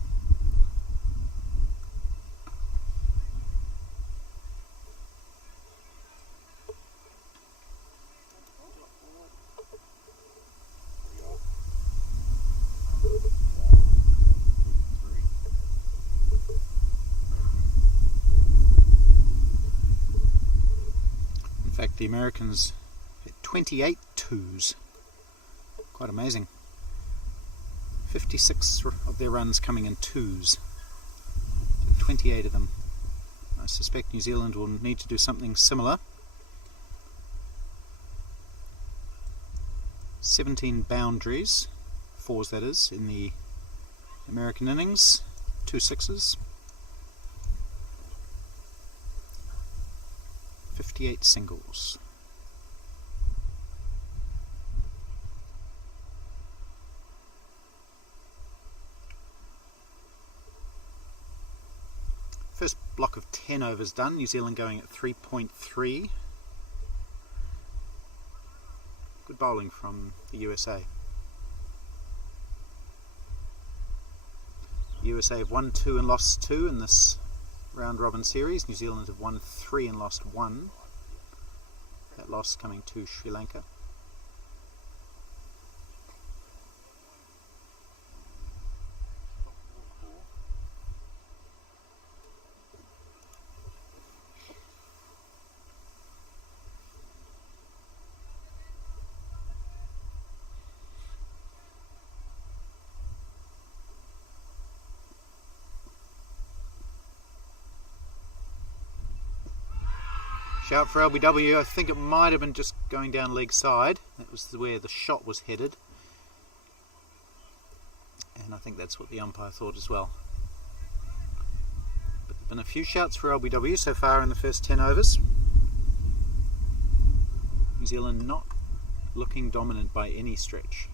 In fact, the Americans hit 28 2s. Quite amazing. 56 of their runs coming in 2s. 28 of them. I suspect New Zealand will need to do something similar. 17 boundaries, 4s that is, in the American innings. 2 6s. 58 singles. First block of 10 overs done, New Zealand going at 3.3. Good bowling from the USA. The USA have won 2 and lost 2 in this round robin series. New Zealand have won 3 and lost 1. That loss coming to Sri Lanka. Shout for LBW. I think it might have been just going down leg side. That was where the shot was headed. And I think that's what the umpire thought as well. But there have been a few shouts for LBW so far in the first 10 overs. New Zealand not looking dominant by any stretch.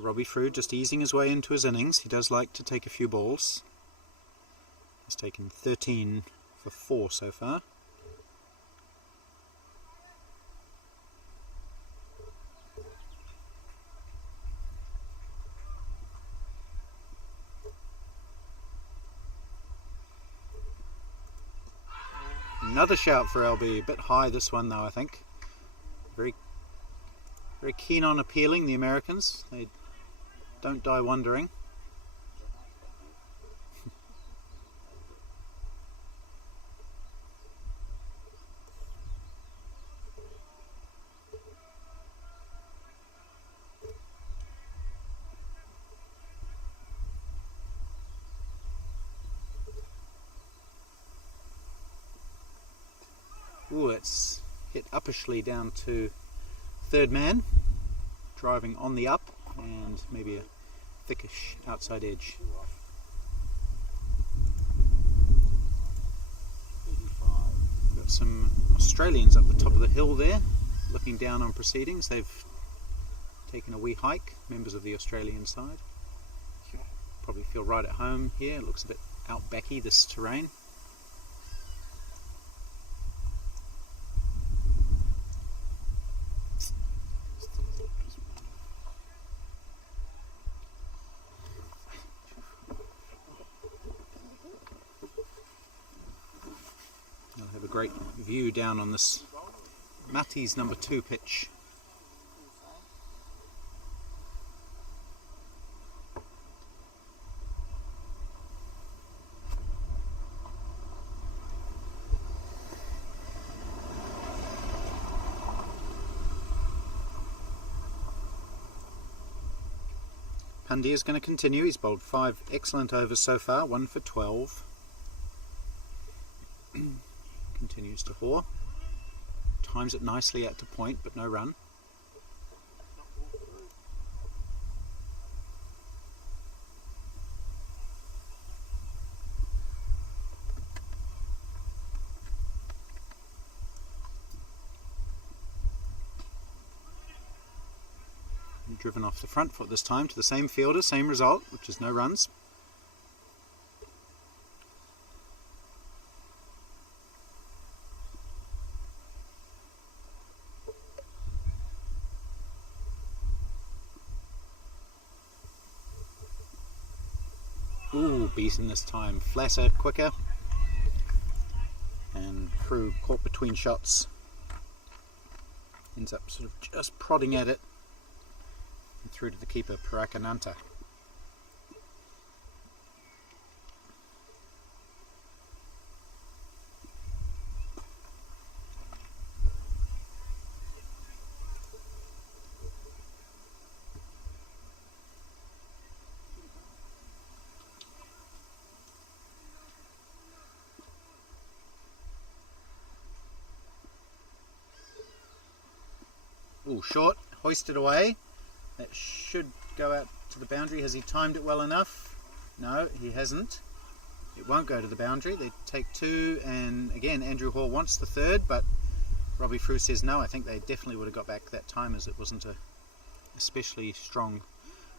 Robbie Frew just easing his way into his innings. He does like to take a few balls. He's taken 13 for 4 so far. Another shout for LB, a bit high this one though, I think. Very keen on appealing, the Americans. They don't die wondering. Ooh, it's hit uppishly down to third man, driving on the up and maybe a thickish outside edge. Got some Australians up the top of the hill there, looking down on proceedings. They've taken a wee hike, members of the Australian side. Probably feel right at home here. It looks a bit outbacky, this terrain. I'll have a great view down on this Matty's number 2 pitch. Pandya is going to continue. He's bowled 5 excellent overs so far, 1 for 12. Continues to haul. Times it nicely out to point, but no run. Driven off the front foot this time to the same fielder, same result, which is no runs. Ooh, beaten this time. Flatter, quicker. And Frew caught between shots. Ends up sort of just prodding at it. And through to the keeper, Parakananta. Ooh, short, hoisted away. That should go out to the boundary. Has he timed it well enough? No, he hasn't. It won't go to the boundary. They take 2, and again, Andrew Hall wants the 3rd, but Robbie Frew says no. I think they definitely would have got back that time, as it wasn't a especially strong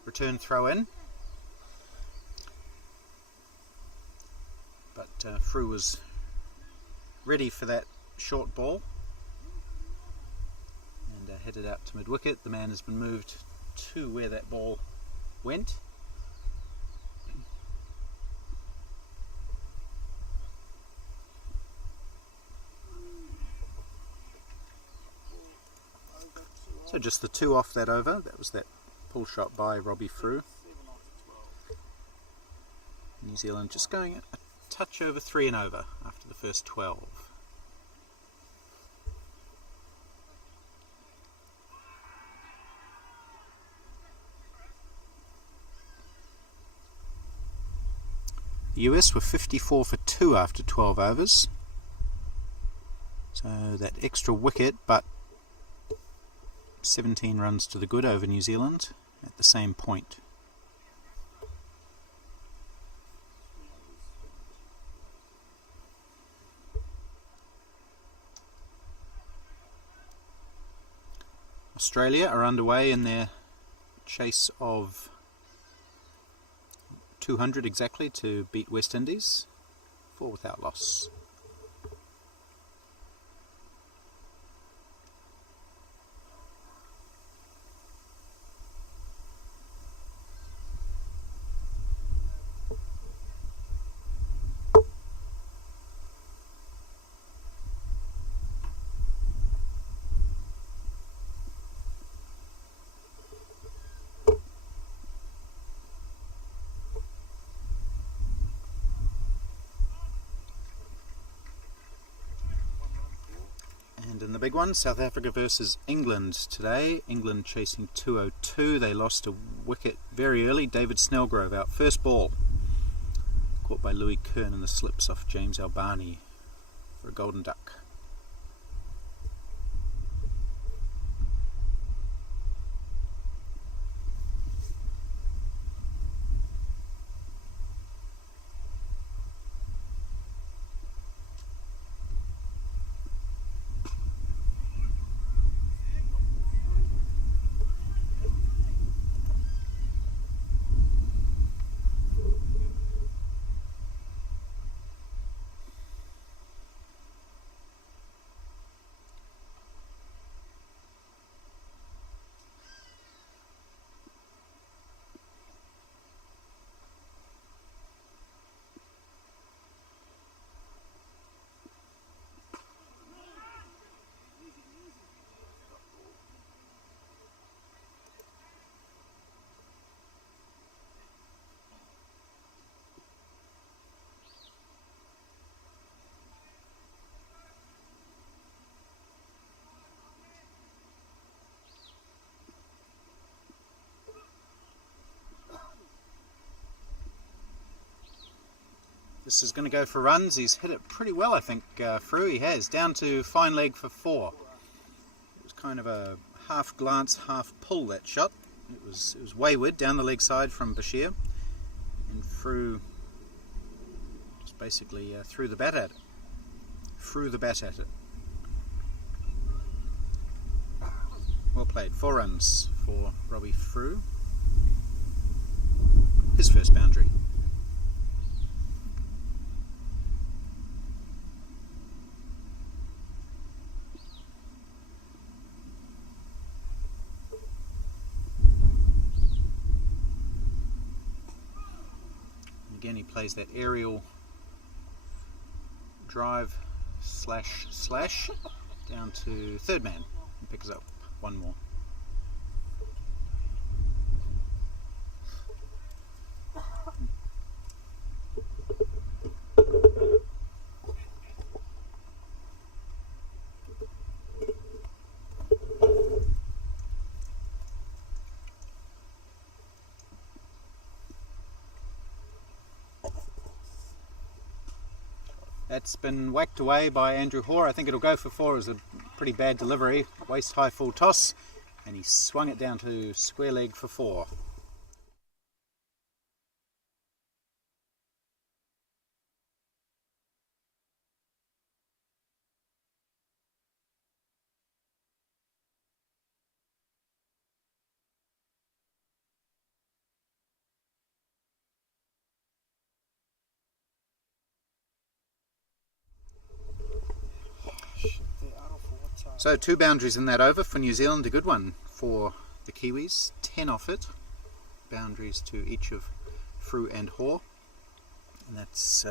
return throw in. But Frew was ready for that short ball and headed out to mid-wicket. The man has been moved to where that ball went. So just the 2 off that over. That was that pull shot by Robbie Frew. New Zealand just going a touch over 3 and over after the first 12. The US were 54 for 2 after 12 overs. So that extra wicket, but 17 runs to the good over New Zealand at the same point. Australia are underway in their chase of 200 exactly to beat West Indies, 4 without loss. And in the big one, South Africa versus England today. England chasing 202. They lost a wicket very early. David Snellgrove out first ball. Caught by Louis Kern in the slips off James Albani for a golden duck. This is going to go for runs. He's hit it pretty well, I think, through. He has. Down to fine leg for 4. It was kind of a half glance, half pull, that shot. It was wayward down the leg side from Bashir and through, just basically threw the bat at it. Threw the bat at it. Well played. 4 runs for Robbie Frew. His first boundary. Again, he plays that aerial drive slash down to third man and picks up one more. That's been whacked away by Andrew Hoare. I think it'll go for 4. It was a pretty bad delivery. Waist high full toss, and he swung it down to square leg for 4. So 2 boundaries in that over for New Zealand, a good one for the Kiwis, 10 off it, boundaries to each of Frew and Hoare, and that's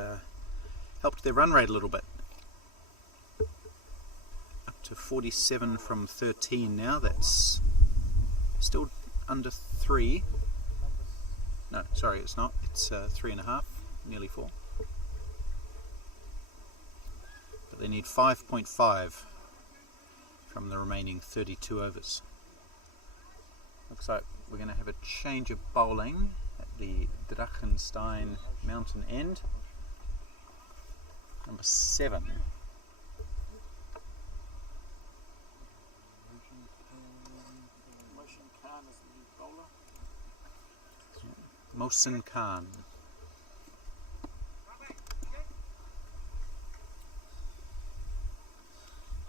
helped their run rate a little bit, up to 47 from 13 now. That's still under 3, no sorry it's not, it's 3.5, nearly 4, but they need 5.5 from the remaining 32 overs. Looks like we're going to have a change of bowling at the Drachenstein mountain end. Number 7. Mohsin Khan.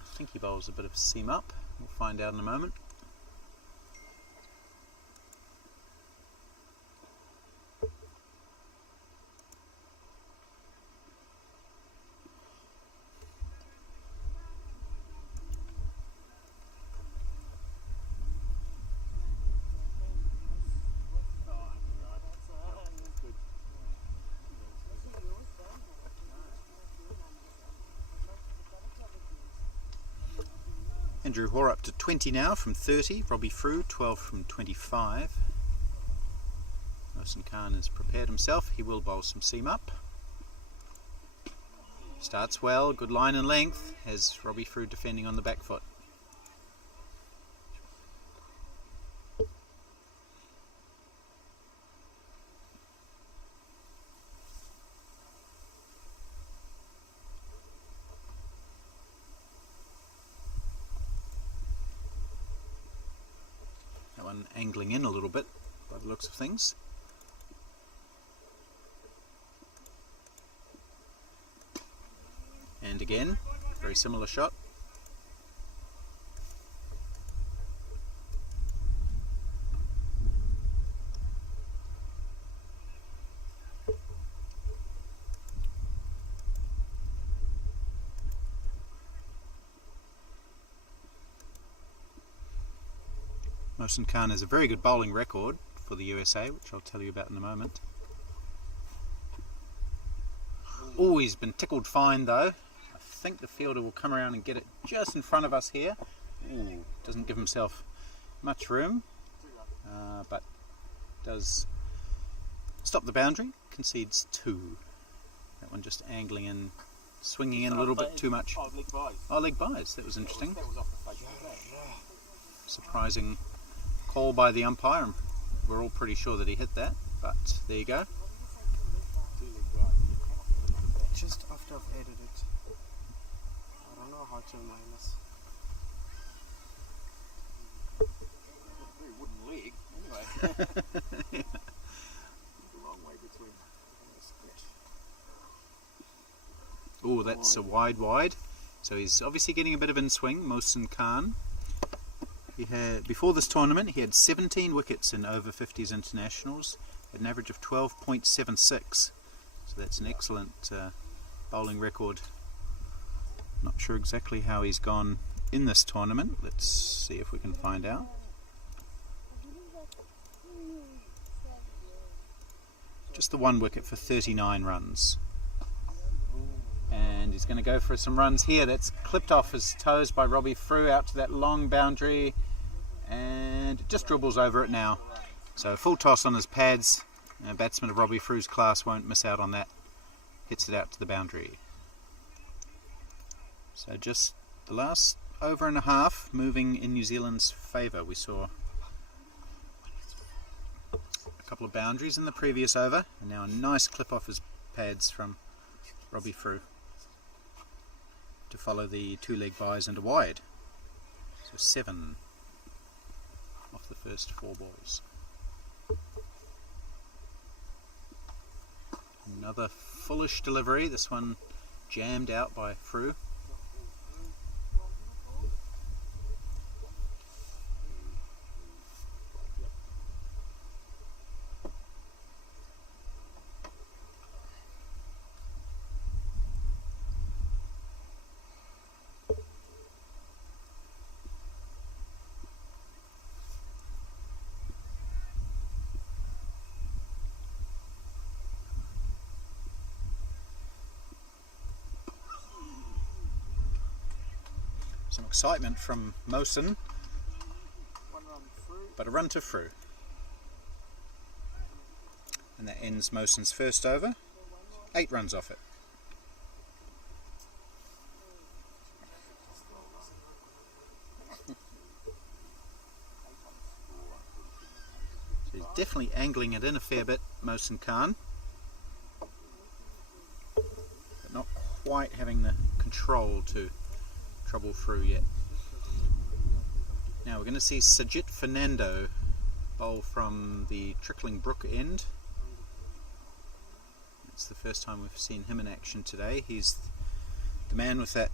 I think he bowls a bit of seam up. We'll find out in a moment. Andrew Hoare up to 20 now from 30. Robbie Frew 12 from 25. Mohsin Khan has prepared himself. He will bowl some seam up. Starts well, good line and length, has Robbie Frew defending on the back foot. That one angling in a little bit by the looks of things. And again, very similar shot. Mohsin Khan has a very good bowling record for the USA, which I'll tell you about in a moment. Oh, he's been tickled fine though. I think the fielder will come around and get it just in front of us here. Ooh, doesn't give himself much room, but does stop the boundary, concedes 2. That one just angling in, swinging in a little bit too much. Oh, leg buys. Oh, leg buys, that was interesting. That was off the face of the bat. Surprising call by the umpire, and we're all pretty sure that he hit that, but there you go. 2 leg buys. Just after I've edited it. I don't know how to minus. Very wooden leg. Anyway. Yeah. A long way between. Oh, that's a wide. So he's obviously getting a bit of in swing, Mohsin Khan. He had, before this tournament, he had 17 wickets in over-50s internationals at an average of 12.76. So that's an excellent bowling record. Not sure exactly how he's gone in this tournament. Let's see if we can find out. Just the 1 wicket for 39 runs. And he's going to go for some runs here. That's clipped off his toes by Robbie Frew out to that long boundary, and it just dribbles over it now. So full toss on his pads. A batsman of Robbie Frew's class won't miss out on that. Hits it out to the boundary. So just the last over and a half moving in New Zealand's favour. We saw a couple of boundaries in the previous over, and now a nice clip off his pads from Robbie Frew to follow the 2 leg buys and a wide. So 7 off the first 4 balls. Another fullish delivery, this one jammed out by Frew. Some excitement from Mohsin, 1 run through. but a run to Frew. And that ends Mohsin's first over. 8 runs off it. So he's definitely angling it in a fair bit, Mohsin Khan, but not quite having the control to trouble Frew yet. Now we're going to see Sajid Fernando bowl from the Trickling Brook end. It's the first time we've seen him in action today. He's the man with that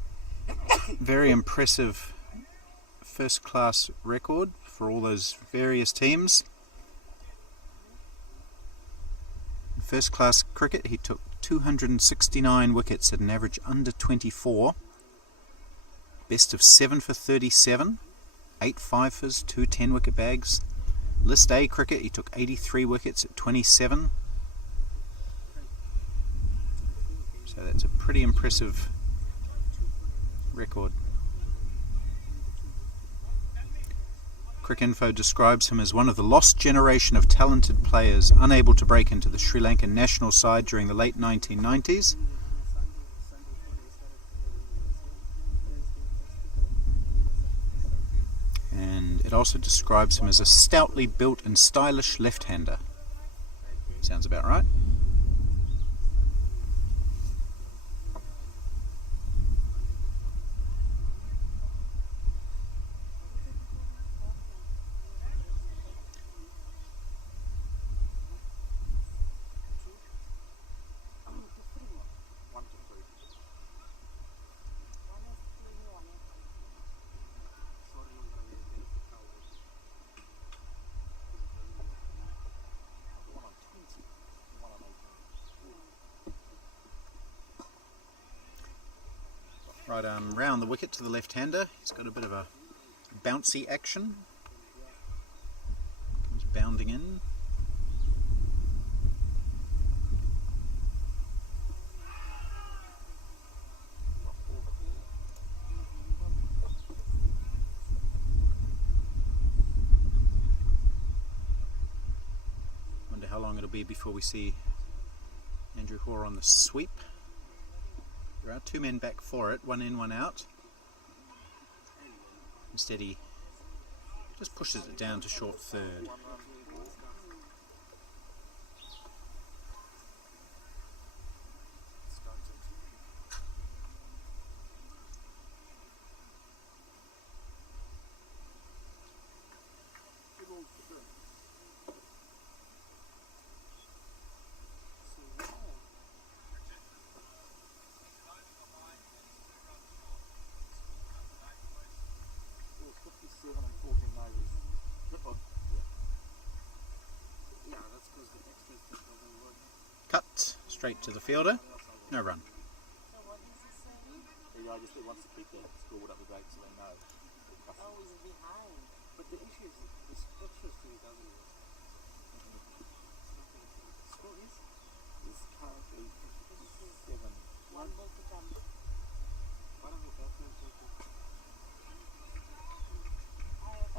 very impressive first class record for all those various teams. In first class cricket he took 269 wickets at an average under 24. Best of 7 for 37, 8 fifers, 2 10-wicket bags. List A cricket, he took 83 wickets at 27. So that's a pretty impressive record. Cricinfo describes him as one of the lost generation of talented players unable to break into the Sri Lankan national side during the late 1990s. It also describes him as a stoutly built and stylish left-hander. Sounds about right. Right arm round the wicket to the left-hander. He's got a bit of a bouncy action. Comes bounding in. Wonder how long it'll be before we see Andrew Hoare on the sweep. There are two men back for it, one in, one out. Instead he just pushes it down to short third. Cut straight to the fielder. No run. I just wants to keep the scoreboard up to date so they know. Oh, he's behind. But the issue is the structure still doesn't work. Score is currently 57. One ball to come. Why don't we batsmen take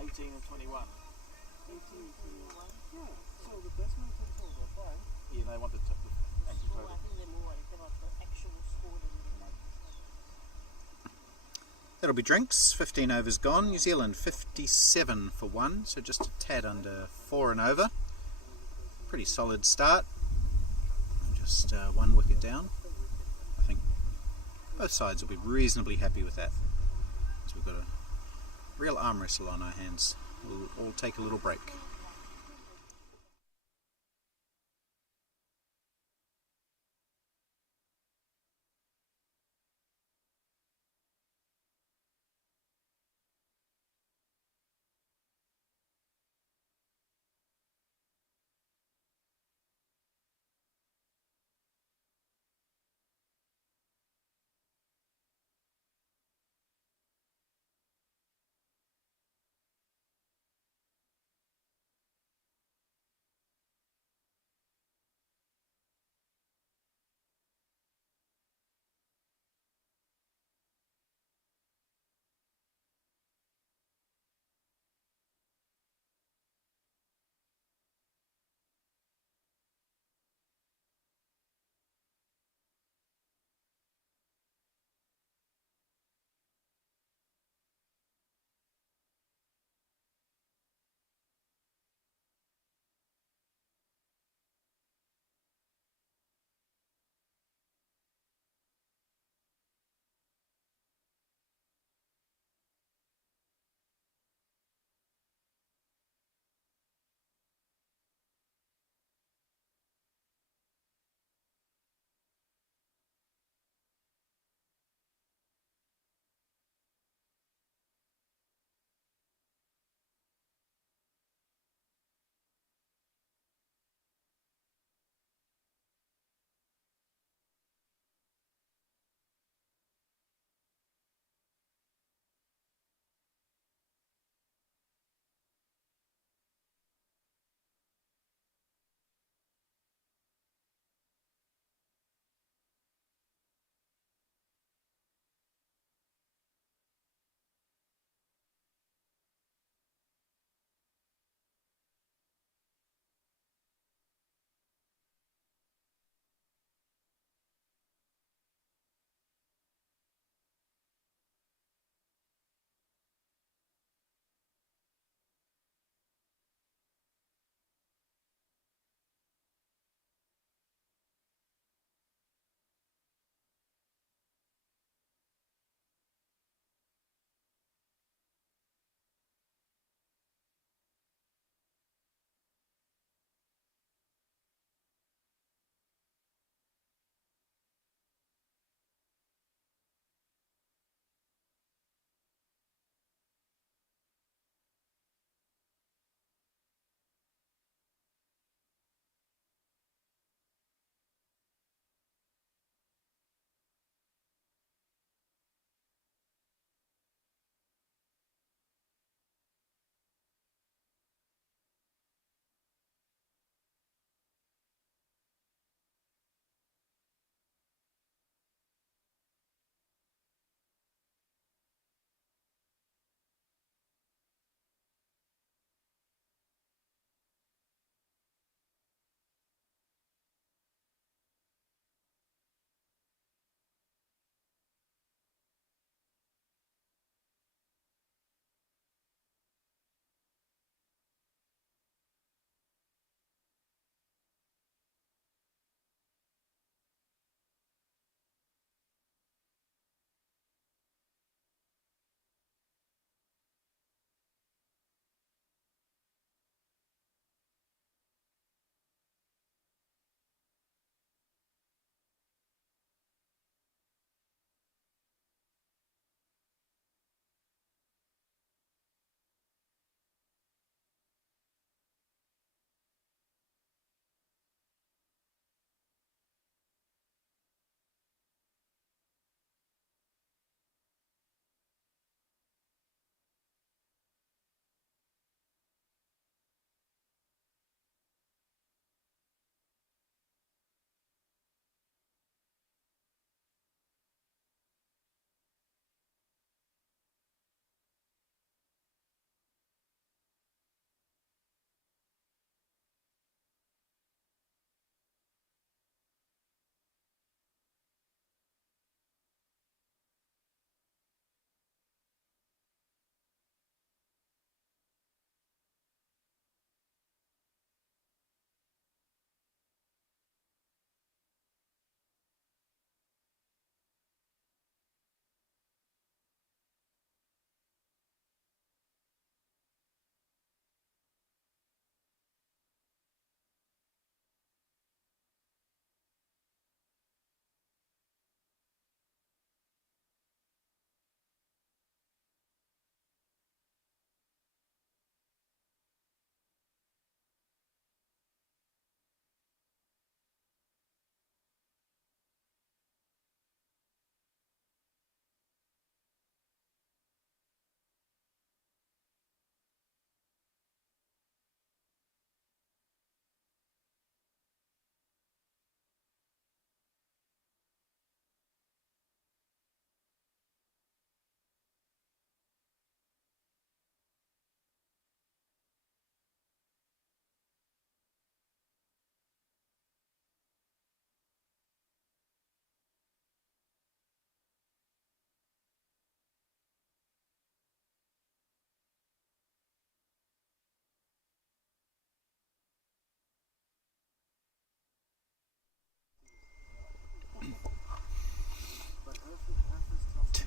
18 and 21? 18, 21. Yeah, so the batsmen take over, fine. Yeah, they want the Score, total. I think they're more worried about the actual score than the like. That'll be drinks. 15 overs gone. New Zealand 57 for 1, so just a tad under 4 and over. Pretty solid start. Just one wicket down. I think both sides will be reasonably happy with that. So we've got a real arm wrestle on our hands. We'll all take a little break.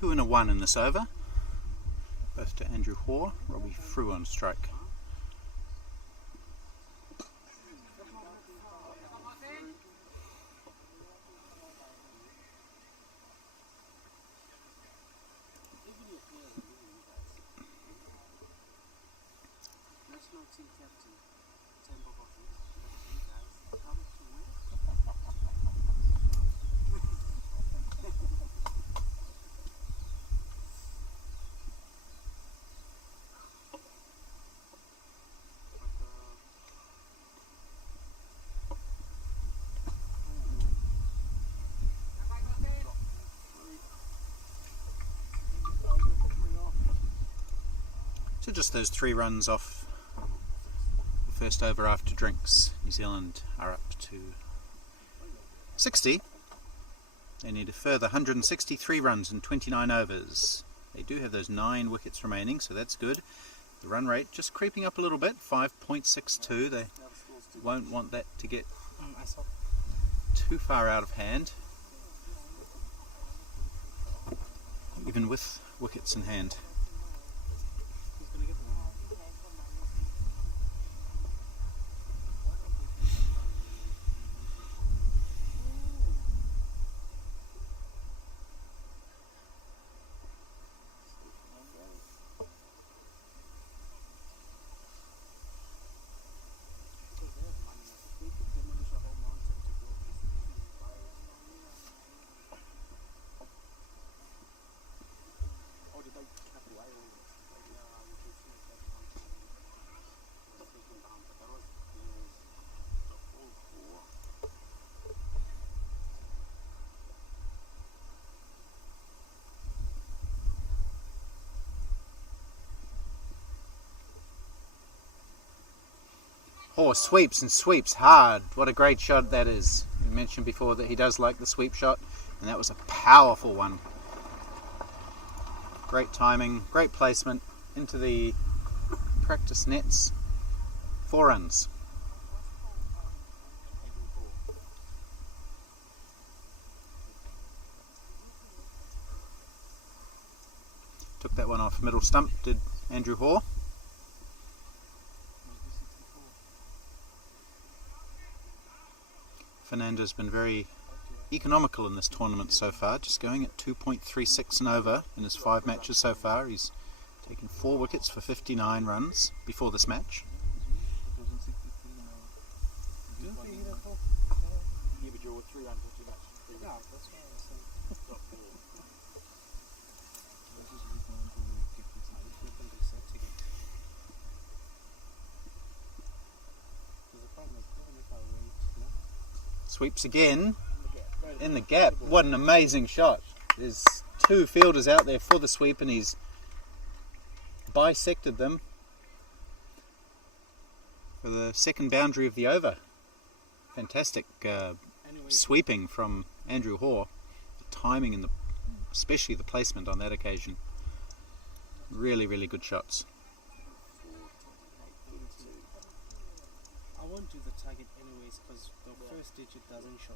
2 and a 1 in this over. Both to Andrew Hoare. Robbie Frew on strike. So just those 3 runs off the first over after drinks. New Zealand are up to 60. They need a further 163 runs in 29 overs. They do have those 9 wickets remaining, so that's good. The run rate just creeping up a little bit, 5.62. They won't want that to get too far out of hand, even with wickets in hand. Oh, sweeps and sweeps hard. What a great shot that is. You mentioned before that he does like the sweep shot, and that was a powerful one. Great timing, great placement into the practice nets. 4 runs. Took that one off middle stump, did Andrew Hoare. Fernando's been very economical in this tournament so far, just going at 2.36 and over in his 5 matches so far. He's taken 4 wickets for 59 runs before this match. Sweeps again in the gap. What an amazing shot. There's 2 fielders out there for the sweep and he's bisected them for the second boundary of the over. Fantastic sweeping from Andrew Hoare. The timing and especially the placement on that occasion. Really, really good shots. I won't do the target anyways because the first digit doesn't show.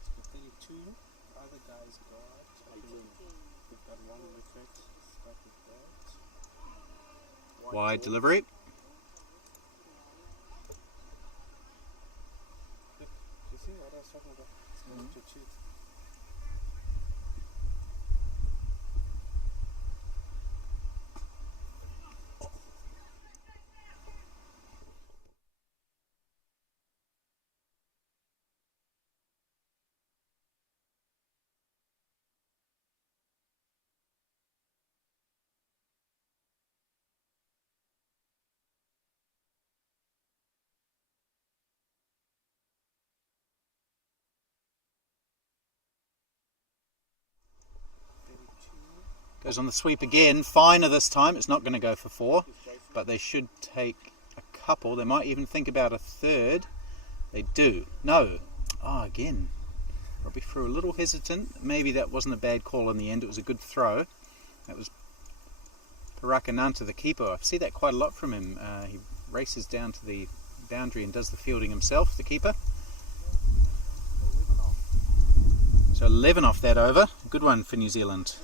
It's got 32. The other guys got 18. We've got 1 wicket. Start with that. Wide delivery. You see what I was talking about? It's going to cheat. Goes on the sweep again. Finer this time. It's not going to go for 4, but they should take a couple. They might even think about a third. They do. No. Oh, again. Robbie Frew a little hesitant. Maybe that wasn't a bad call in the end. It was a good throw. That was Parakananta, the keeper. I see that quite a lot from him. He races down to the boundary and does the fielding himself, the keeper. So 11 off that over. Good one for New Zealand.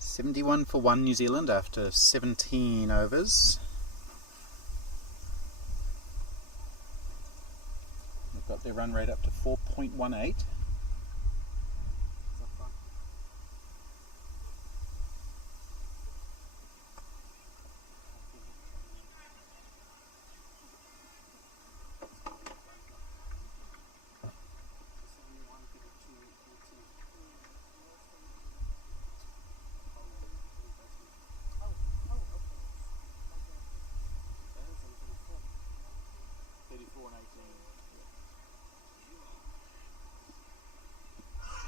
71 for 1 New Zealand after 17 overs. They've got their run rate up to 4.18.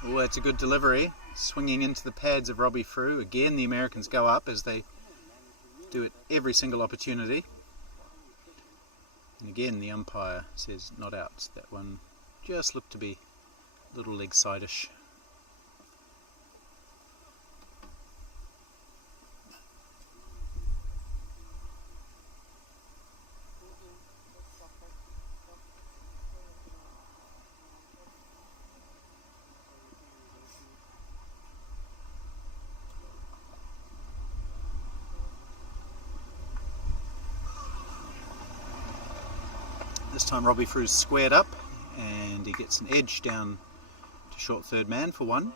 Oh, that's a good delivery. Swinging into the pads of Robbie Frew. Again, the Americans go up as they do it every single opportunity. And again, the umpire says not out. That one just looked to be a little leg side-ish. This time Robbie Frew's squared up and he gets an edge down to short third man for 1.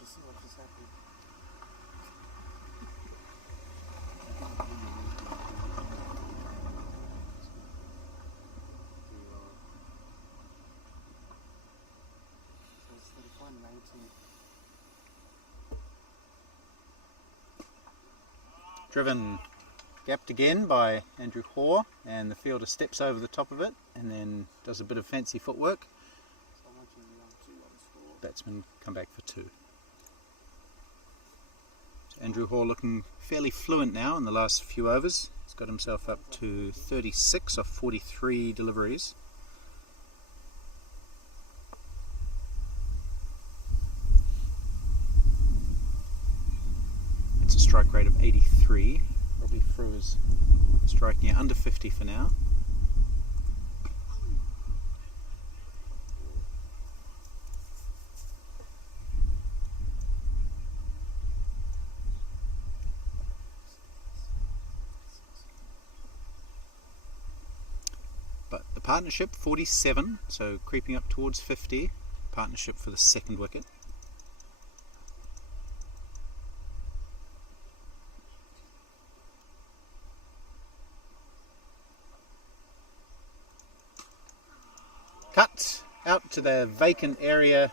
Just see what just happened. So it's 31-19. Driven, gapped again by Andrew Hoare, and the fielder steps over the top of it and then does a bit of fancy footwork. So I want you to be on 2 on the score. Batsmen come back for 2. So Andrew Hoare looking fairly fluent now in the last few overs. He's got himself up to 36 off 43 deliveries. It's a strike rate of 83. Robbie Frew is striking at under 50 for now. But the partnership 47, so creeping up towards 50. Partnership for the second wicket. Cut out to the vacant area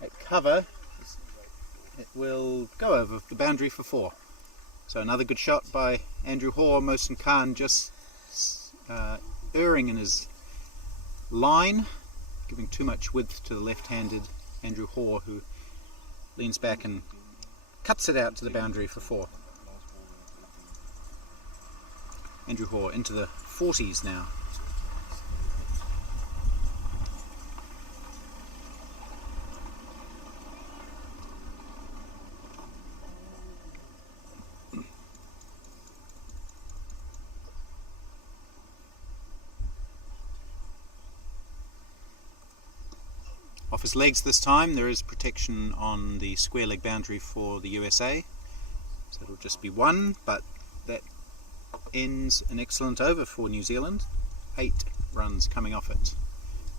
at cover. It will go over the boundary for 4. So another good shot by Andrew Hoare. Mohsin Khan just erring in his line, giving too much width to the left-handed Andrew Hoare, who leans back and cuts it out to the boundary for 4. Andrew Hoare into the 40s now. Off his legs this time. There is protection on the square leg boundary for the USA, so it'll just be 1, but that ends an excellent over for New Zealand. 8 runs coming off it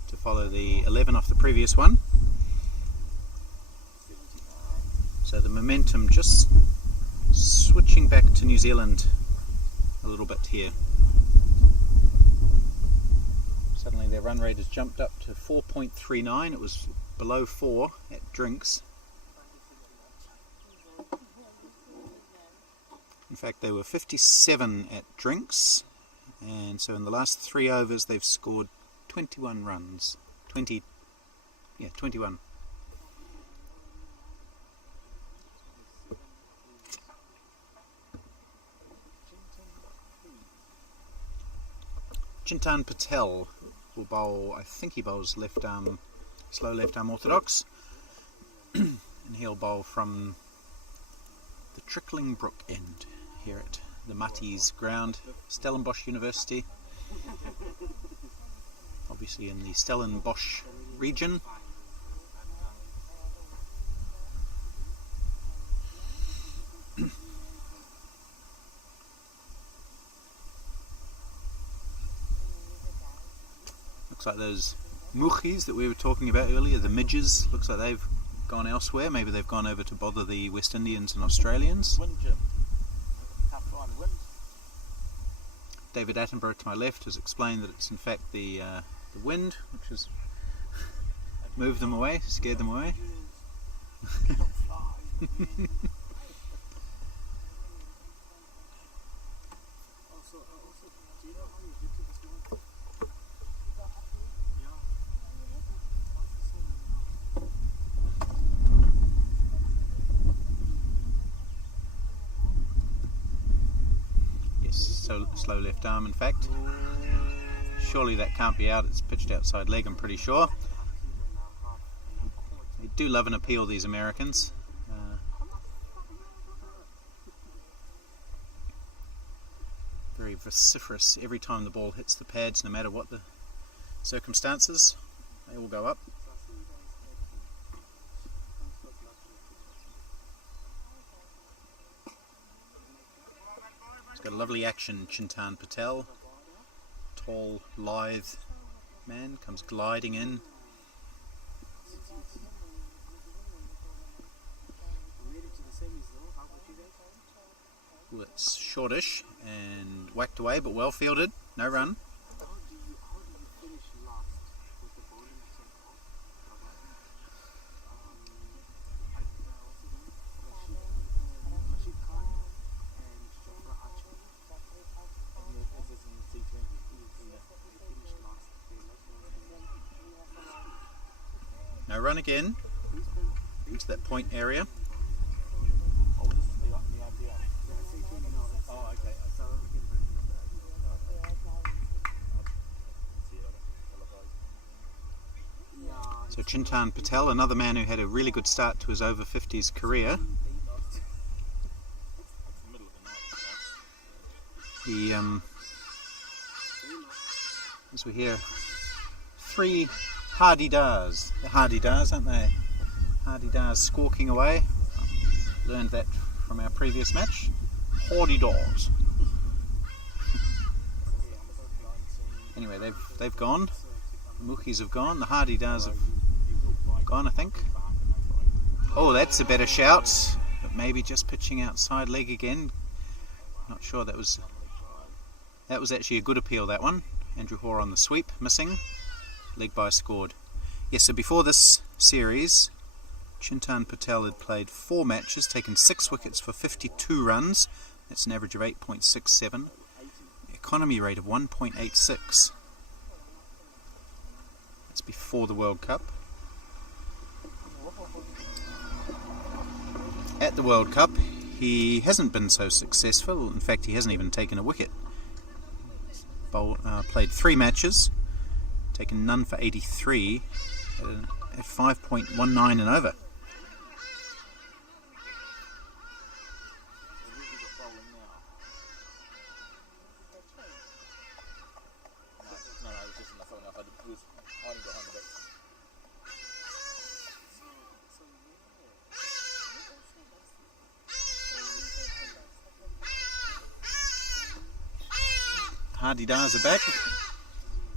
to follow the 11 off the previous one. So the momentum just switching back to New Zealand a little bit here. Suddenly their run rate has jumped up to 4.39. It was below 4 at drinks. In fact, they were 57 at drinks, and so in the last 3 overs they've scored 21 runs. 21. Chintan Patel will bowl, I think he bowls left arm, slow left arm orthodox. And he'll bowl from the Trickling Brook end here at the Muttys ground, Stellenbosch University. Obviously in the Stellenbosch region. Looks like those muchis that we were talking about earlier, the midges, looks like they've gone elsewhere. Maybe they've gone over to bother the West Indians and Australians. Wind, Jim. Can't find wind. David Attenborough to my left has explained that it's in fact the wind which has moved them away, scared them away. Cannot fly. Also, do you know how you get to this mountain? Yeah. Yes, so slow left arm in fact. Surely that can't be out, it's pitched outside leg I'm pretty sure. They do love an appeal, these Americans. Very vociferous every time the ball hits the pads, no matter what the circumstances, they all go up. He's got a lovely action, Chintan Patel. Tall, lithe man, comes gliding in. Ooh, it's shortish and whacked away, but well fielded, no run. How do you finish last with the bowling centre? Rashid Khan and Jofra Archer. Is this in the T20? Finished last. No run again, into that point area. Oh, this is the IPL. Oh, okay. So Chintan Patel, another man who had a really good start to his over-50s career. He, as we hear, 3 hardy-dars. The hardy-dars, aren't they? Hardy-dars squawking away. Learned that from our previous match. Hardy-dars. Anyway, they've gone. The Muchis have gone. The hardy-dars have gone, I think. Oh, that's a better shout. But maybe just pitching outside leg again. Not sure, that was actually a good appeal, that one. Andrew Hoare on the sweep, missing. Leg by scored. Yes, so before this series, Chintan Patel had played 4 matches, taken 6 wickets for 52 runs. That's an average of 8.67. Economy rate of 1.86. That's before the World Cup. At the World Cup, he hasn't been so successful. In fact, he hasn't even taken a wicket. Played 3 matches, taken none for 83 at 5.19 and over. Hardy-dars are back,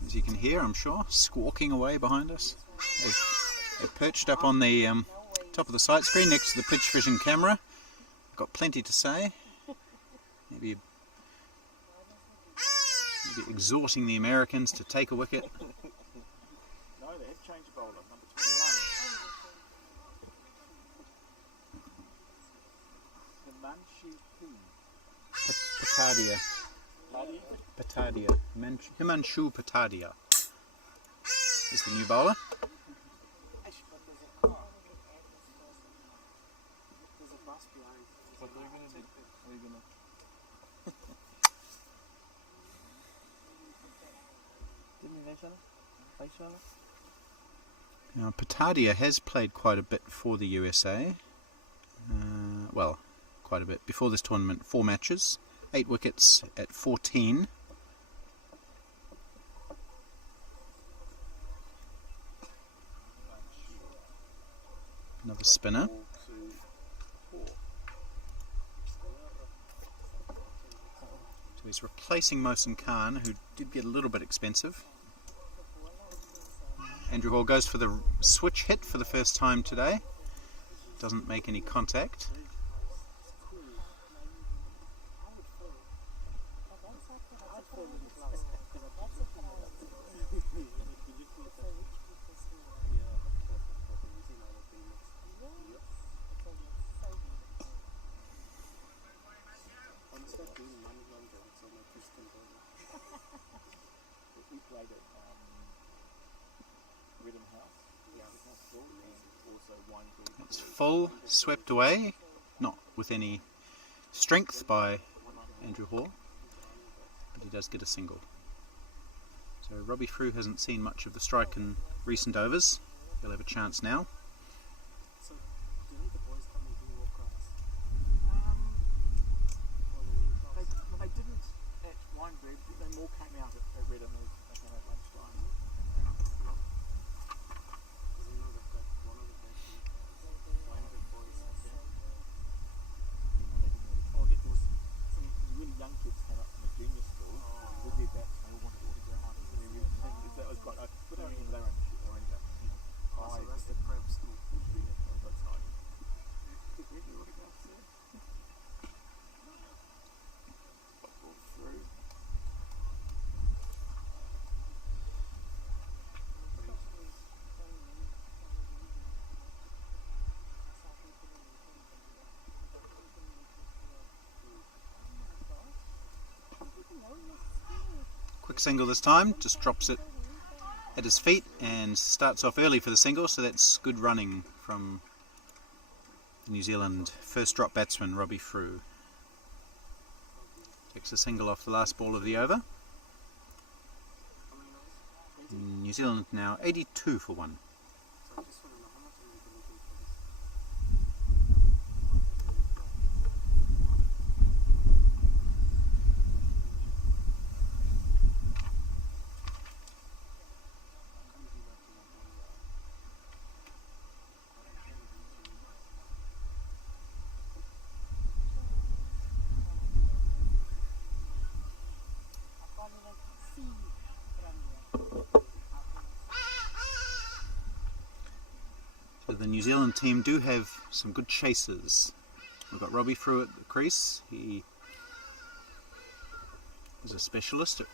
as you can hear, I'm sure, squawking away behind us. They've perched up on the top of the sight screen next to the pitch vision camera. Got plenty to say. Maybe exhorting the Americans to take a wicket. No, they have changed bowler, number 21. Himanshu Poon. Patadia. Paddy? Patadia. Himanshu Patadia is the new bowler. There's a bus behind. What are you going to do? What are you going to... Now, Patadia has played quite a bit for the USA. Well, quite a bit. Before this tournament, 4 matches, 8 wickets at 14. Another spinner. So he's replacing Mohsin Khan, who did get a little bit expensive. Andrew Hall goes for the switch hit for the first time today. Doesn't make any contact. We played at Rhythm House. Yeah, the hospital, and also Wine Group. It's full, swept away, not with any strength by Andrew Hall, but he does get a single. So Robbie Frew hasn't seen much of the strike in recent overs. He'll have a chance now. So, do the boys come and do walk-outs? They didn't at Wine Group. They more came out at Rhythm. They came at lunchtime. Because I know they've got one of the best Wine Group boys up there. Oh, there was some really young kids came up from the junior school with their bats. They all wanted to autograph. That was quite. But only they were only about Oh, so that's the prep school. Got excited. Took me to autographs there. Ball through. Quick single this time, just drops it at his feet and starts off early for the single, so that's good running from the New Zealand first drop batsman Robbie Frew. Takes a single off the last ball of the over. New Zealand now 82 for 1. So I just want to know how much am I going to do for this? So the New Zealand team do have some good chasers. We've got Robbie Frew at the crease. He is a specialist at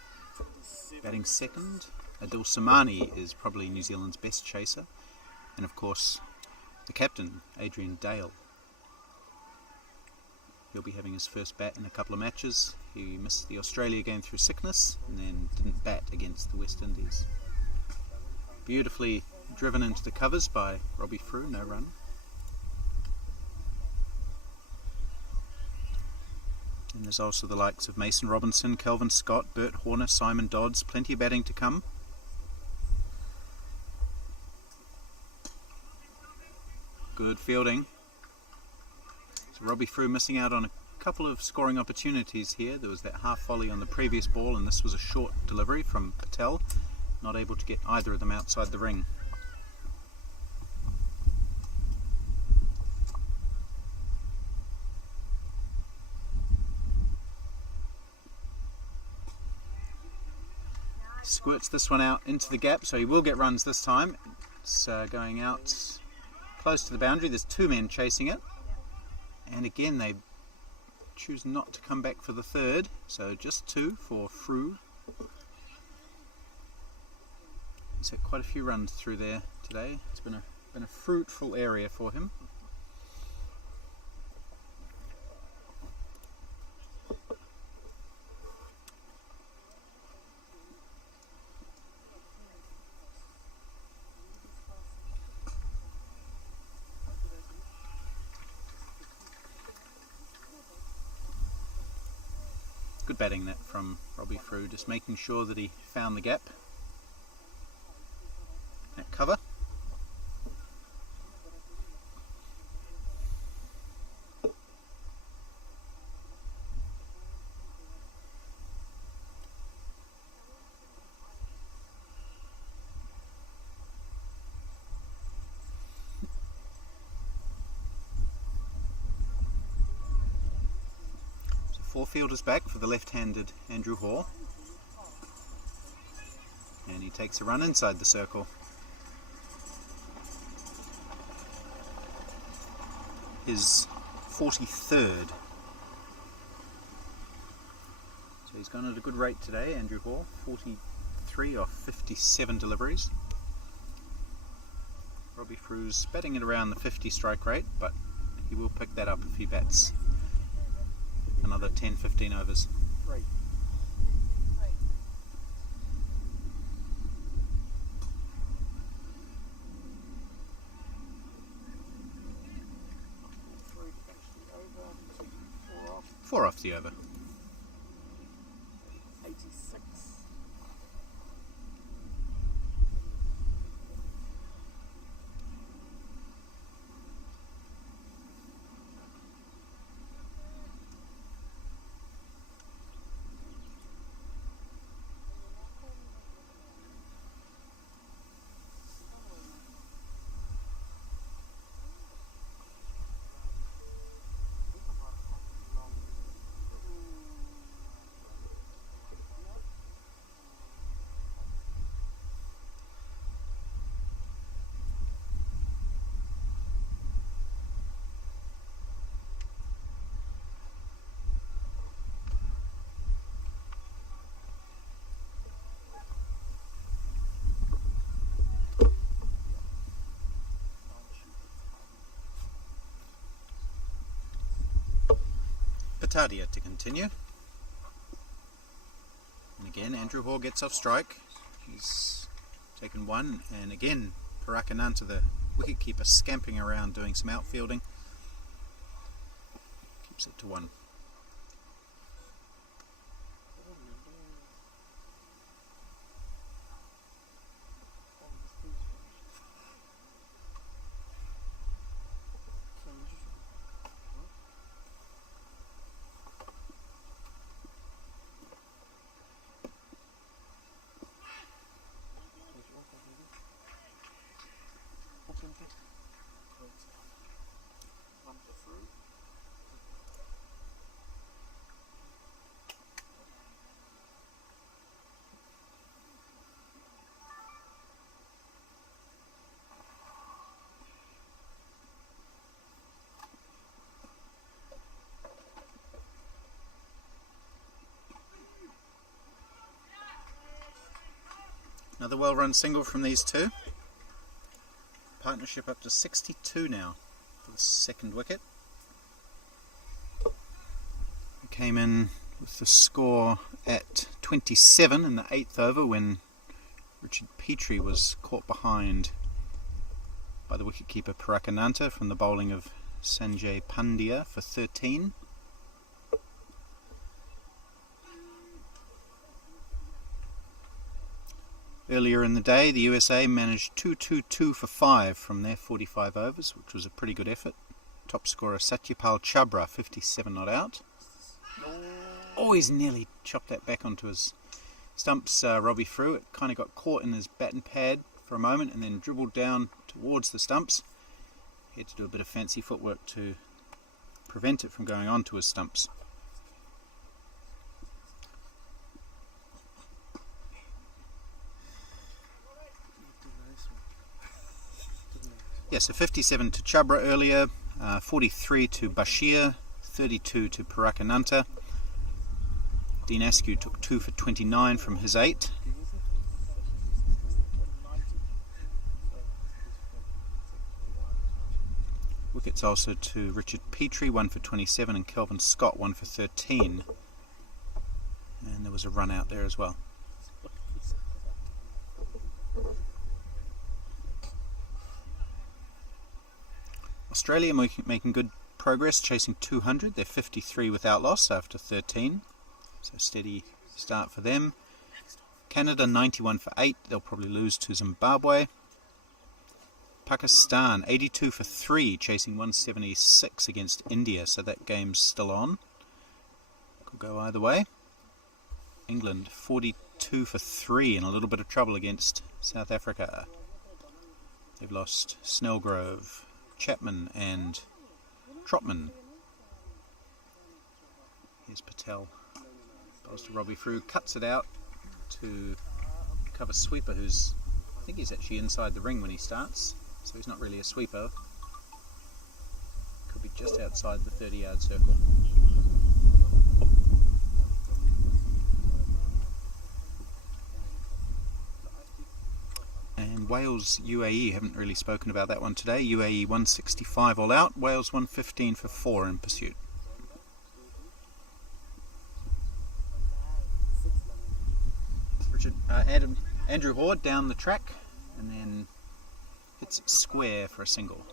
batting second. Adil Samani is probably New Zealand's best chaser. And of course, the captain, Adrian Dale. He'll be having his first bat in a couple of matches. He missed the Australia game through sickness and then didn't bat against the West Indies. Beautifully driven into the covers by Robbie Frew, no run. And there's also the likes of Mason Robinson, Kelvin Scott, Bert Horner, Simon Dodds, plenty of batting to come. Good fielding. So Robbie Frew missing out on a couple of scoring opportunities here. There was that half volley on the previous ball, and this was a short delivery from Patel. Not able to get either of them outside the ring. Squirts this one out into the gap, so he will get runs this time. It's going out close to the boundary. There's 2 men chasing it, and again they choose not to come back for the third, so just 2 for Frew. He's had quite a few runs through there today. It's been a fruitful area for him. Good batting that from Robbie Frew, just making sure that he found the gap. cover. Four fielders back for the left-handed Andrew Hall, and he takes a run inside the circle. His 43rd. So he's gone at a good rate today, Andrew Hall, 43 off 57 deliveries. Robbie Frew's batting at around the 50 strike rate, but he will pick that up if he bats another 10-15 overs. Three. Three actually over. Four off. 4 off the over. 86. Patadia to continue. And again, Andrew Hall gets off strike. He's taken one, and again, Parakananta, the wicketkeeper, scampering around doing some outfielding. Keeps it to 1. One for through. Another well-run single from these two. Partnership up to 62 now for the second wicket. Came in with the score at 27 in the 8th over when Richard Petrie was caught behind by the wicketkeeper Parakananta from the bowling of Sanjay Pandya for 13. Earlier in the day, the USA managed 2-2-2 for 5 from their 45 overs, which was a pretty good effort. Top scorer Satyapal Chabra, 57 not out. Oh, he's nearly chopped that back onto his stumps, Robbie Frew. It kind of got caught in his bat and pad for a moment and then dribbled down towards the stumps. He had to do a bit of fancy footwork to prevent it from going onto his stumps. Yes, so 57 to Chabra earlier, 43 to Bashir, 32 to Parakananta. Dean Askew took 2 for 29 from his 8. Wickets also to Richard Petrie, 1 for 27, and Kelvin Scott, 1 for 13. And there was a run out there as well. Australia making good progress, chasing 200. They're 53 without loss after 13. So steady start for them. Canada 91 for 8. They'll probably lose to Zimbabwe. Pakistan 82 for 3, chasing 176 against India, so that game's still on. Could go either way. England 42 for 3, in a little bit of trouble against South Africa. They've lost Snellgrove, Chapman and Trotman. Here's Patel. Bowls to Robbie Frew, cuts it out to cover sweeper, who's, I think he's actually inside the ring when he starts, so he's not really a sweeper. Could be just outside the 30-yard circle. And Wales UAE, haven't really spoken about that one today. UAE 165 all out, Wales 115 for 4 in pursuit. Andrew Horde down the track and then hits it square for a single.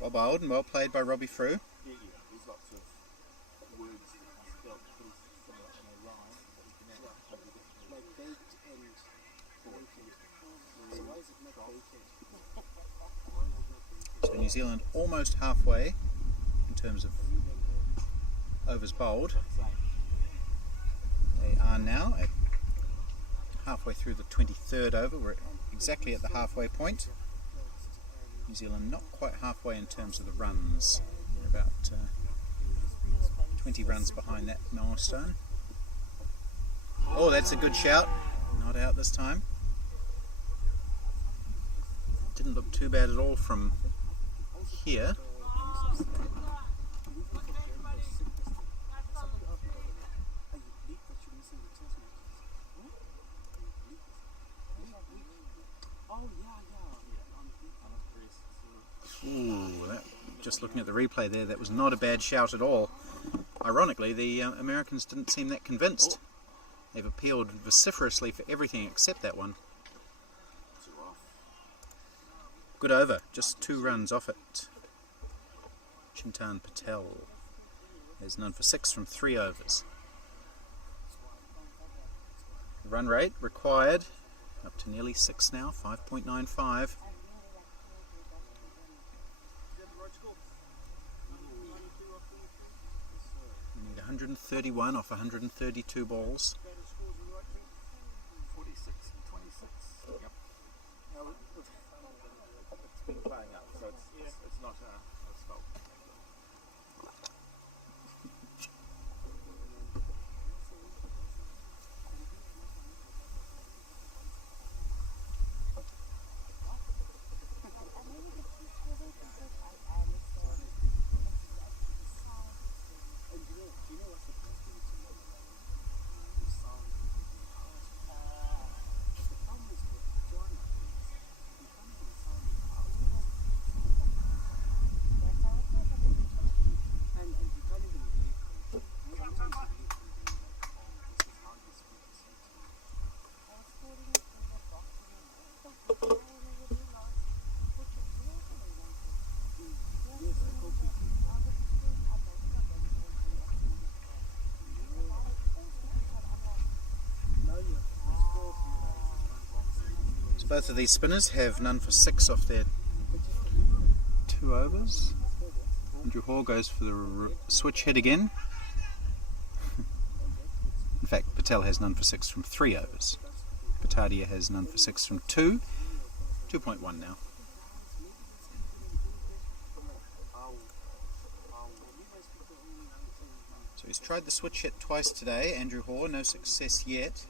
Well bowled and well played by Robbie Frew. Yeah, there's lots of words that are spelled pretty similar in a rhyme, but you can never totally different. Like baked and bacon. So why is it not bacon? So New Zealand almost halfway in terms of overs bowled. They are now at halfway through the 23rd over. We're exactly at the halfway point. New Zealand not quite halfway in terms of the runs. They're about 20 runs behind that milestone. Oh, that's a good shout. Not out this time. Didn't look too bad at all from here. Ooh, just looking at the replay there, that was not a bad shout at all. Ironically, the Americans didn't seem that convinced. They've appealed vociferously for everything except that one. Good over, just 2 runs off it. Chintan Patel is none for 6 from 3 overs. The run rate required up to nearly 6 now, 5.95. We need 131 off 132 balls. 46 and 26. Yep. No, it's been playing up, so it's not a fault. Both of these spinners have none for 6 off their 2 overs. Andrew Hall goes for the switch hit again. In fact, Patel has none for 6 from 3 overs. Patadia has none for 6 from 2. 2.1 now. So he's tried the switch hit twice today. Andrew Hall, no success yet.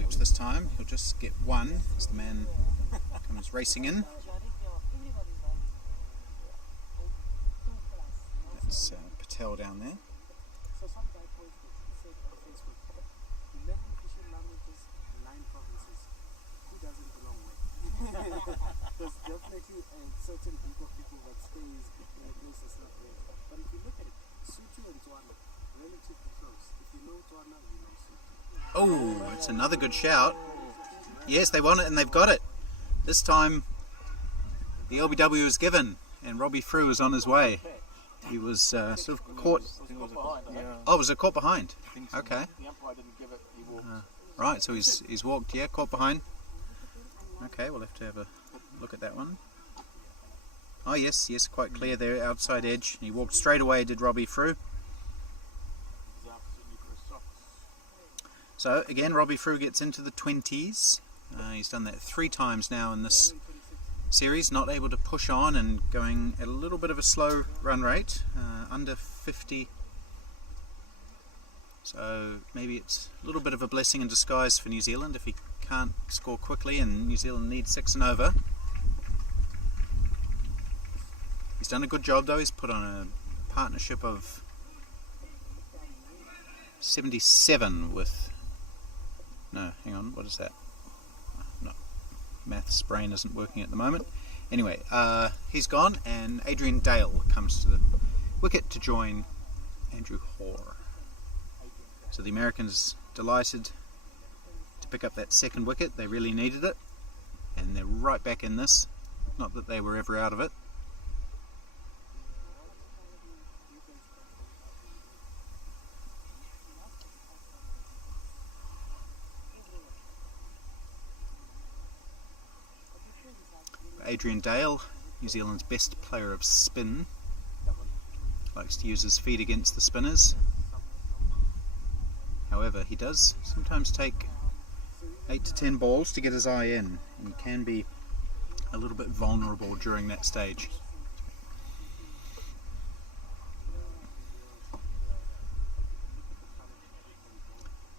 sweeps this time. He'll just get one as the man comes racing in. That's Patel down there. So some guy posted, he said on Facebook, 11 official languages, 9 provinces. Who doesn't belong with? There's definitely a certain group of people that stays in a place that's not theirs. But if you look at it, Sotho and Tswana, relatively close. If you know Tswana, you know Sotho. Oh, it's another good shout. Yes, they want it and they've got it. This time the LBW is given and Robbie Frew is on his way. He was sort of caught. Oh, was it caught behind? Okay. The umpire didn't give it, he walked. Right, so he's walked, yeah, caught behind. Okay, we'll have to have a look at that one. Oh yes, quite clear there, outside edge. He walked straight away, did Robbie Frew. So again, Robbie Frew gets into the 20s. He's done that 3 times now in this series, not able to push on and going at a little bit of a slow run rate, under 50. So maybe it's a little bit of a blessing in disguise for New Zealand if he can't score quickly and New Zealand needs 6 and over. He's done a good job though. He's put on a partnership of 77 with, no, hang on, what is that? No, maths brain isn't working at the moment. Anyway, he's gone and Adrian Dale comes to the wicket to join Andrew Hoare. So the Americans delighted to pick up that second wicket. They really needed it and they're right back in this. Not that they were ever out of it. Adrian Dale, New Zealand's best player of spin, likes to use his feet against the spinners. However, he does sometimes take 8 to 10 balls to get his eye in, and he can be a little bit vulnerable during that stage.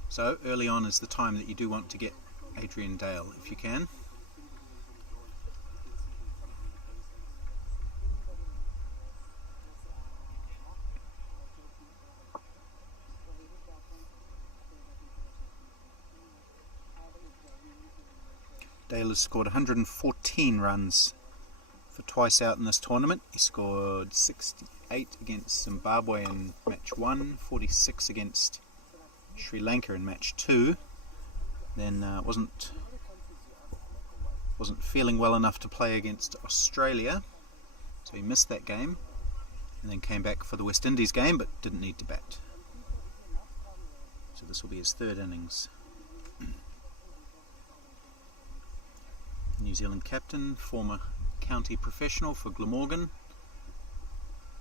So early on is the time that you do want to get Adrian Dale if you can. Dale has scored 114 runs for twice out in this tournament. He scored 68 against Zimbabwe in match 1, 46 against Sri Lanka in match 2. Then wasn't feeling well enough to play against Australia, so he missed that game, and then came back for the West Indies game, but didn't need to bat. So this will be his 3rd innings. New Zealand captain, former county professional for Glamorgan.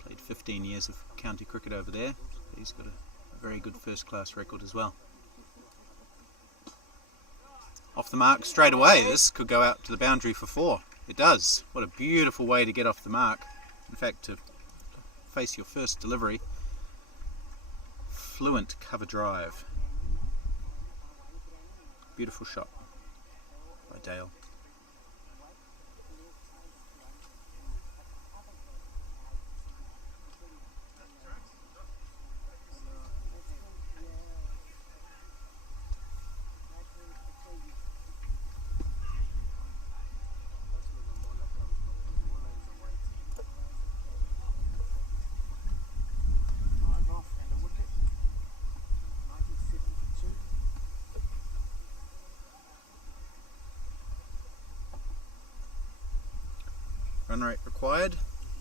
Played 15 years of county cricket over there. He's got a very good first-class record as well. Off the mark straight away. This could go out to the boundary for 4. It does. What a beautiful way to get off the mark. In fact, to face your first delivery. Fluent cover drive. Beautiful shot by Dale. Run rate required,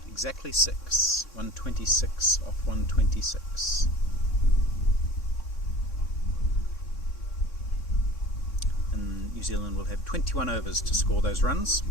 exactly 6. 126 off 126. And New Zealand will have 21 overs to score those runs.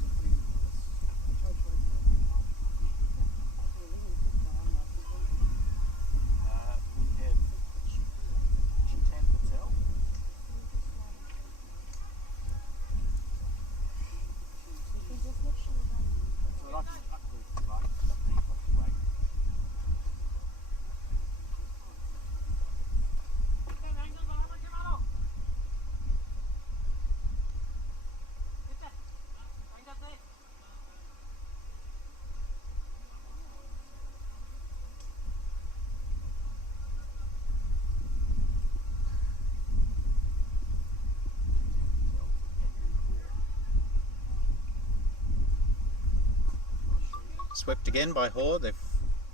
Swept again by Hoare. They've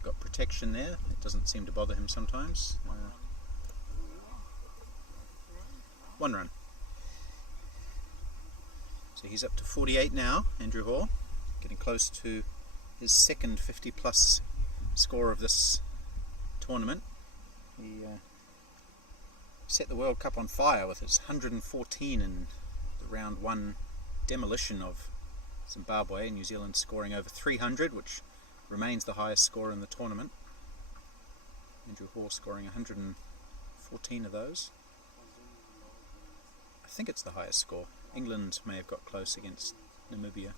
got protection there. It doesn't seem to bother him sometimes. 1 run. So he's up to 48 now, Andrew Hoare, getting close to his second 50 plus score of this tournament. He set the World Cup on fire with his 114 in the round 1 demolition of Zimbabwe, and New Zealand scoring over 300, which remains the highest score in the tournament. Andrew Hoare scoring 114 of those. I think it's the highest score. England may have got close against Namibia.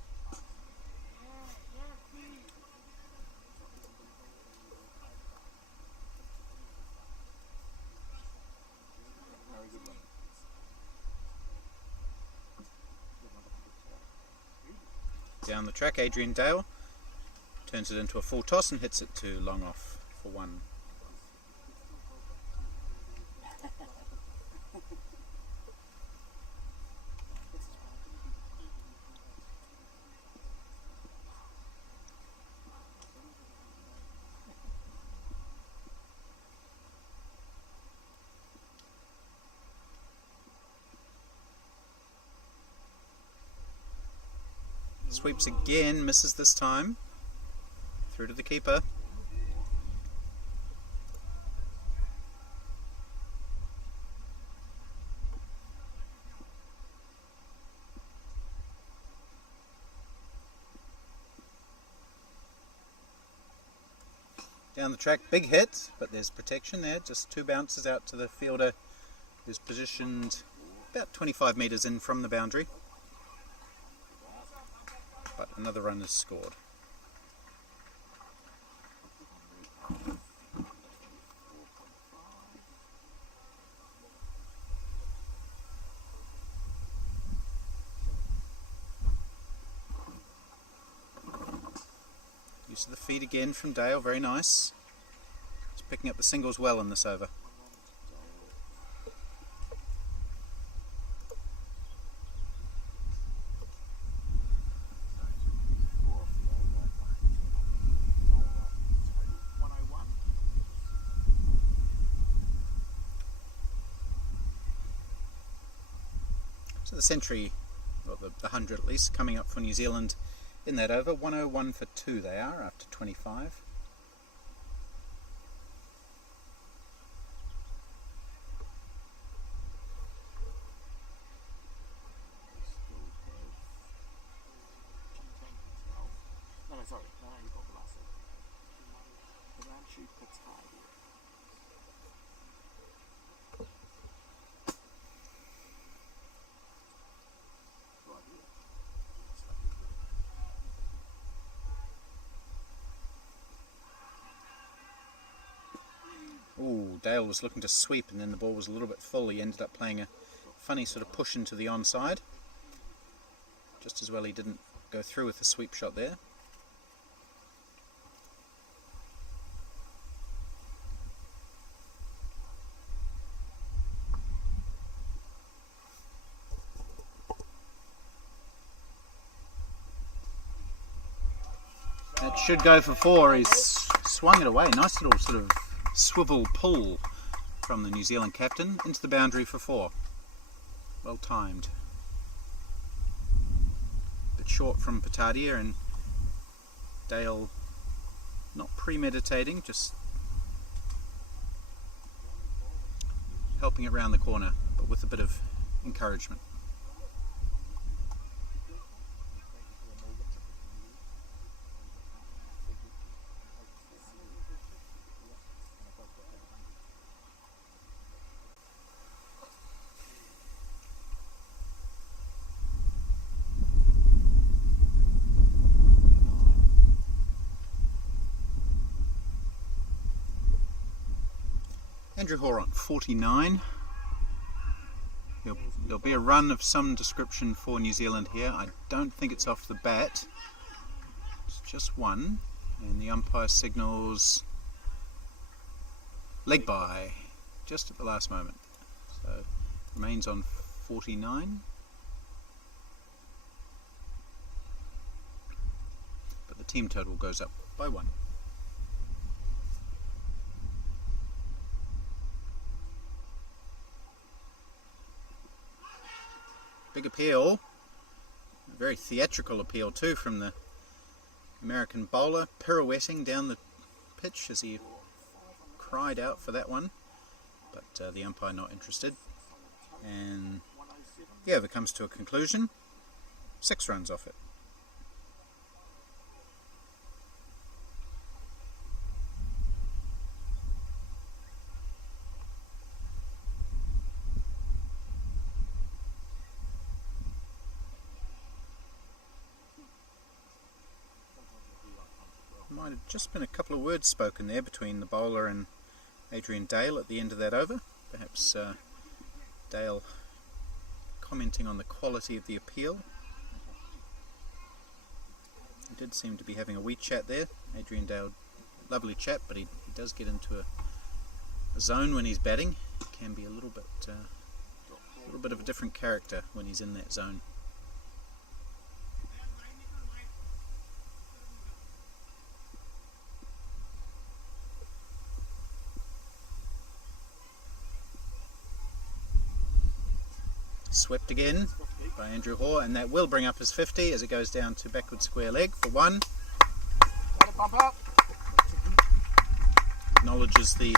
Down the track, Adrian Dale turns it into a full toss and hits it to long off for 1. Sweeps again, misses this time. Through to the keeper. Down the track, big hit, but there's protection there. Just 2 bounces out to the fielder, who's positioned about 25 metres in from the boundary. But another run is scored. Use of the feed again from Dale, very nice. He's picking up the singles well in this over. So the century, or the 100 at least, coming up for New Zealand in that over. 101 for 2 they are after 25. No, sorry, no, you got the last one. Himanshu Patel. Ooh, Dale was looking to sweep and then the ball was a little bit full. He ended up playing a funny sort of push into the onside. Just as well he didn't go through with the sweep shot there. That should go for 4. He's swung it away. Nice little sort of swivel pull from the New Zealand captain into the boundary for 4. Well timed. Bit short from Patadia, and Dale not premeditating, just helping it round the corner, but with a bit of encouragement. Andrew Hoare on 49. There'll be a run of some description for New Zealand here. I don't think it's off the bat. It's just one. And the umpire signals leg by just at the last moment. So remains on 49. But the team total goes up by 1. Big appeal, a very theatrical appeal too from the American bowler, pirouetting down the pitch as he cried out for that one, but the umpire not interested, and the over comes to a conclusion. 6 runs off it. Might have just been a couple of words spoken there between the bowler and Adrian Dale at the end of that over. Perhaps Dale commenting on the quality of the appeal. He did seem to be having a wee chat there. Adrian Dale, lovely chap, but he does get into a zone when he's batting. He can be a little bit of a different character when he's in that zone. Swept again by Andrew Hoare, and that will bring up his 50 as it goes down to backward square leg for 1. Acknowledges the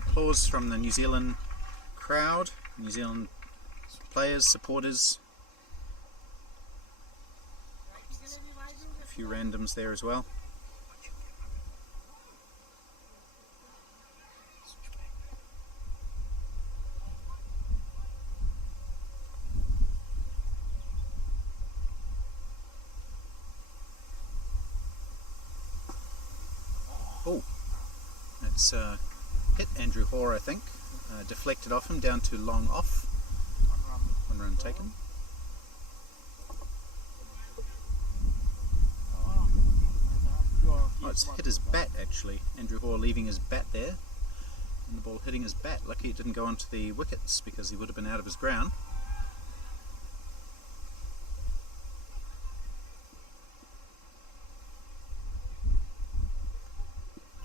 applause from the New Zealand crowd, New Zealand players, supporters. A few randoms there as well. Oh, that's hit Andrew Hoare, I think. Deflected off him down to long off. 1 run taken. Oh, it's hit his bat actually. Andrew Hoare leaving his bat there. And the ball hitting his bat. Lucky it didn't go onto the wickets because he would have been out of his ground.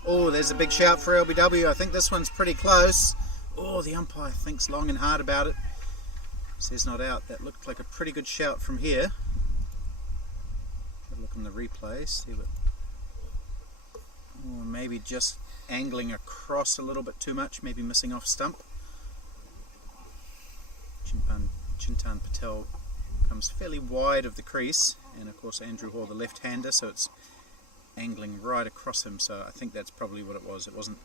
Oh, there's a big shout for LBW. I think this one's pretty close. Oh, the umpire thinks long and hard about it. Says not out. That looked like a pretty good shout from here. Have a look on the replay. See what. Oh, maybe just angling across a little bit too much. Maybe missing off stump. Chintan Patel comes fairly wide of the crease, and of course Andrew Hoare, the left-hander, so it's angling right across him, so I think that's probably what it was. It wasn't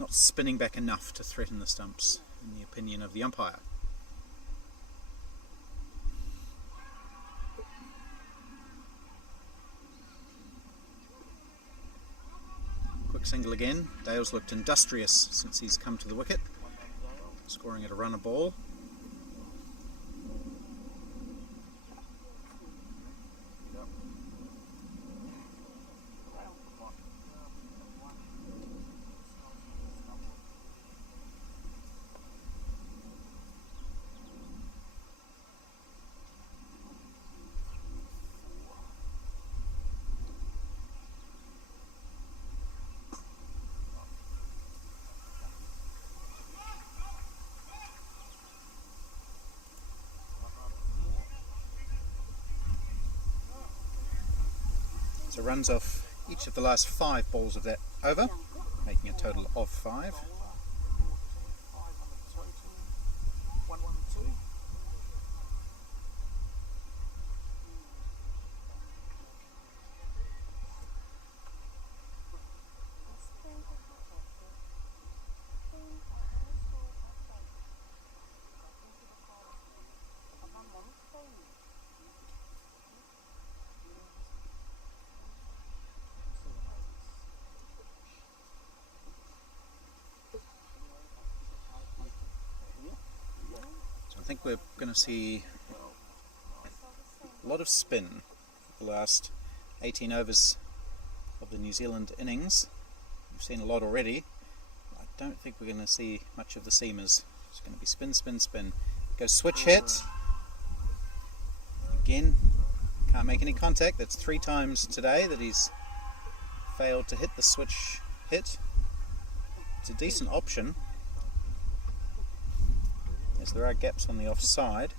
not spinning back enough to threaten the stumps, in the opinion of the umpire. Quick single again. Dale's looked industrious since he's come to the wicket, scoring at a run a ball. So runs off each of the last 5 balls of that over, making a total of 5. I think we're going to see a lot of spin for the last 18 overs of the New Zealand innings. We've seen a lot already. I don't think we're going to see much of the seamers. It's going to be spin, spin, spin. Goes switch hit. Again, Can't make any contact. That's 3 times today that he's failed to hit the switch hit. It's a decent option, as there are gaps on the offside.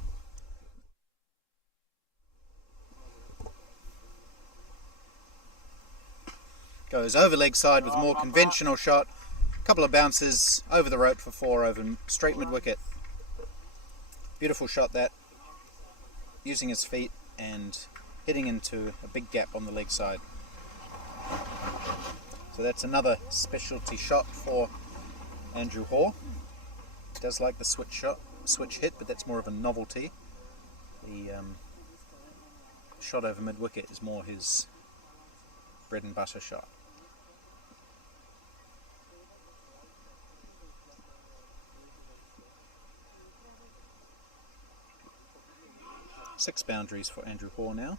Goes over leg side with a more conventional shot. A couple of bounces over the rope for 4 over straight mid wicket. Beautiful shot that, using his feet and hitting into a big gap on the leg side. So that's another specialty shot for Andrew Hoare. He does like the switch hit, but that's more of a novelty. The shot over mid wicket is more his bread and butter shot. Six boundaries for Andrew Hoare now.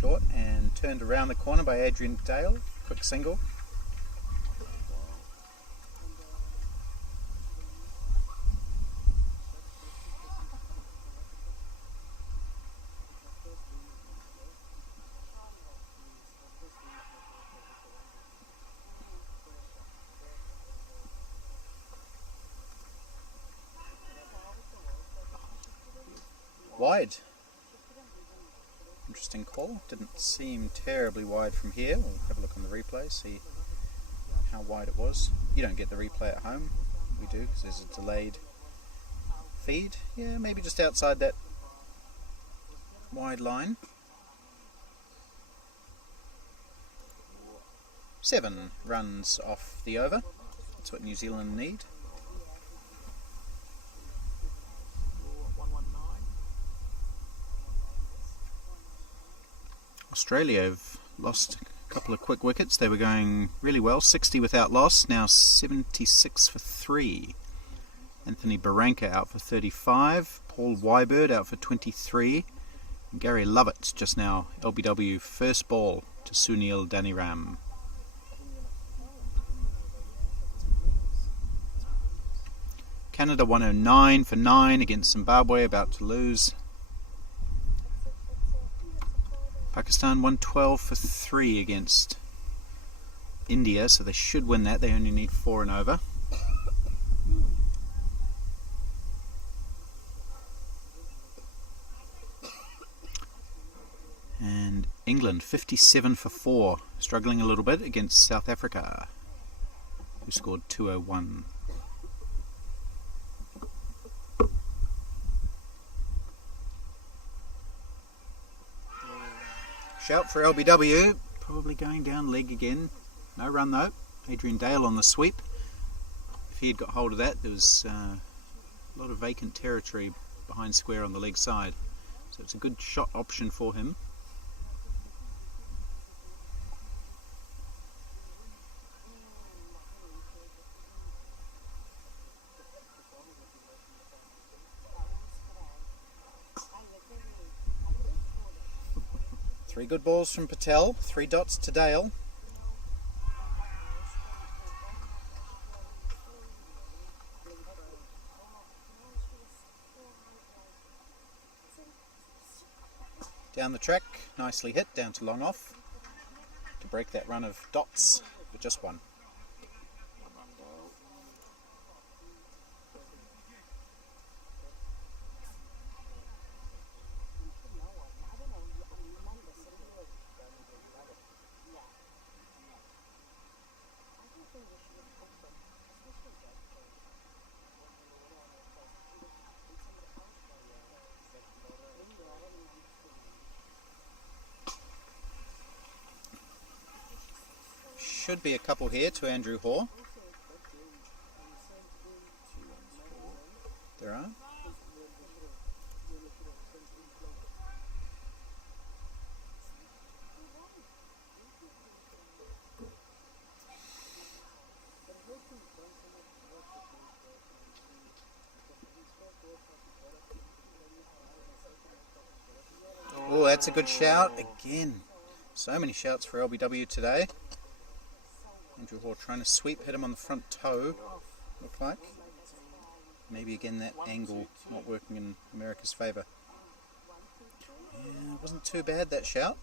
Short and turned around the corner by Adrian Dale. Quick single. Wide. Interesting call. Didn't seem terribly wide from here. We'll have a look on the replay, see how wide it was. You don't get the replay at home. We do, because there's a delayed feed. Yeah, maybe just outside that wide line. 7 runs off the over. That's what New Zealand need. Australia have lost a couple of quick wickets. They were going really well, 60 without loss, now 76 for 3. Anthony Barranca out for 35, Paul Wybird out for 23, and Gary Lovett just now LBW first ball to Sunil Daniram. Canada 109 for 9 against Zimbabwe, about to lose. Pakistan 112 for 3 against India, so they should win that. They only need 4 and over. And England 57 for 4, struggling a little bit against South Africa, who scored 201. Shout for LBW, probably going down leg again. No run though. Adrian Dale on the sweep. If he had got hold of that, there was a lot of vacant territory behind square on the leg side. So it's a good shot option for him. Three good balls from Patel, 3 dots to Dale. Down the track, nicely hit, down to long off, to break that run of dots with just 1. should be a couple here to Andrew Hoare. There are. Oh, that's a good shout. Again, so many shouts for LBW today. Andrew Hoare trying to sweep, hit him on the front toe, looked like. Maybe again that angle not working in America's favour. Yeah, it wasn't too bad, that shout.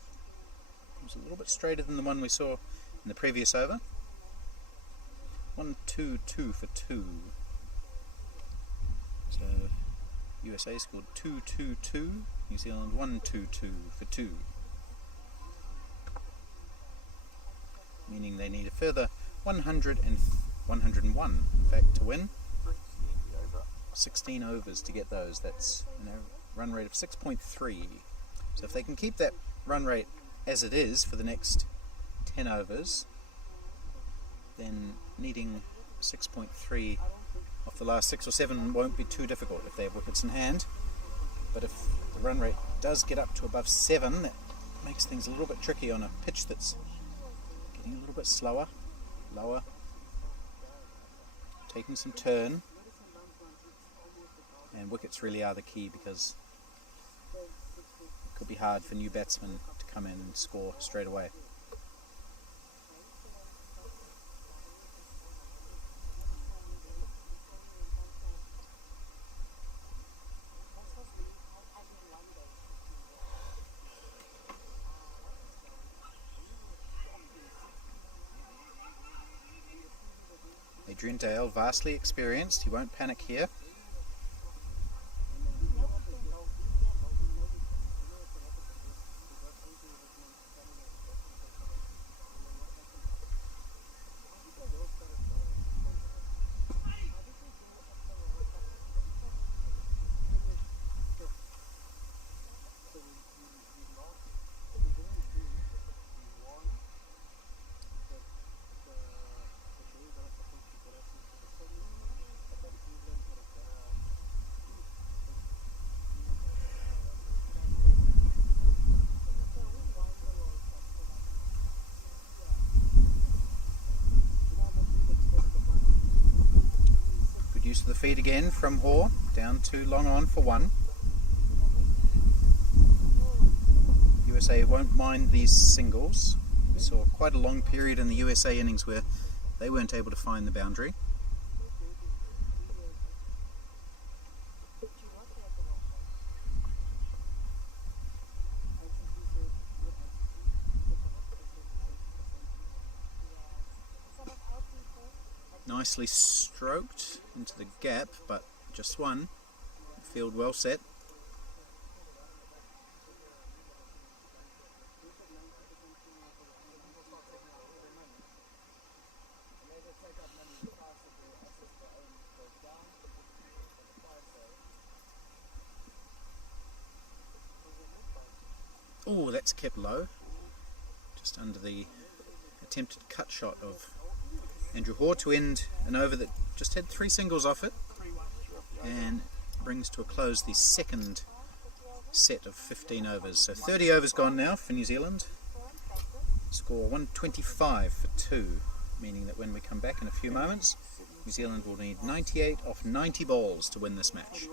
It was a little bit straighter than the one we saw in the previous over. 1-2-2 for 2. So USA scored 2-2-2. New Zealand 1-2-2 for 2. Meaning they need a further 101, in fact, to win. 16 overs to get those. That's a run rate of 6.3. So if they can keep that run rate as it is for the next 10 overs, then needing 6.3 off the last 6 or 7 won't be too difficult if they have wickets in hand. But if the run rate does get up to above 7, that makes things a little bit tricky on a pitch that's getting a little bit slower, lower, taking some turn. And wickets really are the key, because it could be hard for new batsmen to come in and score straight away. Adrian Dale, vastly experienced, he won't panic here. Use of the feed again from Hoare, down to long on for 1. USA won't mind these singles. We saw quite a long period in the USA innings where they weren't able to find the boundary. Nicely stroked into the gap, but just one. Field well set. Oh, that's kept low. Just under the attempted cut shot of Andrew Hoare to end an over that just had 3 singles off it, and brings to a close the second set of 15 overs. So 30 overs gone now for New Zealand. Score 125 for 2, meaning that when we come back in a few moments, New Zealand will need 98 off 90 balls to win this match.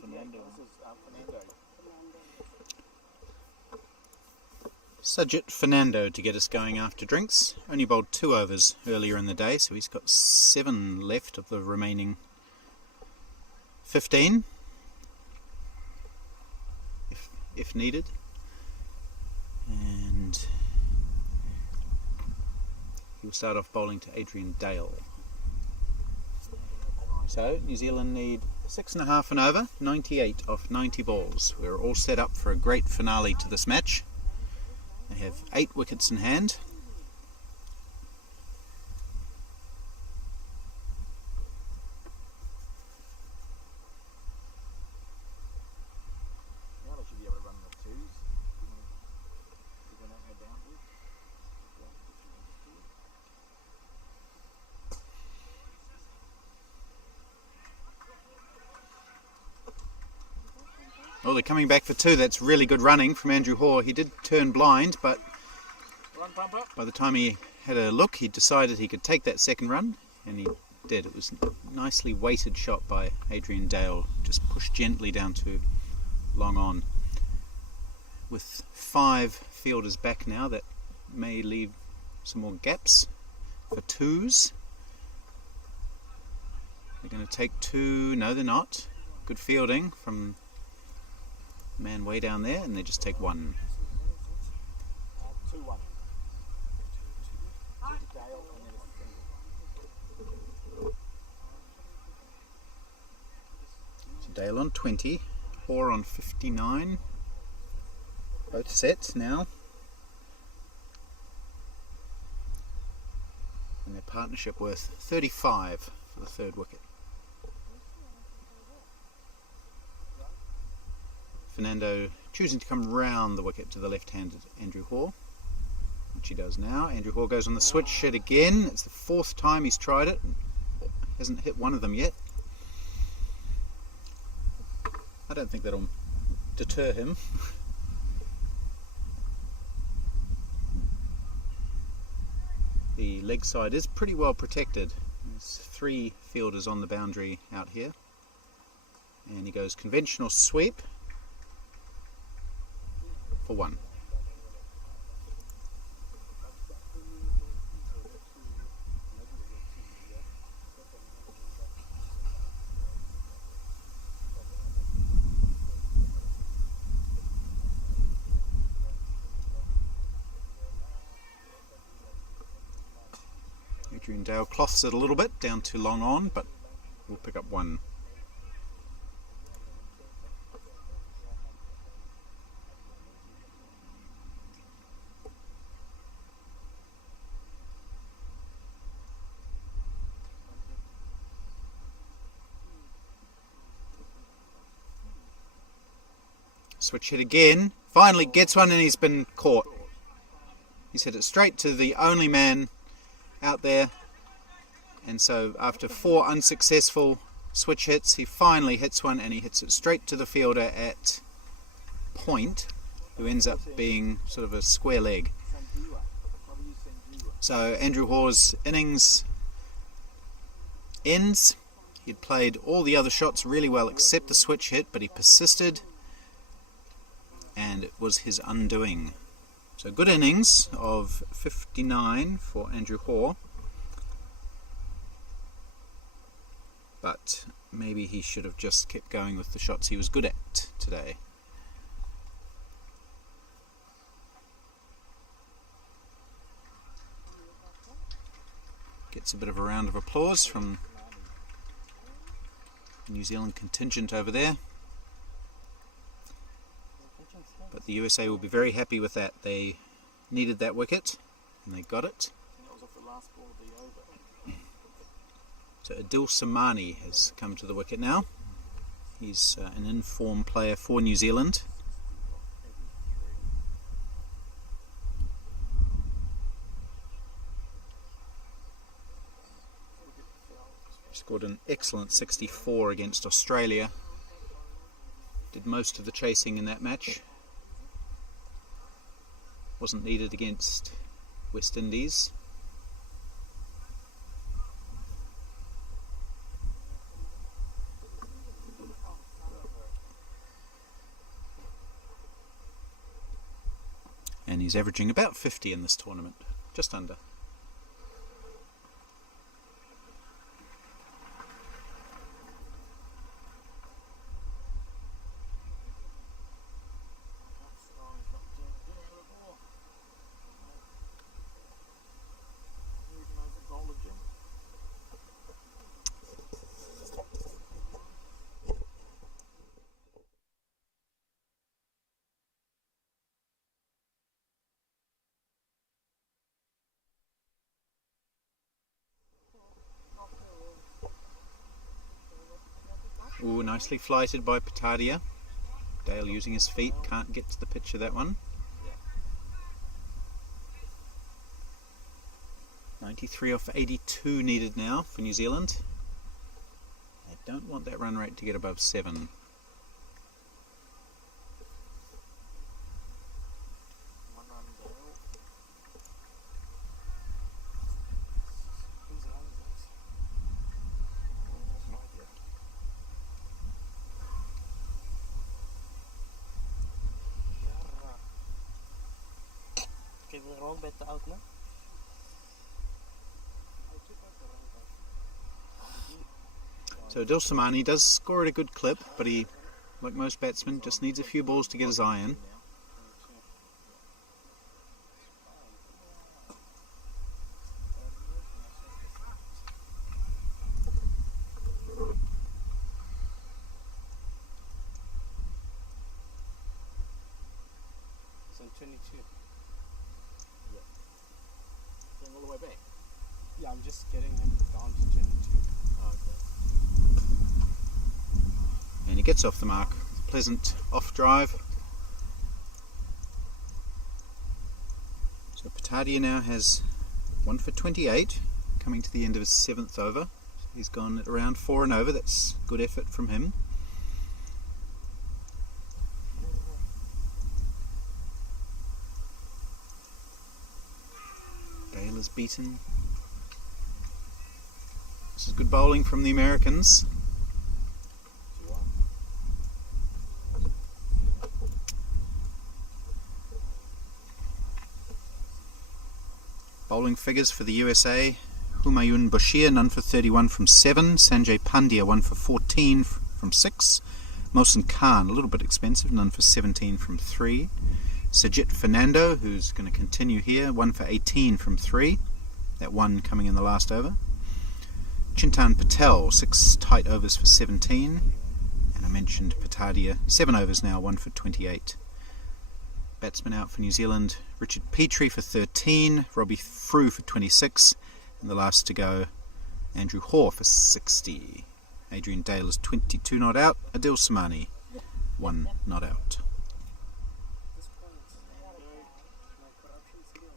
Fernando. This is Fernando. Sajid Fernando to get us going after drinks. Only bowled 2 overs earlier in the day, so he's got 7 left of the remaining 15, if needed. And he'll start off bowling to Adrian Dale. So New Zealand need 6.5 and over, 98 off 90 balls. We're all set up for a great finale to this match. They have 8 wickets in hand. Now they should be able to run the twos. We're going to head down here. Oh, they're coming back for 2. That's really good running from Andrew Hoare. He did turn blind, but Run, Pumper. by the time he had a look, he decided he could take that second run, and he did. It was a nicely weighted shot by Adrian Dale, just pushed gently down to long on. With 5 fielders back now, that may leave some more gaps for 2s. They're going to take 2. No, they're not. Good fielding from the man way down there, and they just take 1. 2-1. Dale and then a So Dale on 20, Hoare on 59. Both set now. And their partnership worth 35 for the 3rd wicket. Fernando choosing to come round the wicket to the left-handed Andrew Hoare, which he does now. Andrew Hoare goes on the switch hit again. It's the 4th time he's tried it. Hasn't hit one of them yet. I don't think that'll deter him. The leg side is pretty well protected. There's 3 fielders on the boundary out here. And he goes conventional sweep for 1. Adrian Dale cloths it a little bit down to long on, but we'll pick up 1. Switch hit again, finally gets one, and he's been caught. He's hit it straight to the only man out there, and so after 4 unsuccessful switch hits, he finally hits one, and he hits it straight to the fielder at point, who ends up being sort of a square leg. So Andrew Hoare's innings ends. He'd played all the other shots really well except the switch hit, but he persisted, and it was his undoing. So good innings of 59 for Andrew Hoare, but maybe he should have just kept going with the shots he was good at today. Gets a bit of a round of applause from the New Zealand contingent over there. But the USA will be very happy with that. They needed that wicket, and they got it. That was off the last ball of the over. So Adil Samani has come to the wicket now. He's an in-form player for New Zealand. Scored an excellent 64 against Australia. Did most of the chasing in that match. Wasn't needed against West Indies. and he's averaging about 50 in this tournament, just under. Ooh, nicely flighted by Patadia. Dale using his feet, can't get to the pitch of that one. 93 off 82 needed now for New Zealand. They don't want that run rate to get above 7. Give the wrong bet out now. So Adil Samani does score at a good clip, but he, like most batsmen, just needs a few balls to get his eye in. It's on 22. Going all the way back. Yeah, I'm just getting him down to 22. Oh, okay. And he gets off the mark. Pleasant off drive. So Patadia now has 1 for 28, coming to the end of his 7th over. So he's gone at around 4 and over. That's good effort from him. Dale is beaten. This is good bowling from the Americans. Bowling figures for the USA: Humayun Bashir, none for 31 from 7. Sanjay Pandya, 1 for 14 from 6. Mohsin Khan, a little bit expensive, none for 17 from 3. Sajid Fernando, who's going to continue here, 1 for 18 from 3. That one coming in the last over. Chintan Patel, 6 tight overs for 17. And I mentioned Patadia, 7 overs now, 1 for 28. Batsman out for New Zealand: Richard Petrie for 13, Robbie Frew for 26, and the last to go, Andrew Hoare for 60. Adrian Dale is 22 not out, Adil Samani 1 not out. This point, my corruption skills.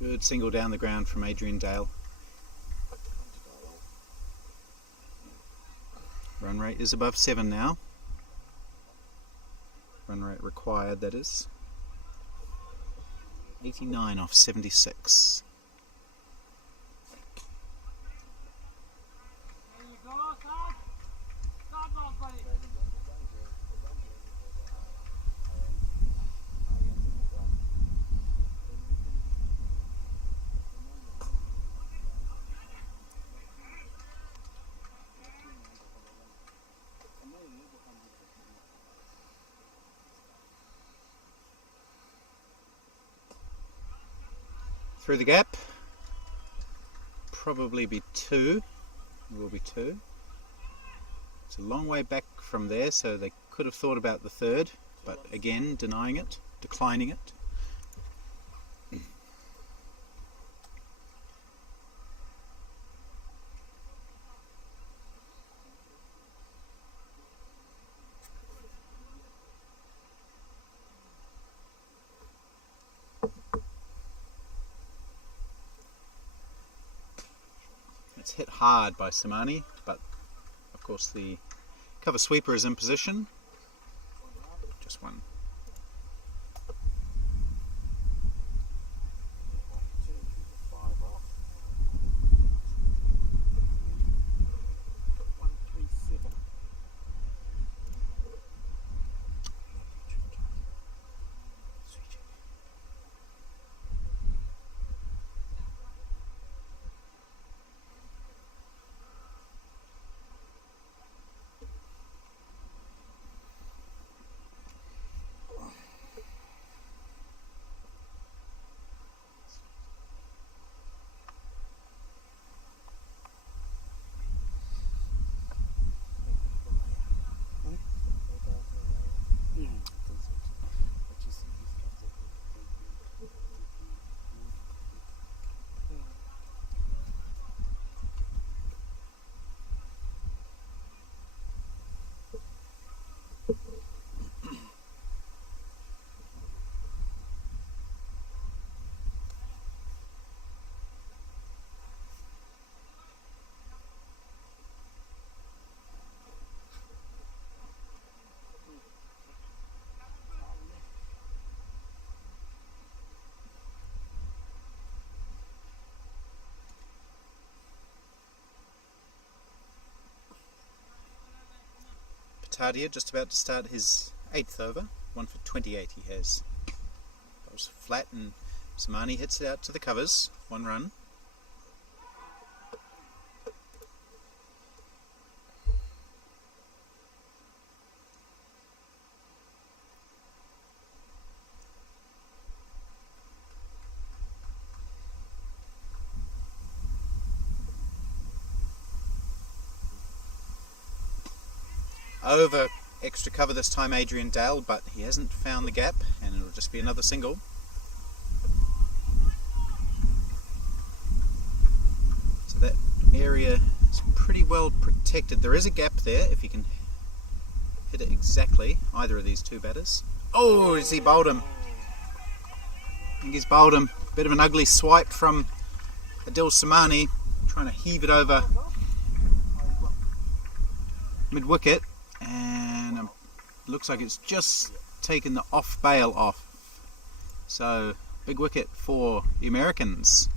Good single down the ground from Adrian Dale. Run rate is above 7 now. Run rate required, that is. 89 off 76. Through the gap, probably be 2. It will be 2. It's a long way back from there, so they could have thought about the 3rd, but again denying it, declining it. hit hard by Samani, but of course the cover sweeper is in position. Just one. 5 off. 137. Patadia just about to start his 8th over. 1 for 28 he has. Goes flat and Samani hits it out to the covers. 1 run. Over extra cover this time Adrian Dale, but he hasn't found the gap and it'll just be another single. So that area is pretty well protected. There is a gap there if you can hit it exactly, either of these two batters. Oh, has he bowled him? I think he's bowled him. Bit of an ugly swipe from Adil Samani, trying to heave it over mid-wicket. And looks like it's just taken the off bail off. So big wicket for the Americans.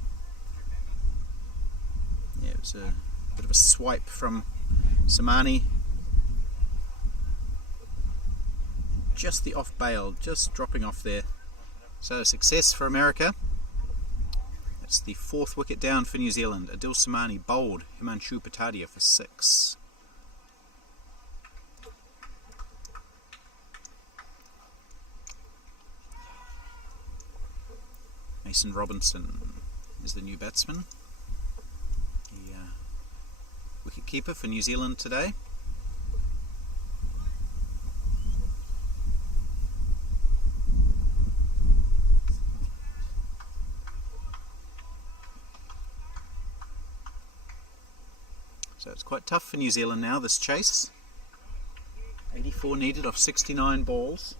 Yeah, it was a bit of a swipe from Samani. Just the off bail, just dropping off there. So success for America. That's the 4th wicket down for New Zealand. Adil Samani bowled Himanshu Patadia for 6. Mason Robinson is the new batsman, the wicket keeper for New Zealand today. So it's quite tough for New Zealand now, this chase. 84 needed off 69 balls.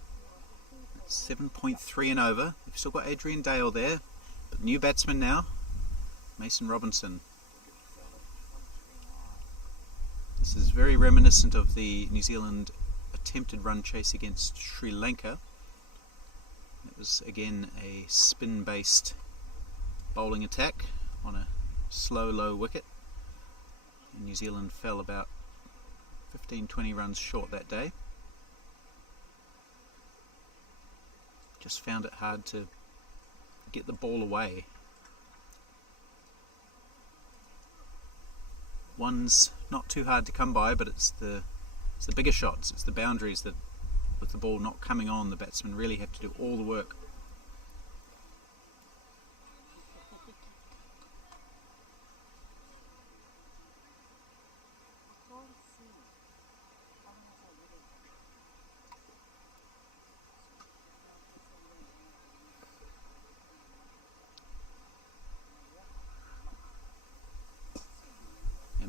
7.3 and over. They've still got Adrian Dale there, but new batsman now, Mason Robinson. This is very reminiscent of the New Zealand attempted run chase against Sri Lanka. It was again a spin-based bowling attack on a slow, low wicket. And New Zealand fell about 15-20 runs short that day. Just found it hard to get the ball away. One's not too hard to come by, but it's the bigger shots, it's the boundaries that, with the ball not coming on, the batsmen really have to do all the work.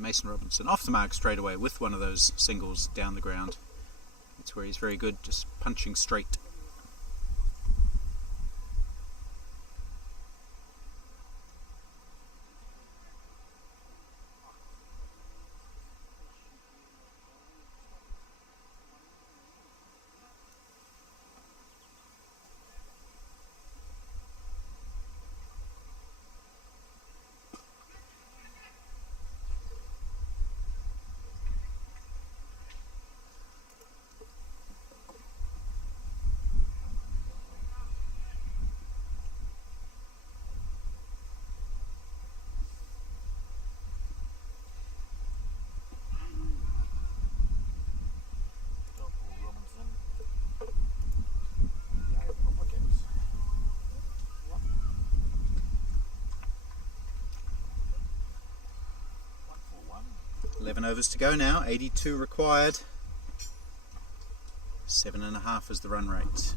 Mason Robinson off the mark straight away with one of those singles down the ground. That's where he's very good, just punching straight. 7 overs to go now, 82 required. 7.5 is the run rate.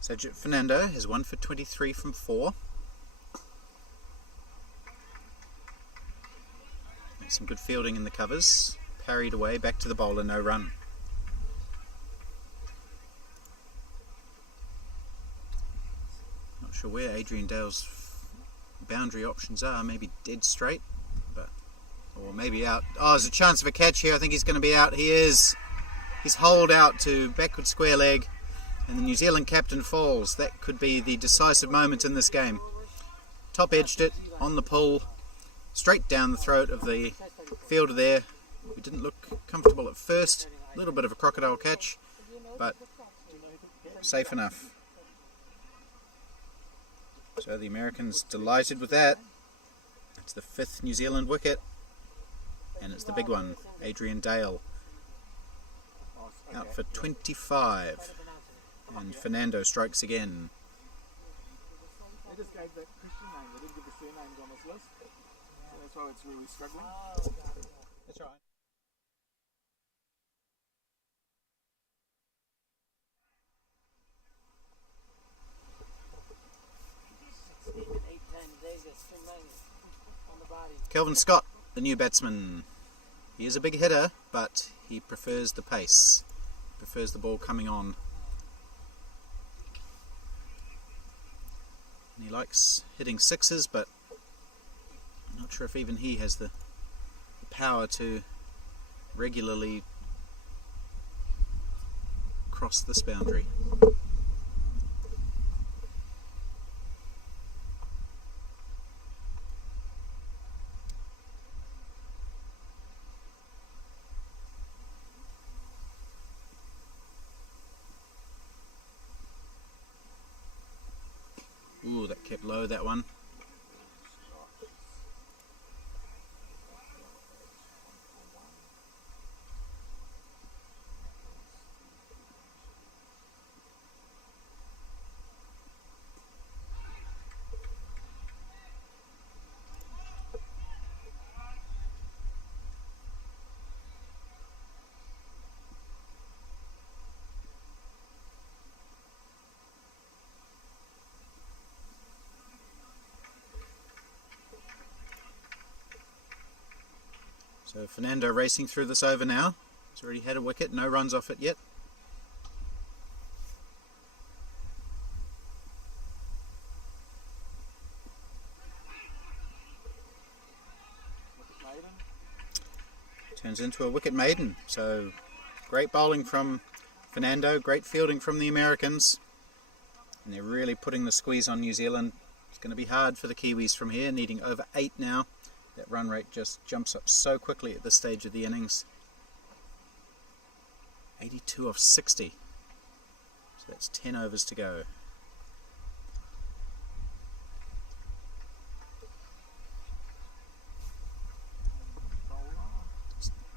So Fernando has 1 for 23 from 4. Some good fielding in the covers. Parried away, back to the bowler, no run. Not sure where Adrian Dale's boundary options are. Maybe dead straight, or maybe out. Oh, there's a chance of a catch here. I think he's going to be out. He is. He's holed out to backward square leg. And the New Zealand captain falls. That could be the decisive moment in this game. Top edged it on the pull, straight down the throat of the fielder there, who didn't look comfortable at first. A little bit of a crocodile catch, but safe enough. So the Americans delighted with that. It's the 5th New Zealand wicket, and it's the big one, Adrian Dale. Out for 25. And Fernando strikes again. They just gave that Christian name. They didn't give the surnames on this list. So that's why it's really struggling. That's right. Kelvin Scott, the new batsman. He is a big hitter, but he prefers the pace. Prefers the ball coming on. And he likes hitting sixes, but I'm not sure if even he has the power to regularly cross this boundary. Ooh, that kept low, that one. So Fernando racing through this over now. He's already had a wicket, no runs off it yet. Turns into a wicket maiden. So great bowling from Fernando, great fielding from the Americans. And they're really putting the squeeze on New Zealand. It's going to be hard for the Kiwis from here, needing over 8 now. That run rate just jumps up so quickly at this stage of the innings. 82 off 60. So that's 10 overs to go.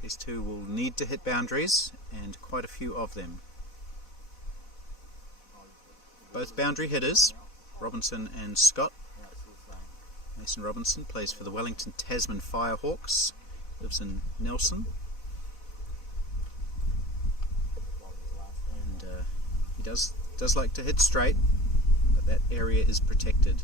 These two will need to hit boundaries, and quite a few of them. Both boundary hitters, Robinson and Scott. Mason Robinson plays for the Wellington Tasman Firehawks, lives in Nelson, and he does like to hit straight, but that area is protected.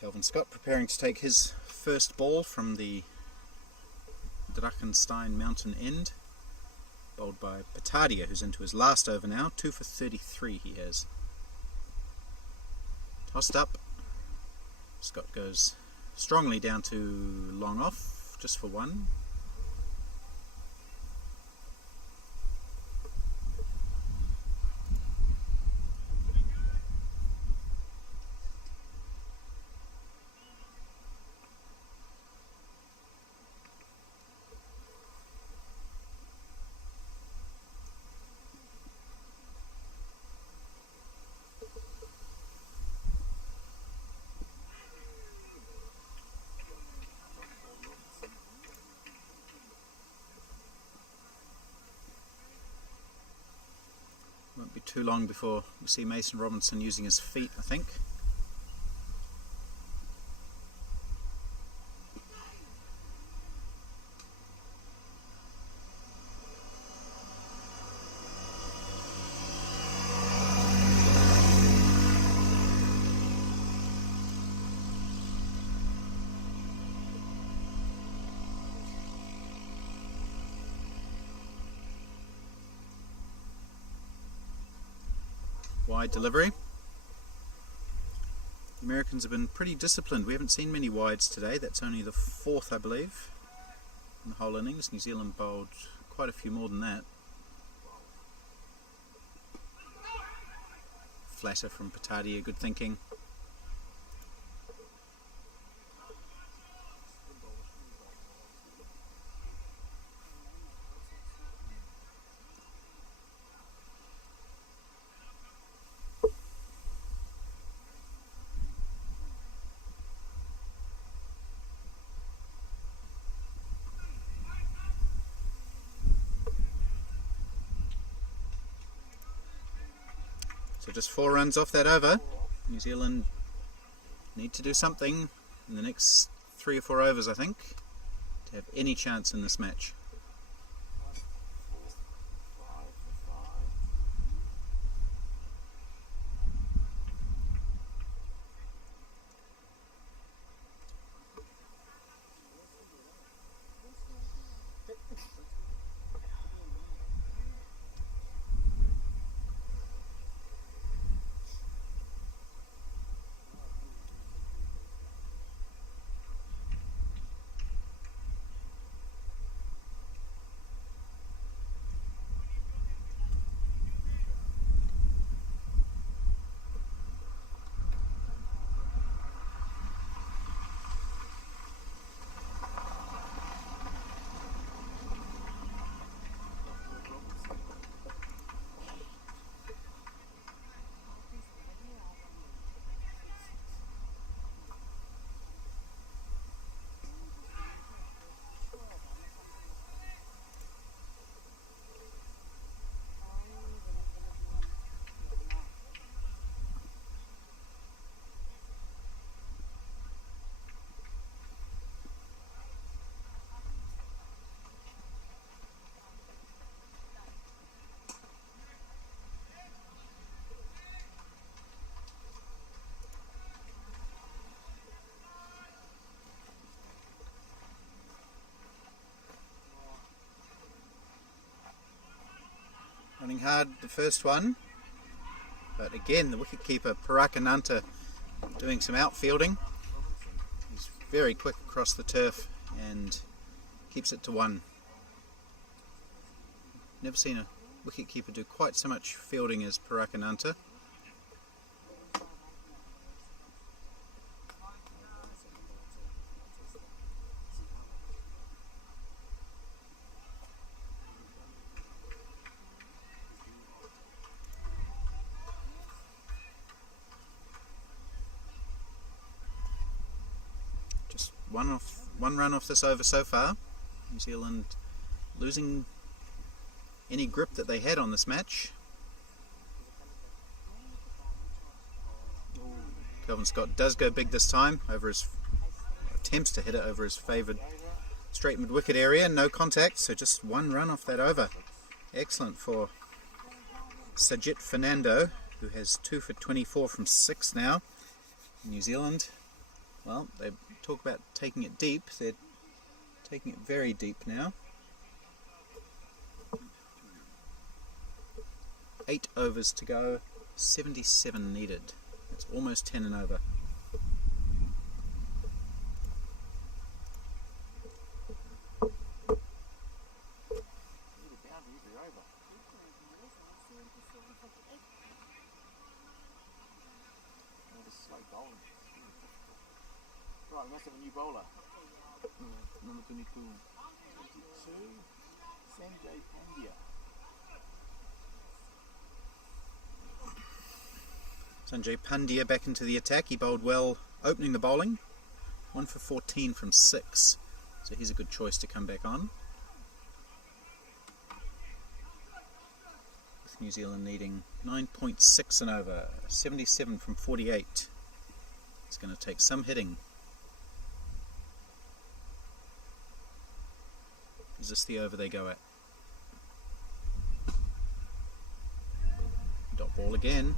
Kelvin Scott preparing to take his first ball from the Drachenstein mountain end. Bowled by Patadia, who's into his last over now. 2 for 33 he has. Tossed up. Scott goes strongly down to long off, just for one. Won't be too long before we see Mason Robinson using his feet, I think. Wide delivery. The Americans have been pretty disciplined. We haven't seen many wides today. That's only the 4th, I believe, in the whole innings. New Zealand bowled quite a few more than that. Flatter from Patadia, good thinking. So just 4 runs off that over. New Zealand need to do something in the next 3 or 4 overs, I think, to have any chance in this match. Running hard the first one, but again the wicketkeeper Parakananta doing some outfielding. He's very quick across the turf and keeps it to 1. Never seen a wicketkeeper do quite so much fielding as Parakananta. One run off this over so far. New Zealand losing any grip that they had on this match. Kelvin Scott does go big this time, attempts to hit it over his favoured straight mid-wicket area. No contact, so just 1 run off that over. Excellent for Sajid Fernando, who has 2 for 24 from 6 now. New Zealand Well, they talk about taking it deep. They're taking it very deep now. 8 overs to go, 77 needed. It's almost 10 and over. Right, we must have a new bowler. Number 22. 22. Sanjay Pandya. Sanjay Pandya back into the attack. He bowled well opening the bowling. 1 for 14 from 6. So he's a good choice to come back on. With New Zealand needing 9.6 and over. 77 from 48. It's going to take some hitting. Is this the over they go at? Dot ball again.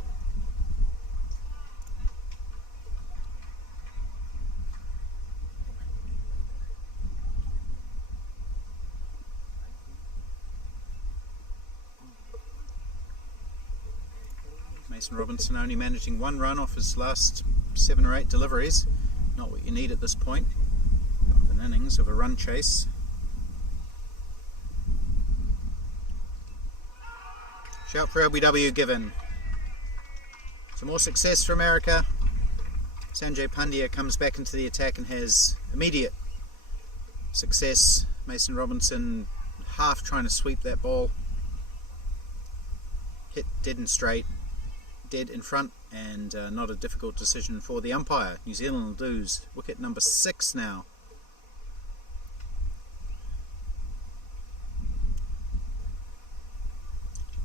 Mason Robinson only managing 1 run off his last 7 or 8 deliveries. Not what you need at this point of an innings, of a run chase. Shout for LBW given. Some more success for America. Sanjay Pandya comes back into the attack and has immediate success. Mason Robinson half trying to sweep that ball. Hit dead and straight. Dead in front, and not a difficult decision for the umpire. New Zealand will lose wicket number 6 now.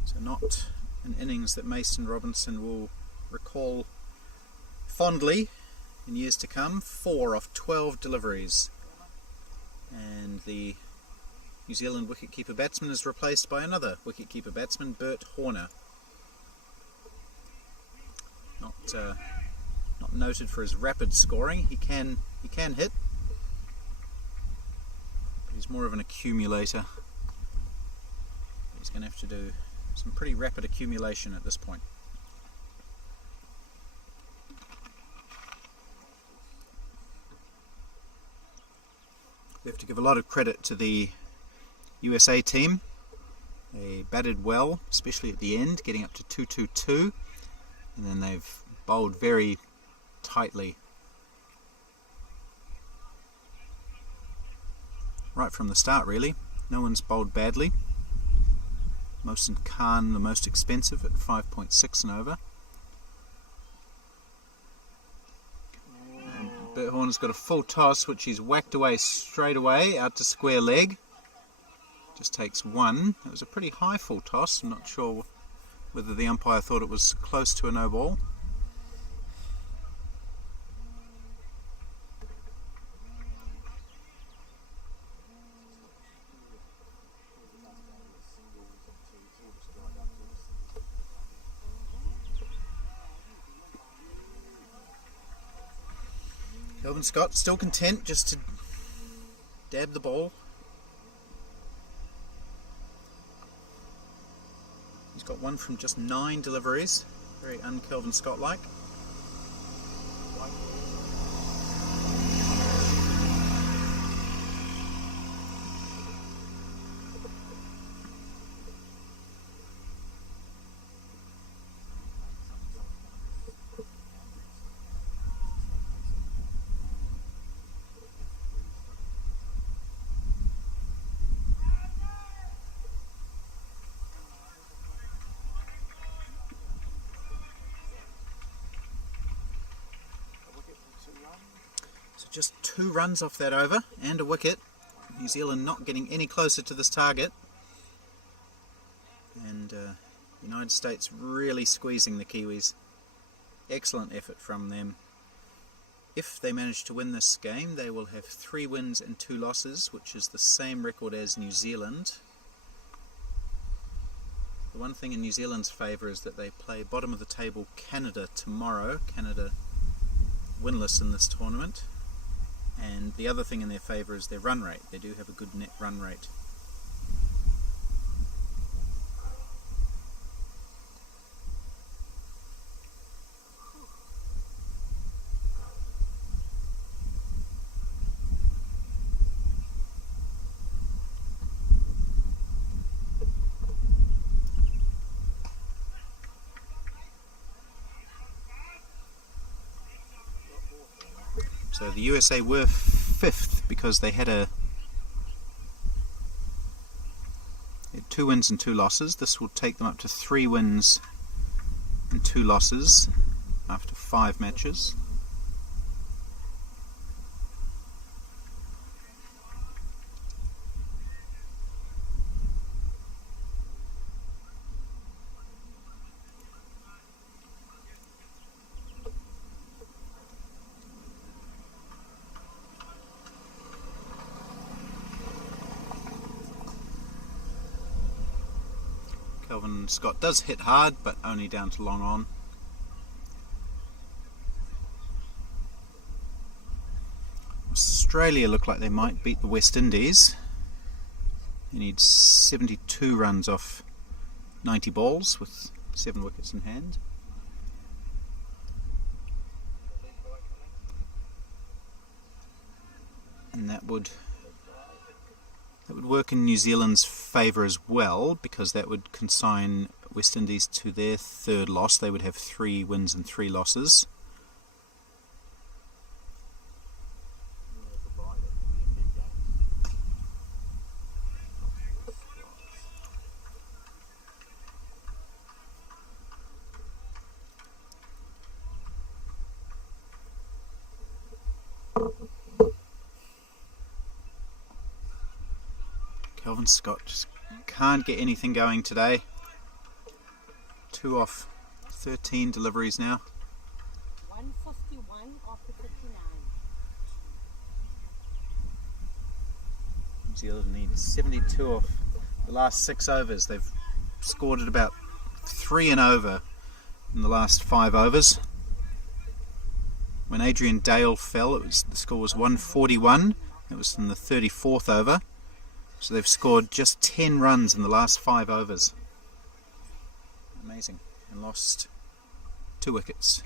So not an innings that Mason Robinson will recall fondly in years to come. 4 of 12 deliveries, and the New Zealand wicketkeeper batsman is replaced by another wicketkeeper batsman, Bert Horner. Not noted for his rapid scoring. He can hit, but he's more of an accumulator. He's going to have to do some pretty rapid accumulation at this point. We have to give a lot of credit to the USA team. They batted well, especially at the end, getting up to 2-2-2, and then they've bowled very tightly right from the start, really. No one's bowled badly. Mohsin Khan the most expensive at 5.6 and over. And Bert Horner's got a full toss, which he's whacked away straight away out to square leg. Just takes 1. It was a pretty high full toss. I'm not sure whether the umpire thought it was close to a no ball. Kelvin Scott still content just to dab the ball. He's got 1 from just 9 deliveries. Very un-Kelvin Scott-like. Just 2 runs off that over and a wicket. New Zealand not getting any closer to this target, and United States really squeezing the Kiwis. Excellent effort from them. If they manage to win this game, they will have 3 wins and 2 losses, which is the same record as New Zealand. The one thing in New Zealand's favour is that they play bottom of the table Canada tomorrow. Canada winless in this tournament. And the other thing in their favour is their run rate. They do have a good net run rate. So the USA were 5th because they had 2 wins and 2 losses. This will take them up to 3 wins and 2 losses after 5 matches. Kelvin Scott does hit hard, but only down to long on. Australia look like they might beat the West Indies. They need 72 runs off 90 balls with 7 wickets in hand. And that would work in New Zealand's favour as well, because that would consign West Indies to their 3rd loss. They would have 3 wins and 3 losses. Kelvin Scott just can't get anything going today. 2 off 13 deliveries now. 151 off the 59. New Zealand needs 72 off the last 6 overs. They've scored at about 3 and over in the last 5 overs. When Adrian Dale fell, the score was 141. It was in the 34th over. So they've scored just 10 runs in the last 5 overs. Amazing. And lost 2 wickets.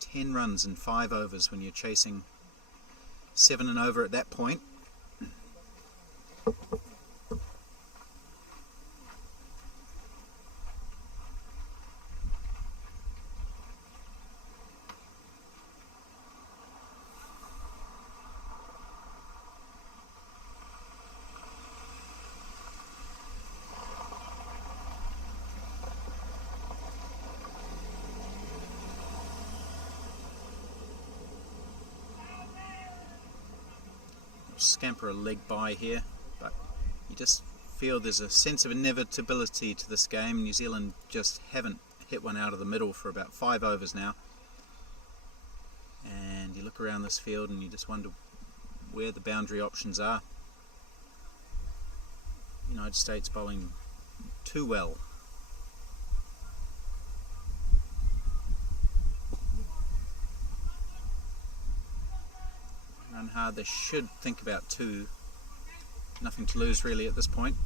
10 runs in 5 overs when you're chasing 7 and over at that point. Scamper a leg by here, but you just feel there's a sense of inevitability to this game. New Zealand just haven't hit one out of the middle for about 5 overs now, and you look around this field and you just wonder where the boundary options are. United States bowling too well. Run hard, they should think about 2. Nothing to lose really at this point.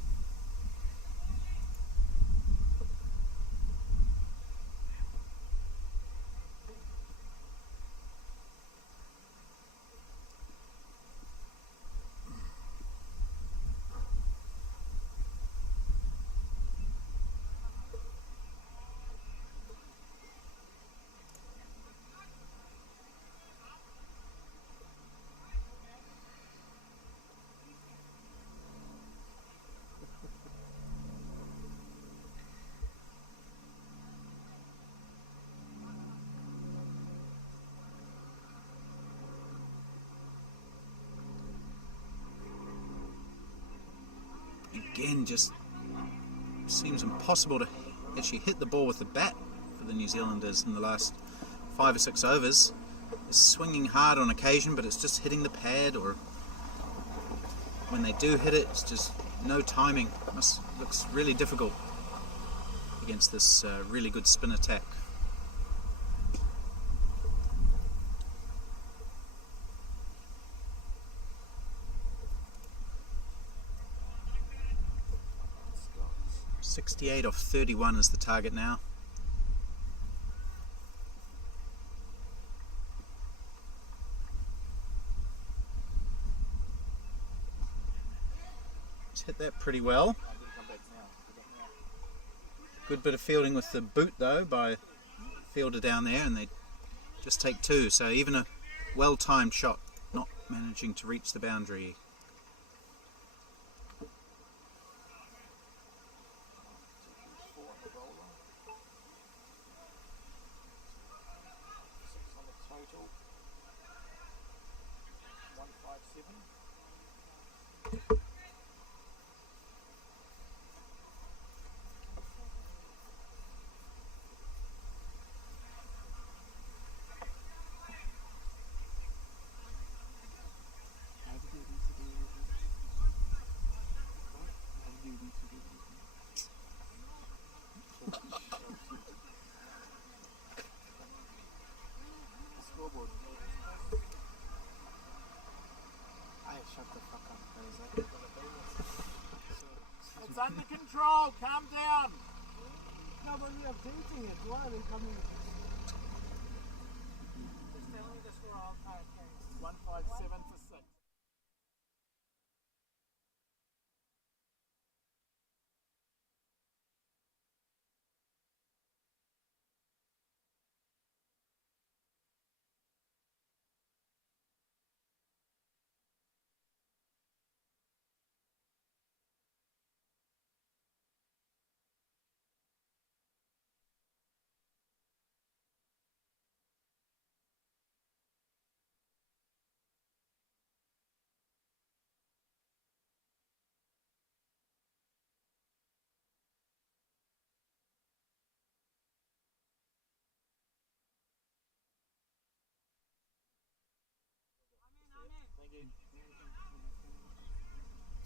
Again, just seems impossible to actually hit the ball with the bat for the New Zealanders in the last 5 or 6 overs. It's swinging hard on occasion, but it's just hitting the pad, or when they do hit it, it's just no timing. Looks really difficult against this really good spin attack. 68 off 31 is the target now. He's hit that pretty well. Good bit of fielding with the boot though by the fielder down there, and they just take two. So even a well-timed shot not managing to reach the boundary. It's under control, calm down. No, but we are painting it. Why are they coming? Just tell me the score all right, 157 for 6.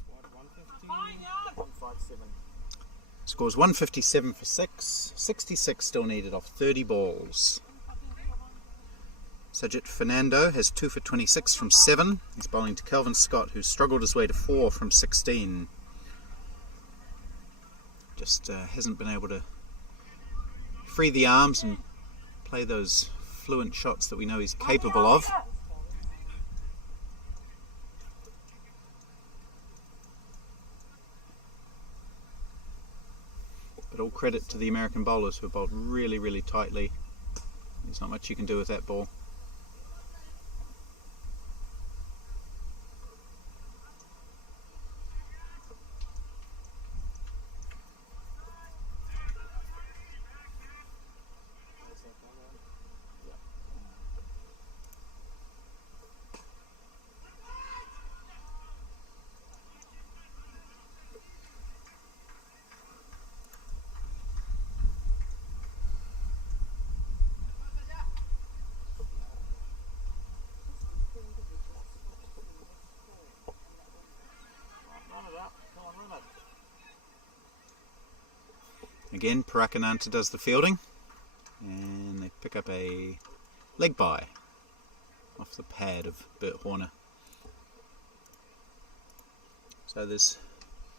What, 150? 157. Scores 157 for 6. 66 still needed off 30 balls. Sajid Fernando has 2 for 26 from 7. He's bowling to Kelvin Scott, who struggled his way to 4 from 16. Just hasn't been able to free the arms and play those fluent shots that we know he's capable of. But all credit to the American bowlers who have bowled really, really tightly. There's not much you can do with that ball. Run it up. Come on, run it. Again, Parakananta does the fielding, and they pick up a leg bye off the pad of Bert Horner. So there's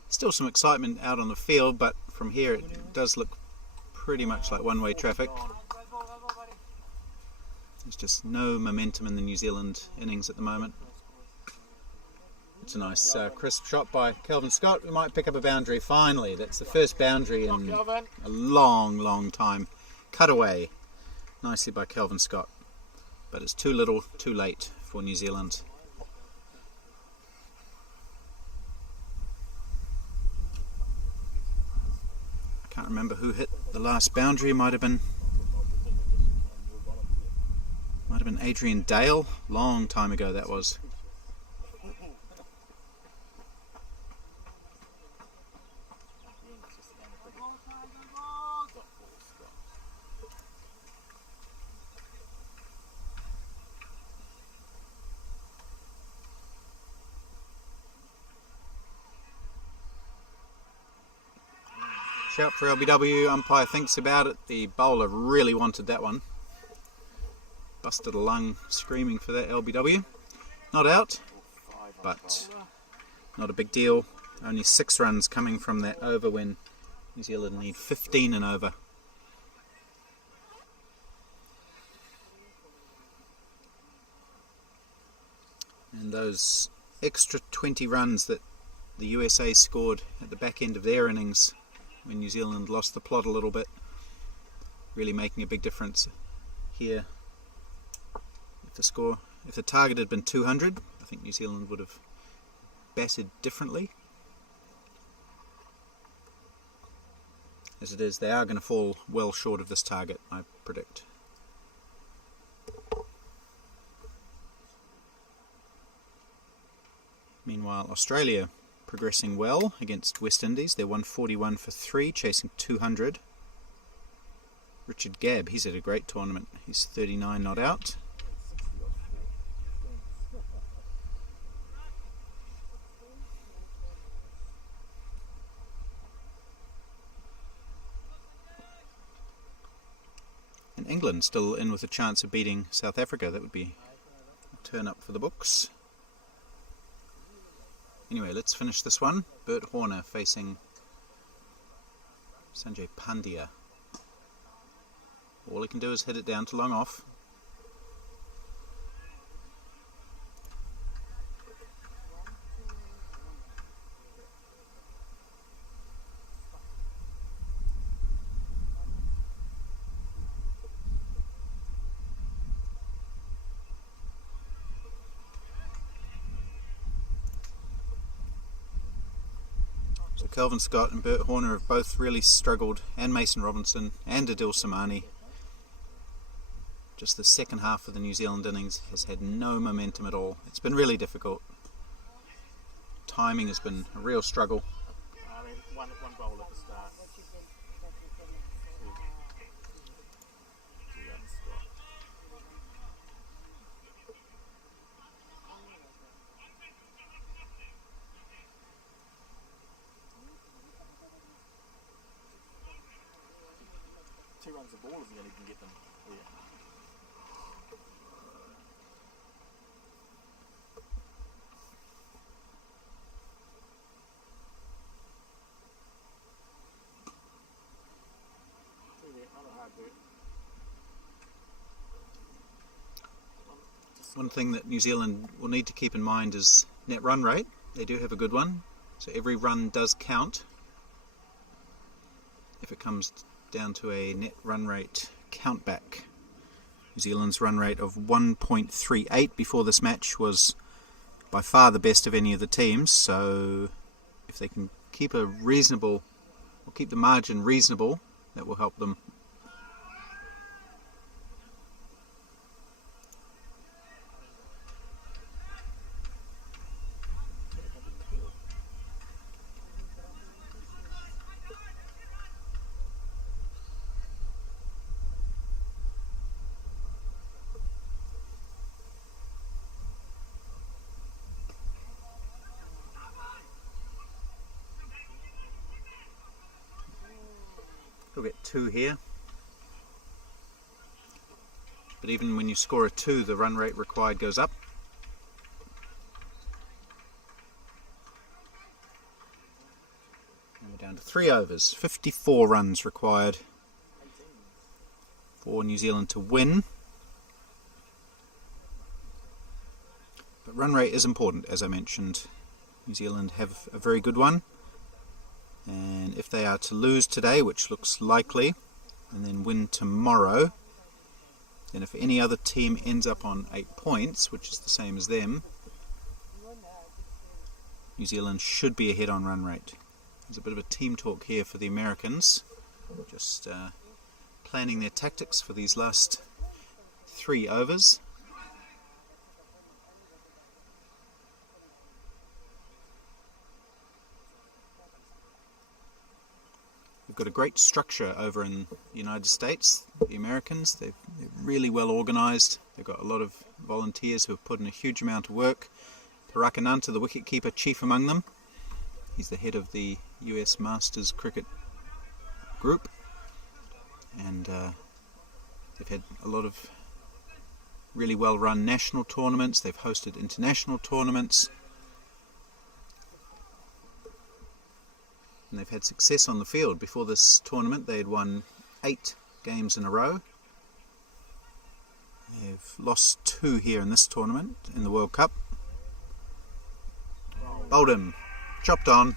still some excitement out on the field, but from here it does look pretty much like one-way traffic. There's just no momentum in the New Zealand innings at the moment. It's a nice crisp shot by Kelvin Scott. We might pick up a boundary finally. That's the first boundary in a long, long time. Cut away nicely by Kelvin Scott. But it's too little, too late for New Zealand. I can't remember who hit the last boundary. Might have been Adrian Dale. Long time ago that was. Shout for LBW, umpire thinks about it. The bowler really wanted that one. Busted a lung screaming for that LBW. Not out, but not a big deal. Only 6 runs coming from that over when New Zealand need 15 and over. And those extra 20 runs that the USA scored at the back end of their innings when New Zealand lost the plot a little bit, really making a big difference here. If the target had been 200, I think New Zealand would have batted differently. As it is, they are going to fall well short of this target, I predict. Meanwhile, Australia progressing well against West Indies. They're 141 for 3, chasing 200. Richard Gabb, he's had a great tournament. He's 39 not out. And England still in with a chance of beating South Africa. That would be a turn up for the books. Anyway, let's finish this one. Bert Horner facing Sanjay Pandya. All he can do is hit it down to long off. So Kelvin Scott and Bert Horner have both really struggled, and Mason Robinson and Adil Samani. Just the second half of the New Zealand innings has had no momentum at all. It's been really difficult. Timing has been a real struggle. I mean, one bowl at the start. 2 runs, Scott. Two runs of ball isn't going to get them. Yeah. One thing that New Zealand will need to keep in mind is net run rate. They do have a good one, so every run does count. If it comes down to a net run rate countback, New Zealand's run rate of 1.38 before this match was by far the best of any of the teams, so if they can keep a reasonable, or keep the margin reasonable, that will help them. We'll get 2 here. But even when you score a 2, the run rate required goes up. And we're down to 3 overs, 54 runs required for New Zealand to win. But run rate is important, as I mentioned. New Zealand have a very good one. And if they are to lose today, which looks likely, and then win tomorrow, then if any other team ends up on 8 points, which is the same as them, New Zealand should be ahead on run rate. There's a bit of a team talk here for the Americans, just planning their tactics for these last 3 overs. We've got a great structure over in the United States. The Americans, they're really well organised. They've got a lot of volunteers who have put in a huge amount of work. Parakananta, the wicketkeeper, chief among them. He's the head of the US Masters Cricket Group. And they've had a lot of really well run national tournaments. They've hosted international tournaments. and they've had success on the field. Before this tournament they had won 8 games in a row. They've lost 2 here in this tournament in the World Cup. Bowled him, chopped on.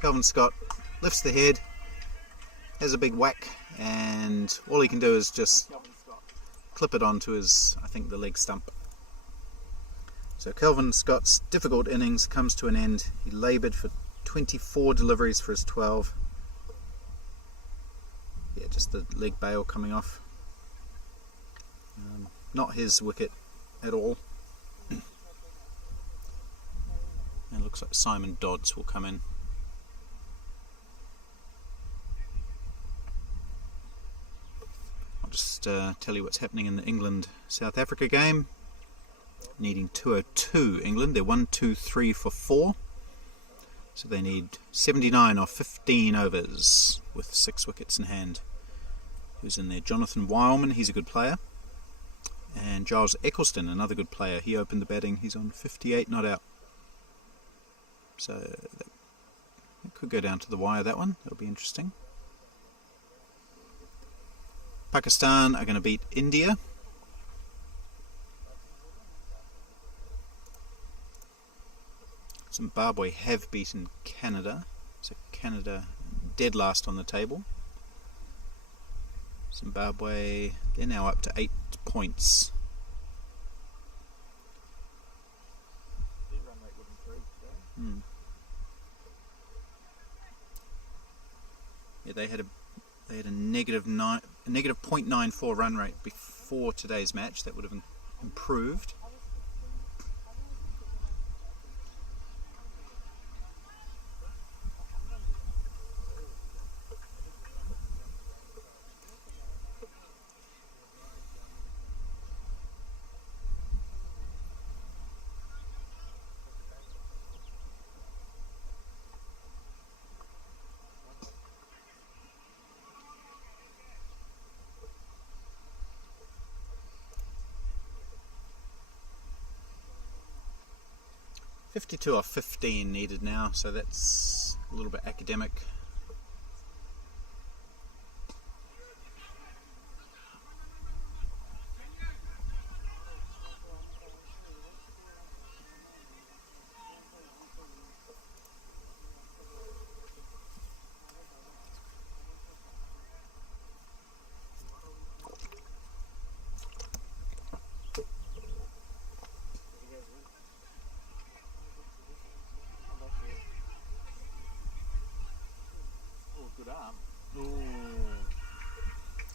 Kelvin Scott lifts the head, has a big whack, and all he can do is just clip it onto his, I think, the leg stump. So Kelvin Scott's difficult innings comes to an end. He laboured for 24 deliveries for his 12. Yeah, just the leg bail coming off. Not his wicket at all. And it looks like Simon Dodds will come in. I'll just tell you what's happening in the England-South Africa game. Needing 202 England. They're 1, 2, 3 for 4. So they need 79 off 15 overs with 6 wickets in hand. Who's in there? Jonathan Wileman, he's a good player. And Giles Eccleston, another good player. He opened the batting. He's on 58 not out. So that could go down to the wire, that one. That'll be interesting. Pakistan are going to beat India. Zimbabwe have beaten Canada. So Canada dead last on the table. Zimbabwe, they're now up to 8 points. Their run rate would improve today. Yeah, they had a negative 0.94 run rate before today's match. That would have improved. .52 off 15 needed now, so that's a little bit academic.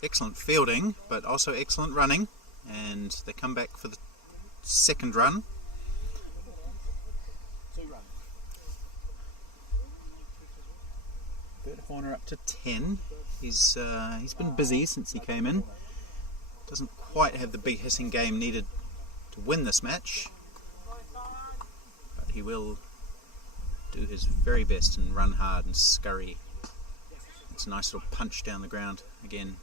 Excellent fielding, but also excellent running, and they come back for the second run. 2 runs. Bert Horner up to 10. He's been busy since he came in. Doesn't quite have the big hitting game needed to win this match, but he will do his very best and run hard and scurry. It's a nice little punch down the ground again.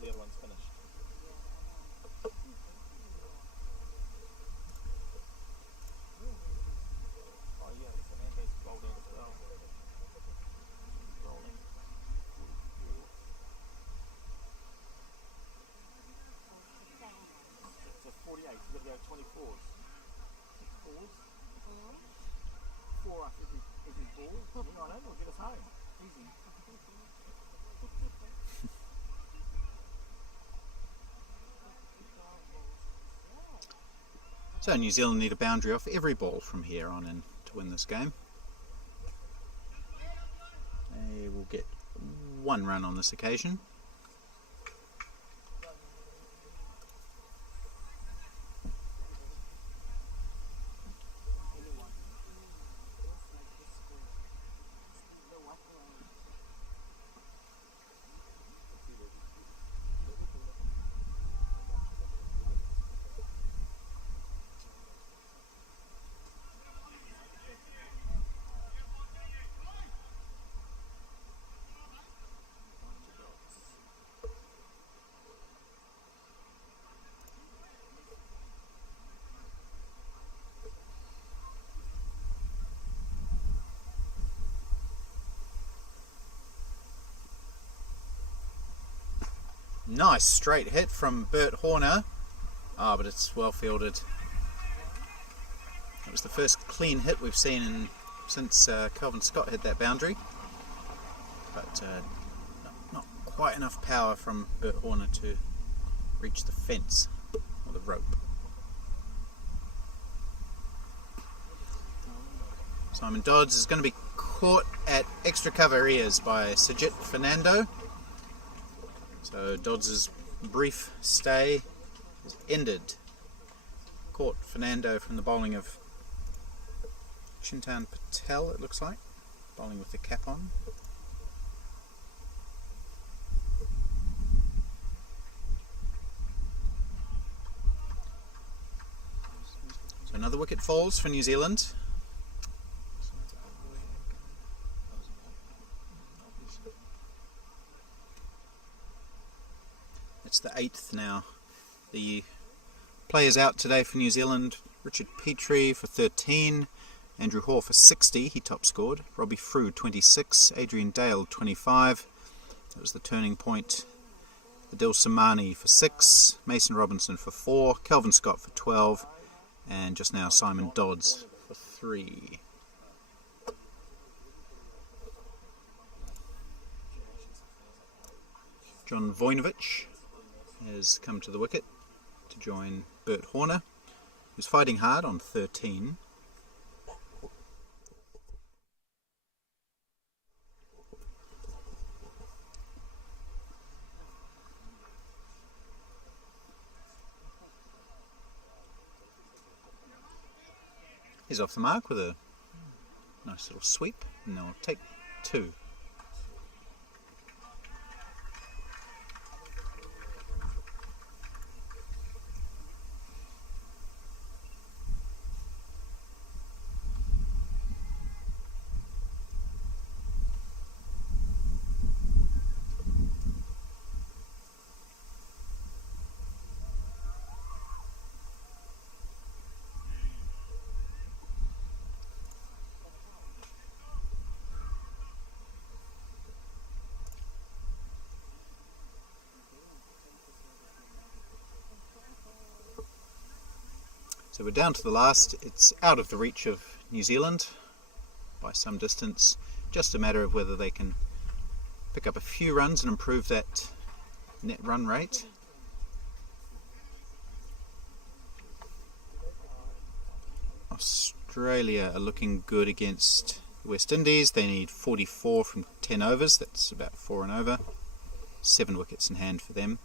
The other one's finished. Oh yeah, Fernando's bowled out as well. Bowling. So 48, you've got to go 24s. 4s? 4 after every ball. Win on it or get us home. Easy. So New Zealand need a boundary off every ball from here on in to win this game. They will get 1 run on this occasion. Nice straight hit from Bert Horner. But it's well fielded. It was the first clean hit we've seen since Kelvin Scott hit that boundary. But not quite enough power from Bert Horner to reach the fence or the rope. Simon Dodds is going to be caught at extra cover ears by Sajid Fernando. So Dodds' brief stay is ended. Caught Fernando from the bowling of Chintan Patel, it looks like, bowling with the cap on. So another wicket falls for New Zealand. It's the 8th now. The players out today for New Zealand: Richard Petrie for 13, Andrew Hoare for 60, he top scored, Robbie Frew 26, Adrian Dale 25, that was the turning point, Adil Samani for 6, Mason Robinson for 4, Kelvin Scott for 12, and just now Simon Dodds for 3. John Vojnovic has come to the wicket to join Bert Horner, who's fighting hard on 13. He's off the mark with a nice little sweep, and they'll take 2. So we're down to the last. It's out of the reach of New Zealand by some distance. Just a matter of whether they can pick up a few runs and improve that net run rate. Australia are looking good against West Indies. They need 44 from 10 overs. That's about 4 and over. 7 wickets in hand for them.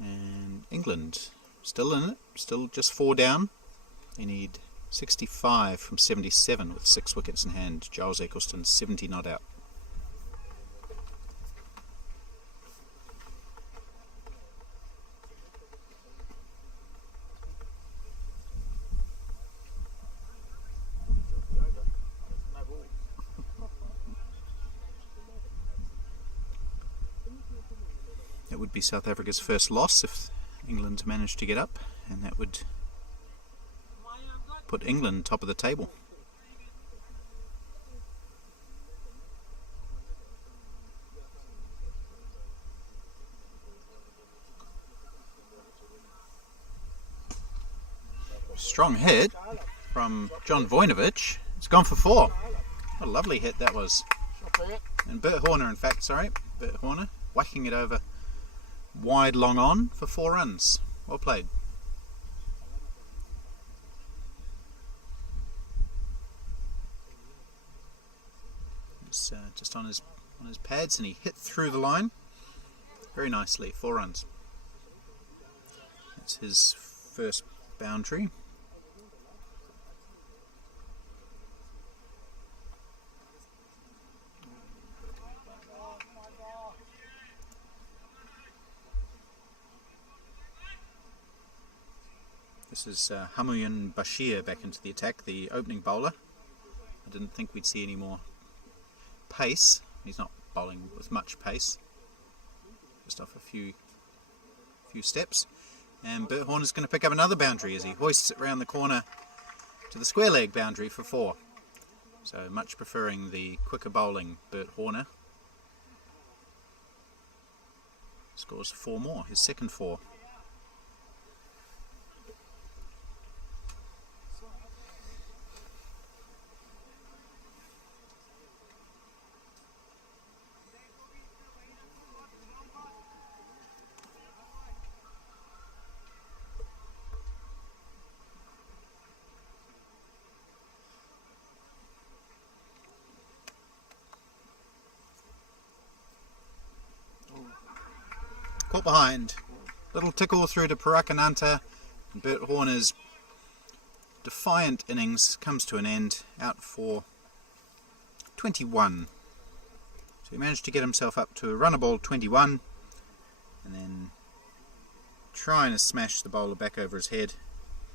And England still in it, still just 4 down. They need 65 from 77 with 6 wickets in hand. Giles Eccleston 70 not out. It would be South Africa's first loss if England managed to get up, and that would put England top of the table. Strong hit from John Vojnovic. It's gone for 4. What a lovely hit that was. And Bert Horner, Bert Horner whacking it over wide long on for 4 runs. Well played. It's just on his pads, and he hit through the line very nicely. 4 runs. That's his first boundary. This is Hamuyan Bashir back into the attack, the opening bowler. I didn't think we'd see any more pace. He's not bowling with much pace, just off a few steps. And Bert Horner's going to pick up another boundary as he hoists it round the corner to the square leg boundary for 4. So much preferring the quicker bowling Bert Horner. Scores 4 more, his second 4. Caught behind. Little tickle through to Parakananta. And Bert Horner's defiant innings comes to an end, out for 21. So he managed to get himself up to a runner ball 21, and then trying to smash the bowler back over his head.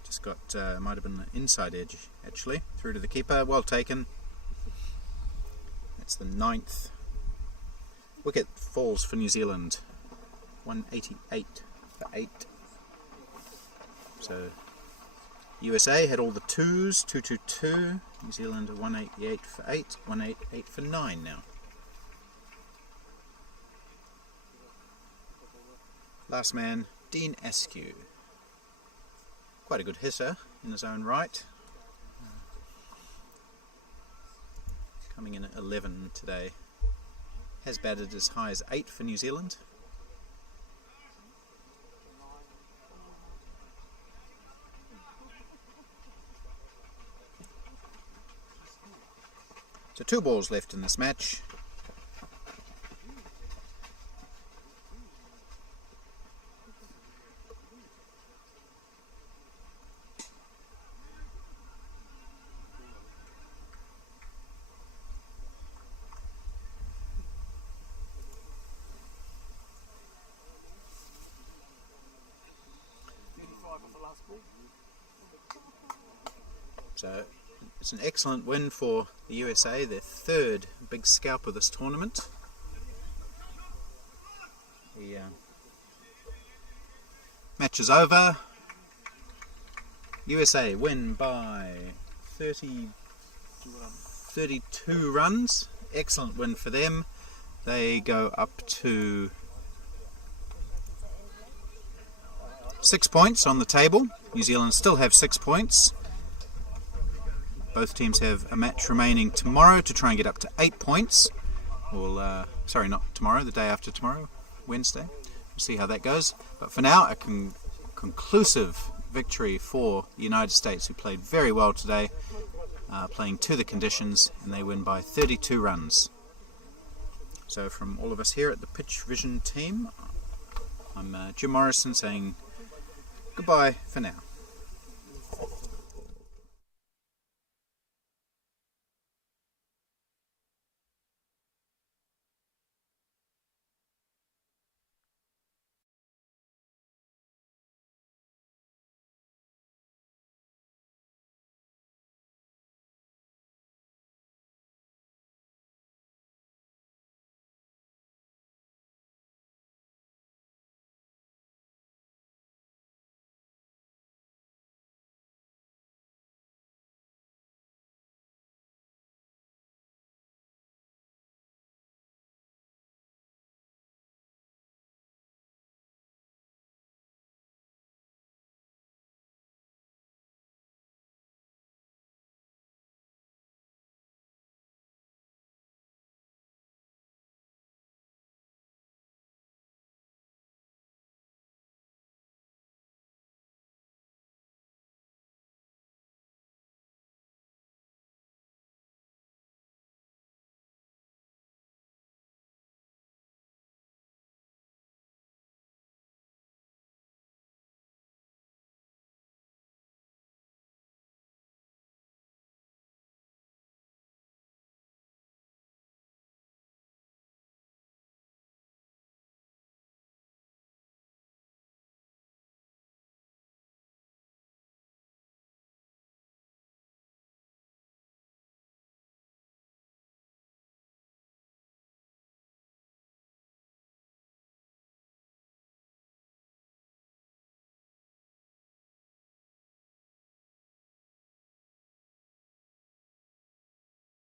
Just got, might have been the inside edge actually, through to the keeper. Well taken. That's the 9th wicket falls for New Zealand. 188 for 8. So USA had all the 2s, 222. New Zealand 188 for 8, 188 for 9 now. Last man, Dean Askew. Quite a good hitter in his own right. Coming in at 11 today. Has batted as high as 8 for New Zealand. So 2 balls left in this match. So it's an excellent win for the USA, their 3rd big scalp of this tournament. The match is over. USA win by 32 runs. Excellent win for them. They go up to 6 points on the table. New Zealand still have 6 points. Both teams have a match remaining tomorrow to try and get up to 8 points. Sorry, not tomorrow, the day after tomorrow, Wednesday. We'll see how that goes. But for now, a conclusive victory for the United States, who played very well today, playing to the conditions, and they win by 32 runs. So from all of us here at the Pitch Vision team, I'm Jim Morrison saying goodbye for now.